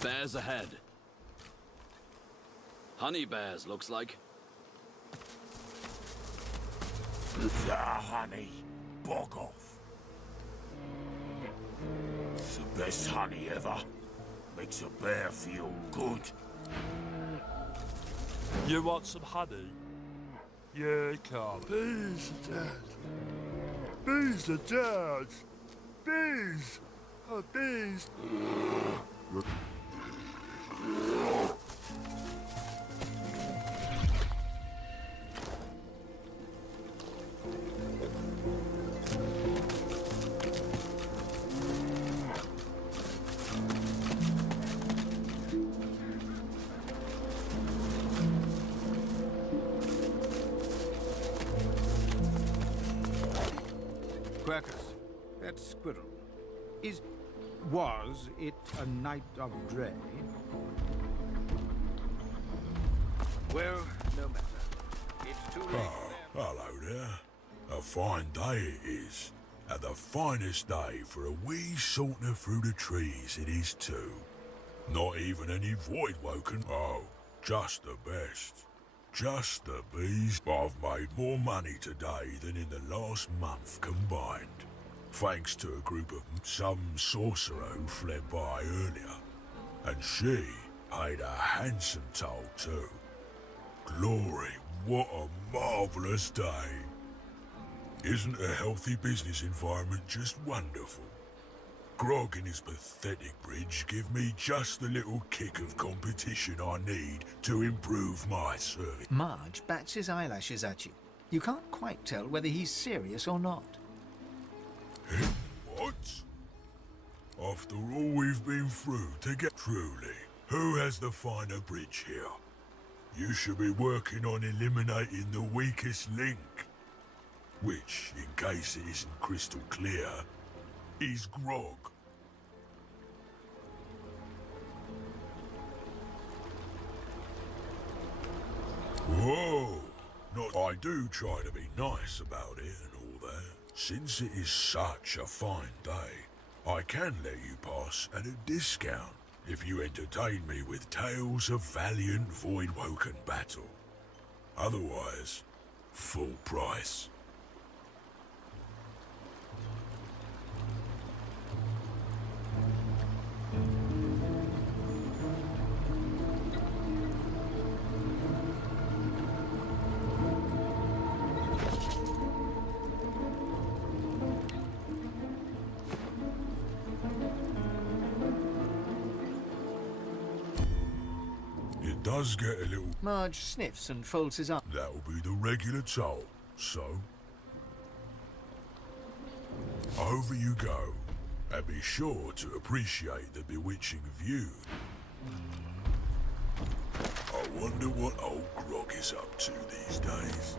Bears ahead. Honey bears, looks like. The honey. Bog off. It's the best honey ever. Makes a bear feel good. You want some honey? Yeah, come. Bees are dead. Bees are dead. Bees. Oh, bees. Quercus, that squirrel, was it a night of Dre? Well, no matter. It's too late. Hello there. A fine day it is. And the finest day for a wee saunter through the trees it is too. Not even any void woken. Oh, just the best. Just the bees. I've made more money today than in the last month combined. Thanks to a group of some sorcerer who fled by earlier. And she paid a handsome toll too. Glory, what a marvellous day. Isn't a healthy business environment just wonderful? Grog and his pathetic bridge give me just the little kick of competition I need to improve my service. Marge bats his eyelashes at you. You can't quite tell whether he's serious or not. What? After all we've been through to get truly, who has the finer bridge here? You should be working on eliminating the weakest link. Which, in case it isn't crystal clear, is Grog. Whoa! Not I do try to be nice about it and all that. Since it is such a fine day, I can let you pass at a discount if you entertain me with tales of valiant void-woken battle. Otherwise, full price. Does get a little... Marge sniffs and folds his arm. That'll be the regular toll, so... Over you go, and be sure to appreciate the bewitching view. I wonder what old Grog is up to these days.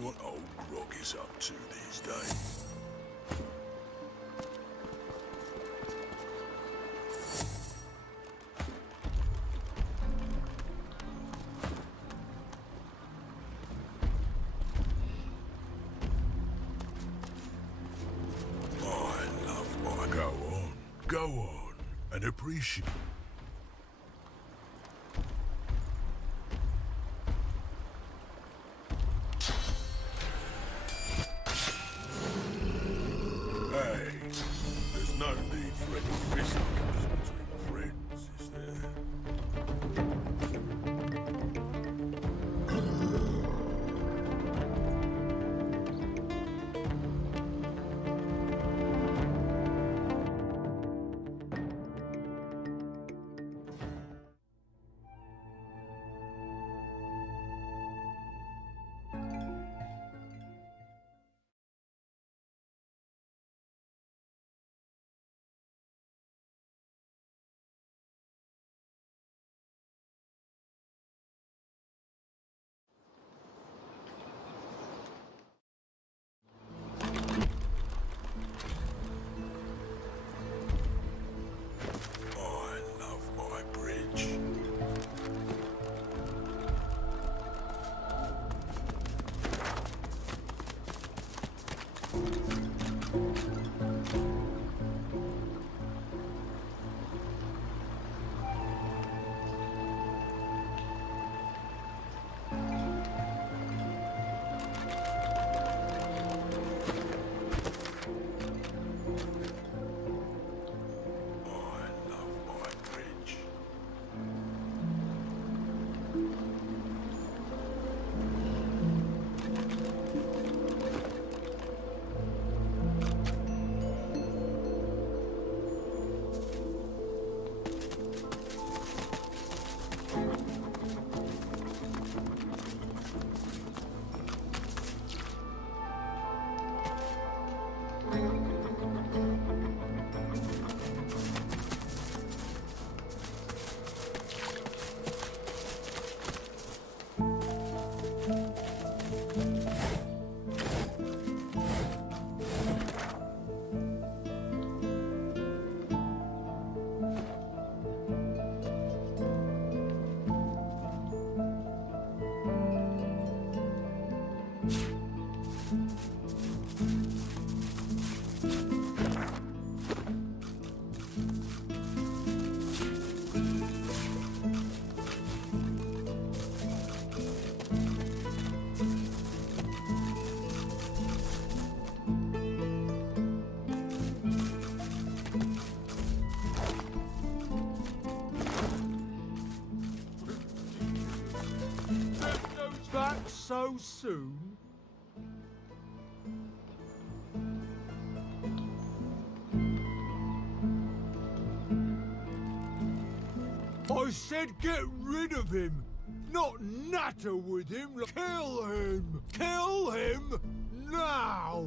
What old Grog is up to these days. I love my... Go on, and appreciate... No need for any fisticuffs between friends, is there? Back so soon? I said get rid of him, not natter with him. Kill him! Kill him now!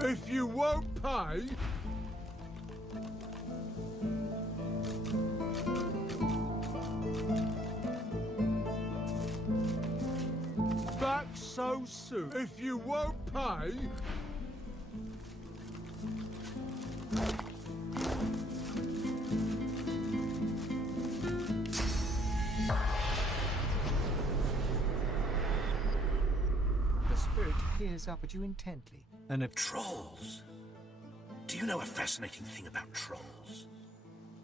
If you won't pay... Back so soon. If you won't pay... The spirit peers up at you intently, and Trolls! Do you know a fascinating thing about trolls?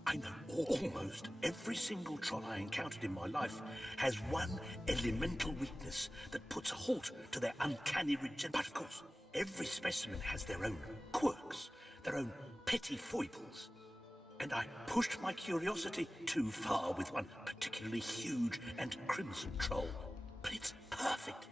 I know almost every single troll I encountered in my life has one elemental weakness that puts a halt to their uncanny regeneration. But of course, every specimen has their own quirks, their own petty foibles. And I pushed my curiosity too far with one particularly huge and crimson troll. But it's perfect.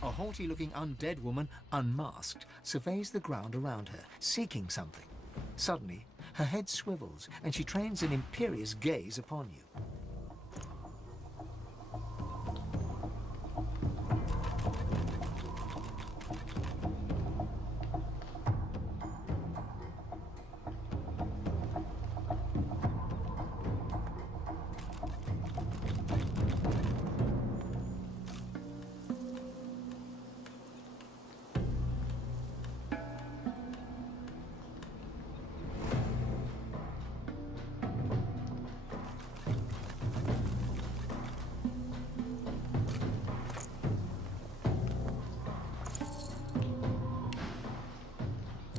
A haughty-looking undead woman, unmasked, surveys the ground around her, seeking something. Suddenly, her head swivels, and she trains an imperious gaze upon you.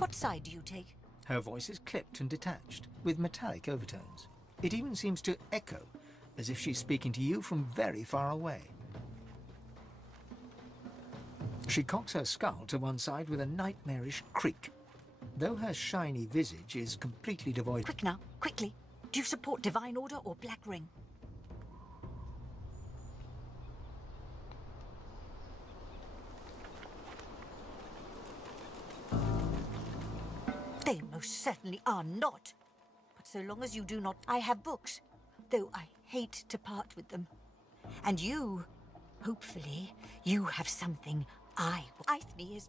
What side do you take? Her voice is clipped and detached, with metallic overtones. It even seems to echo, as if she's speaking to you from very far away. She cocks her skull to one side with a nightmarish creak. Though her shiny visage is completely devoid... Quick now, quickly. Do you support Divine Order or Black Ring? They most certainly are not. But so long as you do not... I have books, though I hate to part with them. And you, hopefully, you have something Ithne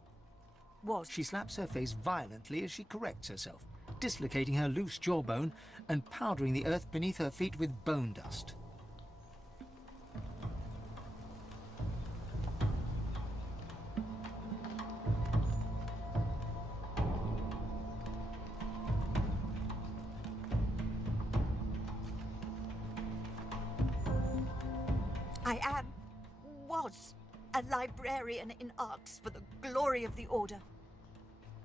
was. She slaps her face violently as she corrects herself, dislocating her loose jawbone and powdering the earth beneath her feet with bone dust. Was a librarian in arts for the glory of the Order.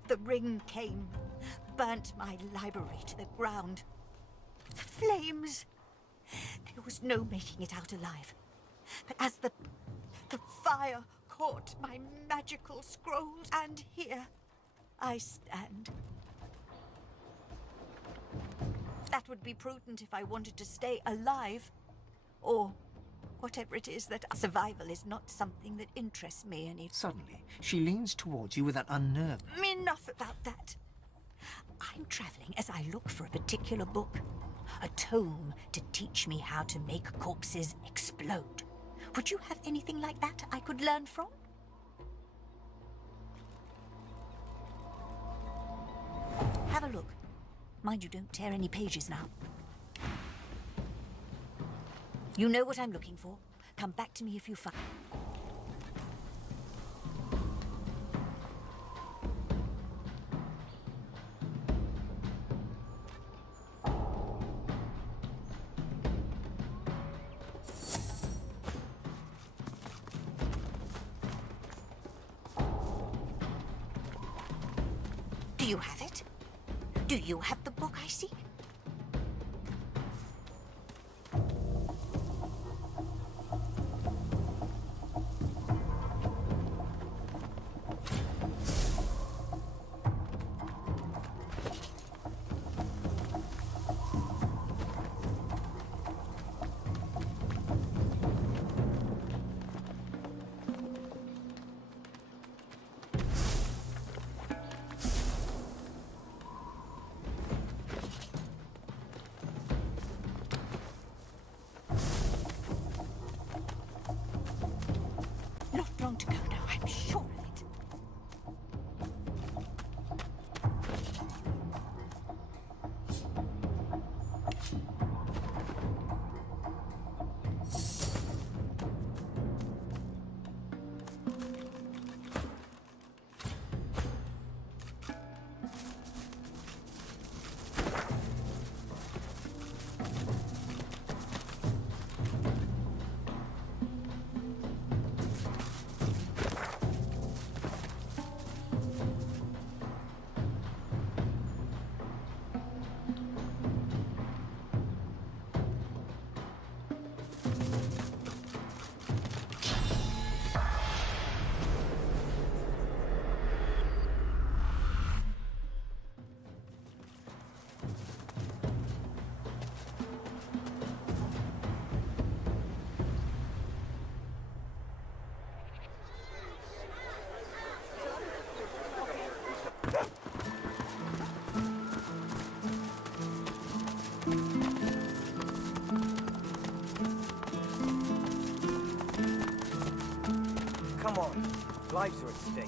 The ring came, burnt my library to the ground. The flames! There was no making it out alive. But as the fire caught my magical scrolls, and here I stand. That would be prudent if I wanted to stay alive, or whatever it is that survival is not something that interests me any. Suddenly, she leans towards you with an unnerved... Enough about that. I'm traveling as I look for a particular book. A tome to teach me how to make corpses explode. Would you have anything like that I could learn from? Have a look. Mind you don't tear any pages now. You know what I'm looking for. Come back to me if you find... Do you have it? Do you have the book I seek? Long to go now, I'm sure of it. Come on, lives are at stake.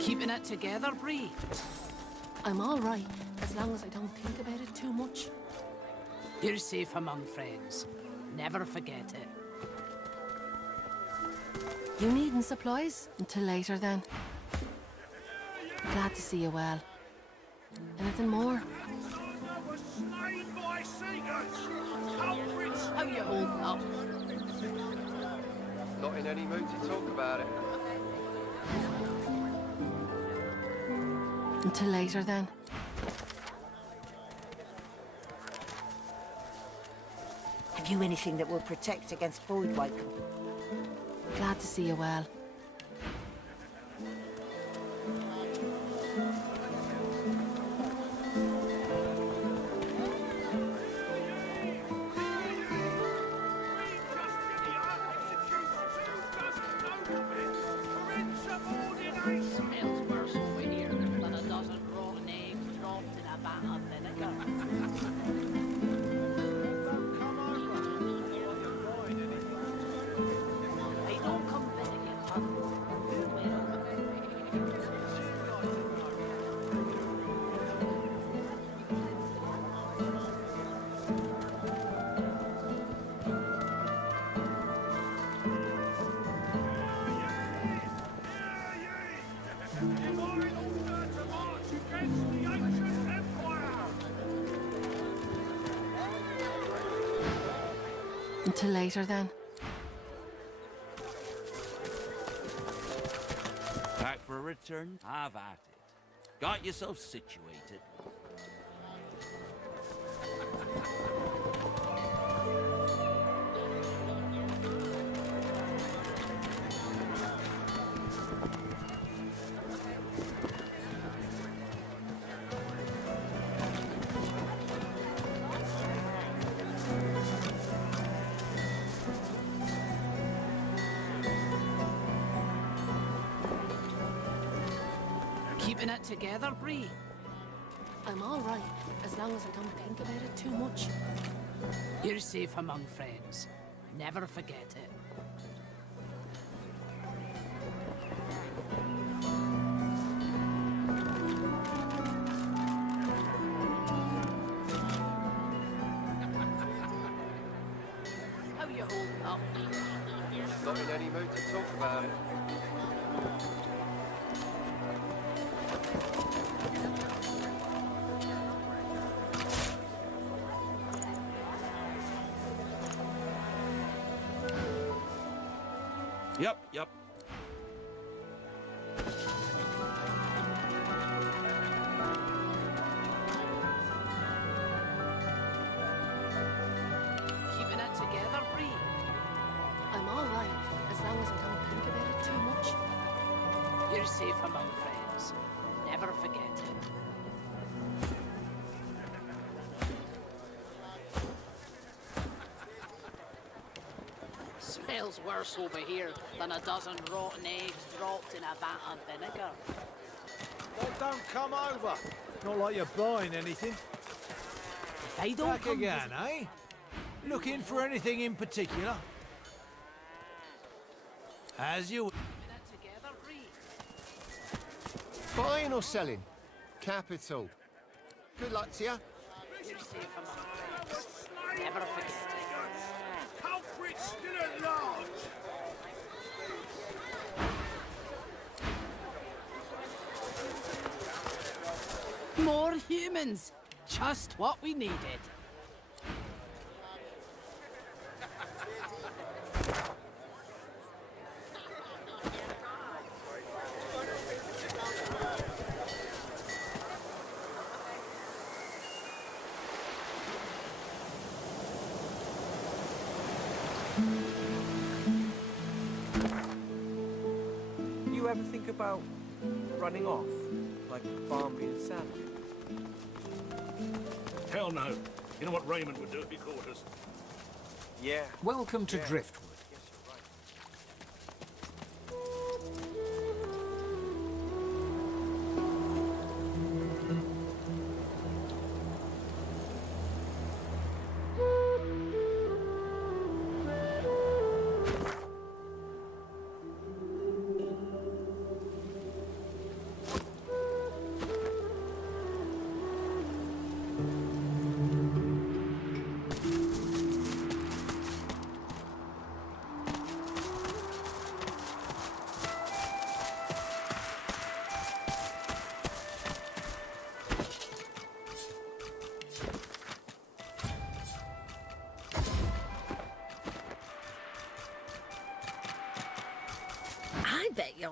Keeping it together, Bree? I'm all right, as long as I don't think about it too much. You're safe among friends. Never forget it. You needing supplies? Until later, then. Glad to see you well. Anything more? How you holding up? Not in any mood to talk about it. Until later, then. Have you anything that will protect against void waking? Glad to see you well. Smells worse over here than a dozen rotten eggs dropped in a vat of vinegar. They don't come vinegar, Until later, then. Back for a return? Have at it. Got yourself situated. keeping it together, Bree? I'm all right, as long as I don't think about it too much. You're safe among friends. Never forget it. How you holding up? Not in any mood to talk about it. Yep. Keeping it together, Bree? I'm all right, as long as I don't think about it too much. You're safe among friends. Never forget it. Smells worse over here than a dozen rotten eggs dropped in a vat of vinegar. Well, don't come over. Not like you're buying anything. If I don't Back come again, eh? Looking for anything in particular? As you... together, Bree? Buying or selling? Capital. Good luck to you. You're safe among friends. Never forget it. Culprit still at large! More humans! Just what we needed. You ever think about running off, like Barnby and Sam? Hell no. You know what Raymond would do if he caught us? Yeah. Welcome to Driftwood.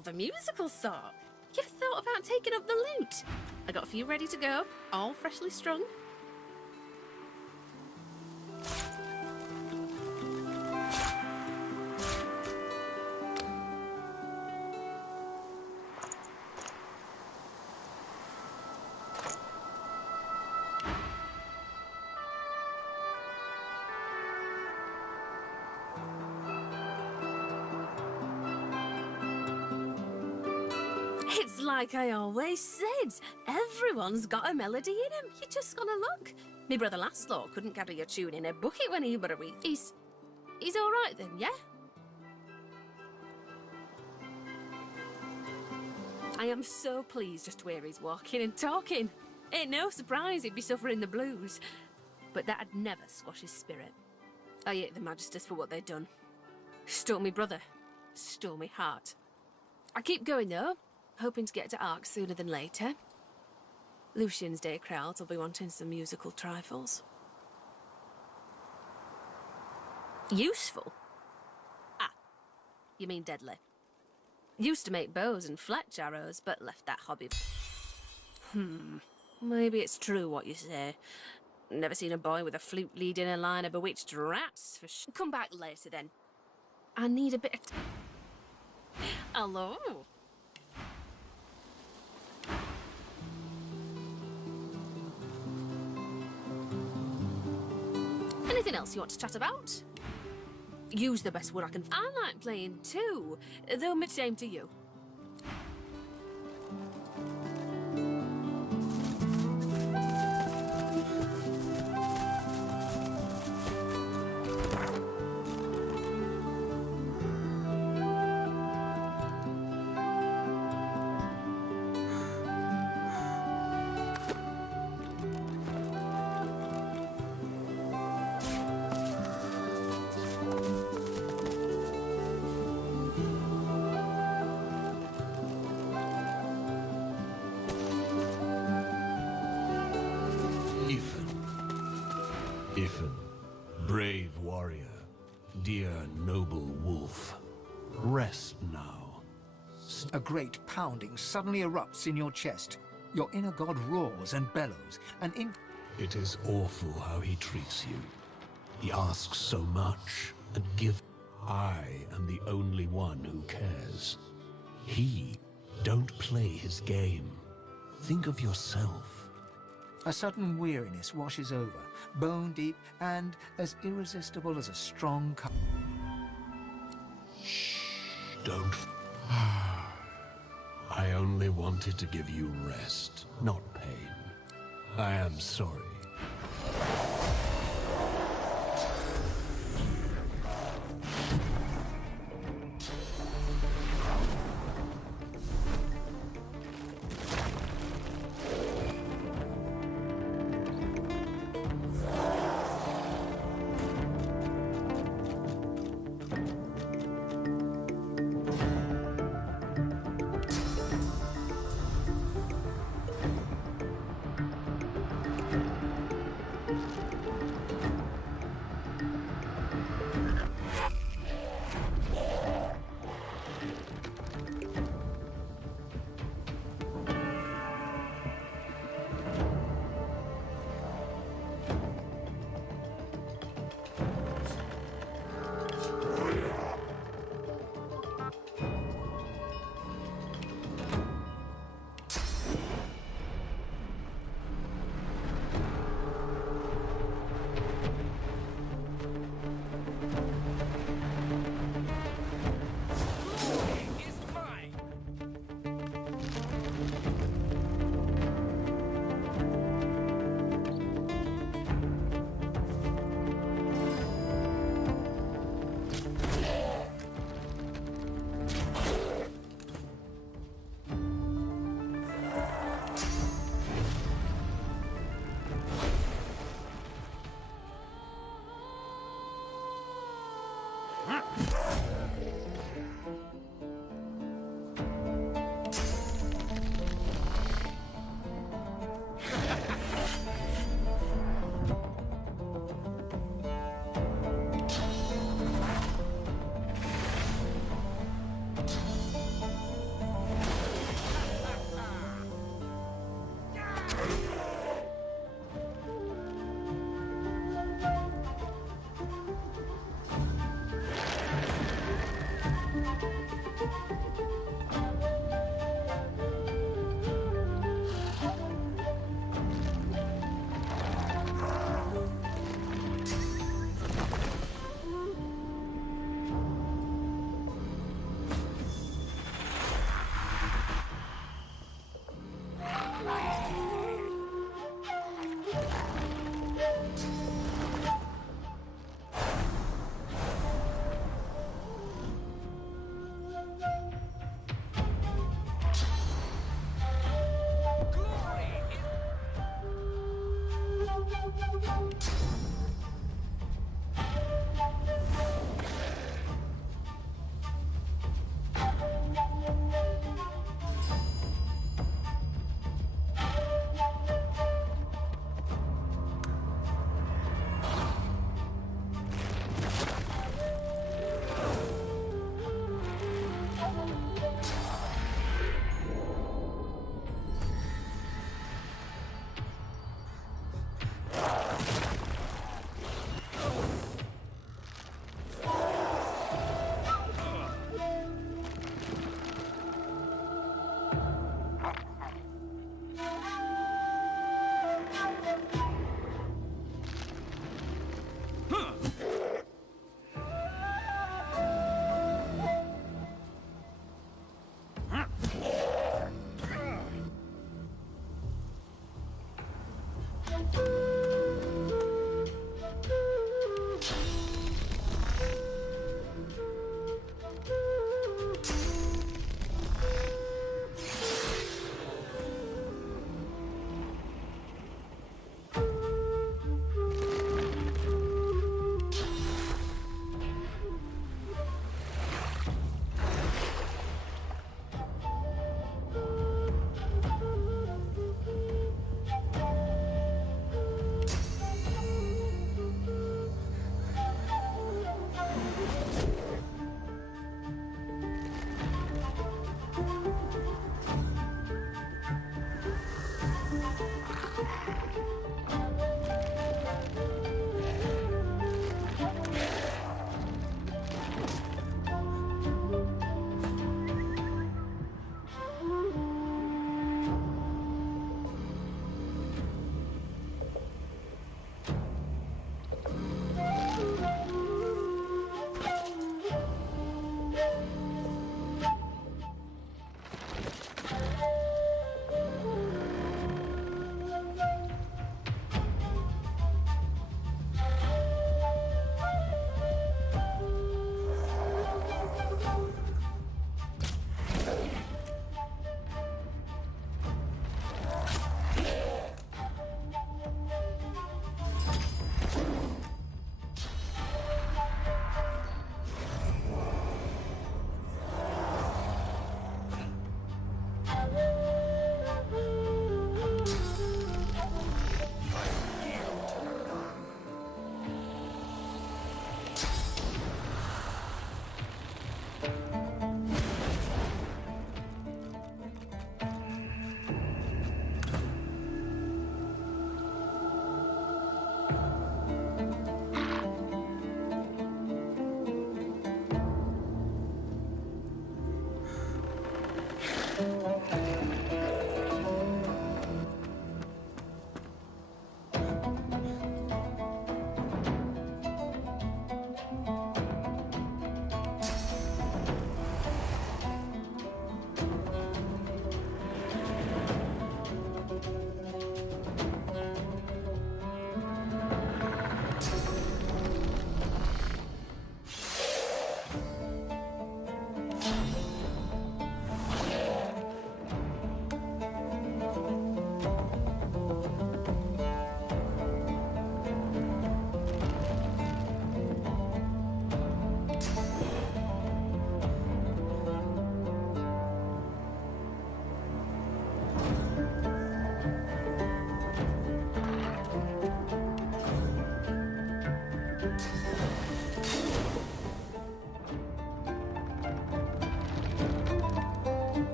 Oh, the musical sort. You ever thought about taking up the lute? I got a few ready to go, all freshly strung. It's like I always said, everyone's got a melody in him. You just gotta look. Me brother Laszlo couldn't carry a tune in a bucket when he were a wee. He's all right then, yeah? I am so pleased just where he's walking and talking. Ain't no surprise he'd be suffering the blues. But that'd never squash his spirit. I hate the Magisters for what they've done. Stole me brother. Stole me heart. I keep going though. Hoping to get to Ark sooner than later. Lucian's Day crowds will be wanting some musical trifles. Useful? Ah, you mean deadly. Used to make bows and fletch arrows, but left that hobby. Maybe it's true what you say. Never seen a boy with a flute leading a line of bewitched rats for Come back later then. I need a bit of... Hello? Anything else you want to chat about? Use the best word I can. I like playing too, though much shame to you. Ifan, brave warrior, dear noble wolf, rest now. A great pounding suddenly erupts in your chest. Your inner god roars and bellows, and in... It is awful how he treats you. He asks so much, and give... I am the only one who cares. He don't play his game. Think of yourself. A sudden weariness washes over, bone deep and as irresistible as a strong cup. Shh, don't... I only wanted to give you rest, not pain. I am sorry.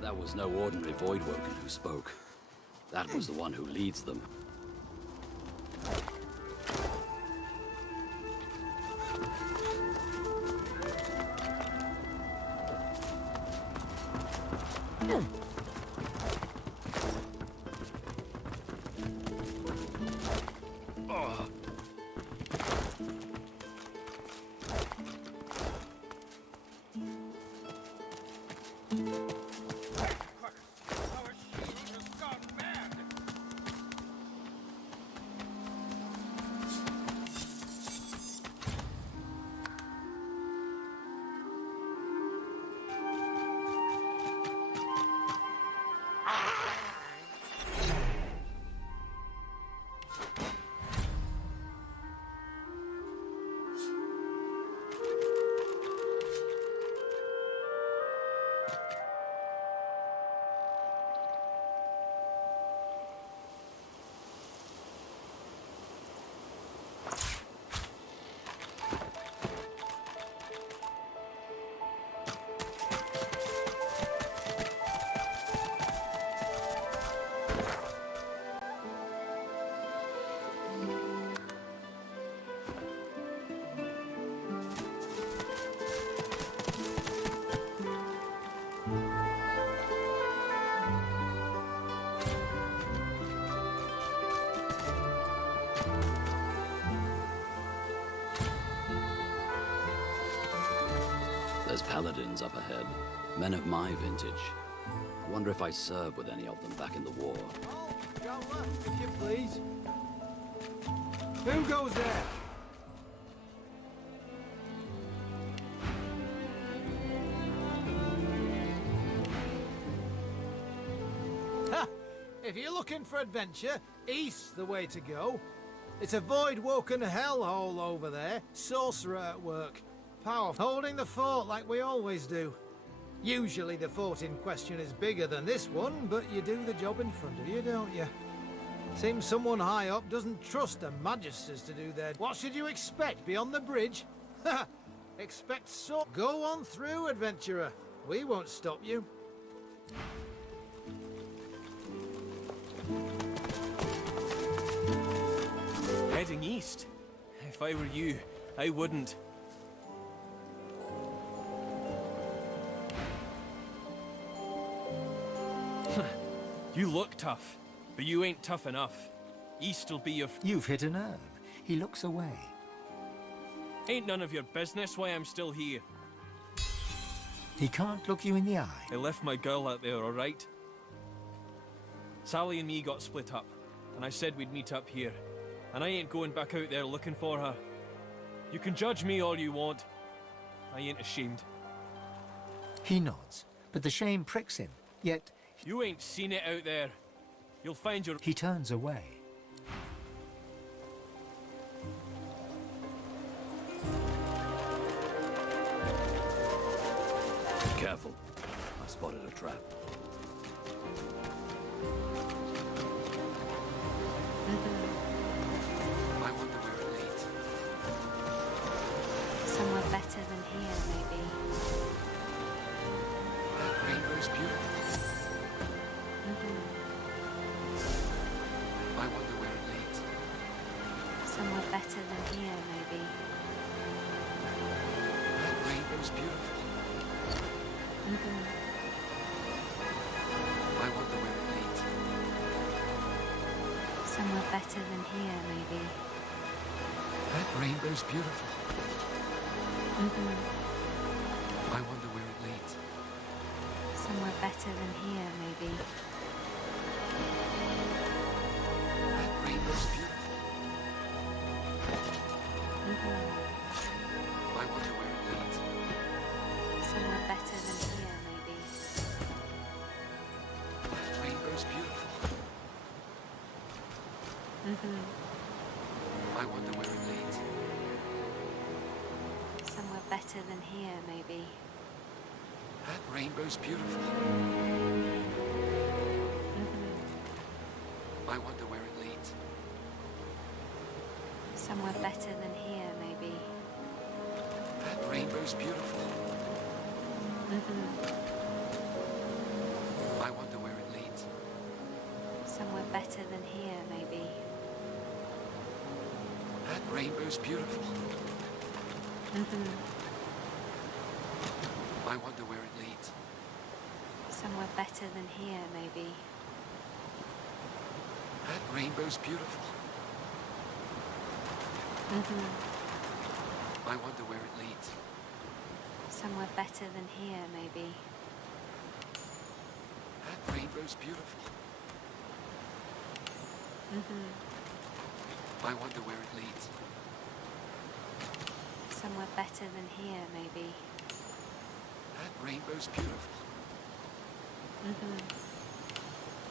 That was no ordinary Voidwoken who spoke. That was the one who leads them. There's paladins up ahead, men of my vintage. I wonder if I served with any of them back in the war. Oh, go left, if you please. Who goes there? Ha! If you're looking for adventure, east's the way to go. It's a void-woken hellhole over there. Sorcerer at work. Powerful. Holding the fort like we always do. Usually the fort in question is bigger than this one, but you do the job in front of you, don't you? Seems someone high up doesn't trust the magisters to do their... What should you expect beyond the bridge? Ha! Expect so... Go on through, adventurer. We won't stop you. Heading east. If I were you, I wouldn't. You look tough, but you ain't tough enough. East'll be your... You've hit a nerve. He looks away. Ain't none of your business why I'm still here. He can't look you in the eye. I left my girl out there, all right? Sally and me got split up, and I said we'd meet up here. And I ain't going back out there looking for her. You can judge me all you want. I ain't ashamed. He nods, but the shame pricks him. Yet... You ain't seen it out there. You'll find your... He turns away. Be careful. I spotted a trap. I wonder where it leads. Somewhere better than here, maybe. That rainbow's beautiful. I wonder where it leads. Somewhere better than here, maybe. That rainbow's beautiful. I wonder where it leads. Somewhere better than here, maybe. That rainbow's beautiful. I wonder where it leads. Somewhere better than here, maybe. That rainbow's beautiful. I wonder where it leads. Somewhere better than here, maybe. That rainbow's beautiful. I wonder where it leads. Somewhere better than here, maybe. That rainbow's beautiful. I wonder where it leads. Somewhere better than here, maybe. rainbow's beautiful. I wonder where it leads. Somewhere better than here, maybe. That rainbow's beautiful. I wonder where it leads. Somewhere better than here, maybe. That rainbow's beautiful. I wonder where it leads. Somewhere better than here, maybe. That rainbow's beautiful. I wonder where it leads. Somewhere better than here, maybe. That rainbow's beautiful.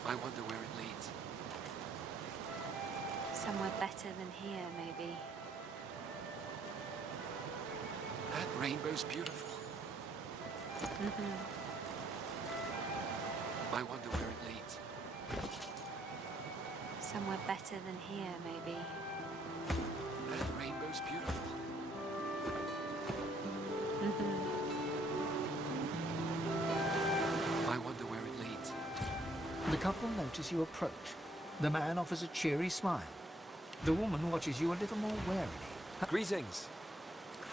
I wonder where it leads. Somewhere better than here, maybe. That rainbow's beautiful. I wonder where it leads. Somewhere better than here, maybe. That rainbow's beautiful. I wonder where it leads. The couple notice you approach. The man offers a cheery smile. The woman watches you a little more warily. Greetings.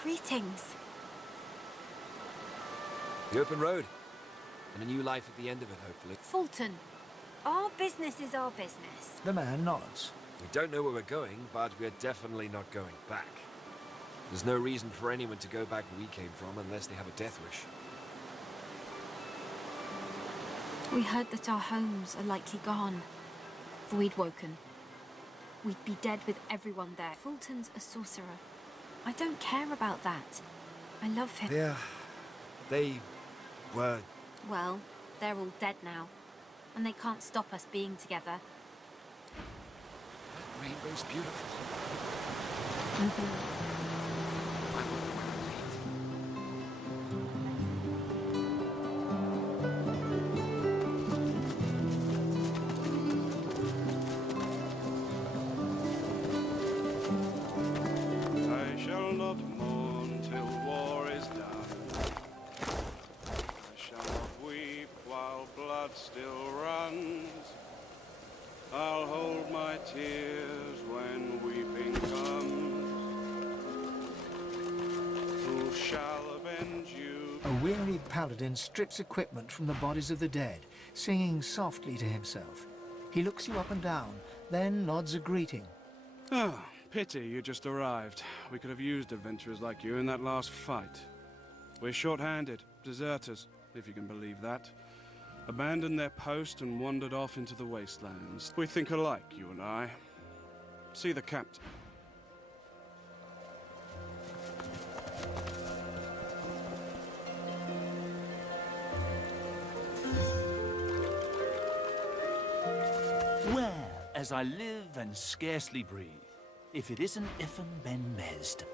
Greetings. The open road. And a new life at the end of it, hopefully. Fulton, our business is our business. The man nods. We don't know where we're going, but we're definitely not going back. There's no reason for anyone to go back where we came from unless they have a death wish. We heard that our homes are likely gone. Void woken. We'd be dead with everyone there. Fulton's a sorcerer. I don't care about that. I love him. They were... Well, they're all dead now. And they can't stop us being together. That rainbow's beautiful. I wonder where it leads. I shall not mourn till war is done. I shall not weep while blood still runs. I'll hold my tears when weeping comes. Who shall avenge you? A wearied paladin strips equipment from the bodies of the dead, singing softly to himself. He looks you up and down, then nods a greeting. Ah, pity you just arrived. We could have used adventurers like you in that last fight. We're short-handed, deserters, if you can believe that. Abandoned their post and wandered off into the wastelands. We think alike, you and I. See the captain. Where, as I live and scarcely breathe, if it isn't Ifan Ben Mesd?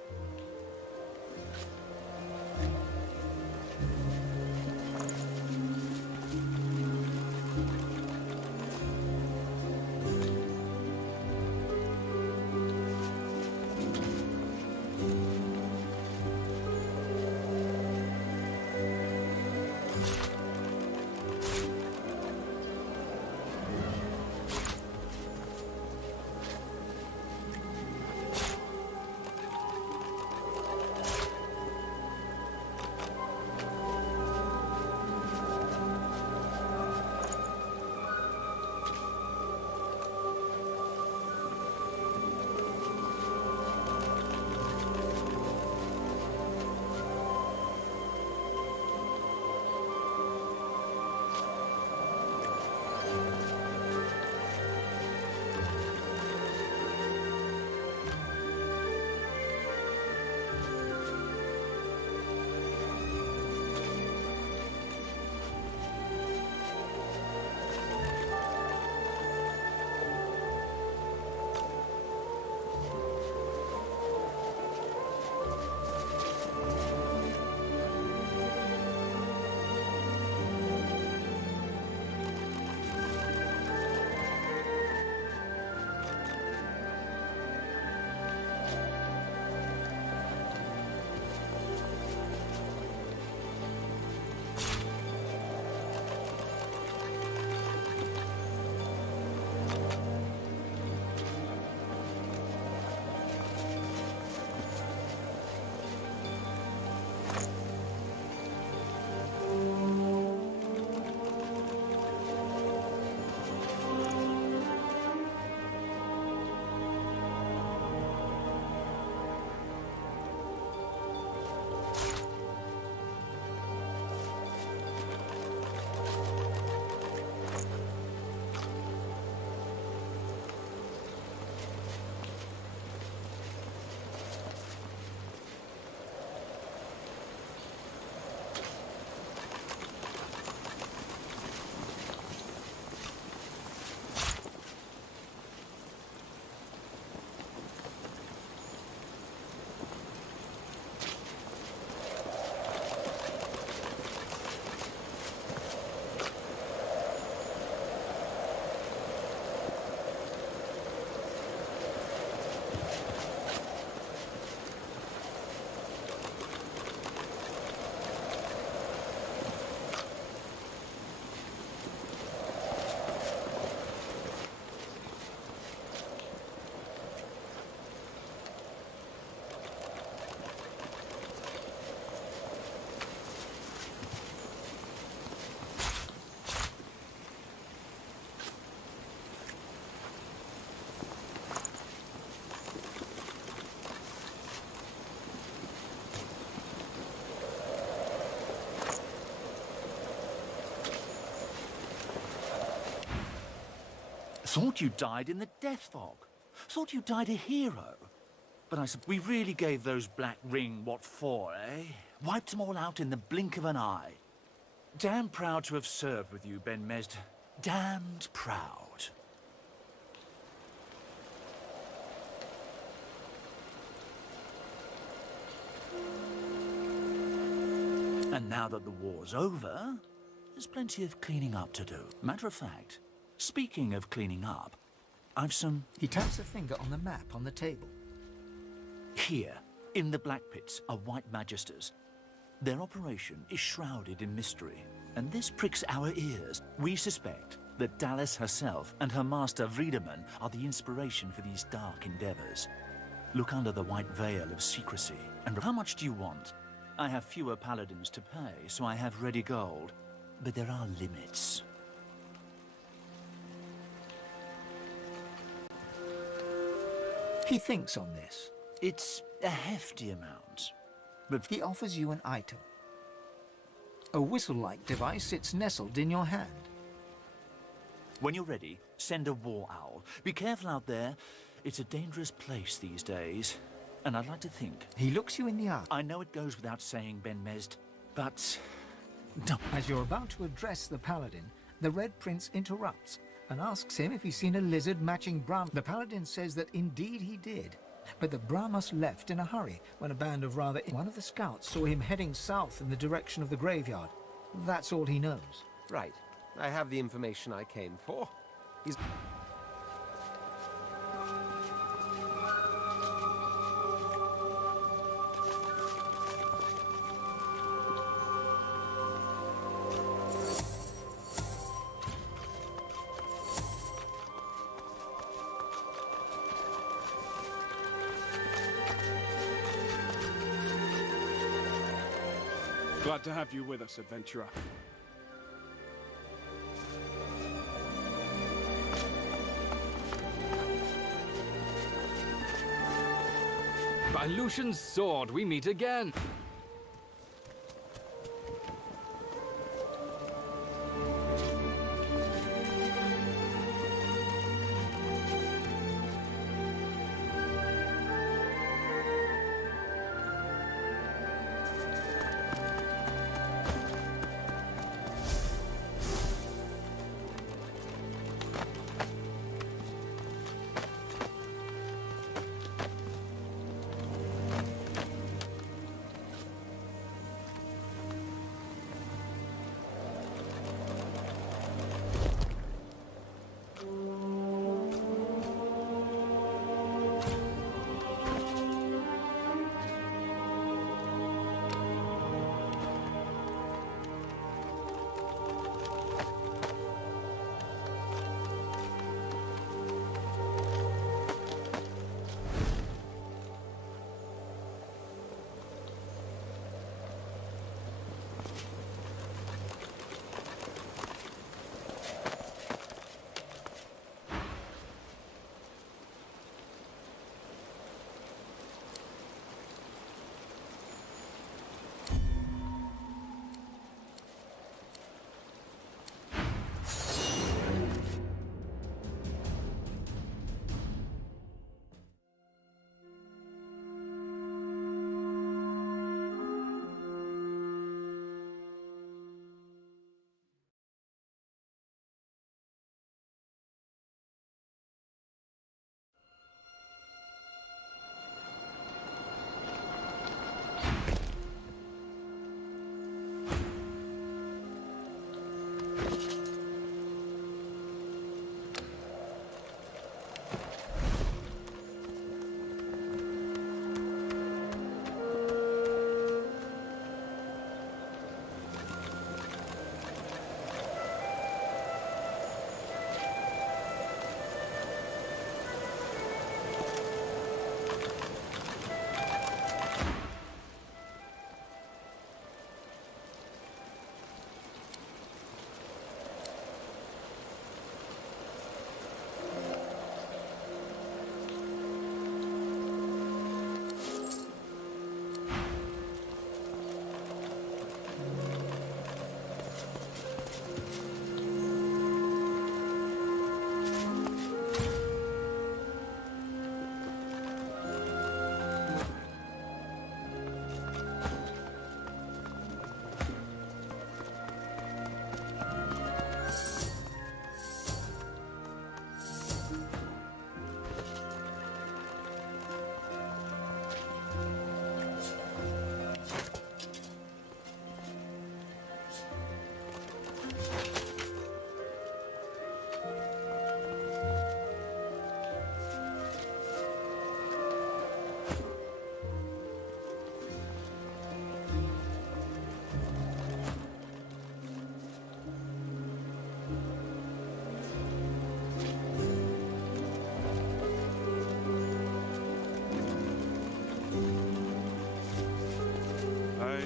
Thought you died in the death fog. Thought you died a hero. But we really gave those Black Ring what for, eh? Wiped them all out in the blink of an eye. Damn proud to have served with you, Ben Mesd. Damned proud. And now that the war's over, there's plenty of cleaning up to do. Matter of fact, speaking of cleaning up, I've some... He taps a finger on the map on the table. Here, in the Black Pits, are White Magisters. Their operation is shrouded in mystery, and this pricks our ears. We suspect that Dallas herself and her master Vriedemann are the inspiration for these dark endeavors. Look under the white veil of secrecy, and how much do you want? I have fewer paladins to pay, so I have ready gold. But there are limits. He thinks on this. It's a hefty amount. But he offers you an item. A whistle-like device sits nestled in your hand. When you're ready, send a war owl. Be careful out there. It's a dangerous place these days. And I'd like to think... He looks you in the eye. I know it goes without saying, Ben Mesd, but... No. As you're about to address the paladin, the Red Prince interrupts and asks him if he's seen a lizard matching Brahm. The paladin says that indeed he did, but that Brahmas left in a hurry when a band of rather... One of the scouts saw him heading south in the direction of the graveyard. That's all he knows. Right. I have the information I came for. He's... Glad to have you with us, adventurer. By Lucian's sword, we meet again.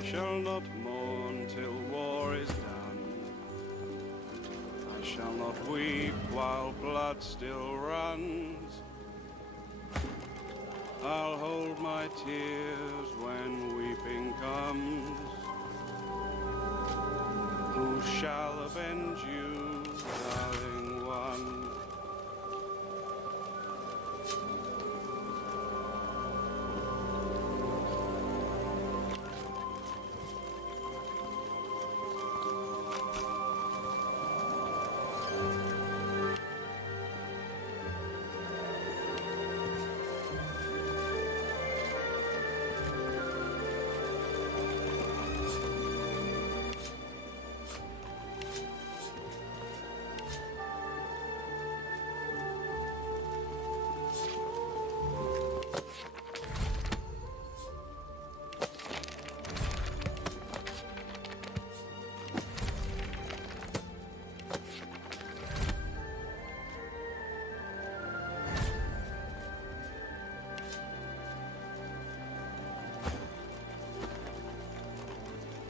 I shall not mourn till war is done. I shall not weep while blood still runs. I'll hold my tears when weeping comes. Who shall avenge you, darling one?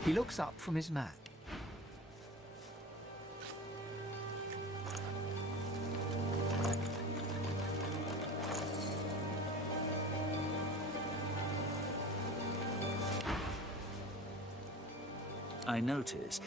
He looks up from his map. I notice.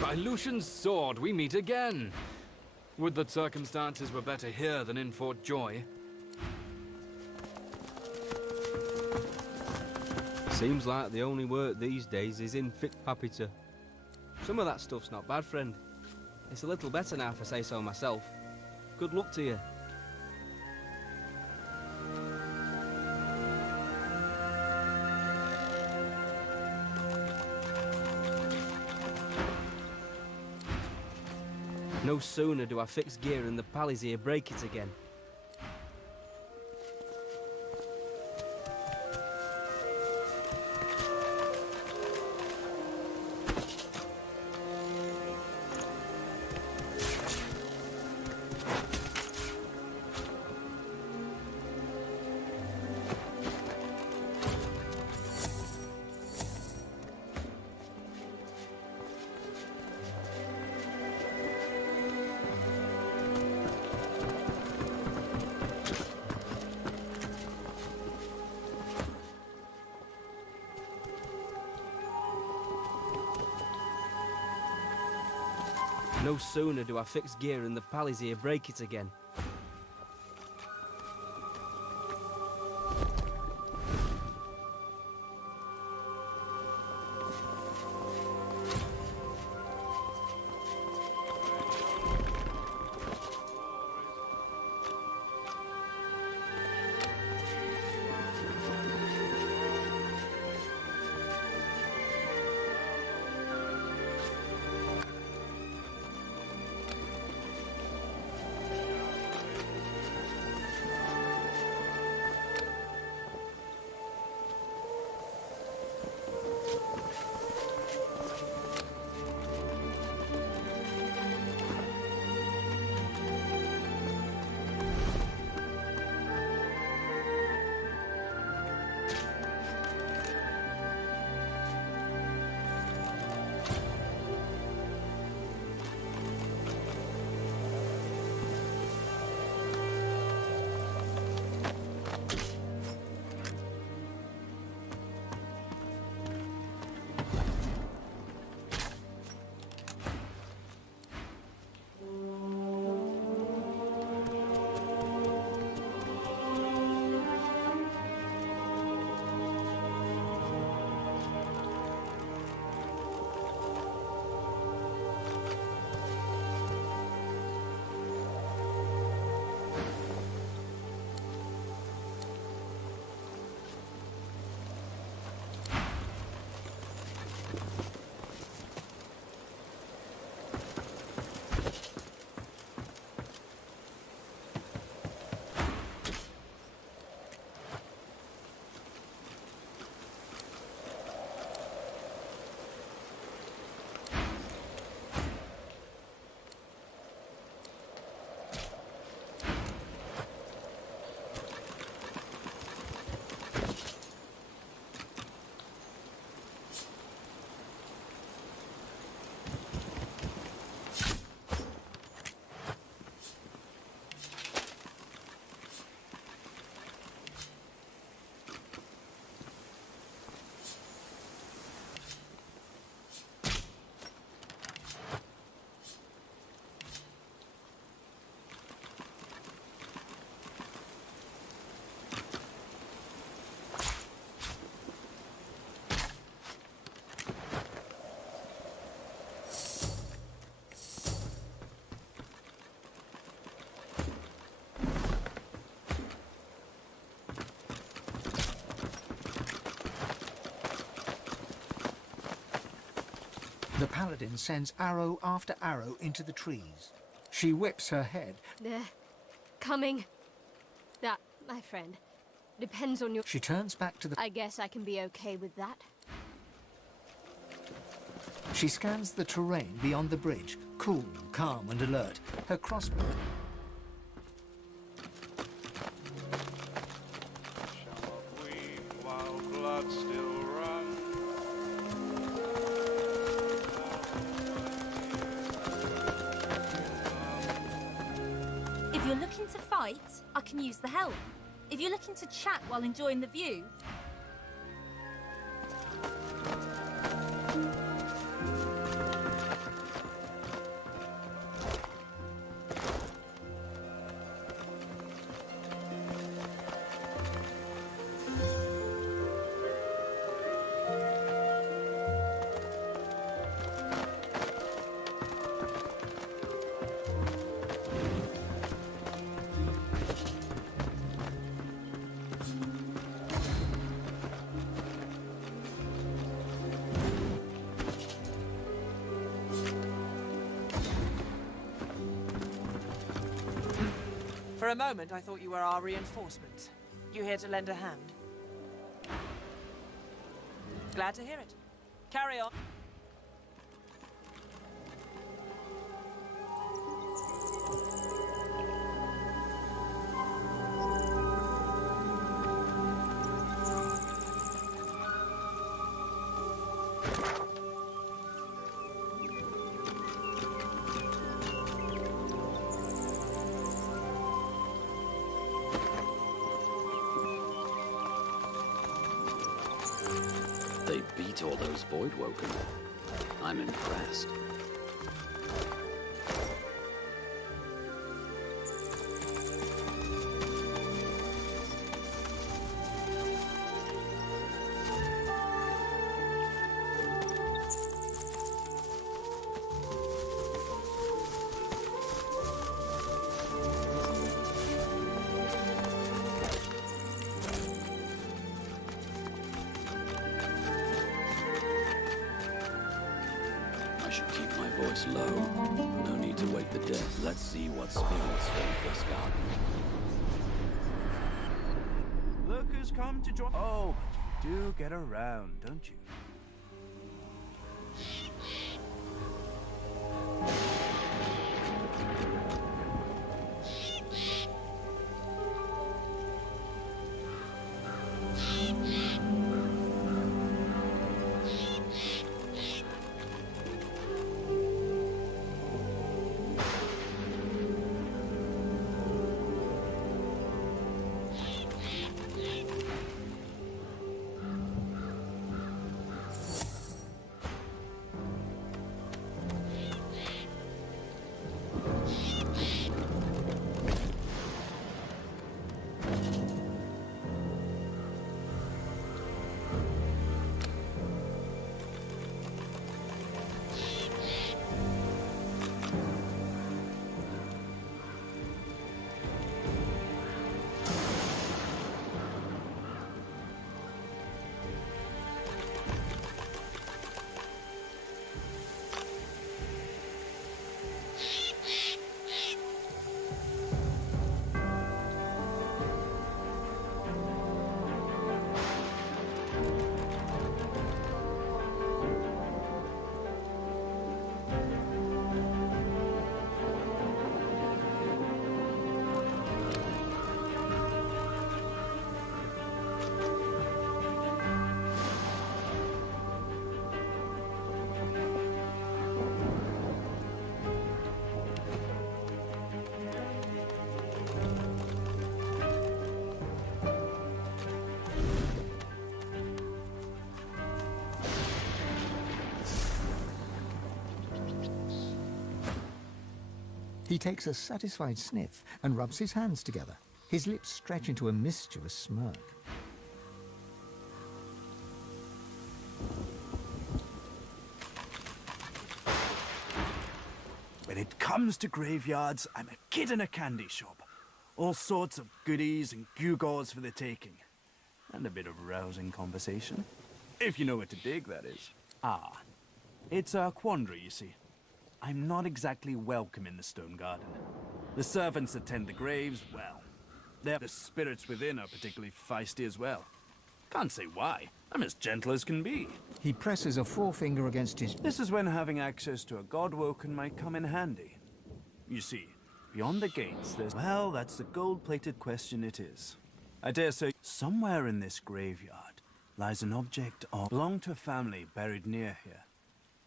By Lucian's sword, we meet again. Would that circumstances were better here than in Fort Joy. Seems like the only work these days is in fit papita. Some of that stuff's not bad, friend. It's a little better now, if I say so myself. Good luck to you. No sooner do I fix gear and the pallies here break it again. No sooner do I fix gear and the pallies here break it again. The paladin sends arrow after arrow into the trees. She whips her head. They're coming. That, my friend, depends on your... She turns back to the... I guess I can be okay with that. She scans the terrain beyond the bridge, cool, calm and alert. Her crossbow... While blood still runs. If you're looking to fight, I can use the help. If you're looking to chat while enjoying the view... For a moment, I thought you were our reinforcement. You here to lend a hand? Glad to hear it. Carry on. They beat all those Voidwoken. I'm impressed. I should keep my voice low. No need to wake the dead. Let's see what spirits fill this garden. Look who's come to join. Oh, but you do get around, don't you? He takes a satisfied sniff and rubs his hands together. His lips stretch into a mischievous smirk. When it comes to graveyards, I'm a kid in a candy shop. All sorts of goodies and gewgaws for the taking. And a bit of rousing conversation. If you know what to dig, that is. Ah, It's a quandary, you see. I'm not exactly welcome in the Stone Garden. The servants that tend the graves, well, the spirits within are particularly feisty as well. Can't say why. I'm as gentle as can be. He presses a forefinger against his... This is when having access to a god woken might come in handy. You see, beyond the gates, there's... Well, that's the gold-plated question it is. I dare say, somewhere in this graveyard lies an object of... belonged to a family buried near here.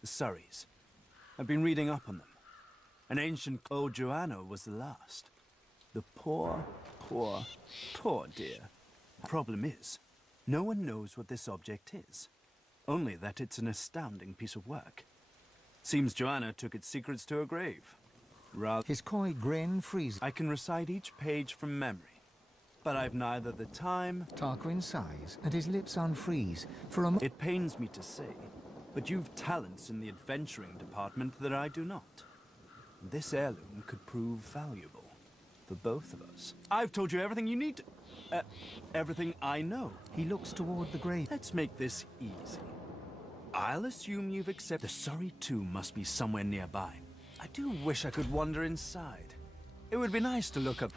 The Surreys. I've been reading up on them. An ancient old Joanna was the last. The poor dear. Problem is, no one knows what this object is. Only that it's an astounding piece of work. Seems Joanna took its secrets to her grave. His coy grin freezes. I can recite each page from memory, but I've neither the time... Tarquin sighs, and his lips unfreeze. For a It pains me to say, but you've talents in the adventuring department that I do not. This heirloom could prove valuable for both of us. I've told you everything you need to... everything I know. He looks toward the grave. Let's make this easy. I'll assume you've accepted... The Surrey tomb must be somewhere nearby. I do wish I could wander inside. It would be nice to look up...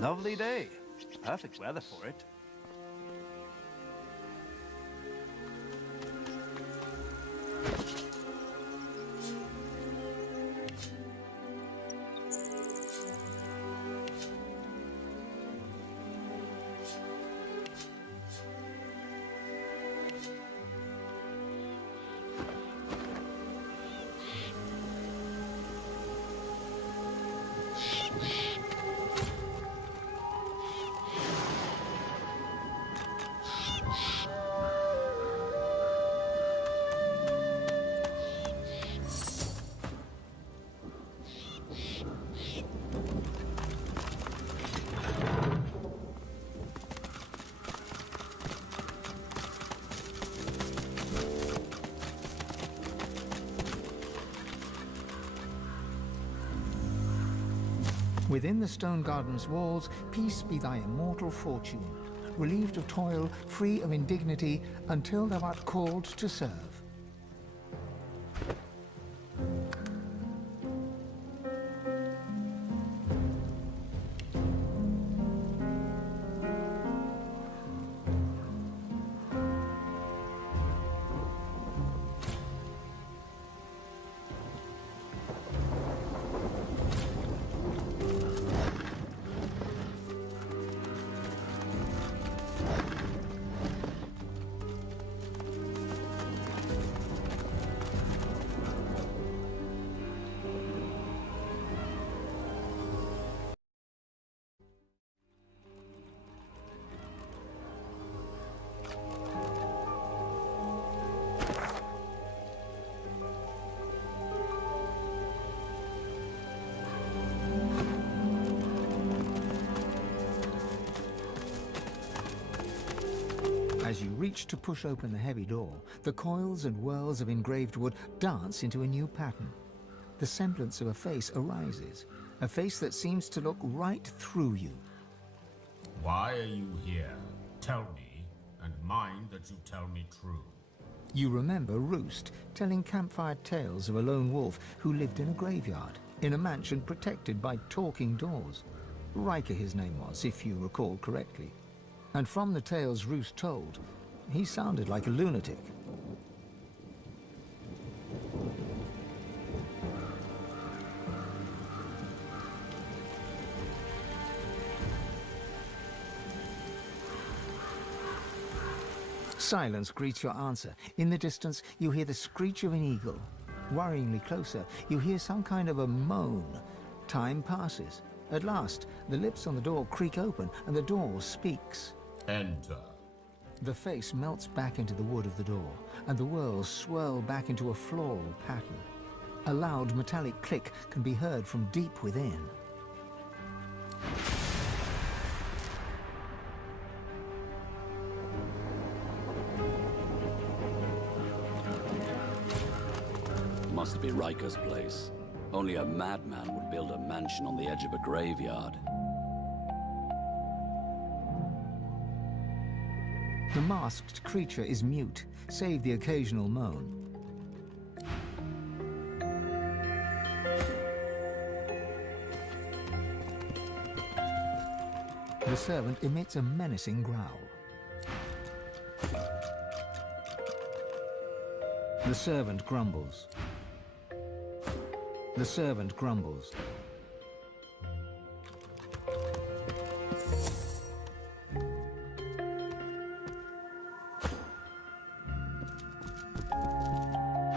Lovely day. Perfect weather for it. Within the stone garden's walls, peace be thy immortal fortune, relieved of toil, free of indignity, until thou art called to serve. As you reach to push open the heavy door, the coils and whirls of engraved wood dance into a new pattern. The semblance of a face arises, a face that seems to look right through you. Why are you here? Tell me, and mind that you tell me true. You remember Roost telling campfire tales of a lone wolf who lived in a graveyard, in a mansion protected by talking doors. Riker his name was, if you recall correctly. And from the tales Roost told, he sounded like a lunatic. Silence greets your answer. In the distance, you hear the screech of an eagle. Worryingly closer, you hear some kind of a moan. Time passes. At last, the lips on the door creak open and the door speaks. Enter. The face melts back into the wood of the door, and the whorls swirl back into a floral pattern. A loud metallic click can be heard from deep within. Must be Riker's place. Only a madman would build a mansion on the edge of a graveyard. The masked creature is mute, save the occasional moan. The servant emits a menacing growl. The servant grumbles. The servant grumbles.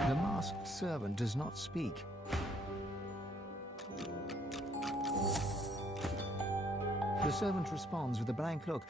The masked servant does not speak. The servant responds with a blank look.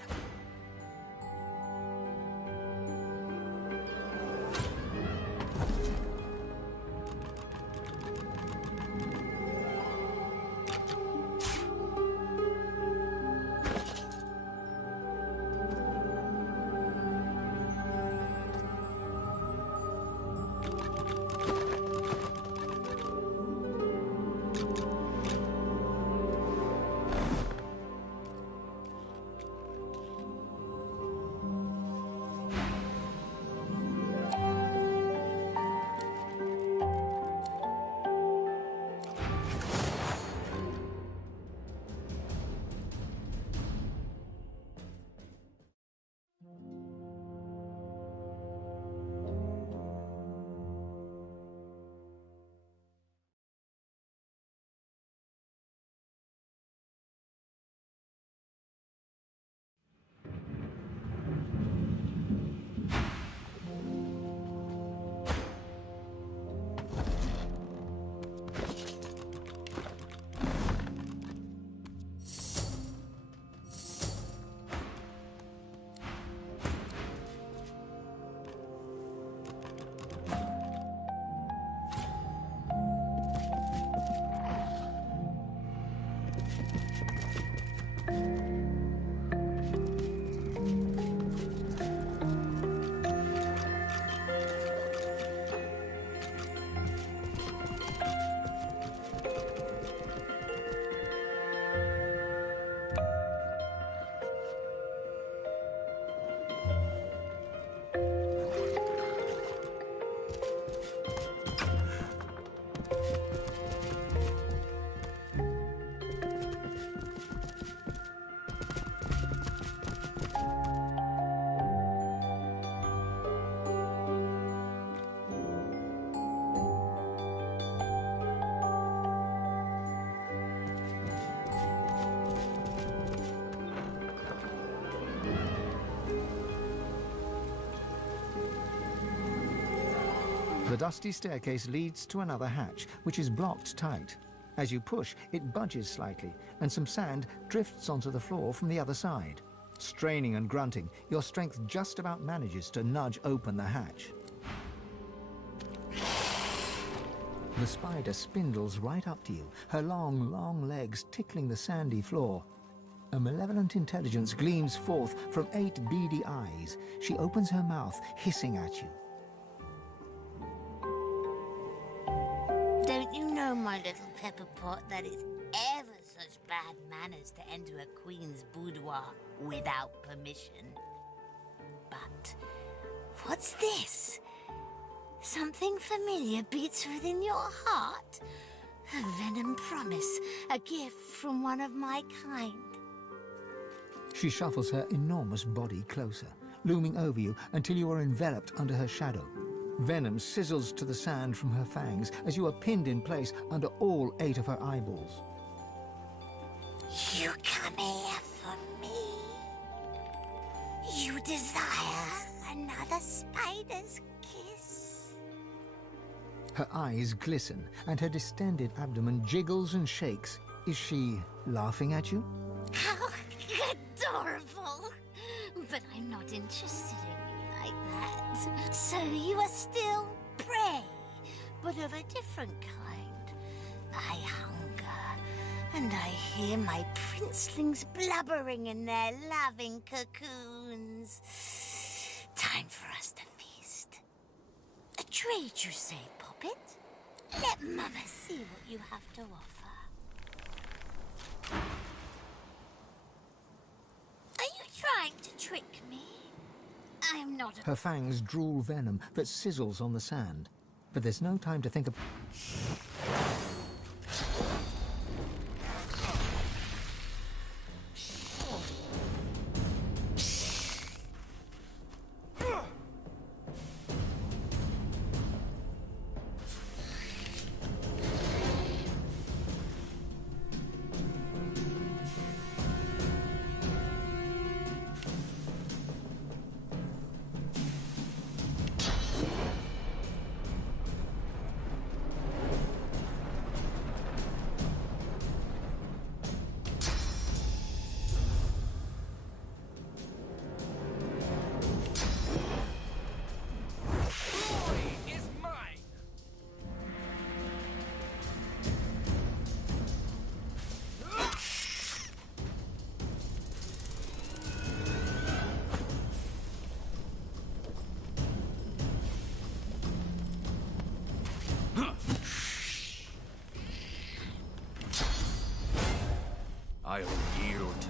The dusty staircase leads to another hatch, which is blocked tight. As you push, it budges slightly, and some sand drifts onto the floor from the other side. Straining and grunting, your strength just about manages to nudge open the hatch. The spider spindles right up to you, her long, long legs tickling the sandy floor. A malevolent intelligence gleams forth from 8 beady eyes. She opens her mouth, hissing at you. Don't you know, my little pepper pot, that it's ever such bad manners to enter a queen's boudoir without permission? But what's this? Something familiar beats within your heart. A venom promise, a gift from one of my kind. She shuffles her enormous body closer, looming over you until you are enveloped under her shadow. Venom sizzles to the sand from her fangs as you are pinned in place under all 8 of her eyeballs. You come here for me. You desire another spider's kiss. Her eyes glisten and her distended abdomen jiggles and shakes. Is she laughing at you? How adorable! But I'm not interested in you like that. So you are still prey, but of a different kind. I hunger, and I hear my princelings blubbering in their loving cocoons. Time for us to feast. A trade, you say, Poppet? Let Mama see what you have to offer. Are you trying to trick me? I'm not a... Her fangs drool venom that sizzles on the sand. But there's no time to think of... I'll yield to...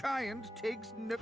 giant takes no...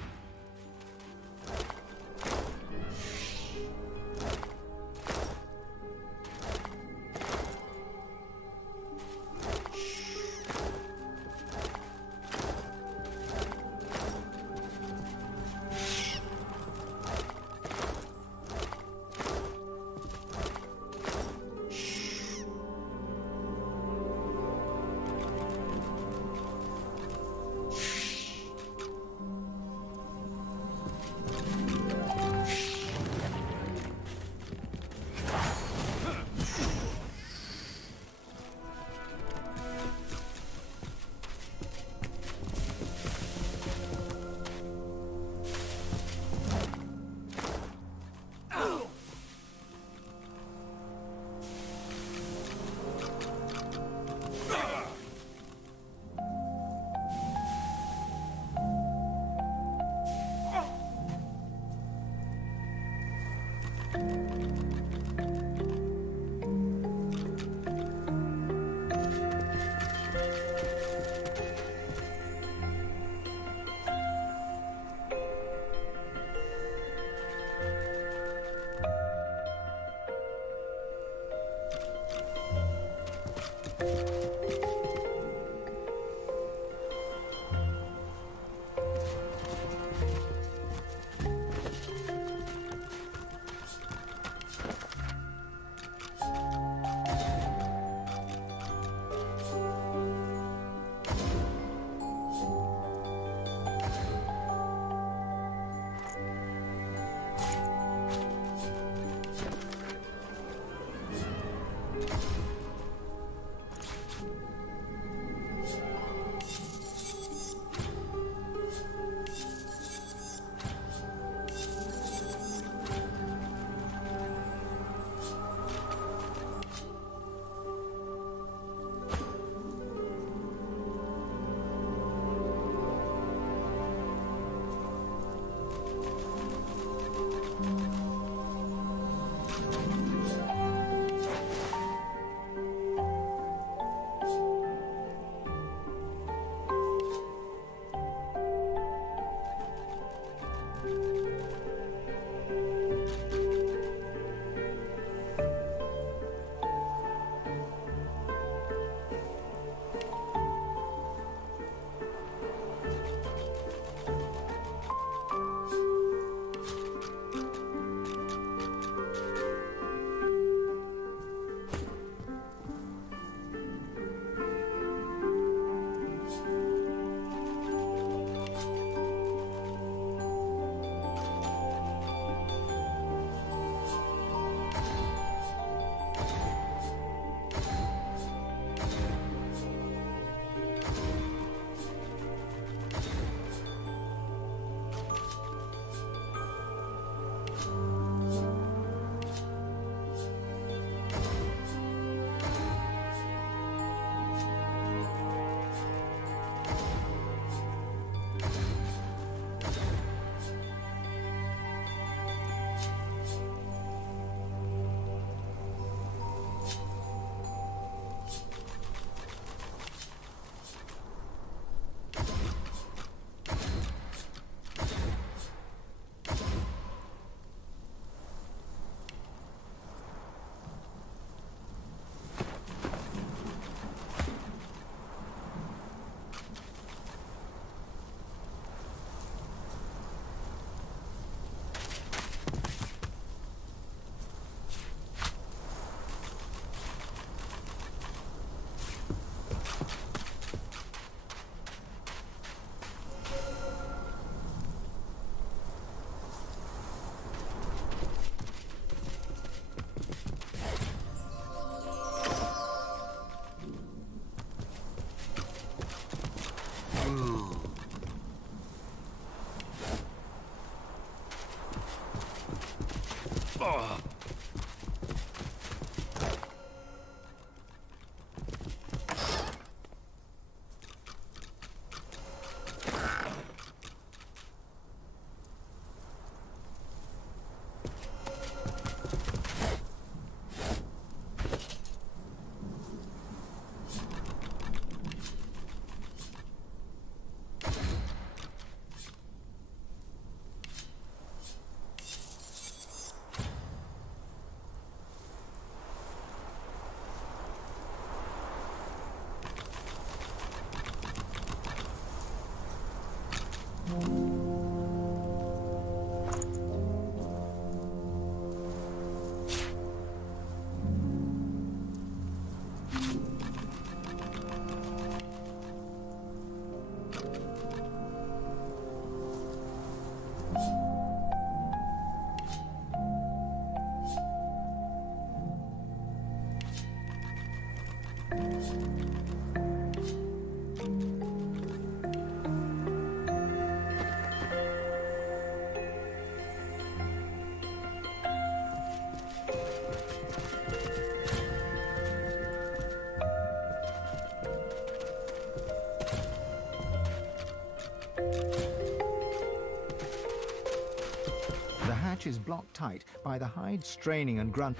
The hatch is blocked tight by the hide straining and grunt.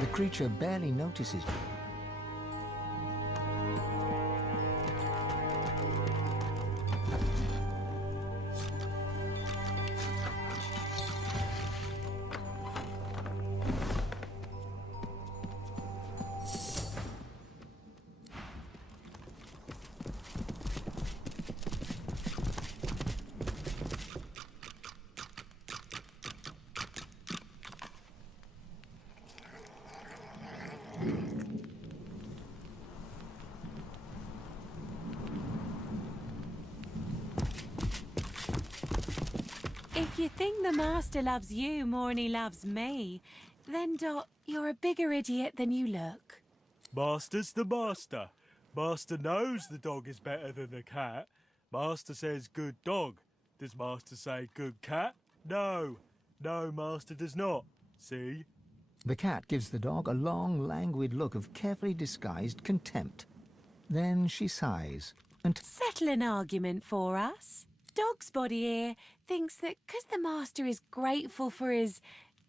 The creature barely notices you. If you think the Master loves you more than he loves me, then, Dot, you're a bigger idiot than you look. Master's the master. Master knows the dog is better than the cat. Master says good dog. Does Master say good cat? No. No, Master does not. See? The cat gives the dog a long, languid look of carefully disguised contempt. Then she sighs and... Settle an argument for us. Dog's body here thinks that because the Master is grateful for his,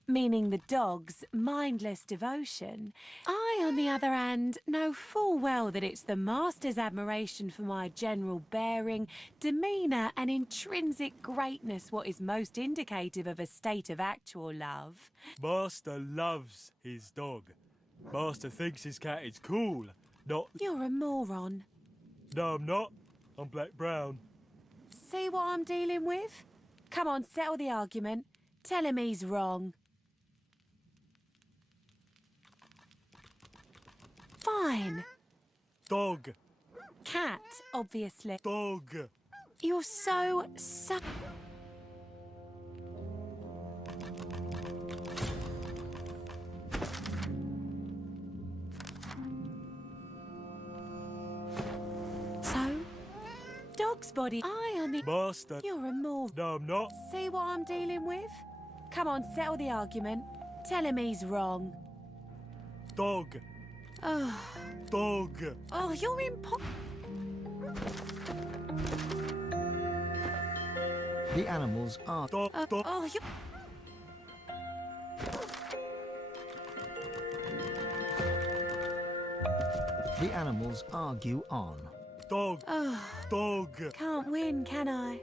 meaning the dog's, mindless devotion, I, on the other hand, know full well that it's the Master's admiration for my general bearing, demeanour and intrinsic greatness what is most indicative of a state of actual love. Master loves his dog. Master thinks his cat is cool, not... You're a moron. No, I'm not. I'm black-brown. See what I'm dealing with? Come on, settle the argument. Tell him he's wrong. Fine. Dog. Cat, obviously. Dog. You're so... Dog's body. I on the... Master. You're a more... No, I'm not. See what I'm dealing with? Come on, settle the argument. Tell him he's wrong. Dog. Oh. Dog. Oh, you're The animals are... Dog. Oh, you... The animals argue on. Dog. Oh. Dog. Can't win, can I?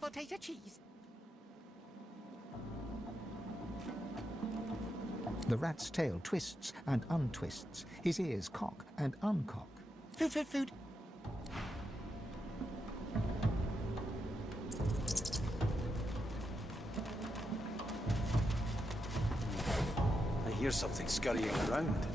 Potato cheese. The rat's tail twists and untwists. His ears cock and uncock. Food, food, food. I hear something scurrying around.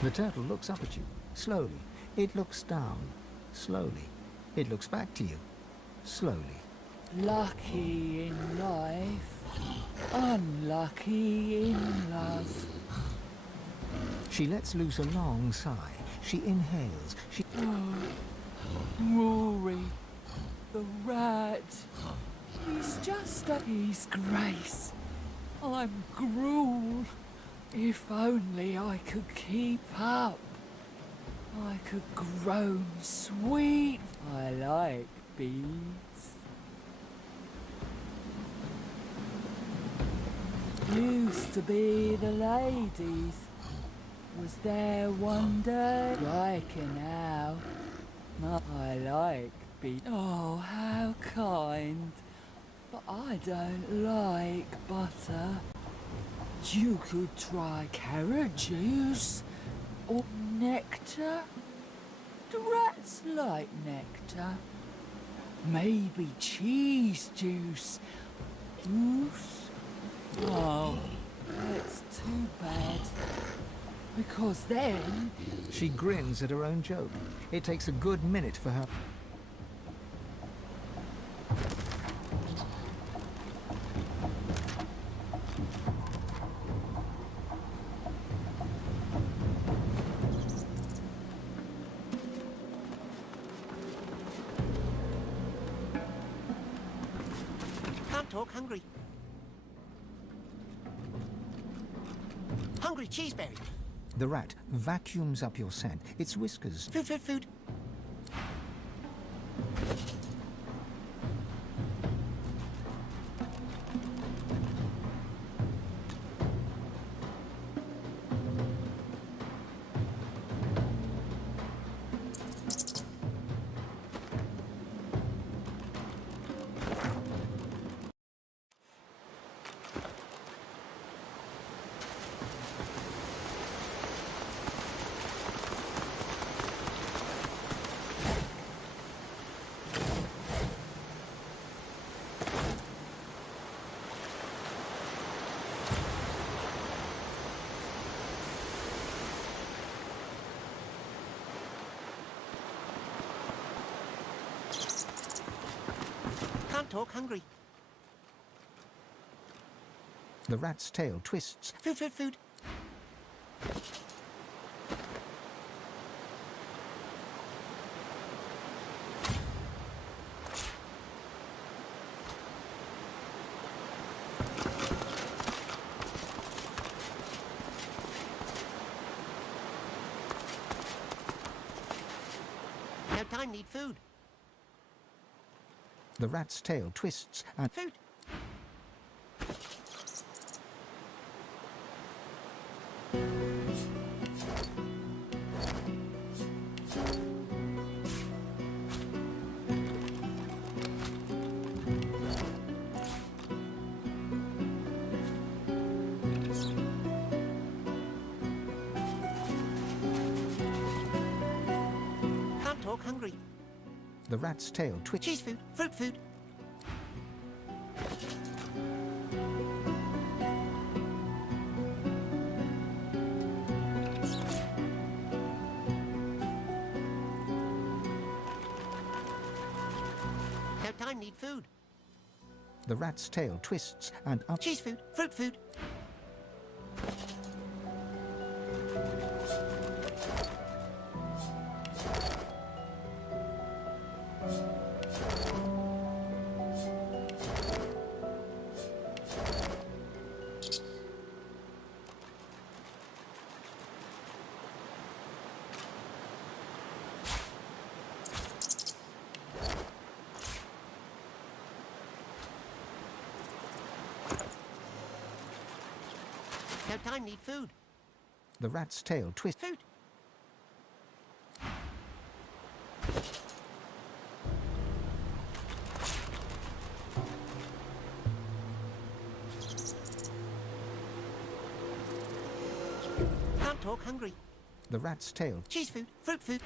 The turtle looks up at you, slowly. It looks down, slowly. It looks back to you, slowly. Lucky in life Unlucky in love. She lets loose a long sigh. She inhales. She... Rory, the rat. He's just His Grace. I'm gruel. If only I could keep up. I could groan sweet. I like bees. Used to be the ladies. Was there one day like now? I like bees. Oh, how kind. But I don't like butter. You could try carrot juice or nectar. Do rats like nectar? Maybe cheese juice. Juice? Oh, that's too bad. Because then... She grins at her own joke. It takes a good minute for her... Can't talk, hungry. Hungry cheeseberry. The rat vacuums up your scent. Its whiskers. Food, food, food. Can't talk, hungry. The rat's tail twists. Food, food, food. No time, need food. The rat's tail twists and... Food. Can't talk, hungry. The rat's tail twists... Cheese food, fruit food. No time, need food. The rat's tail twists and up... Cheese food, fruit food. No time, need food. The rat's tail twists... Food. Can't talk, hungry. The rat's tail... Cheese food, fruit food.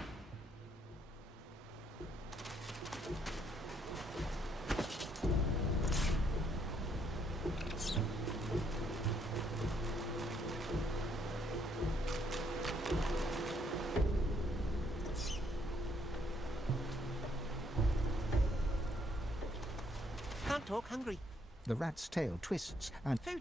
Can't talk, hungry. The rat's tail twists and... Food!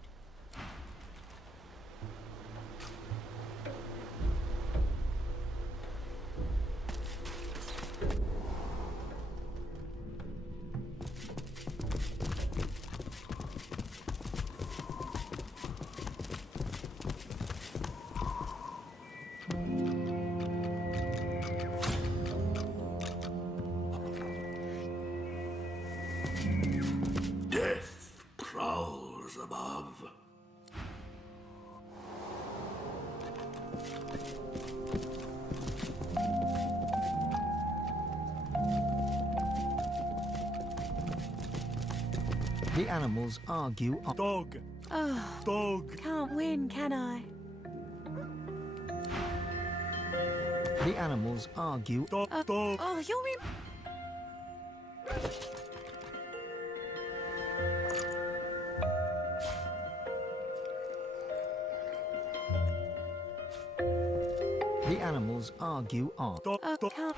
Death prowls above. The animals argue on... Dog! Oh, Dog! can't win, can I? The animals argue... Dog! Dog! Oh, you're in... The animals argue on... Dog! Dog! Can't...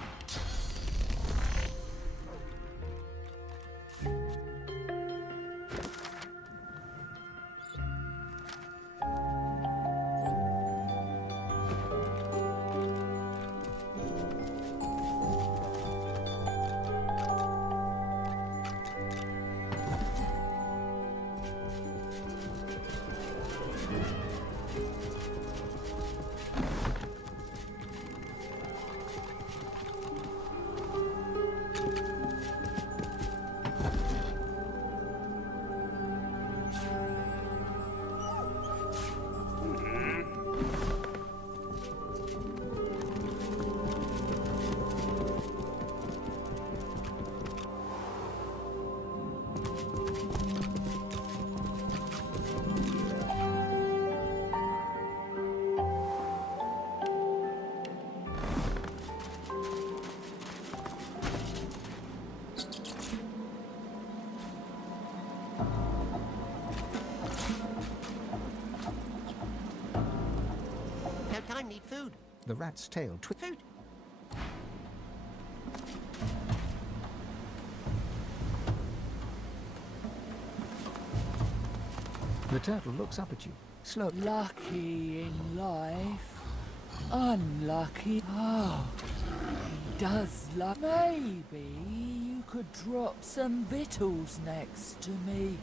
I need food. The rat's tail twists... Food! The turtle looks up at you, slow... Lucky in life, unlucky... Oh, he does love... Maybe you could drop some victuals next to me.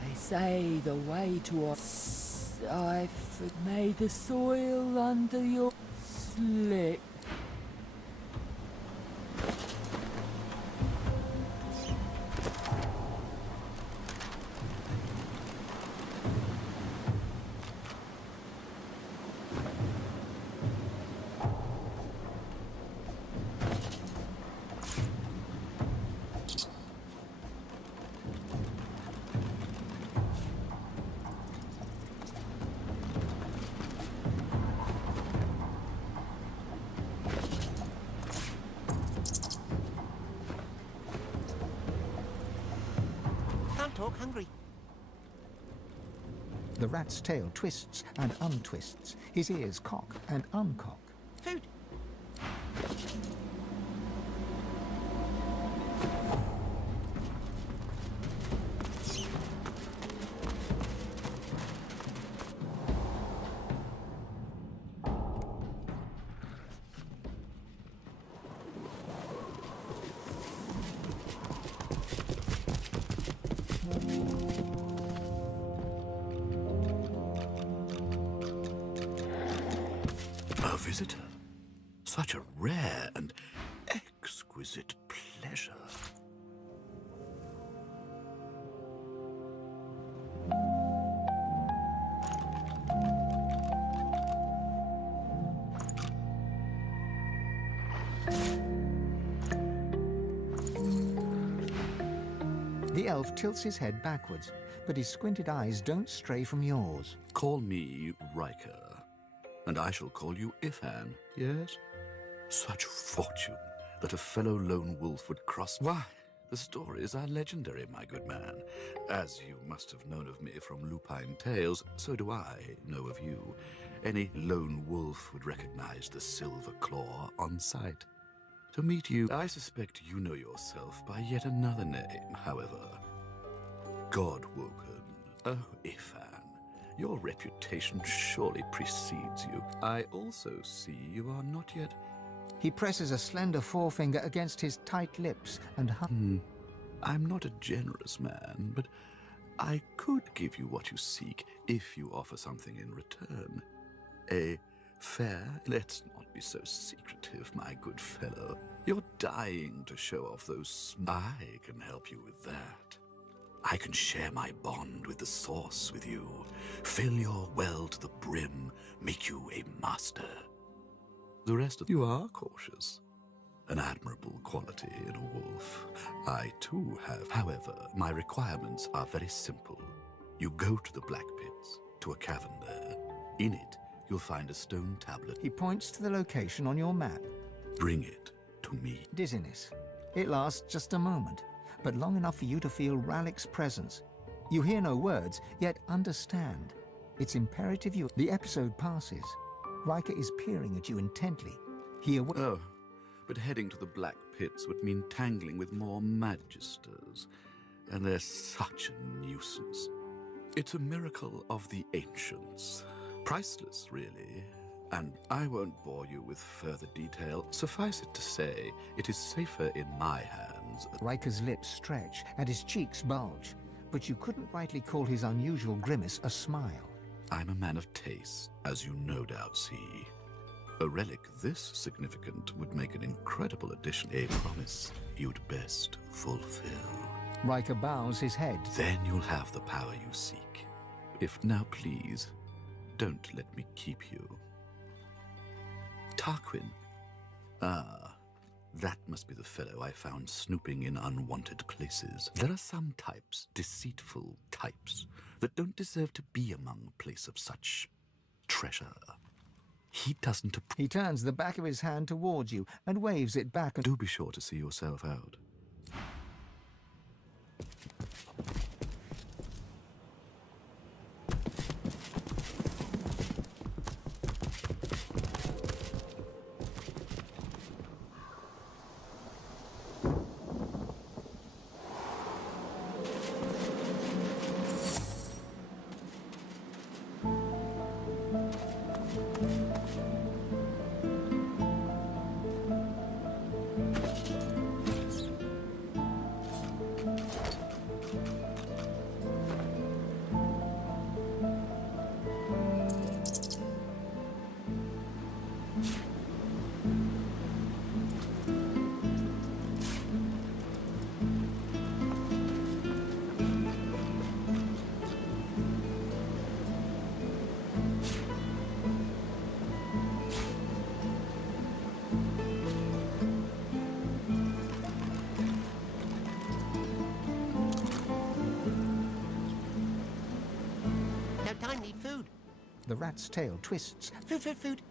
They say the way to a... May the soil under your slick. Can't talk, hungry. The rat's tail twists and untwists. His ears cock and uncock. Food! A visitor. Such a rare and exquisite pleasure. The elf tilts his head backwards, but his squinted eyes don't stray from yours. Call me Riker, and I shall call you Ifan, yes? Such fortune that a fellow lone wolf would cross... Why, the stories are legendary, my good man. As you must have known of me from Lupine Tales, so do I know of you. Any lone wolf would recognize the silver claw on sight. To meet you, I suspect you know yourself by yet another name, however. God-woken. Oh, Ifan, your reputation surely precedes you. I also see you are not yet... He presses a slender forefinger against his tight lips and I'm not a generous man, but I could give you what you seek if you offer something in return. A fair... Let's not be so secretive, my good fellow. You're dying to show off those... I can help you with that. I can share my bond with the source with you, fill your well to the brim, make you a master. The rest of you are cautious. An admirable quality in a wolf. I too have. However, my requirements are very simple. You go to the Black Pits, to a cavern there. In it, you'll find a stone tablet. He points to the location on your map. Bring it to me. Dizziness. It lasts just a moment, but long enough for you to feel Ralik's presence. You hear no words, yet understand. It's imperative you... The episode passes. Riker is peering at you intently. Oh, but heading to the Black Pits would mean tangling with more magisters, and they're such a nuisance. It's a miracle of the ancients. Priceless, really. And I won't bore you with further detail. Suffice it to say, it is safer in my hands. Riker's lips stretch and his cheeks bulge, but you couldn't rightly call his unusual grimace a smile. I'm a man of taste, as you no doubt see. A relic this significant would make an incredible addition, a promise you'd best fulfill. Riker bows his head. Then you'll have the power you seek. If now, please, don't let me keep you. Tarquin. Ah, that must be the fellow I found snooping in unwanted places. There are some types, deceitful types, that don't deserve to be among a place of such treasure. He doesn't... He turns the back of his hand towards you and waves it back. Do be sure to see yourself out. I need food. The rat's tail twists. Food, food, food.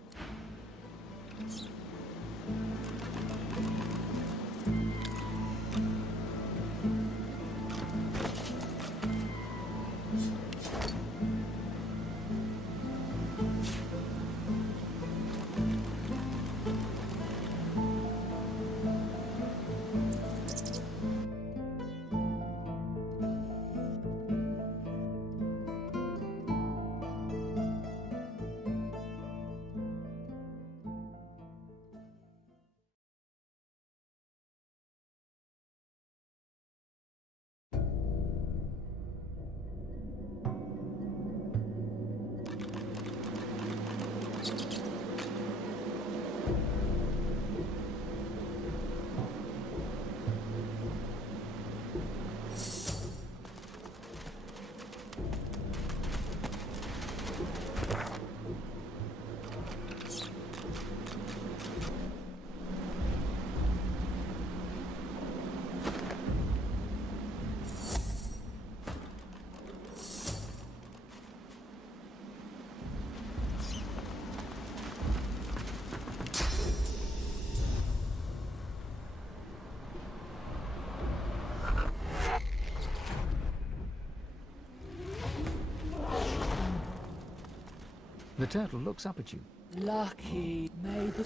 The turtle looks up at you. Lucky, may the...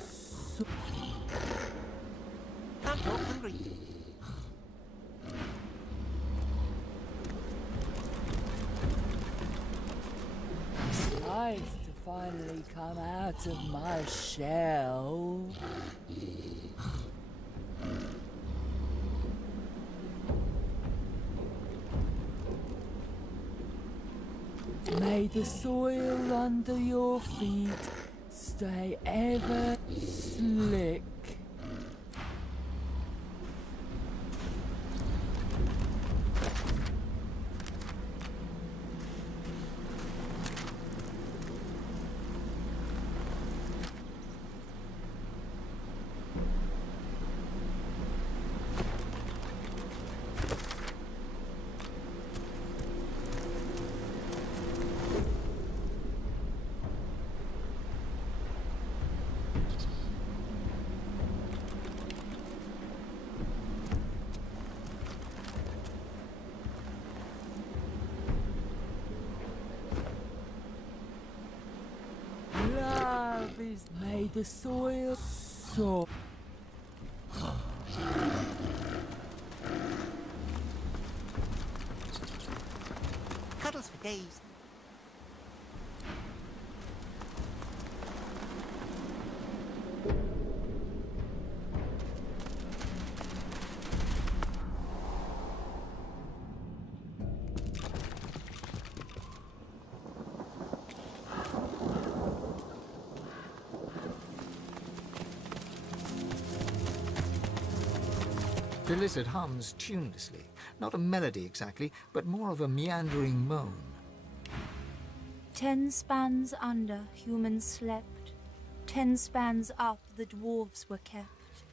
I'm not hungry. nice to finally come out of my shell. May the soil under your feet stay ever slick. Love is made the soil soft. Cuddles for days. The lizard hums tunelessly. Not a melody exactly, but more of a meandering moan. 10 spans under, humans slept. 10 spans up, the dwarves were kept.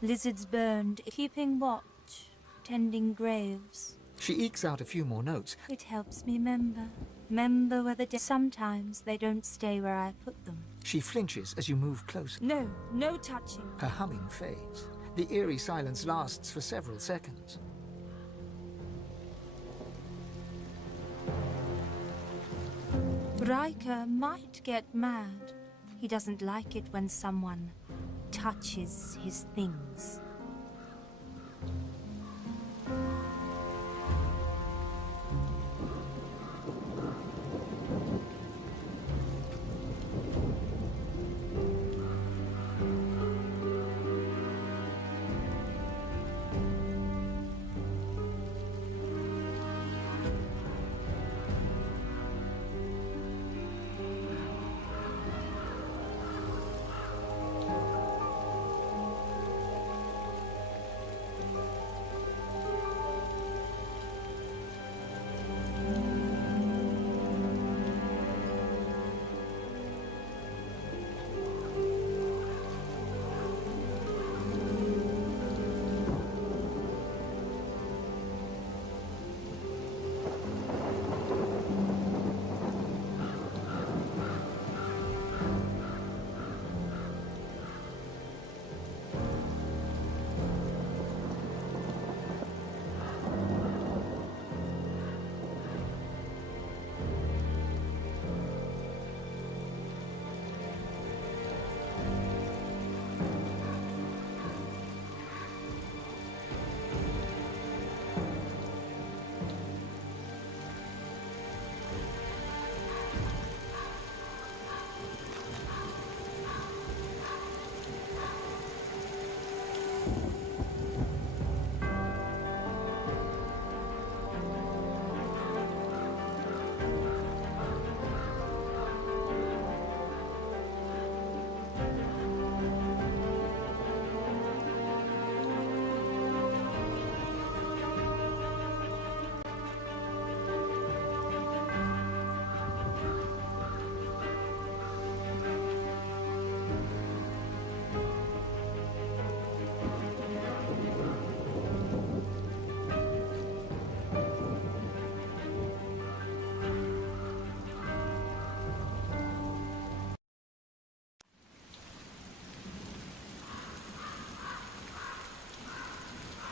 Lizards burned, keeping watch, tending graves. She ekes out a few more notes. It helps me remember where the sometimes they don't stay where I put them. She flinches as you move closer. No, no touching. Her humming fades. The eerie silence lasts for several seconds. Riker might get mad. He doesn't like it when someone touches his things.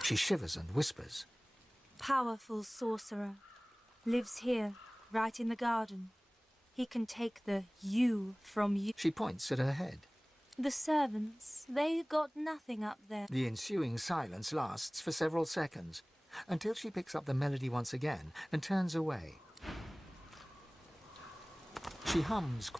She shivers and whispers. Powerful sorcerer. Lives here, right in the garden. He can take the you from you. She points at her head. The servants, they got nothing up there. The ensuing silence lasts for several seconds, until she picks up the melody once again and turns away. She hums.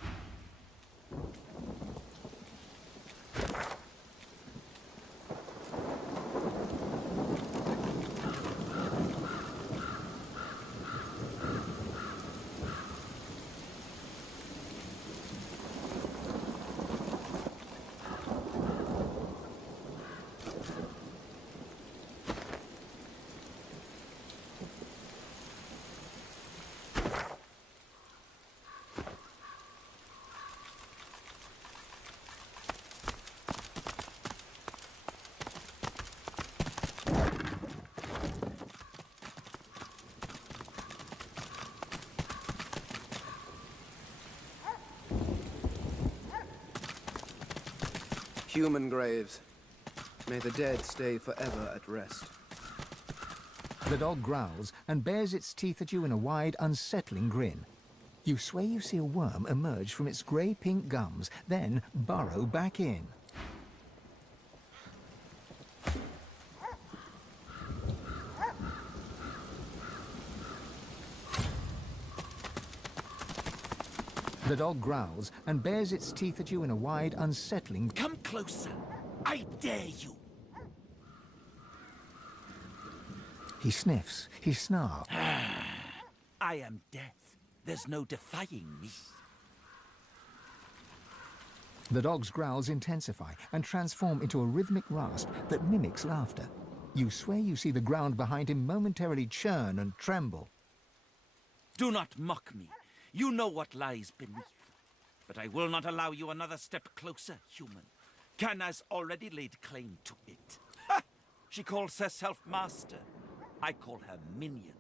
Human graves. May the dead stay forever at rest. The dog growls and bares its teeth at you in a wide, unsettling grin. You swear you see a worm emerge from its grey-pink gums, then burrow back in. The dog growls and bares its teeth at you in a wide, unsettling... Come closer. I dare you. He sniffs, he snarls. I am death. There's no defying me. The dog's growls intensify and transform into a rhythmic rasp that mimics laughter. You swear you see the ground behind him momentarily churn and tremble. Do not mock me. You know what lies beneath. But I will not allow you another step closer, human. Can has already laid claim to it. Ha! She calls herself master. I call her minion.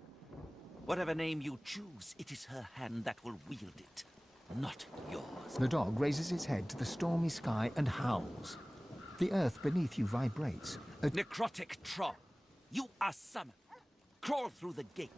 Whatever name you choose, it is her hand that will wield it, not yours. The dog raises its head to the stormy sky and howls. The earth beneath you vibrates. Necrotic troll, you are summoned. Crawl through the gate.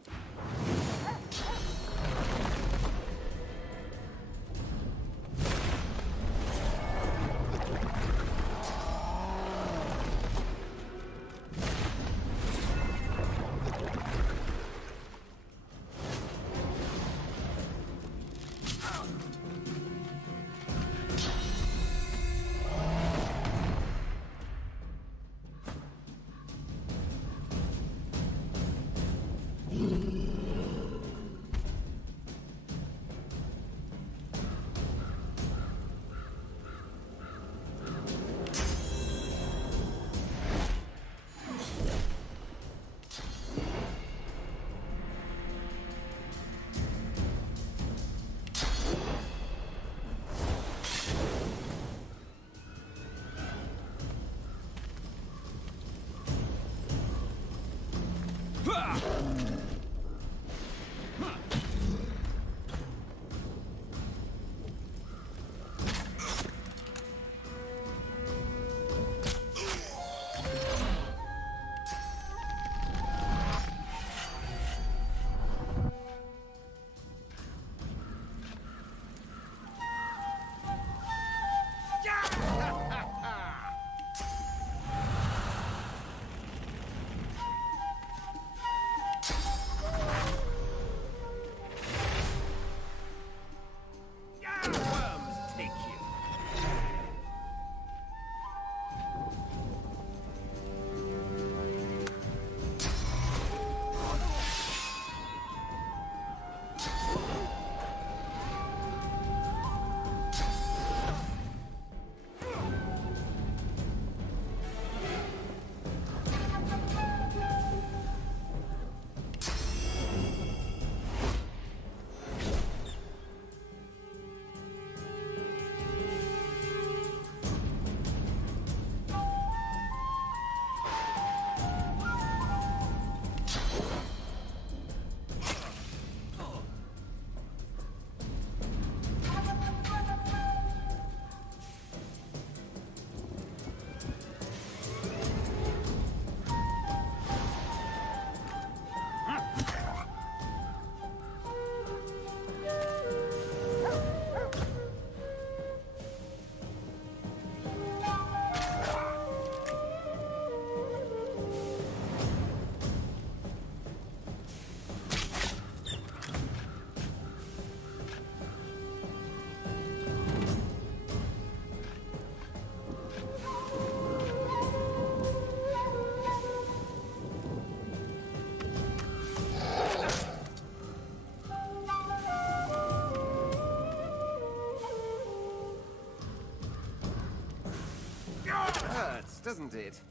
doesn't it?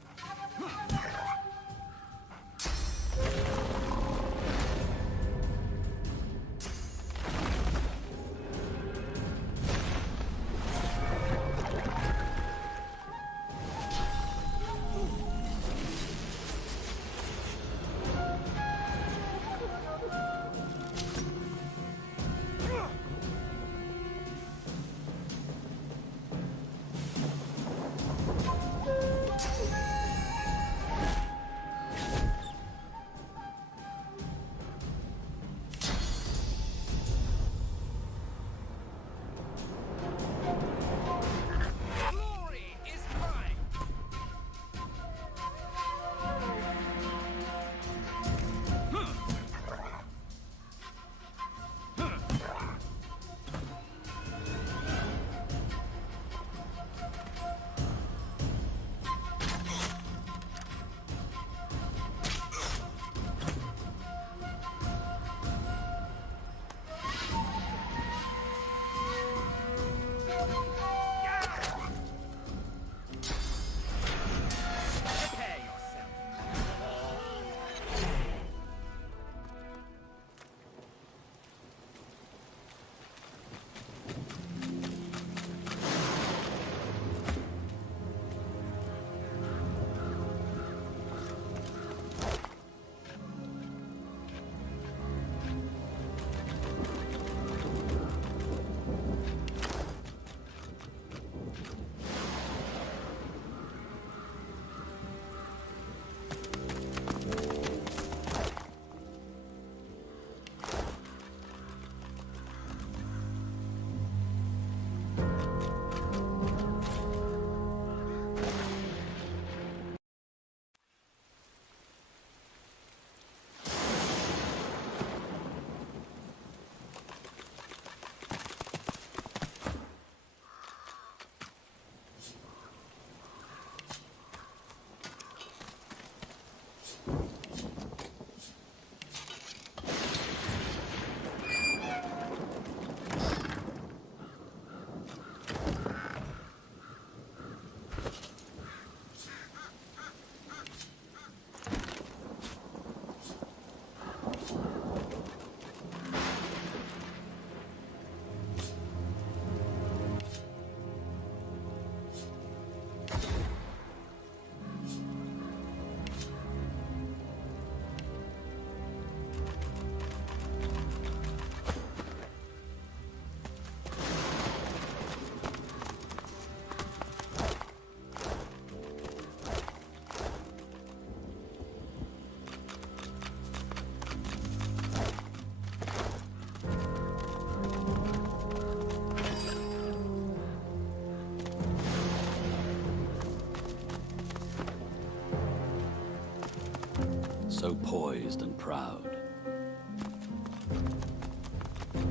So poised and proud.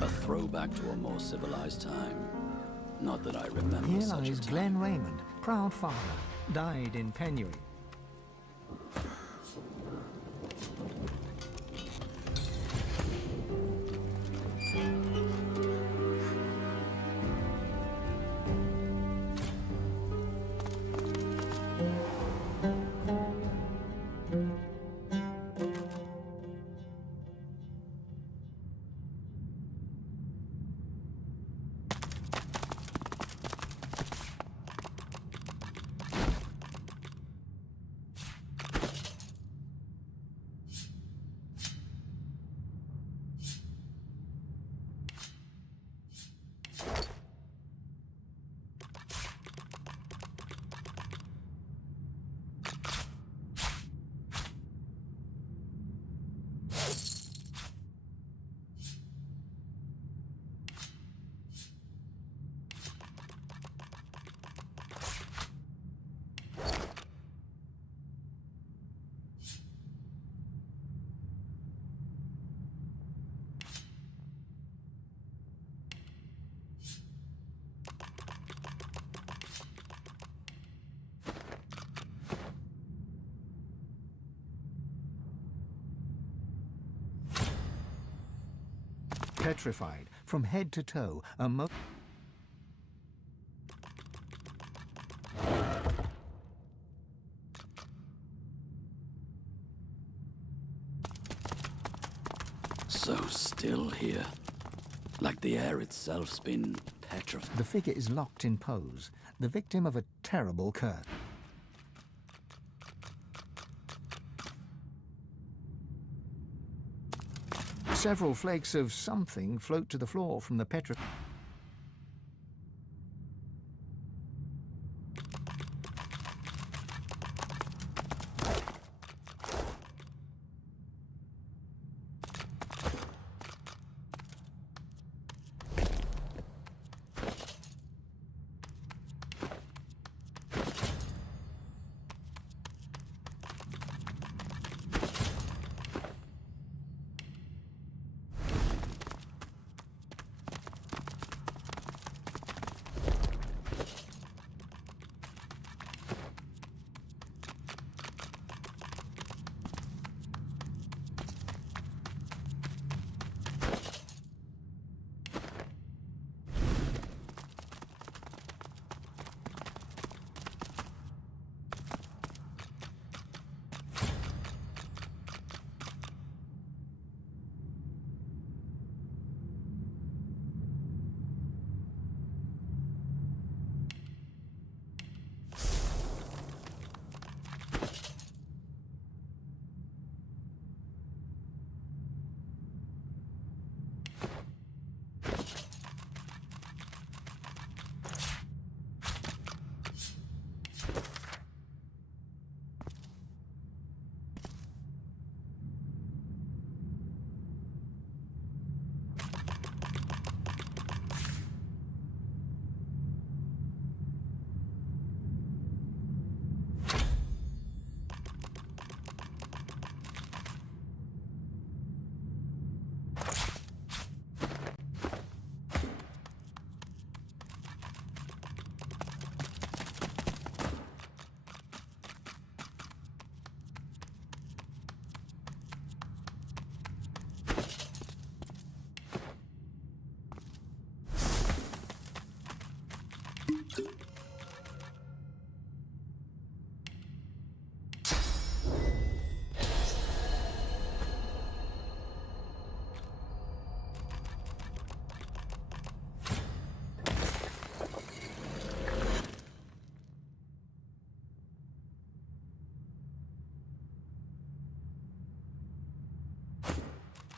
A throwback to a more civilized time. Not that I remember Here such a lies time. Glen Raymond, proud father, died in penury. Petrified from head to toe, So still here. Like the air itself's been petrified. The figure is locked in pose, the victim of a terrible curse. Several flakes of something float to the floor from the petri...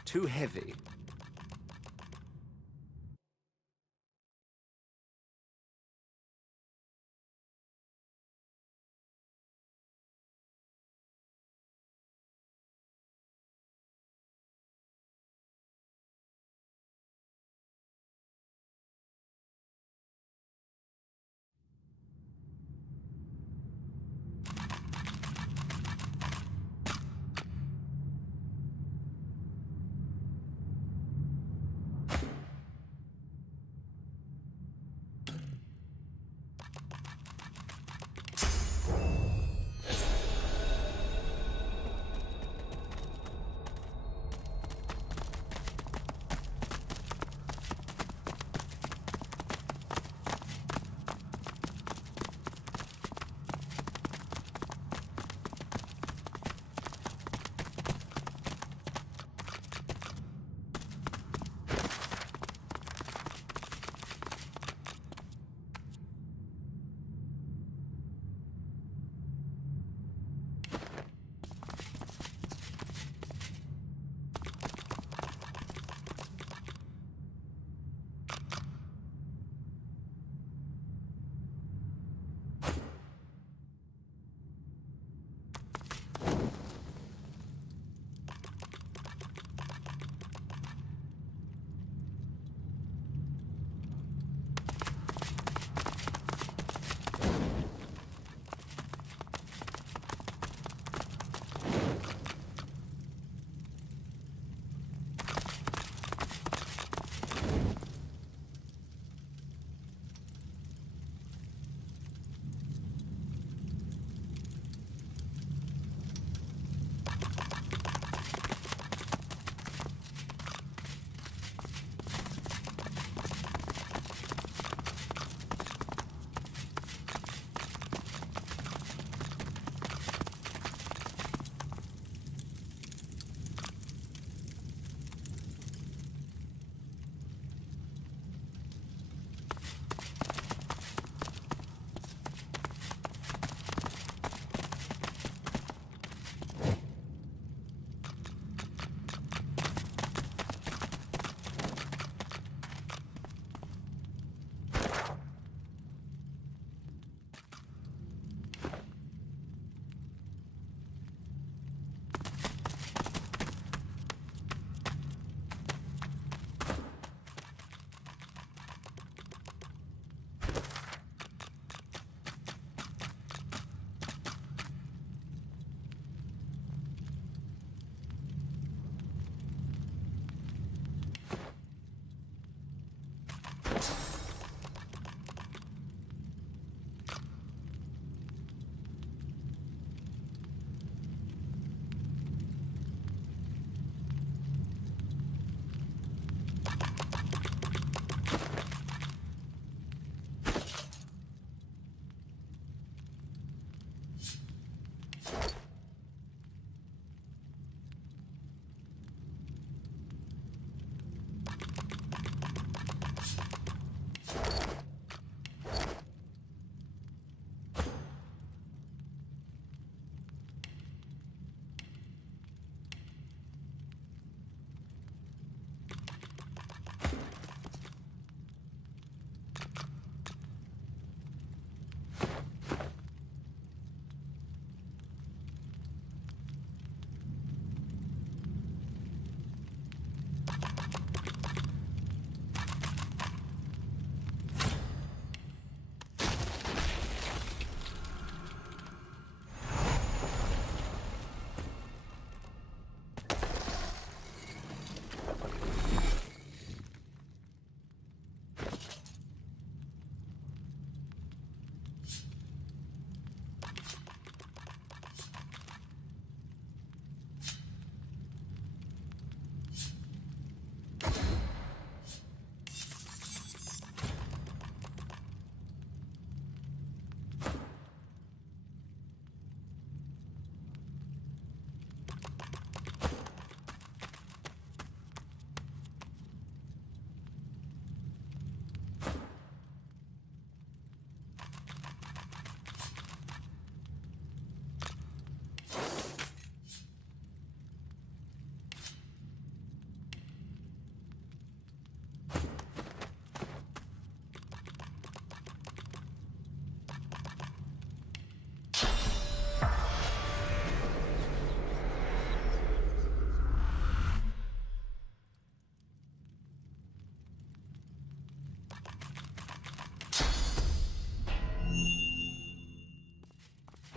Too heavy.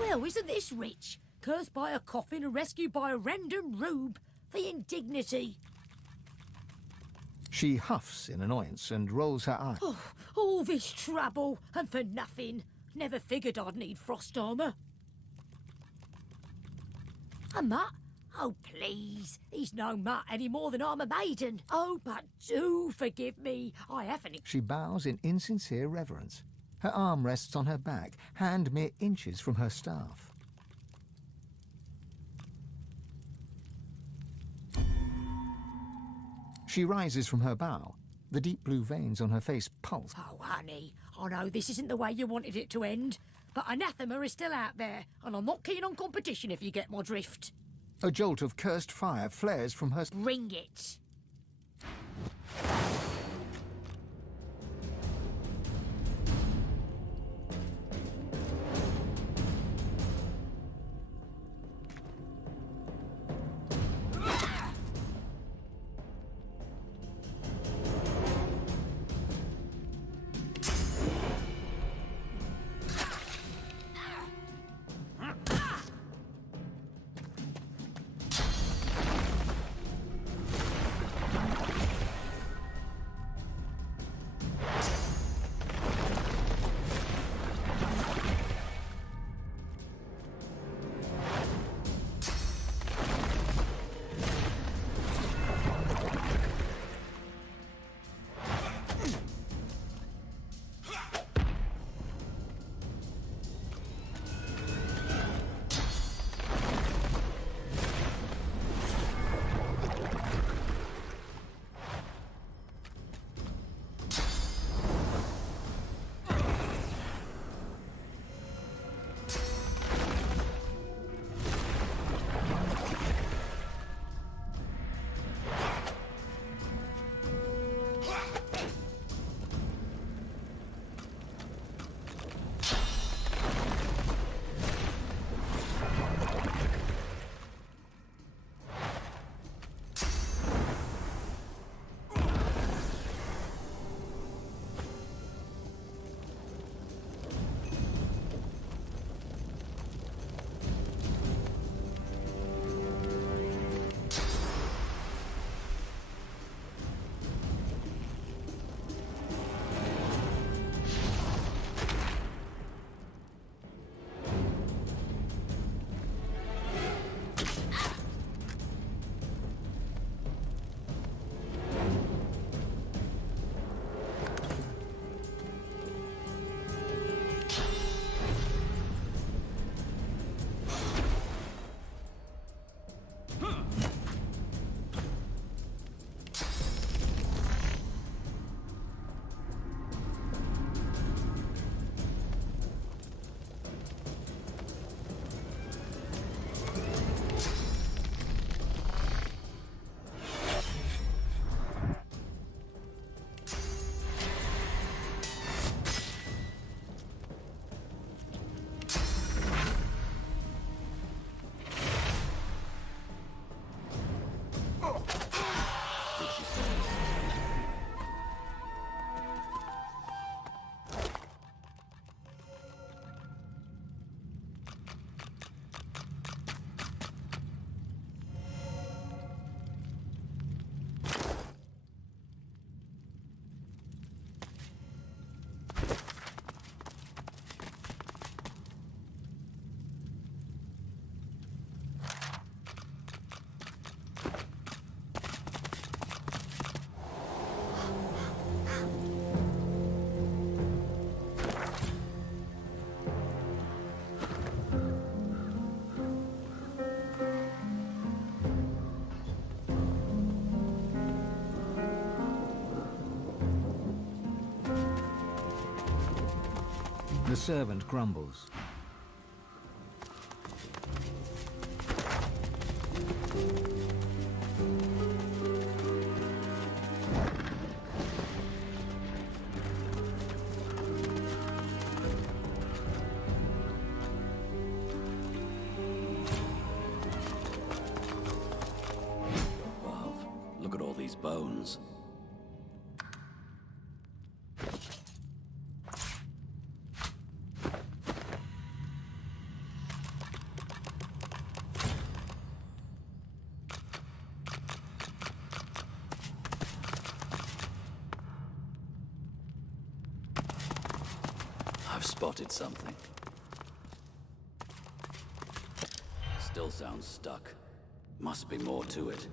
Well, isn't this rich? Cursed by a coffin and rescued by a random rube. The indignity. She huffs in annoyance and rolls her eyes. Oh, all this trouble, and for nothing. Never figured I'd need frost armour. A mutt? Oh, please. He's no mutt any more than I'm a maiden. Oh, but do forgive me. I haven't... She bows in insincere reverence. Her arm rests on her back, hand mere inches from her staff. She rises from her bow. The deep blue veins on her face pulse. Oh, honey, I know this isn't the way you wanted it to end, but anathema is still out there, and I'm not keen on competition if you get my drift. A jolt of cursed fire flares from her... Bring it. The servant grumbles. Above, look at all these bones. spotted something. Still sounds stuck. Must be more to it.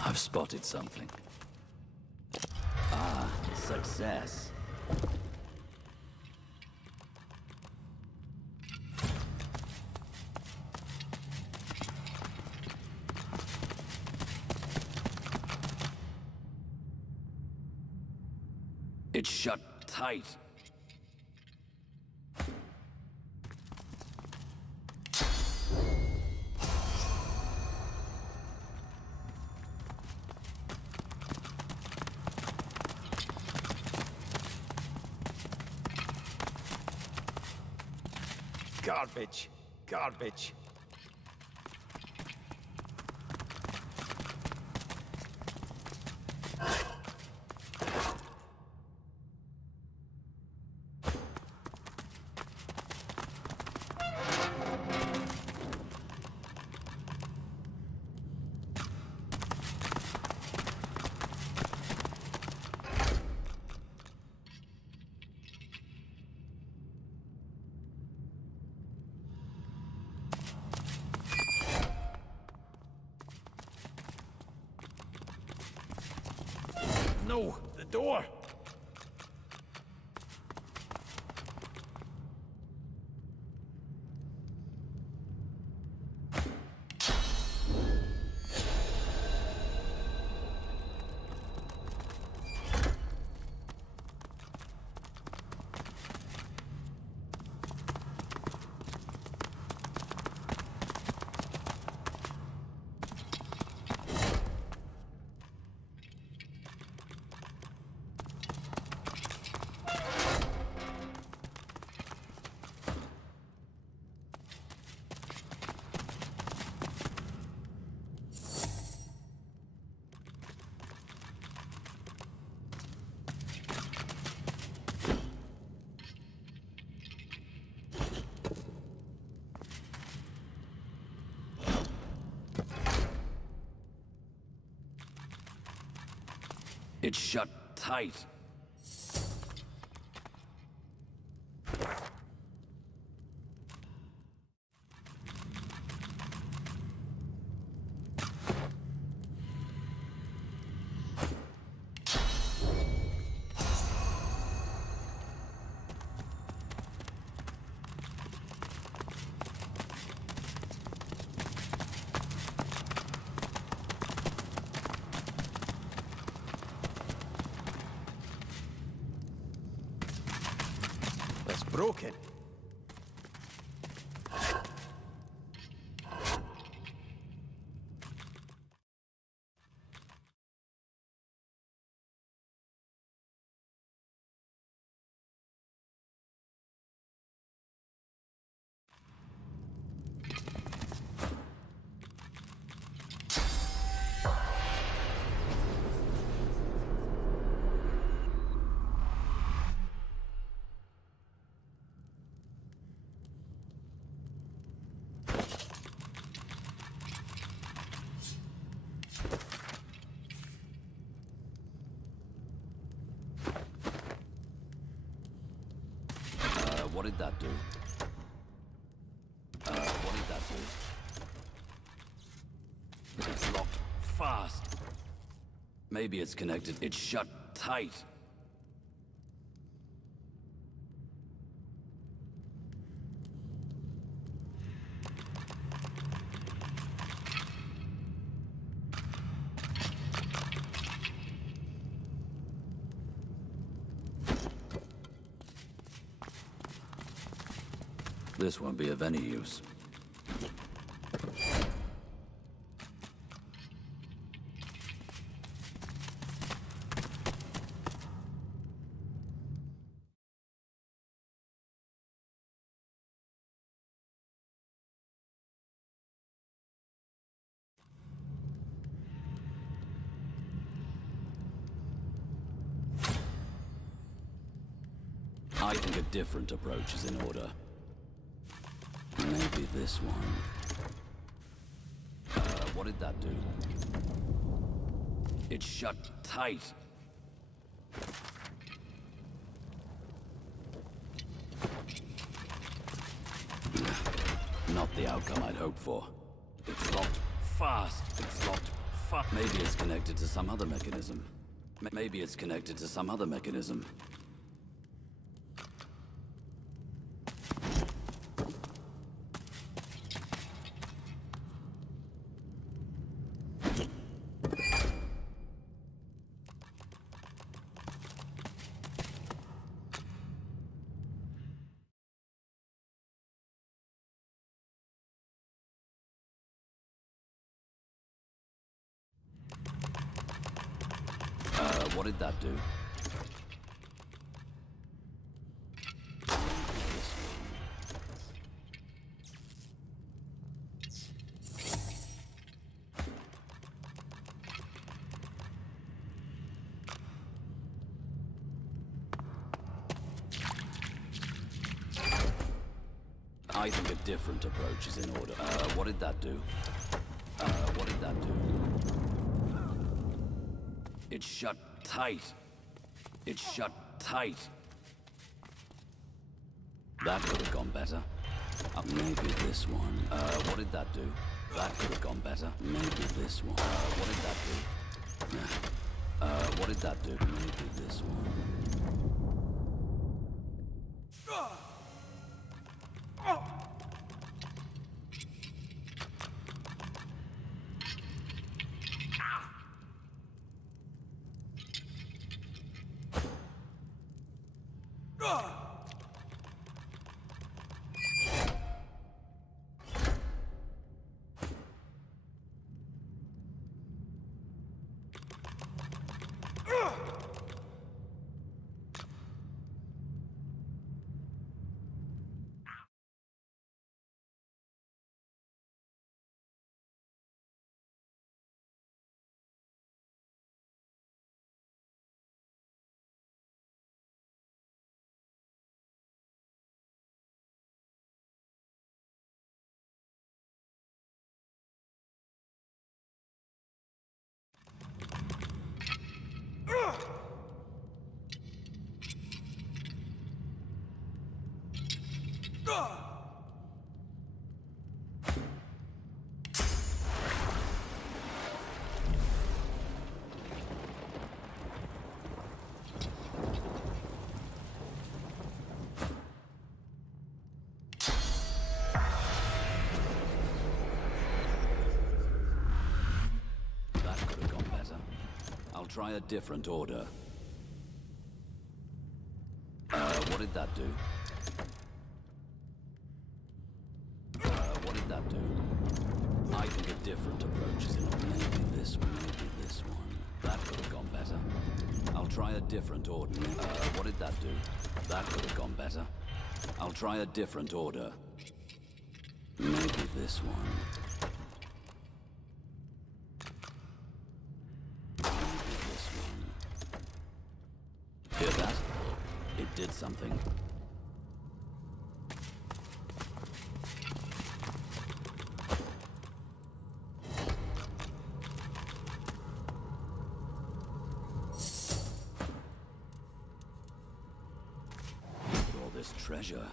I've spotted something. Ah, success. It's shut tight. Garbage. Garbage. No, the door! It's shut tight. It's broken. What did that do? What did that do? It's locked fast. Maybe it's connected. It's shut tight. This won't be of any use. I think a different approach is in order. Maybe this one. What did that do? It's shut tight. Not the outcome I'd hoped for. It's locked fast. It's locked fast. Maybe it's connected to some other mechanism. Maybe it's connected to some other mechanism. What did that do? I think a different approach is in order. What did that do? What did that do? It's shut tight. It's shut tight. That could have gone better. Maybe this one. What did that do? That could have gone better. Maybe this one. What did that do? What did that do? Maybe this one. Try a different order. What did that do? What did that do? I think a different approach is in order. Maybe this one, maybe this one. That could have gone better. I'll try a different order. What did that do? That could have gone better. I'll try a different order. Maybe this one. Hear that? It did something. Look at all this treasure.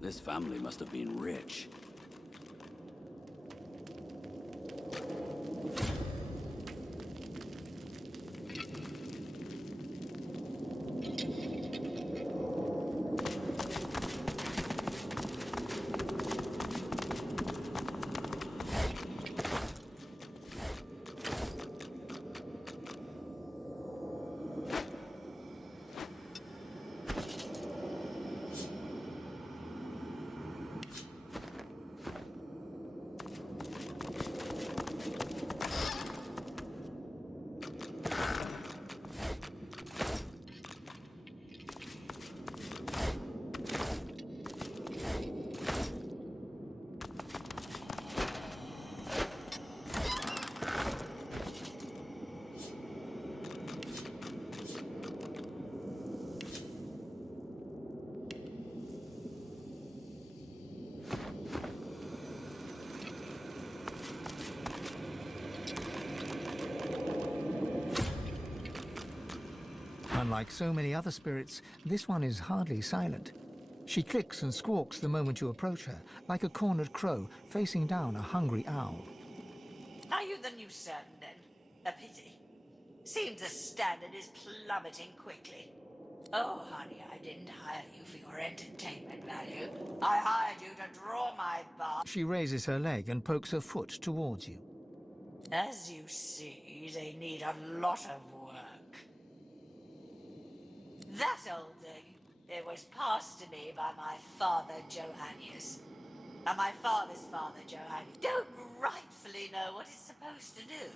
This family must have been rich. Unlike so many other spirits, this one is hardly silent. She clicks and squawks the moment you approach her, like a cornered crow facing down a hungry owl. Are you the new servant, then? A pity. Seems the standard is plummeting quickly. Oh, honey, I didn't hire you for your entertainment value. I hired you to draw my bar. She raises her leg and pokes her foot towards you. As you see, they need a lot of work. That old thing, it was passed to me by my father, Johannius. And my father's father, Johannius, don't rightfully know what it's supposed to do.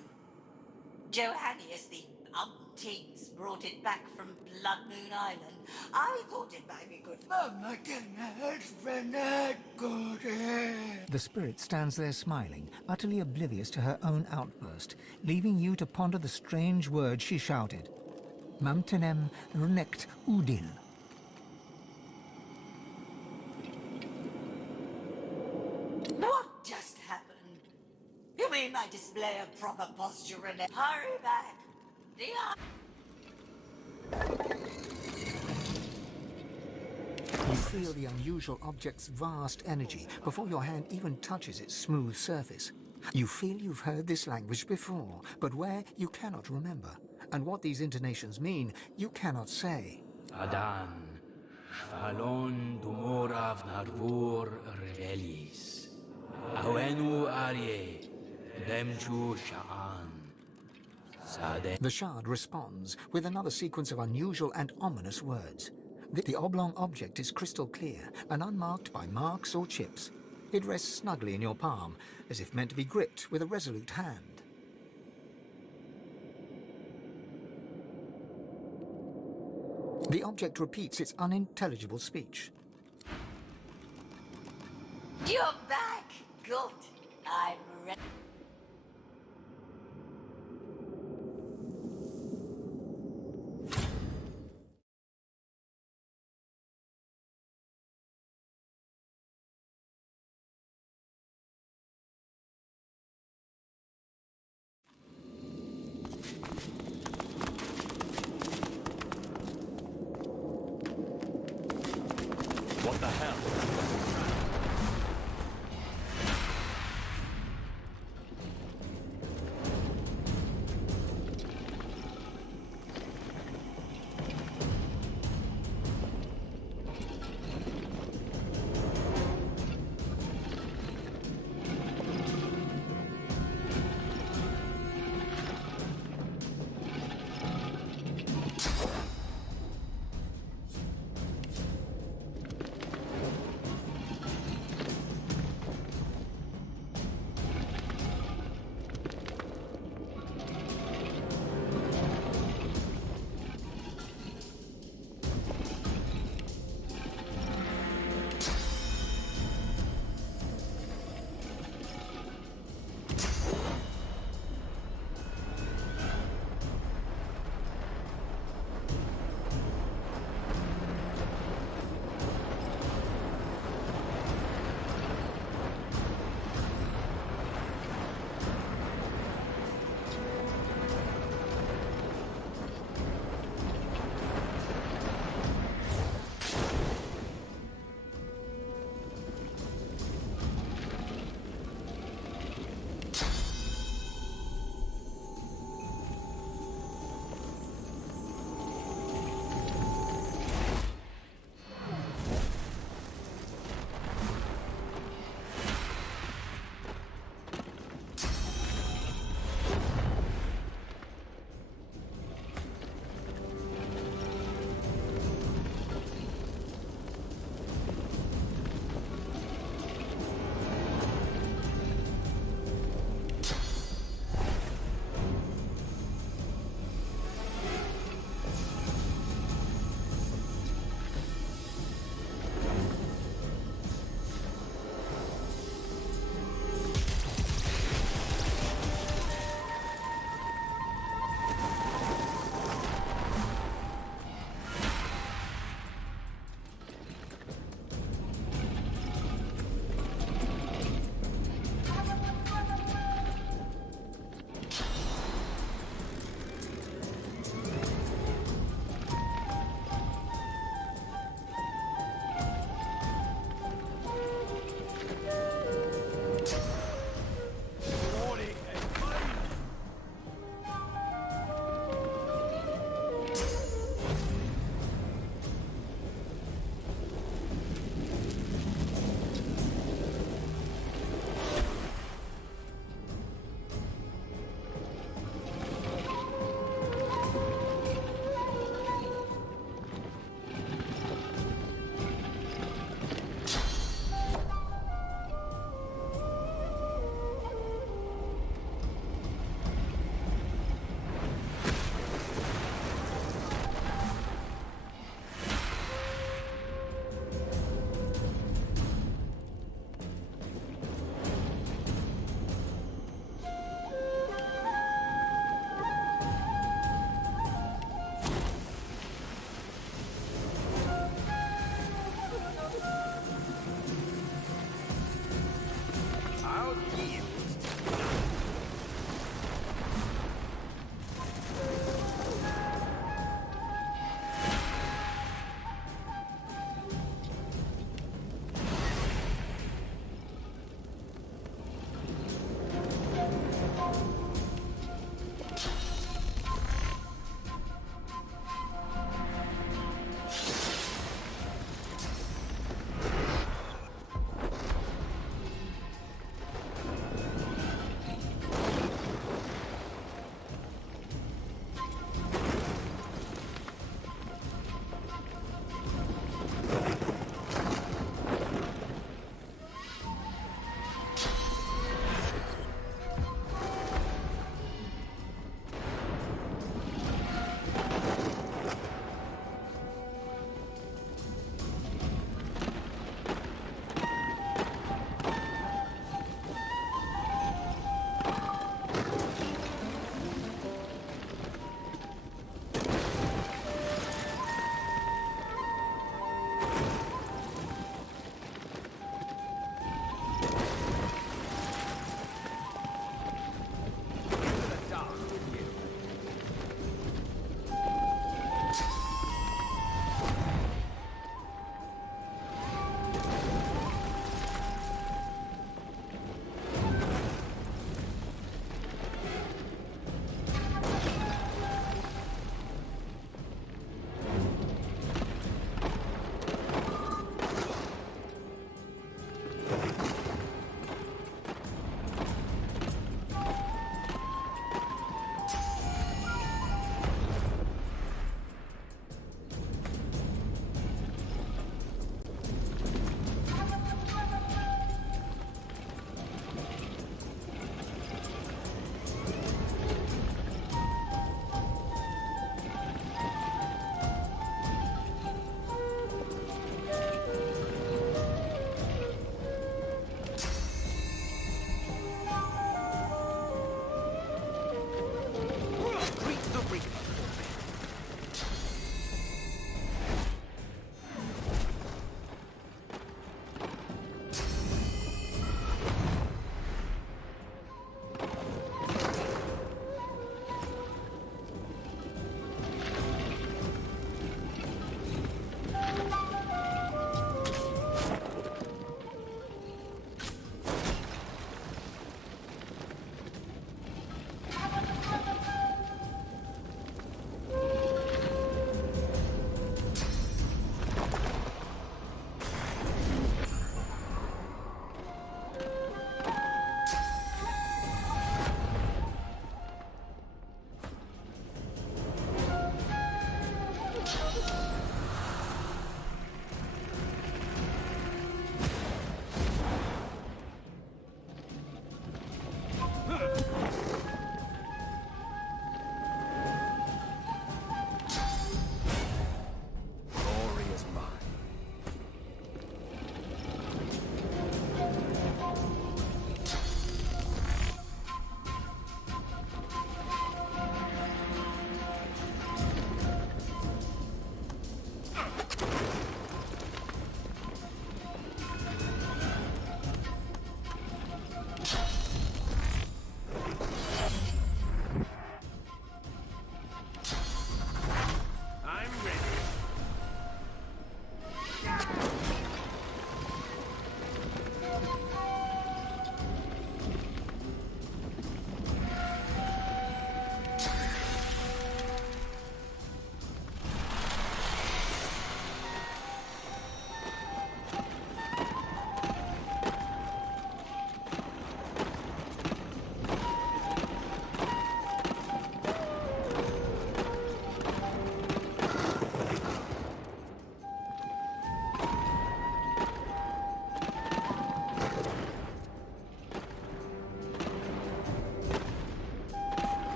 Johannius, the umpteens, brought it back from Blood Moon Island. I thought it might be good. The spirit stands there smiling, utterly oblivious to her own outburst, leaving you to ponder the strange words she shouted. Mamtenem rnekt udil. What just happened? You mean my display of proper posture and... Hurry back! You feel the unusual object's vast energy before your hand even touches its smooth surface. You feel you've heard this language before, but where you cannot remember. And what these intonations mean, you cannot say. Adan, Falon Dumorav Narvur Revelis, Awenu Arye, Demchu Sha'an. The shard responds with another sequence of unusual and ominous words. The oblong object is crystal clear and unmarked by marks or chips. It rests snugly in your palm, as if meant to be gripped with a resolute hand. The object repeats its unintelligible speech. You're back! Good. I'm ready. What the hell?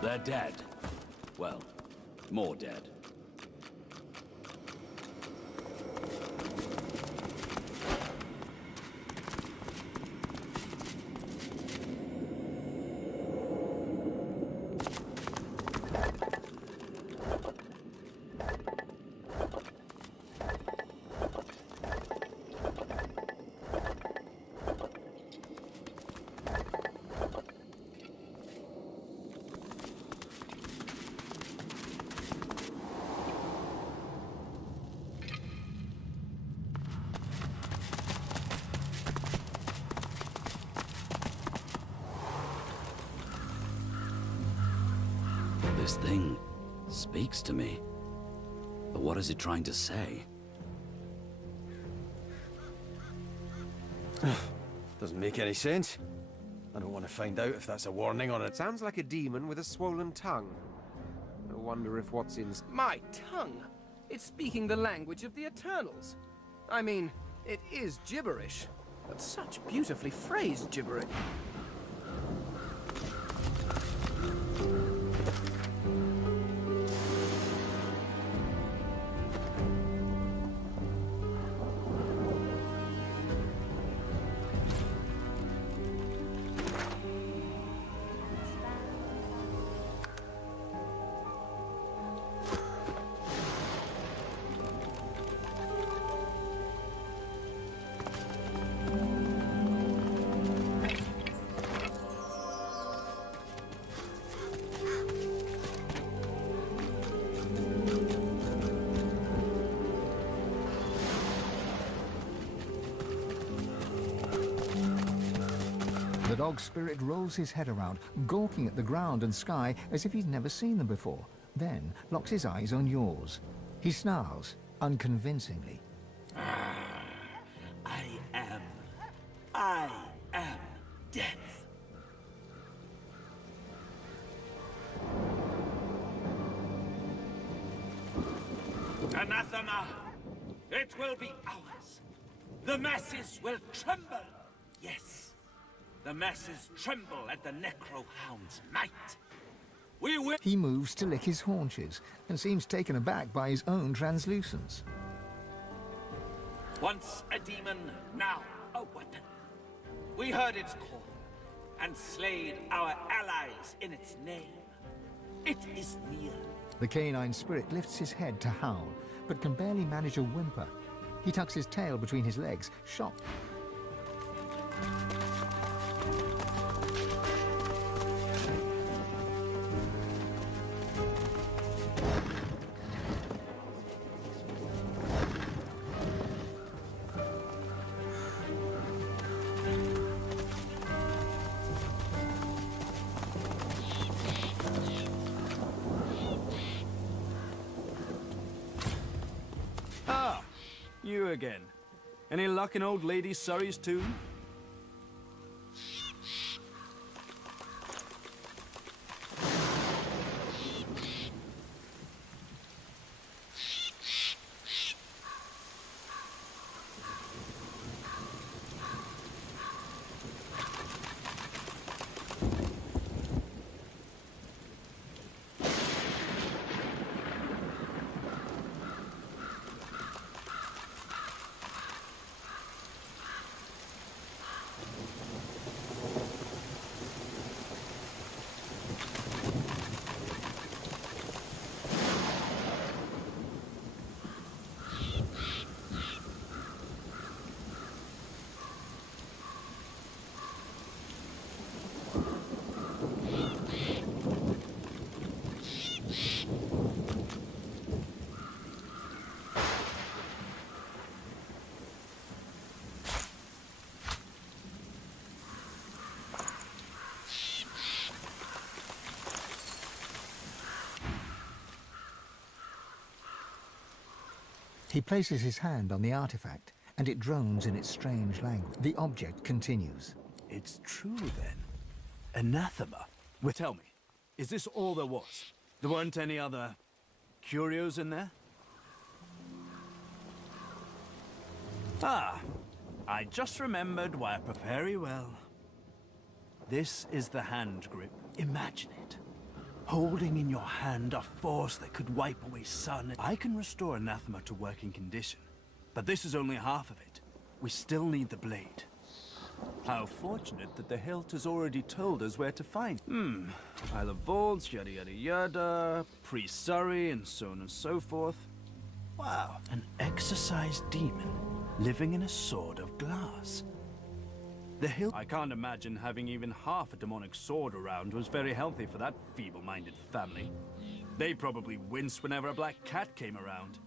They're dead. Well, more dead. This thing speaks to me. But what is it trying to say? Doesn't make any sense. I don't want to find out if that's a warning or a... Sounds like a demon with a swollen tongue. I wonder if what's in... My tongue! It's speaking the language of the Eternals. I mean, it is gibberish, but such beautifully phrased gibberish. The dog spirit rolls his head around, gawking at the ground and sky as if he's never seen them before, then locks his eyes on yours. He snarls, unconvincingly. I am death. Anathema! It will be ours. The masses will tremble. Yes, the masses tremble at the Necrohound's might. We will... He moves to lick his haunches and seems taken aback by his own translucence. Once a demon, now a weapon. We heard its call and slayed our allies in its name. It is near. The canine spirit lifts his head to howl, but can barely manage a whimper. He tucks his tail between his legs, shocked. Ah, you again. Any luck in old Lady Surrey's tomb? He places his hand on the artifact, and it drones in its strange language. The object continues. It's true, then. Anathema. Well, tell me, is this all there was? There weren't any other curios in there? Ah, I just remembered why I prepare you well. This is the hand grip. Imagine it. Holding in your hand a force that could wipe away sun. I can restore anathema to working condition, but this is only half of it. We still need the blade. How fortunate that the hilt has already told us where to find. Isle of Vaults, yada yada yada, Priest Surrey, and so on and so forth. Wow, an exorcised demon living in a sword of glass. The hilt. I can't imagine having even half a demonic sword around was very healthy for that feeble-minded family. They probably winced whenever a black cat came around.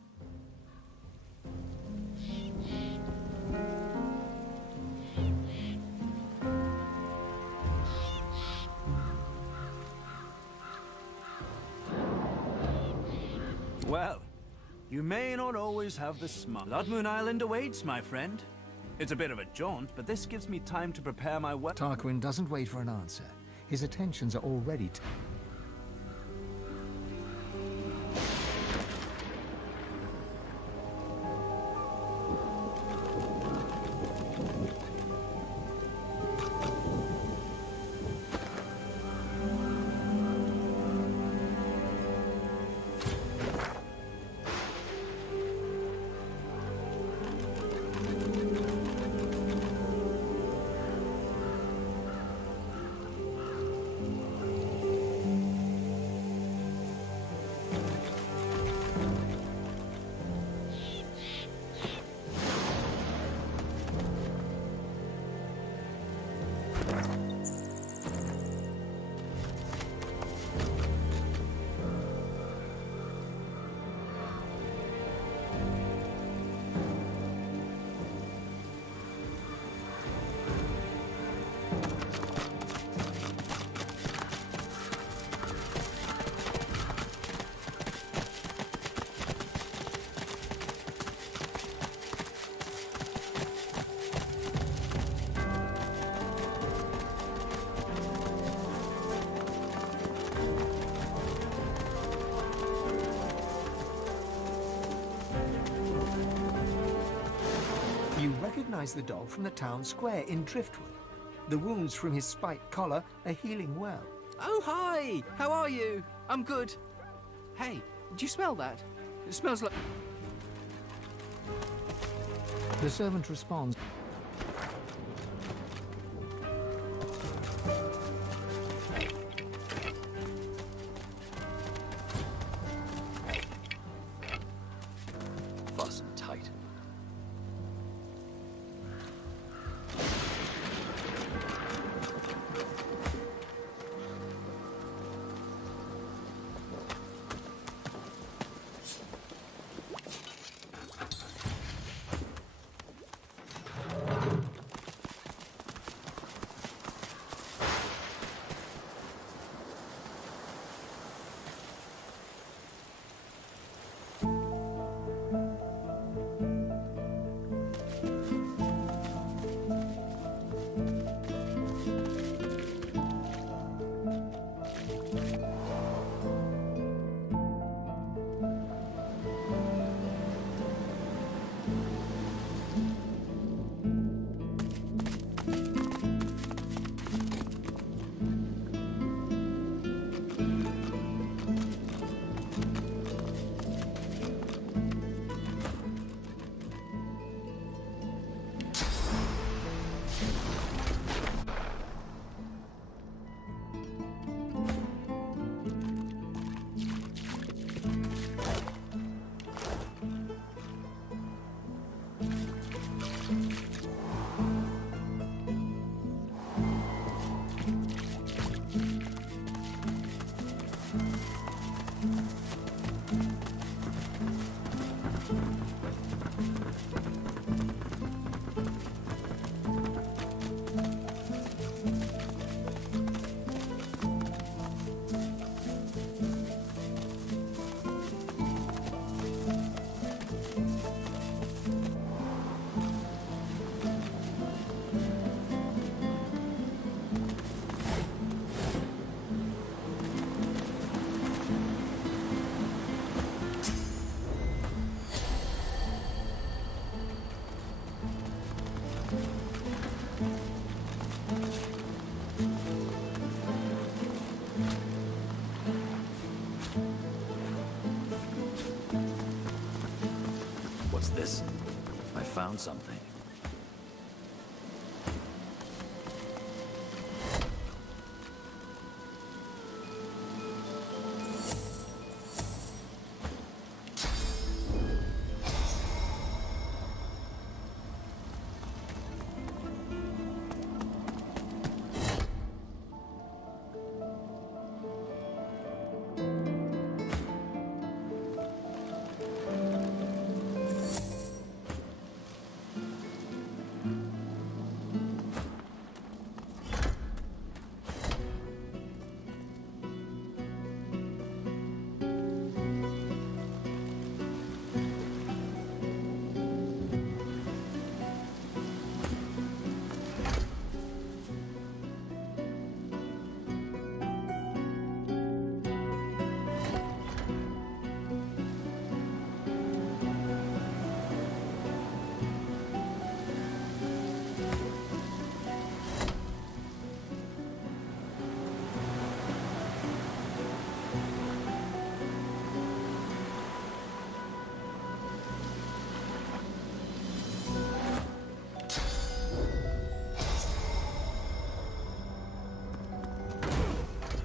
Well, you may not always have the smart. Blood Moon Island awaits, my friend. It's a bit of a jaunt, but this gives me time to prepare my work. Tarquin doesn't wait for an answer. His attentions are already... You recognize the dog from the town square in Driftwood. The wounds from his spiked collar are healing well. Oh, hi! How are you? I'm good. Hey, do you smell that? It smells like... The servant responds. Fasten tight. this? I found something.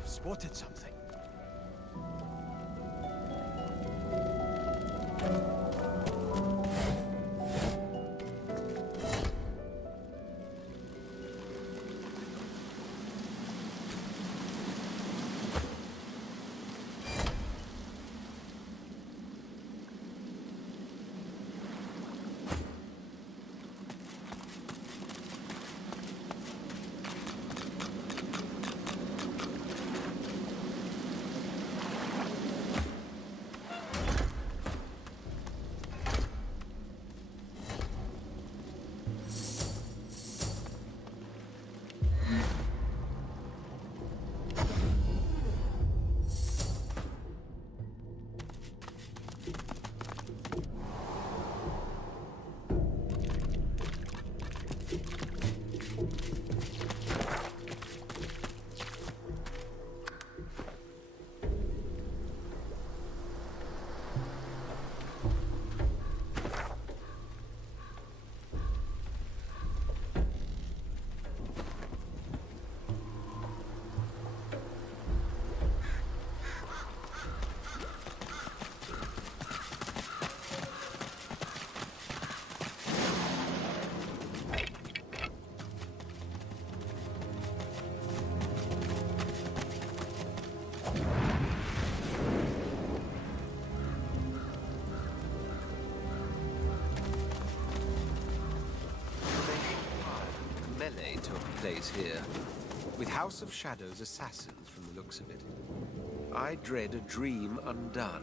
Spotted something. Melee took place here, with House of Shadows assassins from the looks of it. I dread a dream undone.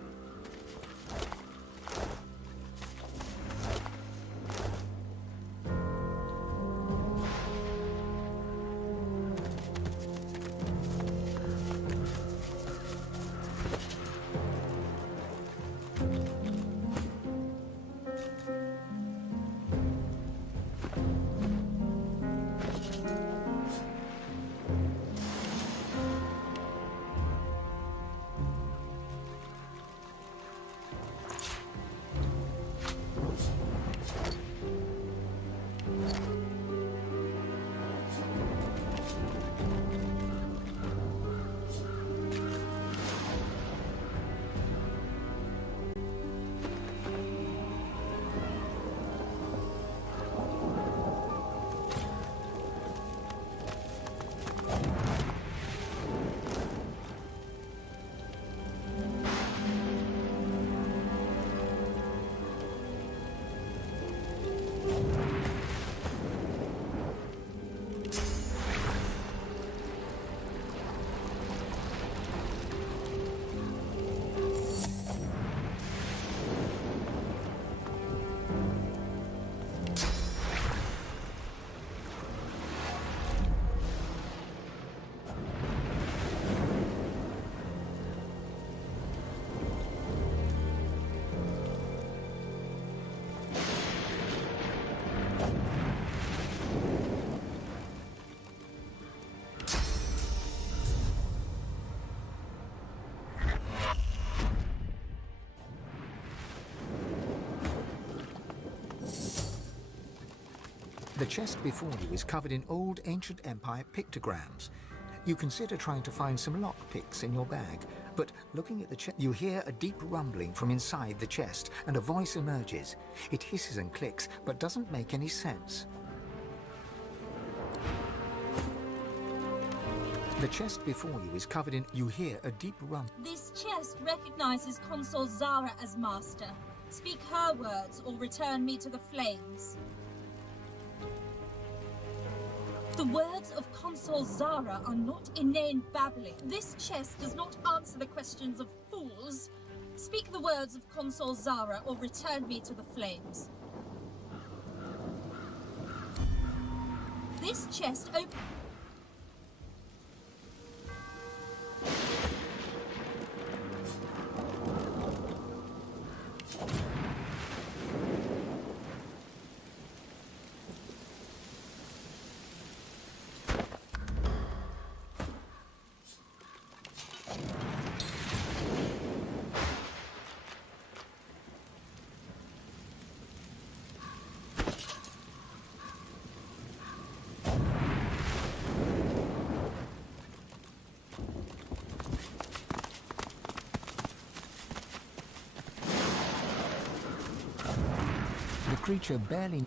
The chest before you is covered in old ancient empire pictograms. You consider trying to find some lockpicks in your bag, but looking at the chest, you hear a deep rumbling from inside the chest, and a voice emerges. It hisses and clicks, but doesn't make any sense. The chest before you is covered in... You hear a deep rumble. This chest recognizes Consul Zara as master. Speak her words or return me to the flames. The words of Consul Zara are not inane babbling. This chest does not answer the questions of fools. Speak the words of Consul Zara or return me to the flames. This chest opens... The creature barely...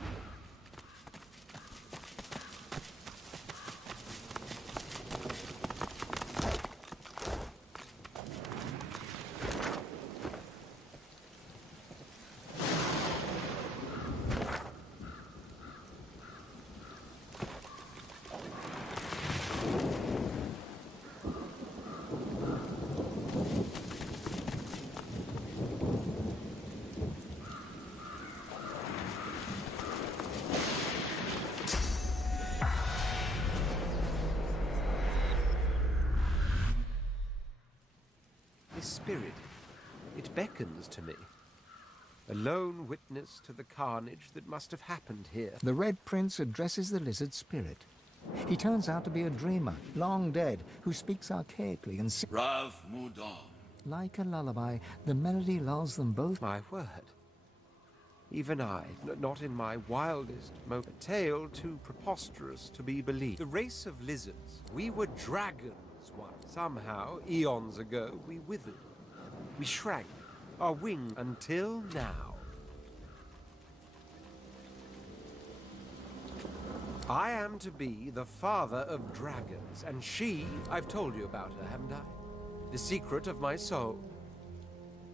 This spirit, it beckons to me. A lone witness to the carnage that must have happened here. The Red Prince addresses the lizard spirit. He turns out to be a dreamer, long dead, who speaks archaically and Rav Mudon. like a lullaby, the melody lulls them both. My word. Even I, not in my wildest moment, a tale too preposterous to be believed. The race of lizards, we were dragons once. Somehow, eons ago, we withered. We shrank, our wings, until now. I am to be the father of dragons, and she, I've told you about her, haven't I? The secret of my soul.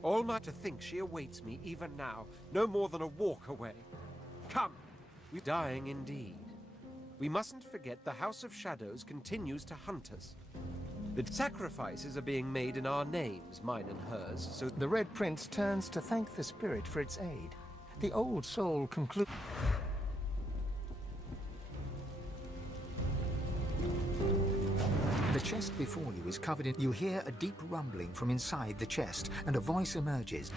All my to think she awaits me even now, no more than a walk away. Come, we're dying indeed. We mustn't forget the House of Shadows continues to hunt us. The sacrifices are being made in our names, mine and hers, so... The Red Prince turns to thank the spirit for its aid. The old soul concludes... The chest before you is covered in... You hear a deep rumbling from inside the chest, and a voice emerges.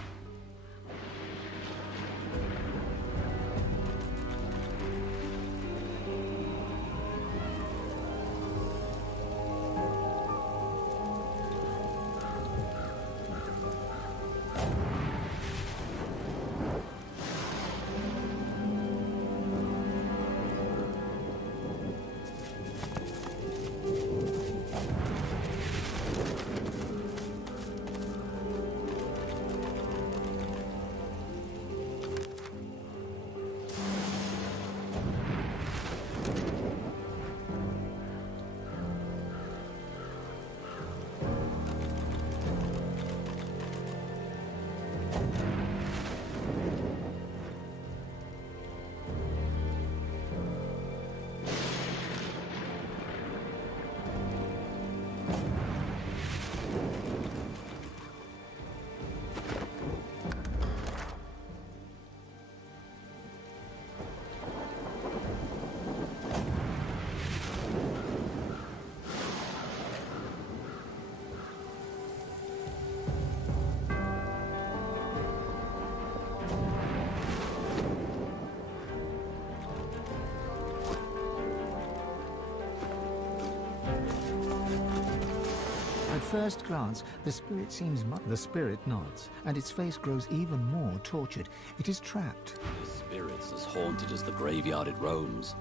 first glance, the spirit seems the spirit nods, and its face grows even more tortured. It is trapped. The spirit's as haunted as the graveyard it roams.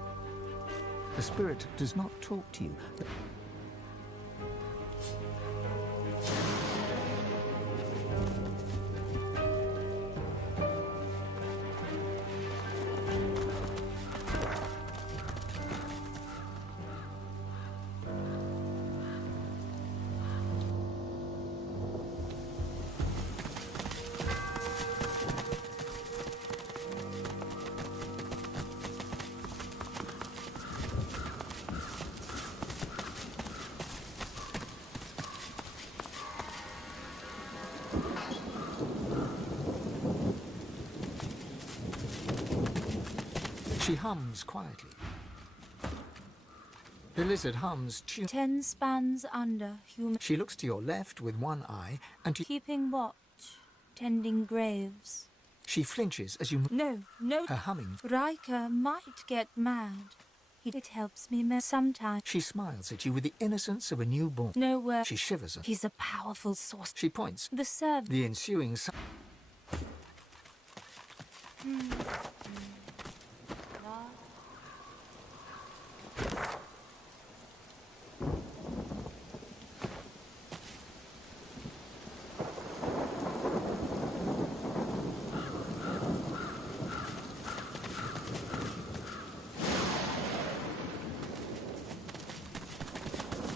The spirit does not talk to you, but she hums quietly. The lizard hums tune. 10 spans under human. She looks to your left with one eye and to Keeping watch, tending graves. she flinches as you move. No, no. Her humming. Riker might get mad. It helps me sometimes. She smiles at you with the innocence of a newborn. No word. She shivers. He's a powerful source. She points. The serv. The ensuing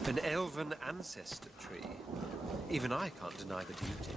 An elven ancestor tree. Even I can't deny the beauty.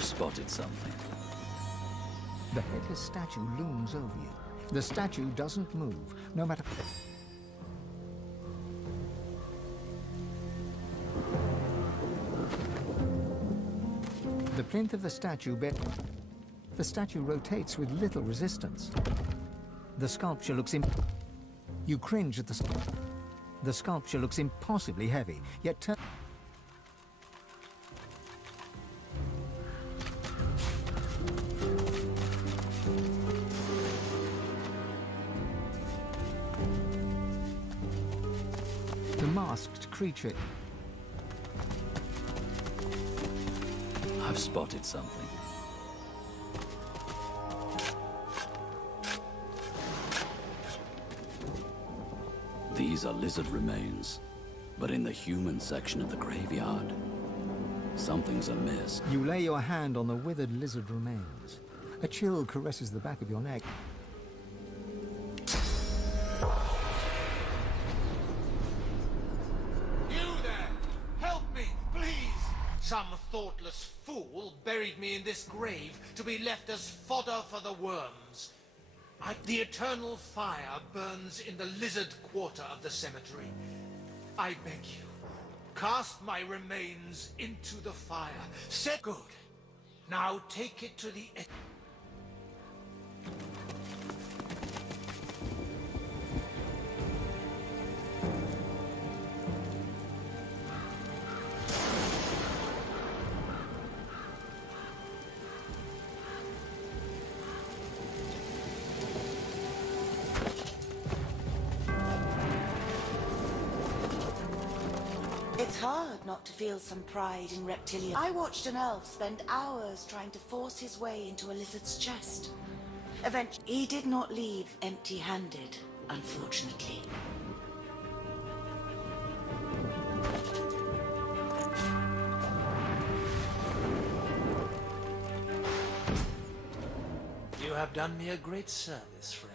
Spotted something. The headless statue looms over you. The statue doesn't move, no matter. The plinth of the statue The statue rotates with little resistance. The sculpture looks You cringe at the sculpture looks impossibly heavy, yet the masked creature. I've spotted something. These are lizard remains, but in the human section of the graveyard, something's amiss. You lay your hand on the withered lizard remains. A chill caresses the back of your neck. You there! Help me, please! Some thoughtless fool buried me in this grave to be left as fodder for the worms. The eternal fire burns in the lizard quarter of the cemetery. I beg you, cast my remains into the fire. Set good. Now take it to the... It's hard not to feel some pride in reptilian. I watched an elf spend hours trying to force his way into a lizard's chest. Eventually, he did not leave empty-handed, unfortunately. You have done me a great service, friend.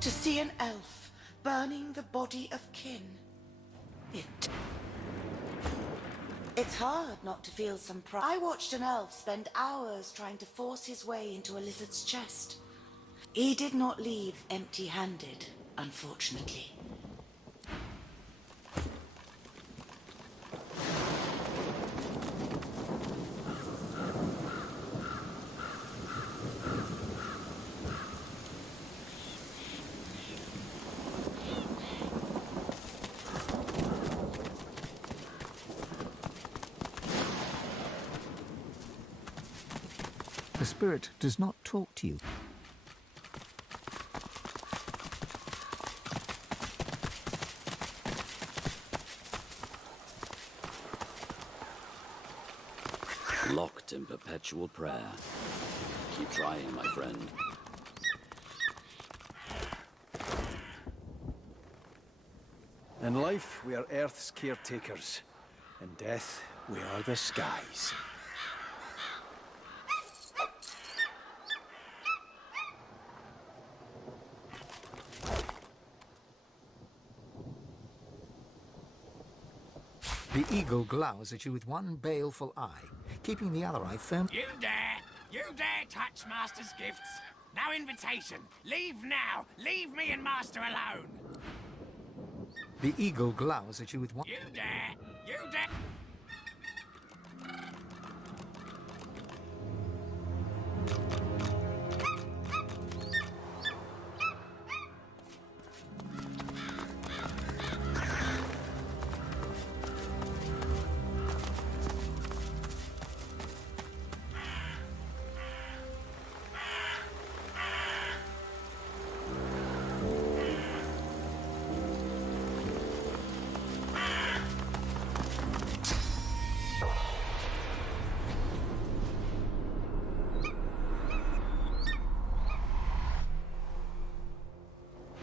To see an elf elf burning the body of kin. It's hard not to feel some pride. I watched an elf spend hours trying to force his way into a lizard's chest. He did not leave empty-handed, unfortunately. The spirit does not talk to you. Locked in perpetual prayer. Keep trying, my friend. In life, we are Earth's caretakers. In death, we are the skies. The eagle glowers at you with one baleful eye, keeping the other eye firm. You dare! You dare touch Master's gifts! No invitation! Leave now! Leave me and Master alone! The eagle glowers at you with one. You dare! You dare!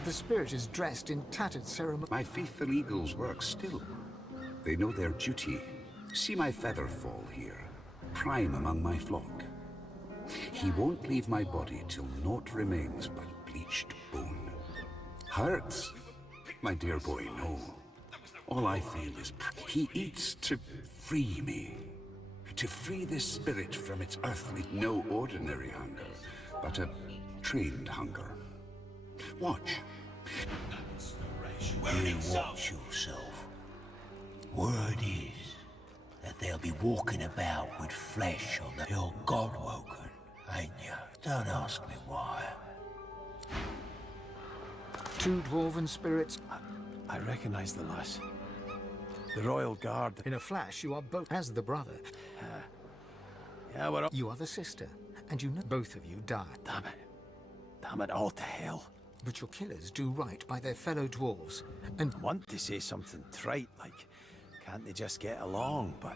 The spirit is dressed in tattered ceremony. My faithful eagles work still. They know their duty. See my feather fall here, prime among my flock. He won't leave my body till naught remains but bleached bone. Hurts? My dear boy, no. All I feel is he eats to free me. To free this spirit from its earthly, no ordinary hunger, but a trained hunger. Watch. You watch yourself. Word is that they'll be walking about with flesh on them. You're God-woken, ain't you? Don't ask me why. Two dwarven spirits. I recognize the lass. The Royal Guard. In a flash, you are both as the brother. Yeah, we're... You are the sister, and you know both of you died. Damn it. Damn it all to hell. But your killers do right by their fellow dwarves, and want to say something trite like, can't they just get along? But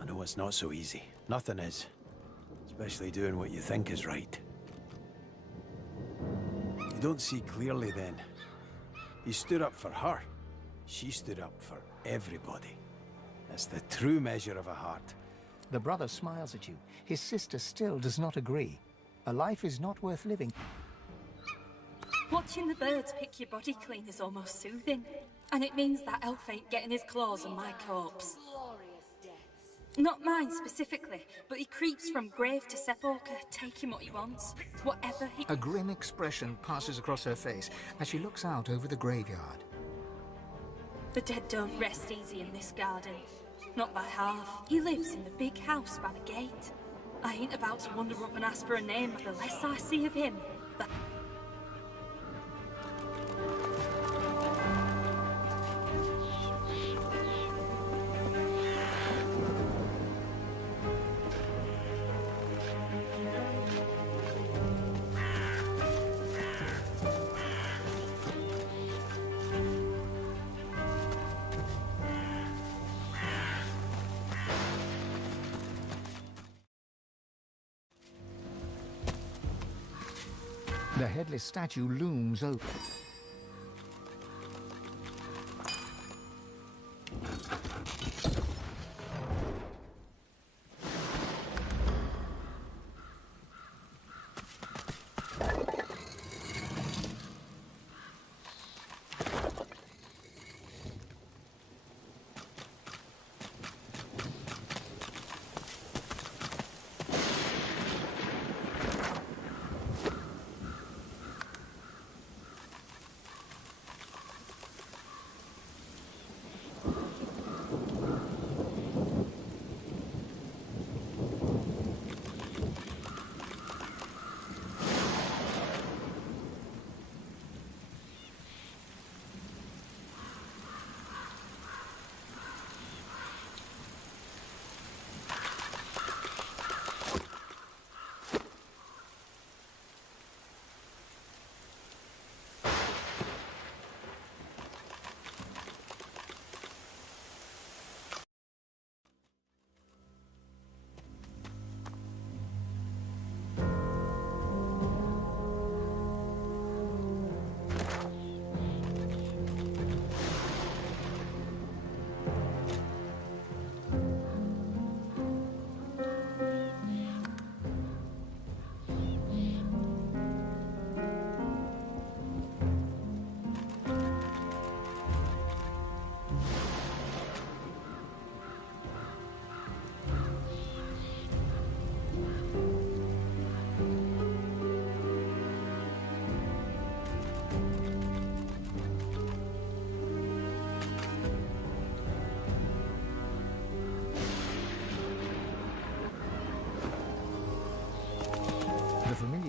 I know it's not so easy. Nothing is. Especially doing what you think is right. You don't see clearly then. You stood up for her. She stood up for everybody. That's the true measure of a heart. the brother smiles at you. His sister still does not agree. A life is not worth living. Watching the birds pick your body clean is almost soothing. And it means that elf ain't getting his claws on my corpse. Not mine specifically, but he creeps from grave to sepulchre, taking what he wants, whatever he... A grim expression passes across her face as she looks out over the graveyard. The dead don't rest easy in this garden. Not by half. He lives in the big house by the gate. I ain't about to wander up and ask for a name, but the less I see of him, the... The headless statue looms over.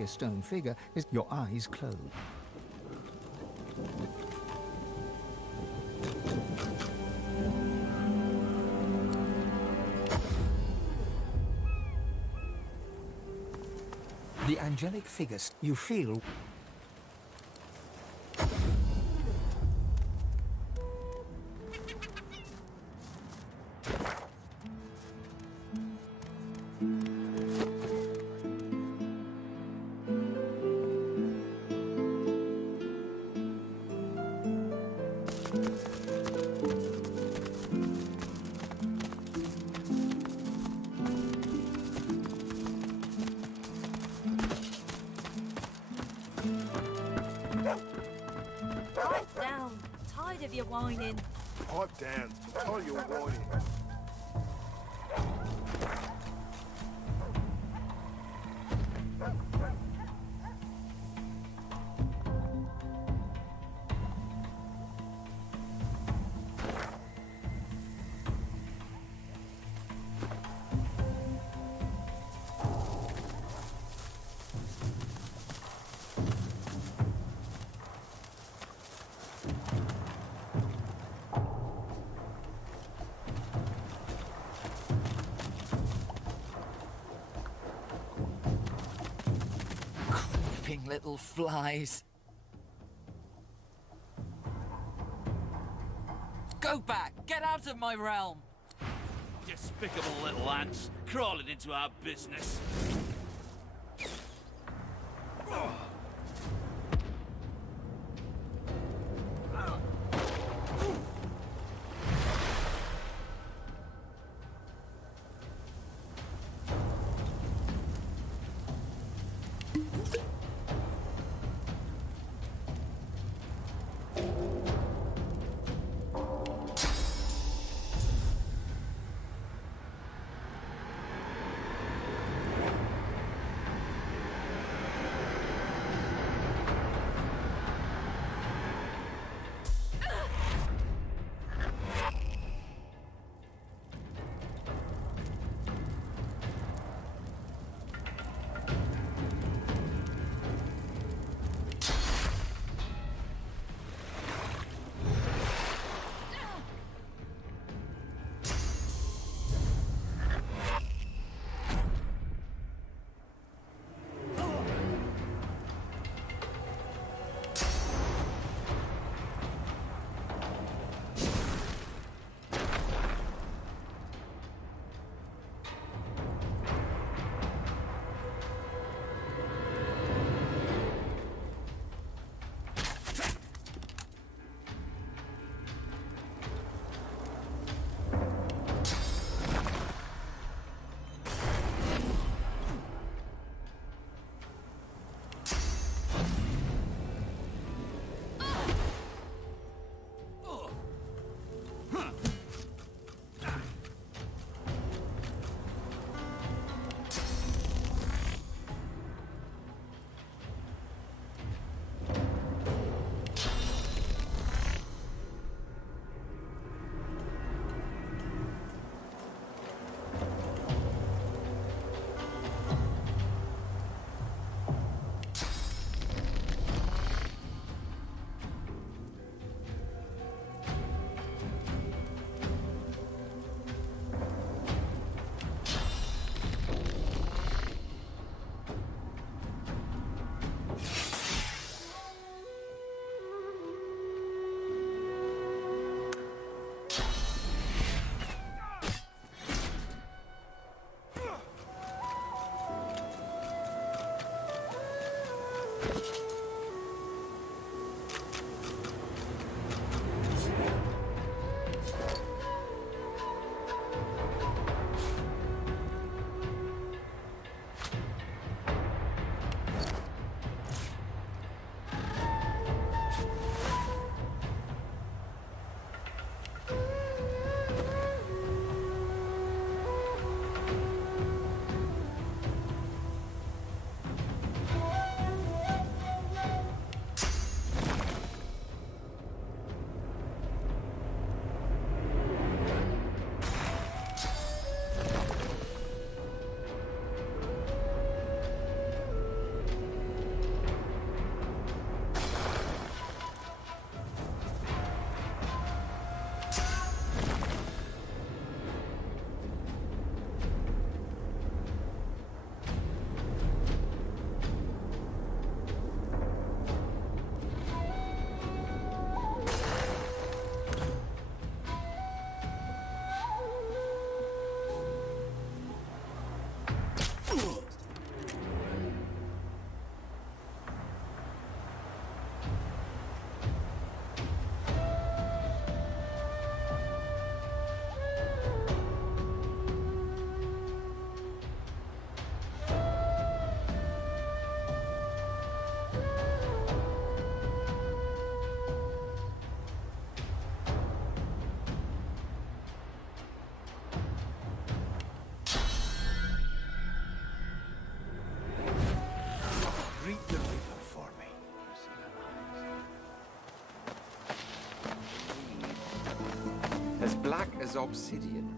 a stone figure is your eyes closed. The angelic figures you feel. Pipe down. Tired of your whining. Pipe down. I'm tired of your whining. Creeping little flies. Go back! Get out of my realm! Despicable little ants crawling into our business. black as obsidian.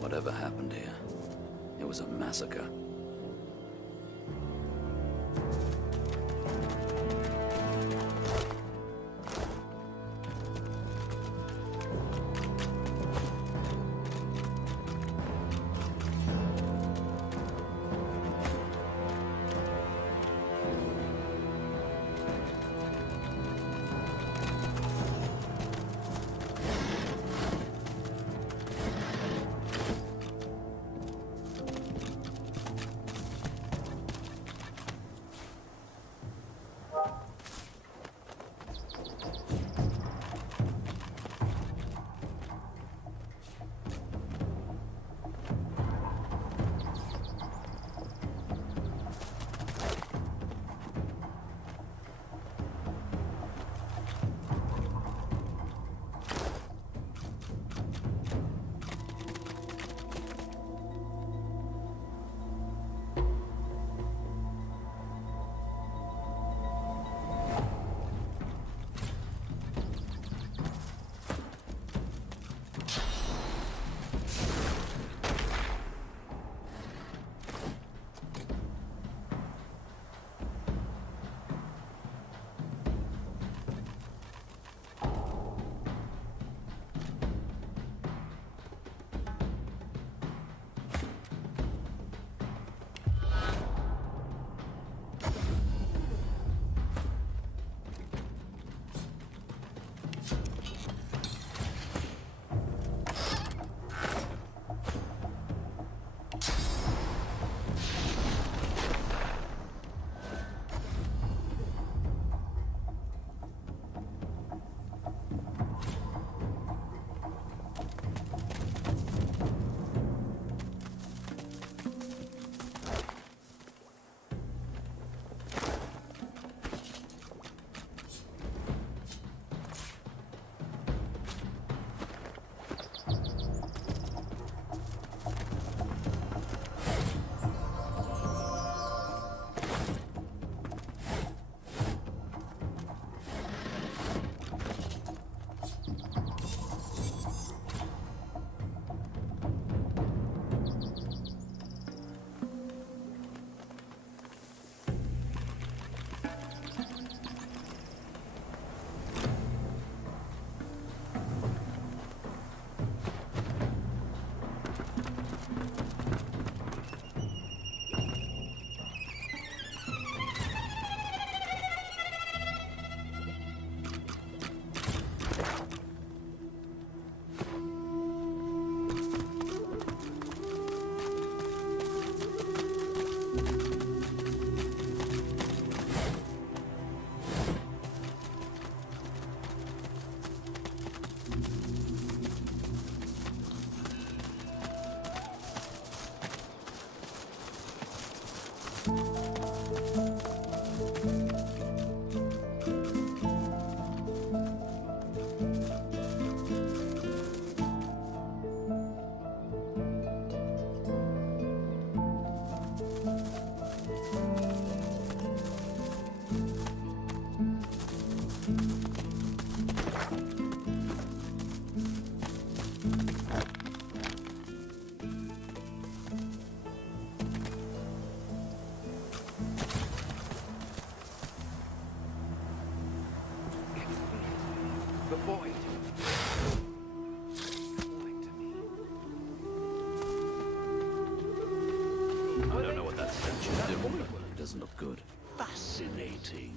Whatever happened here, it was a massacre. The void. I don't know what that statue is doing, but it doesn't look good. Fascinating.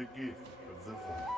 the gift of the void.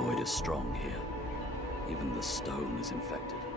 void is strong here. Even the stone is infected.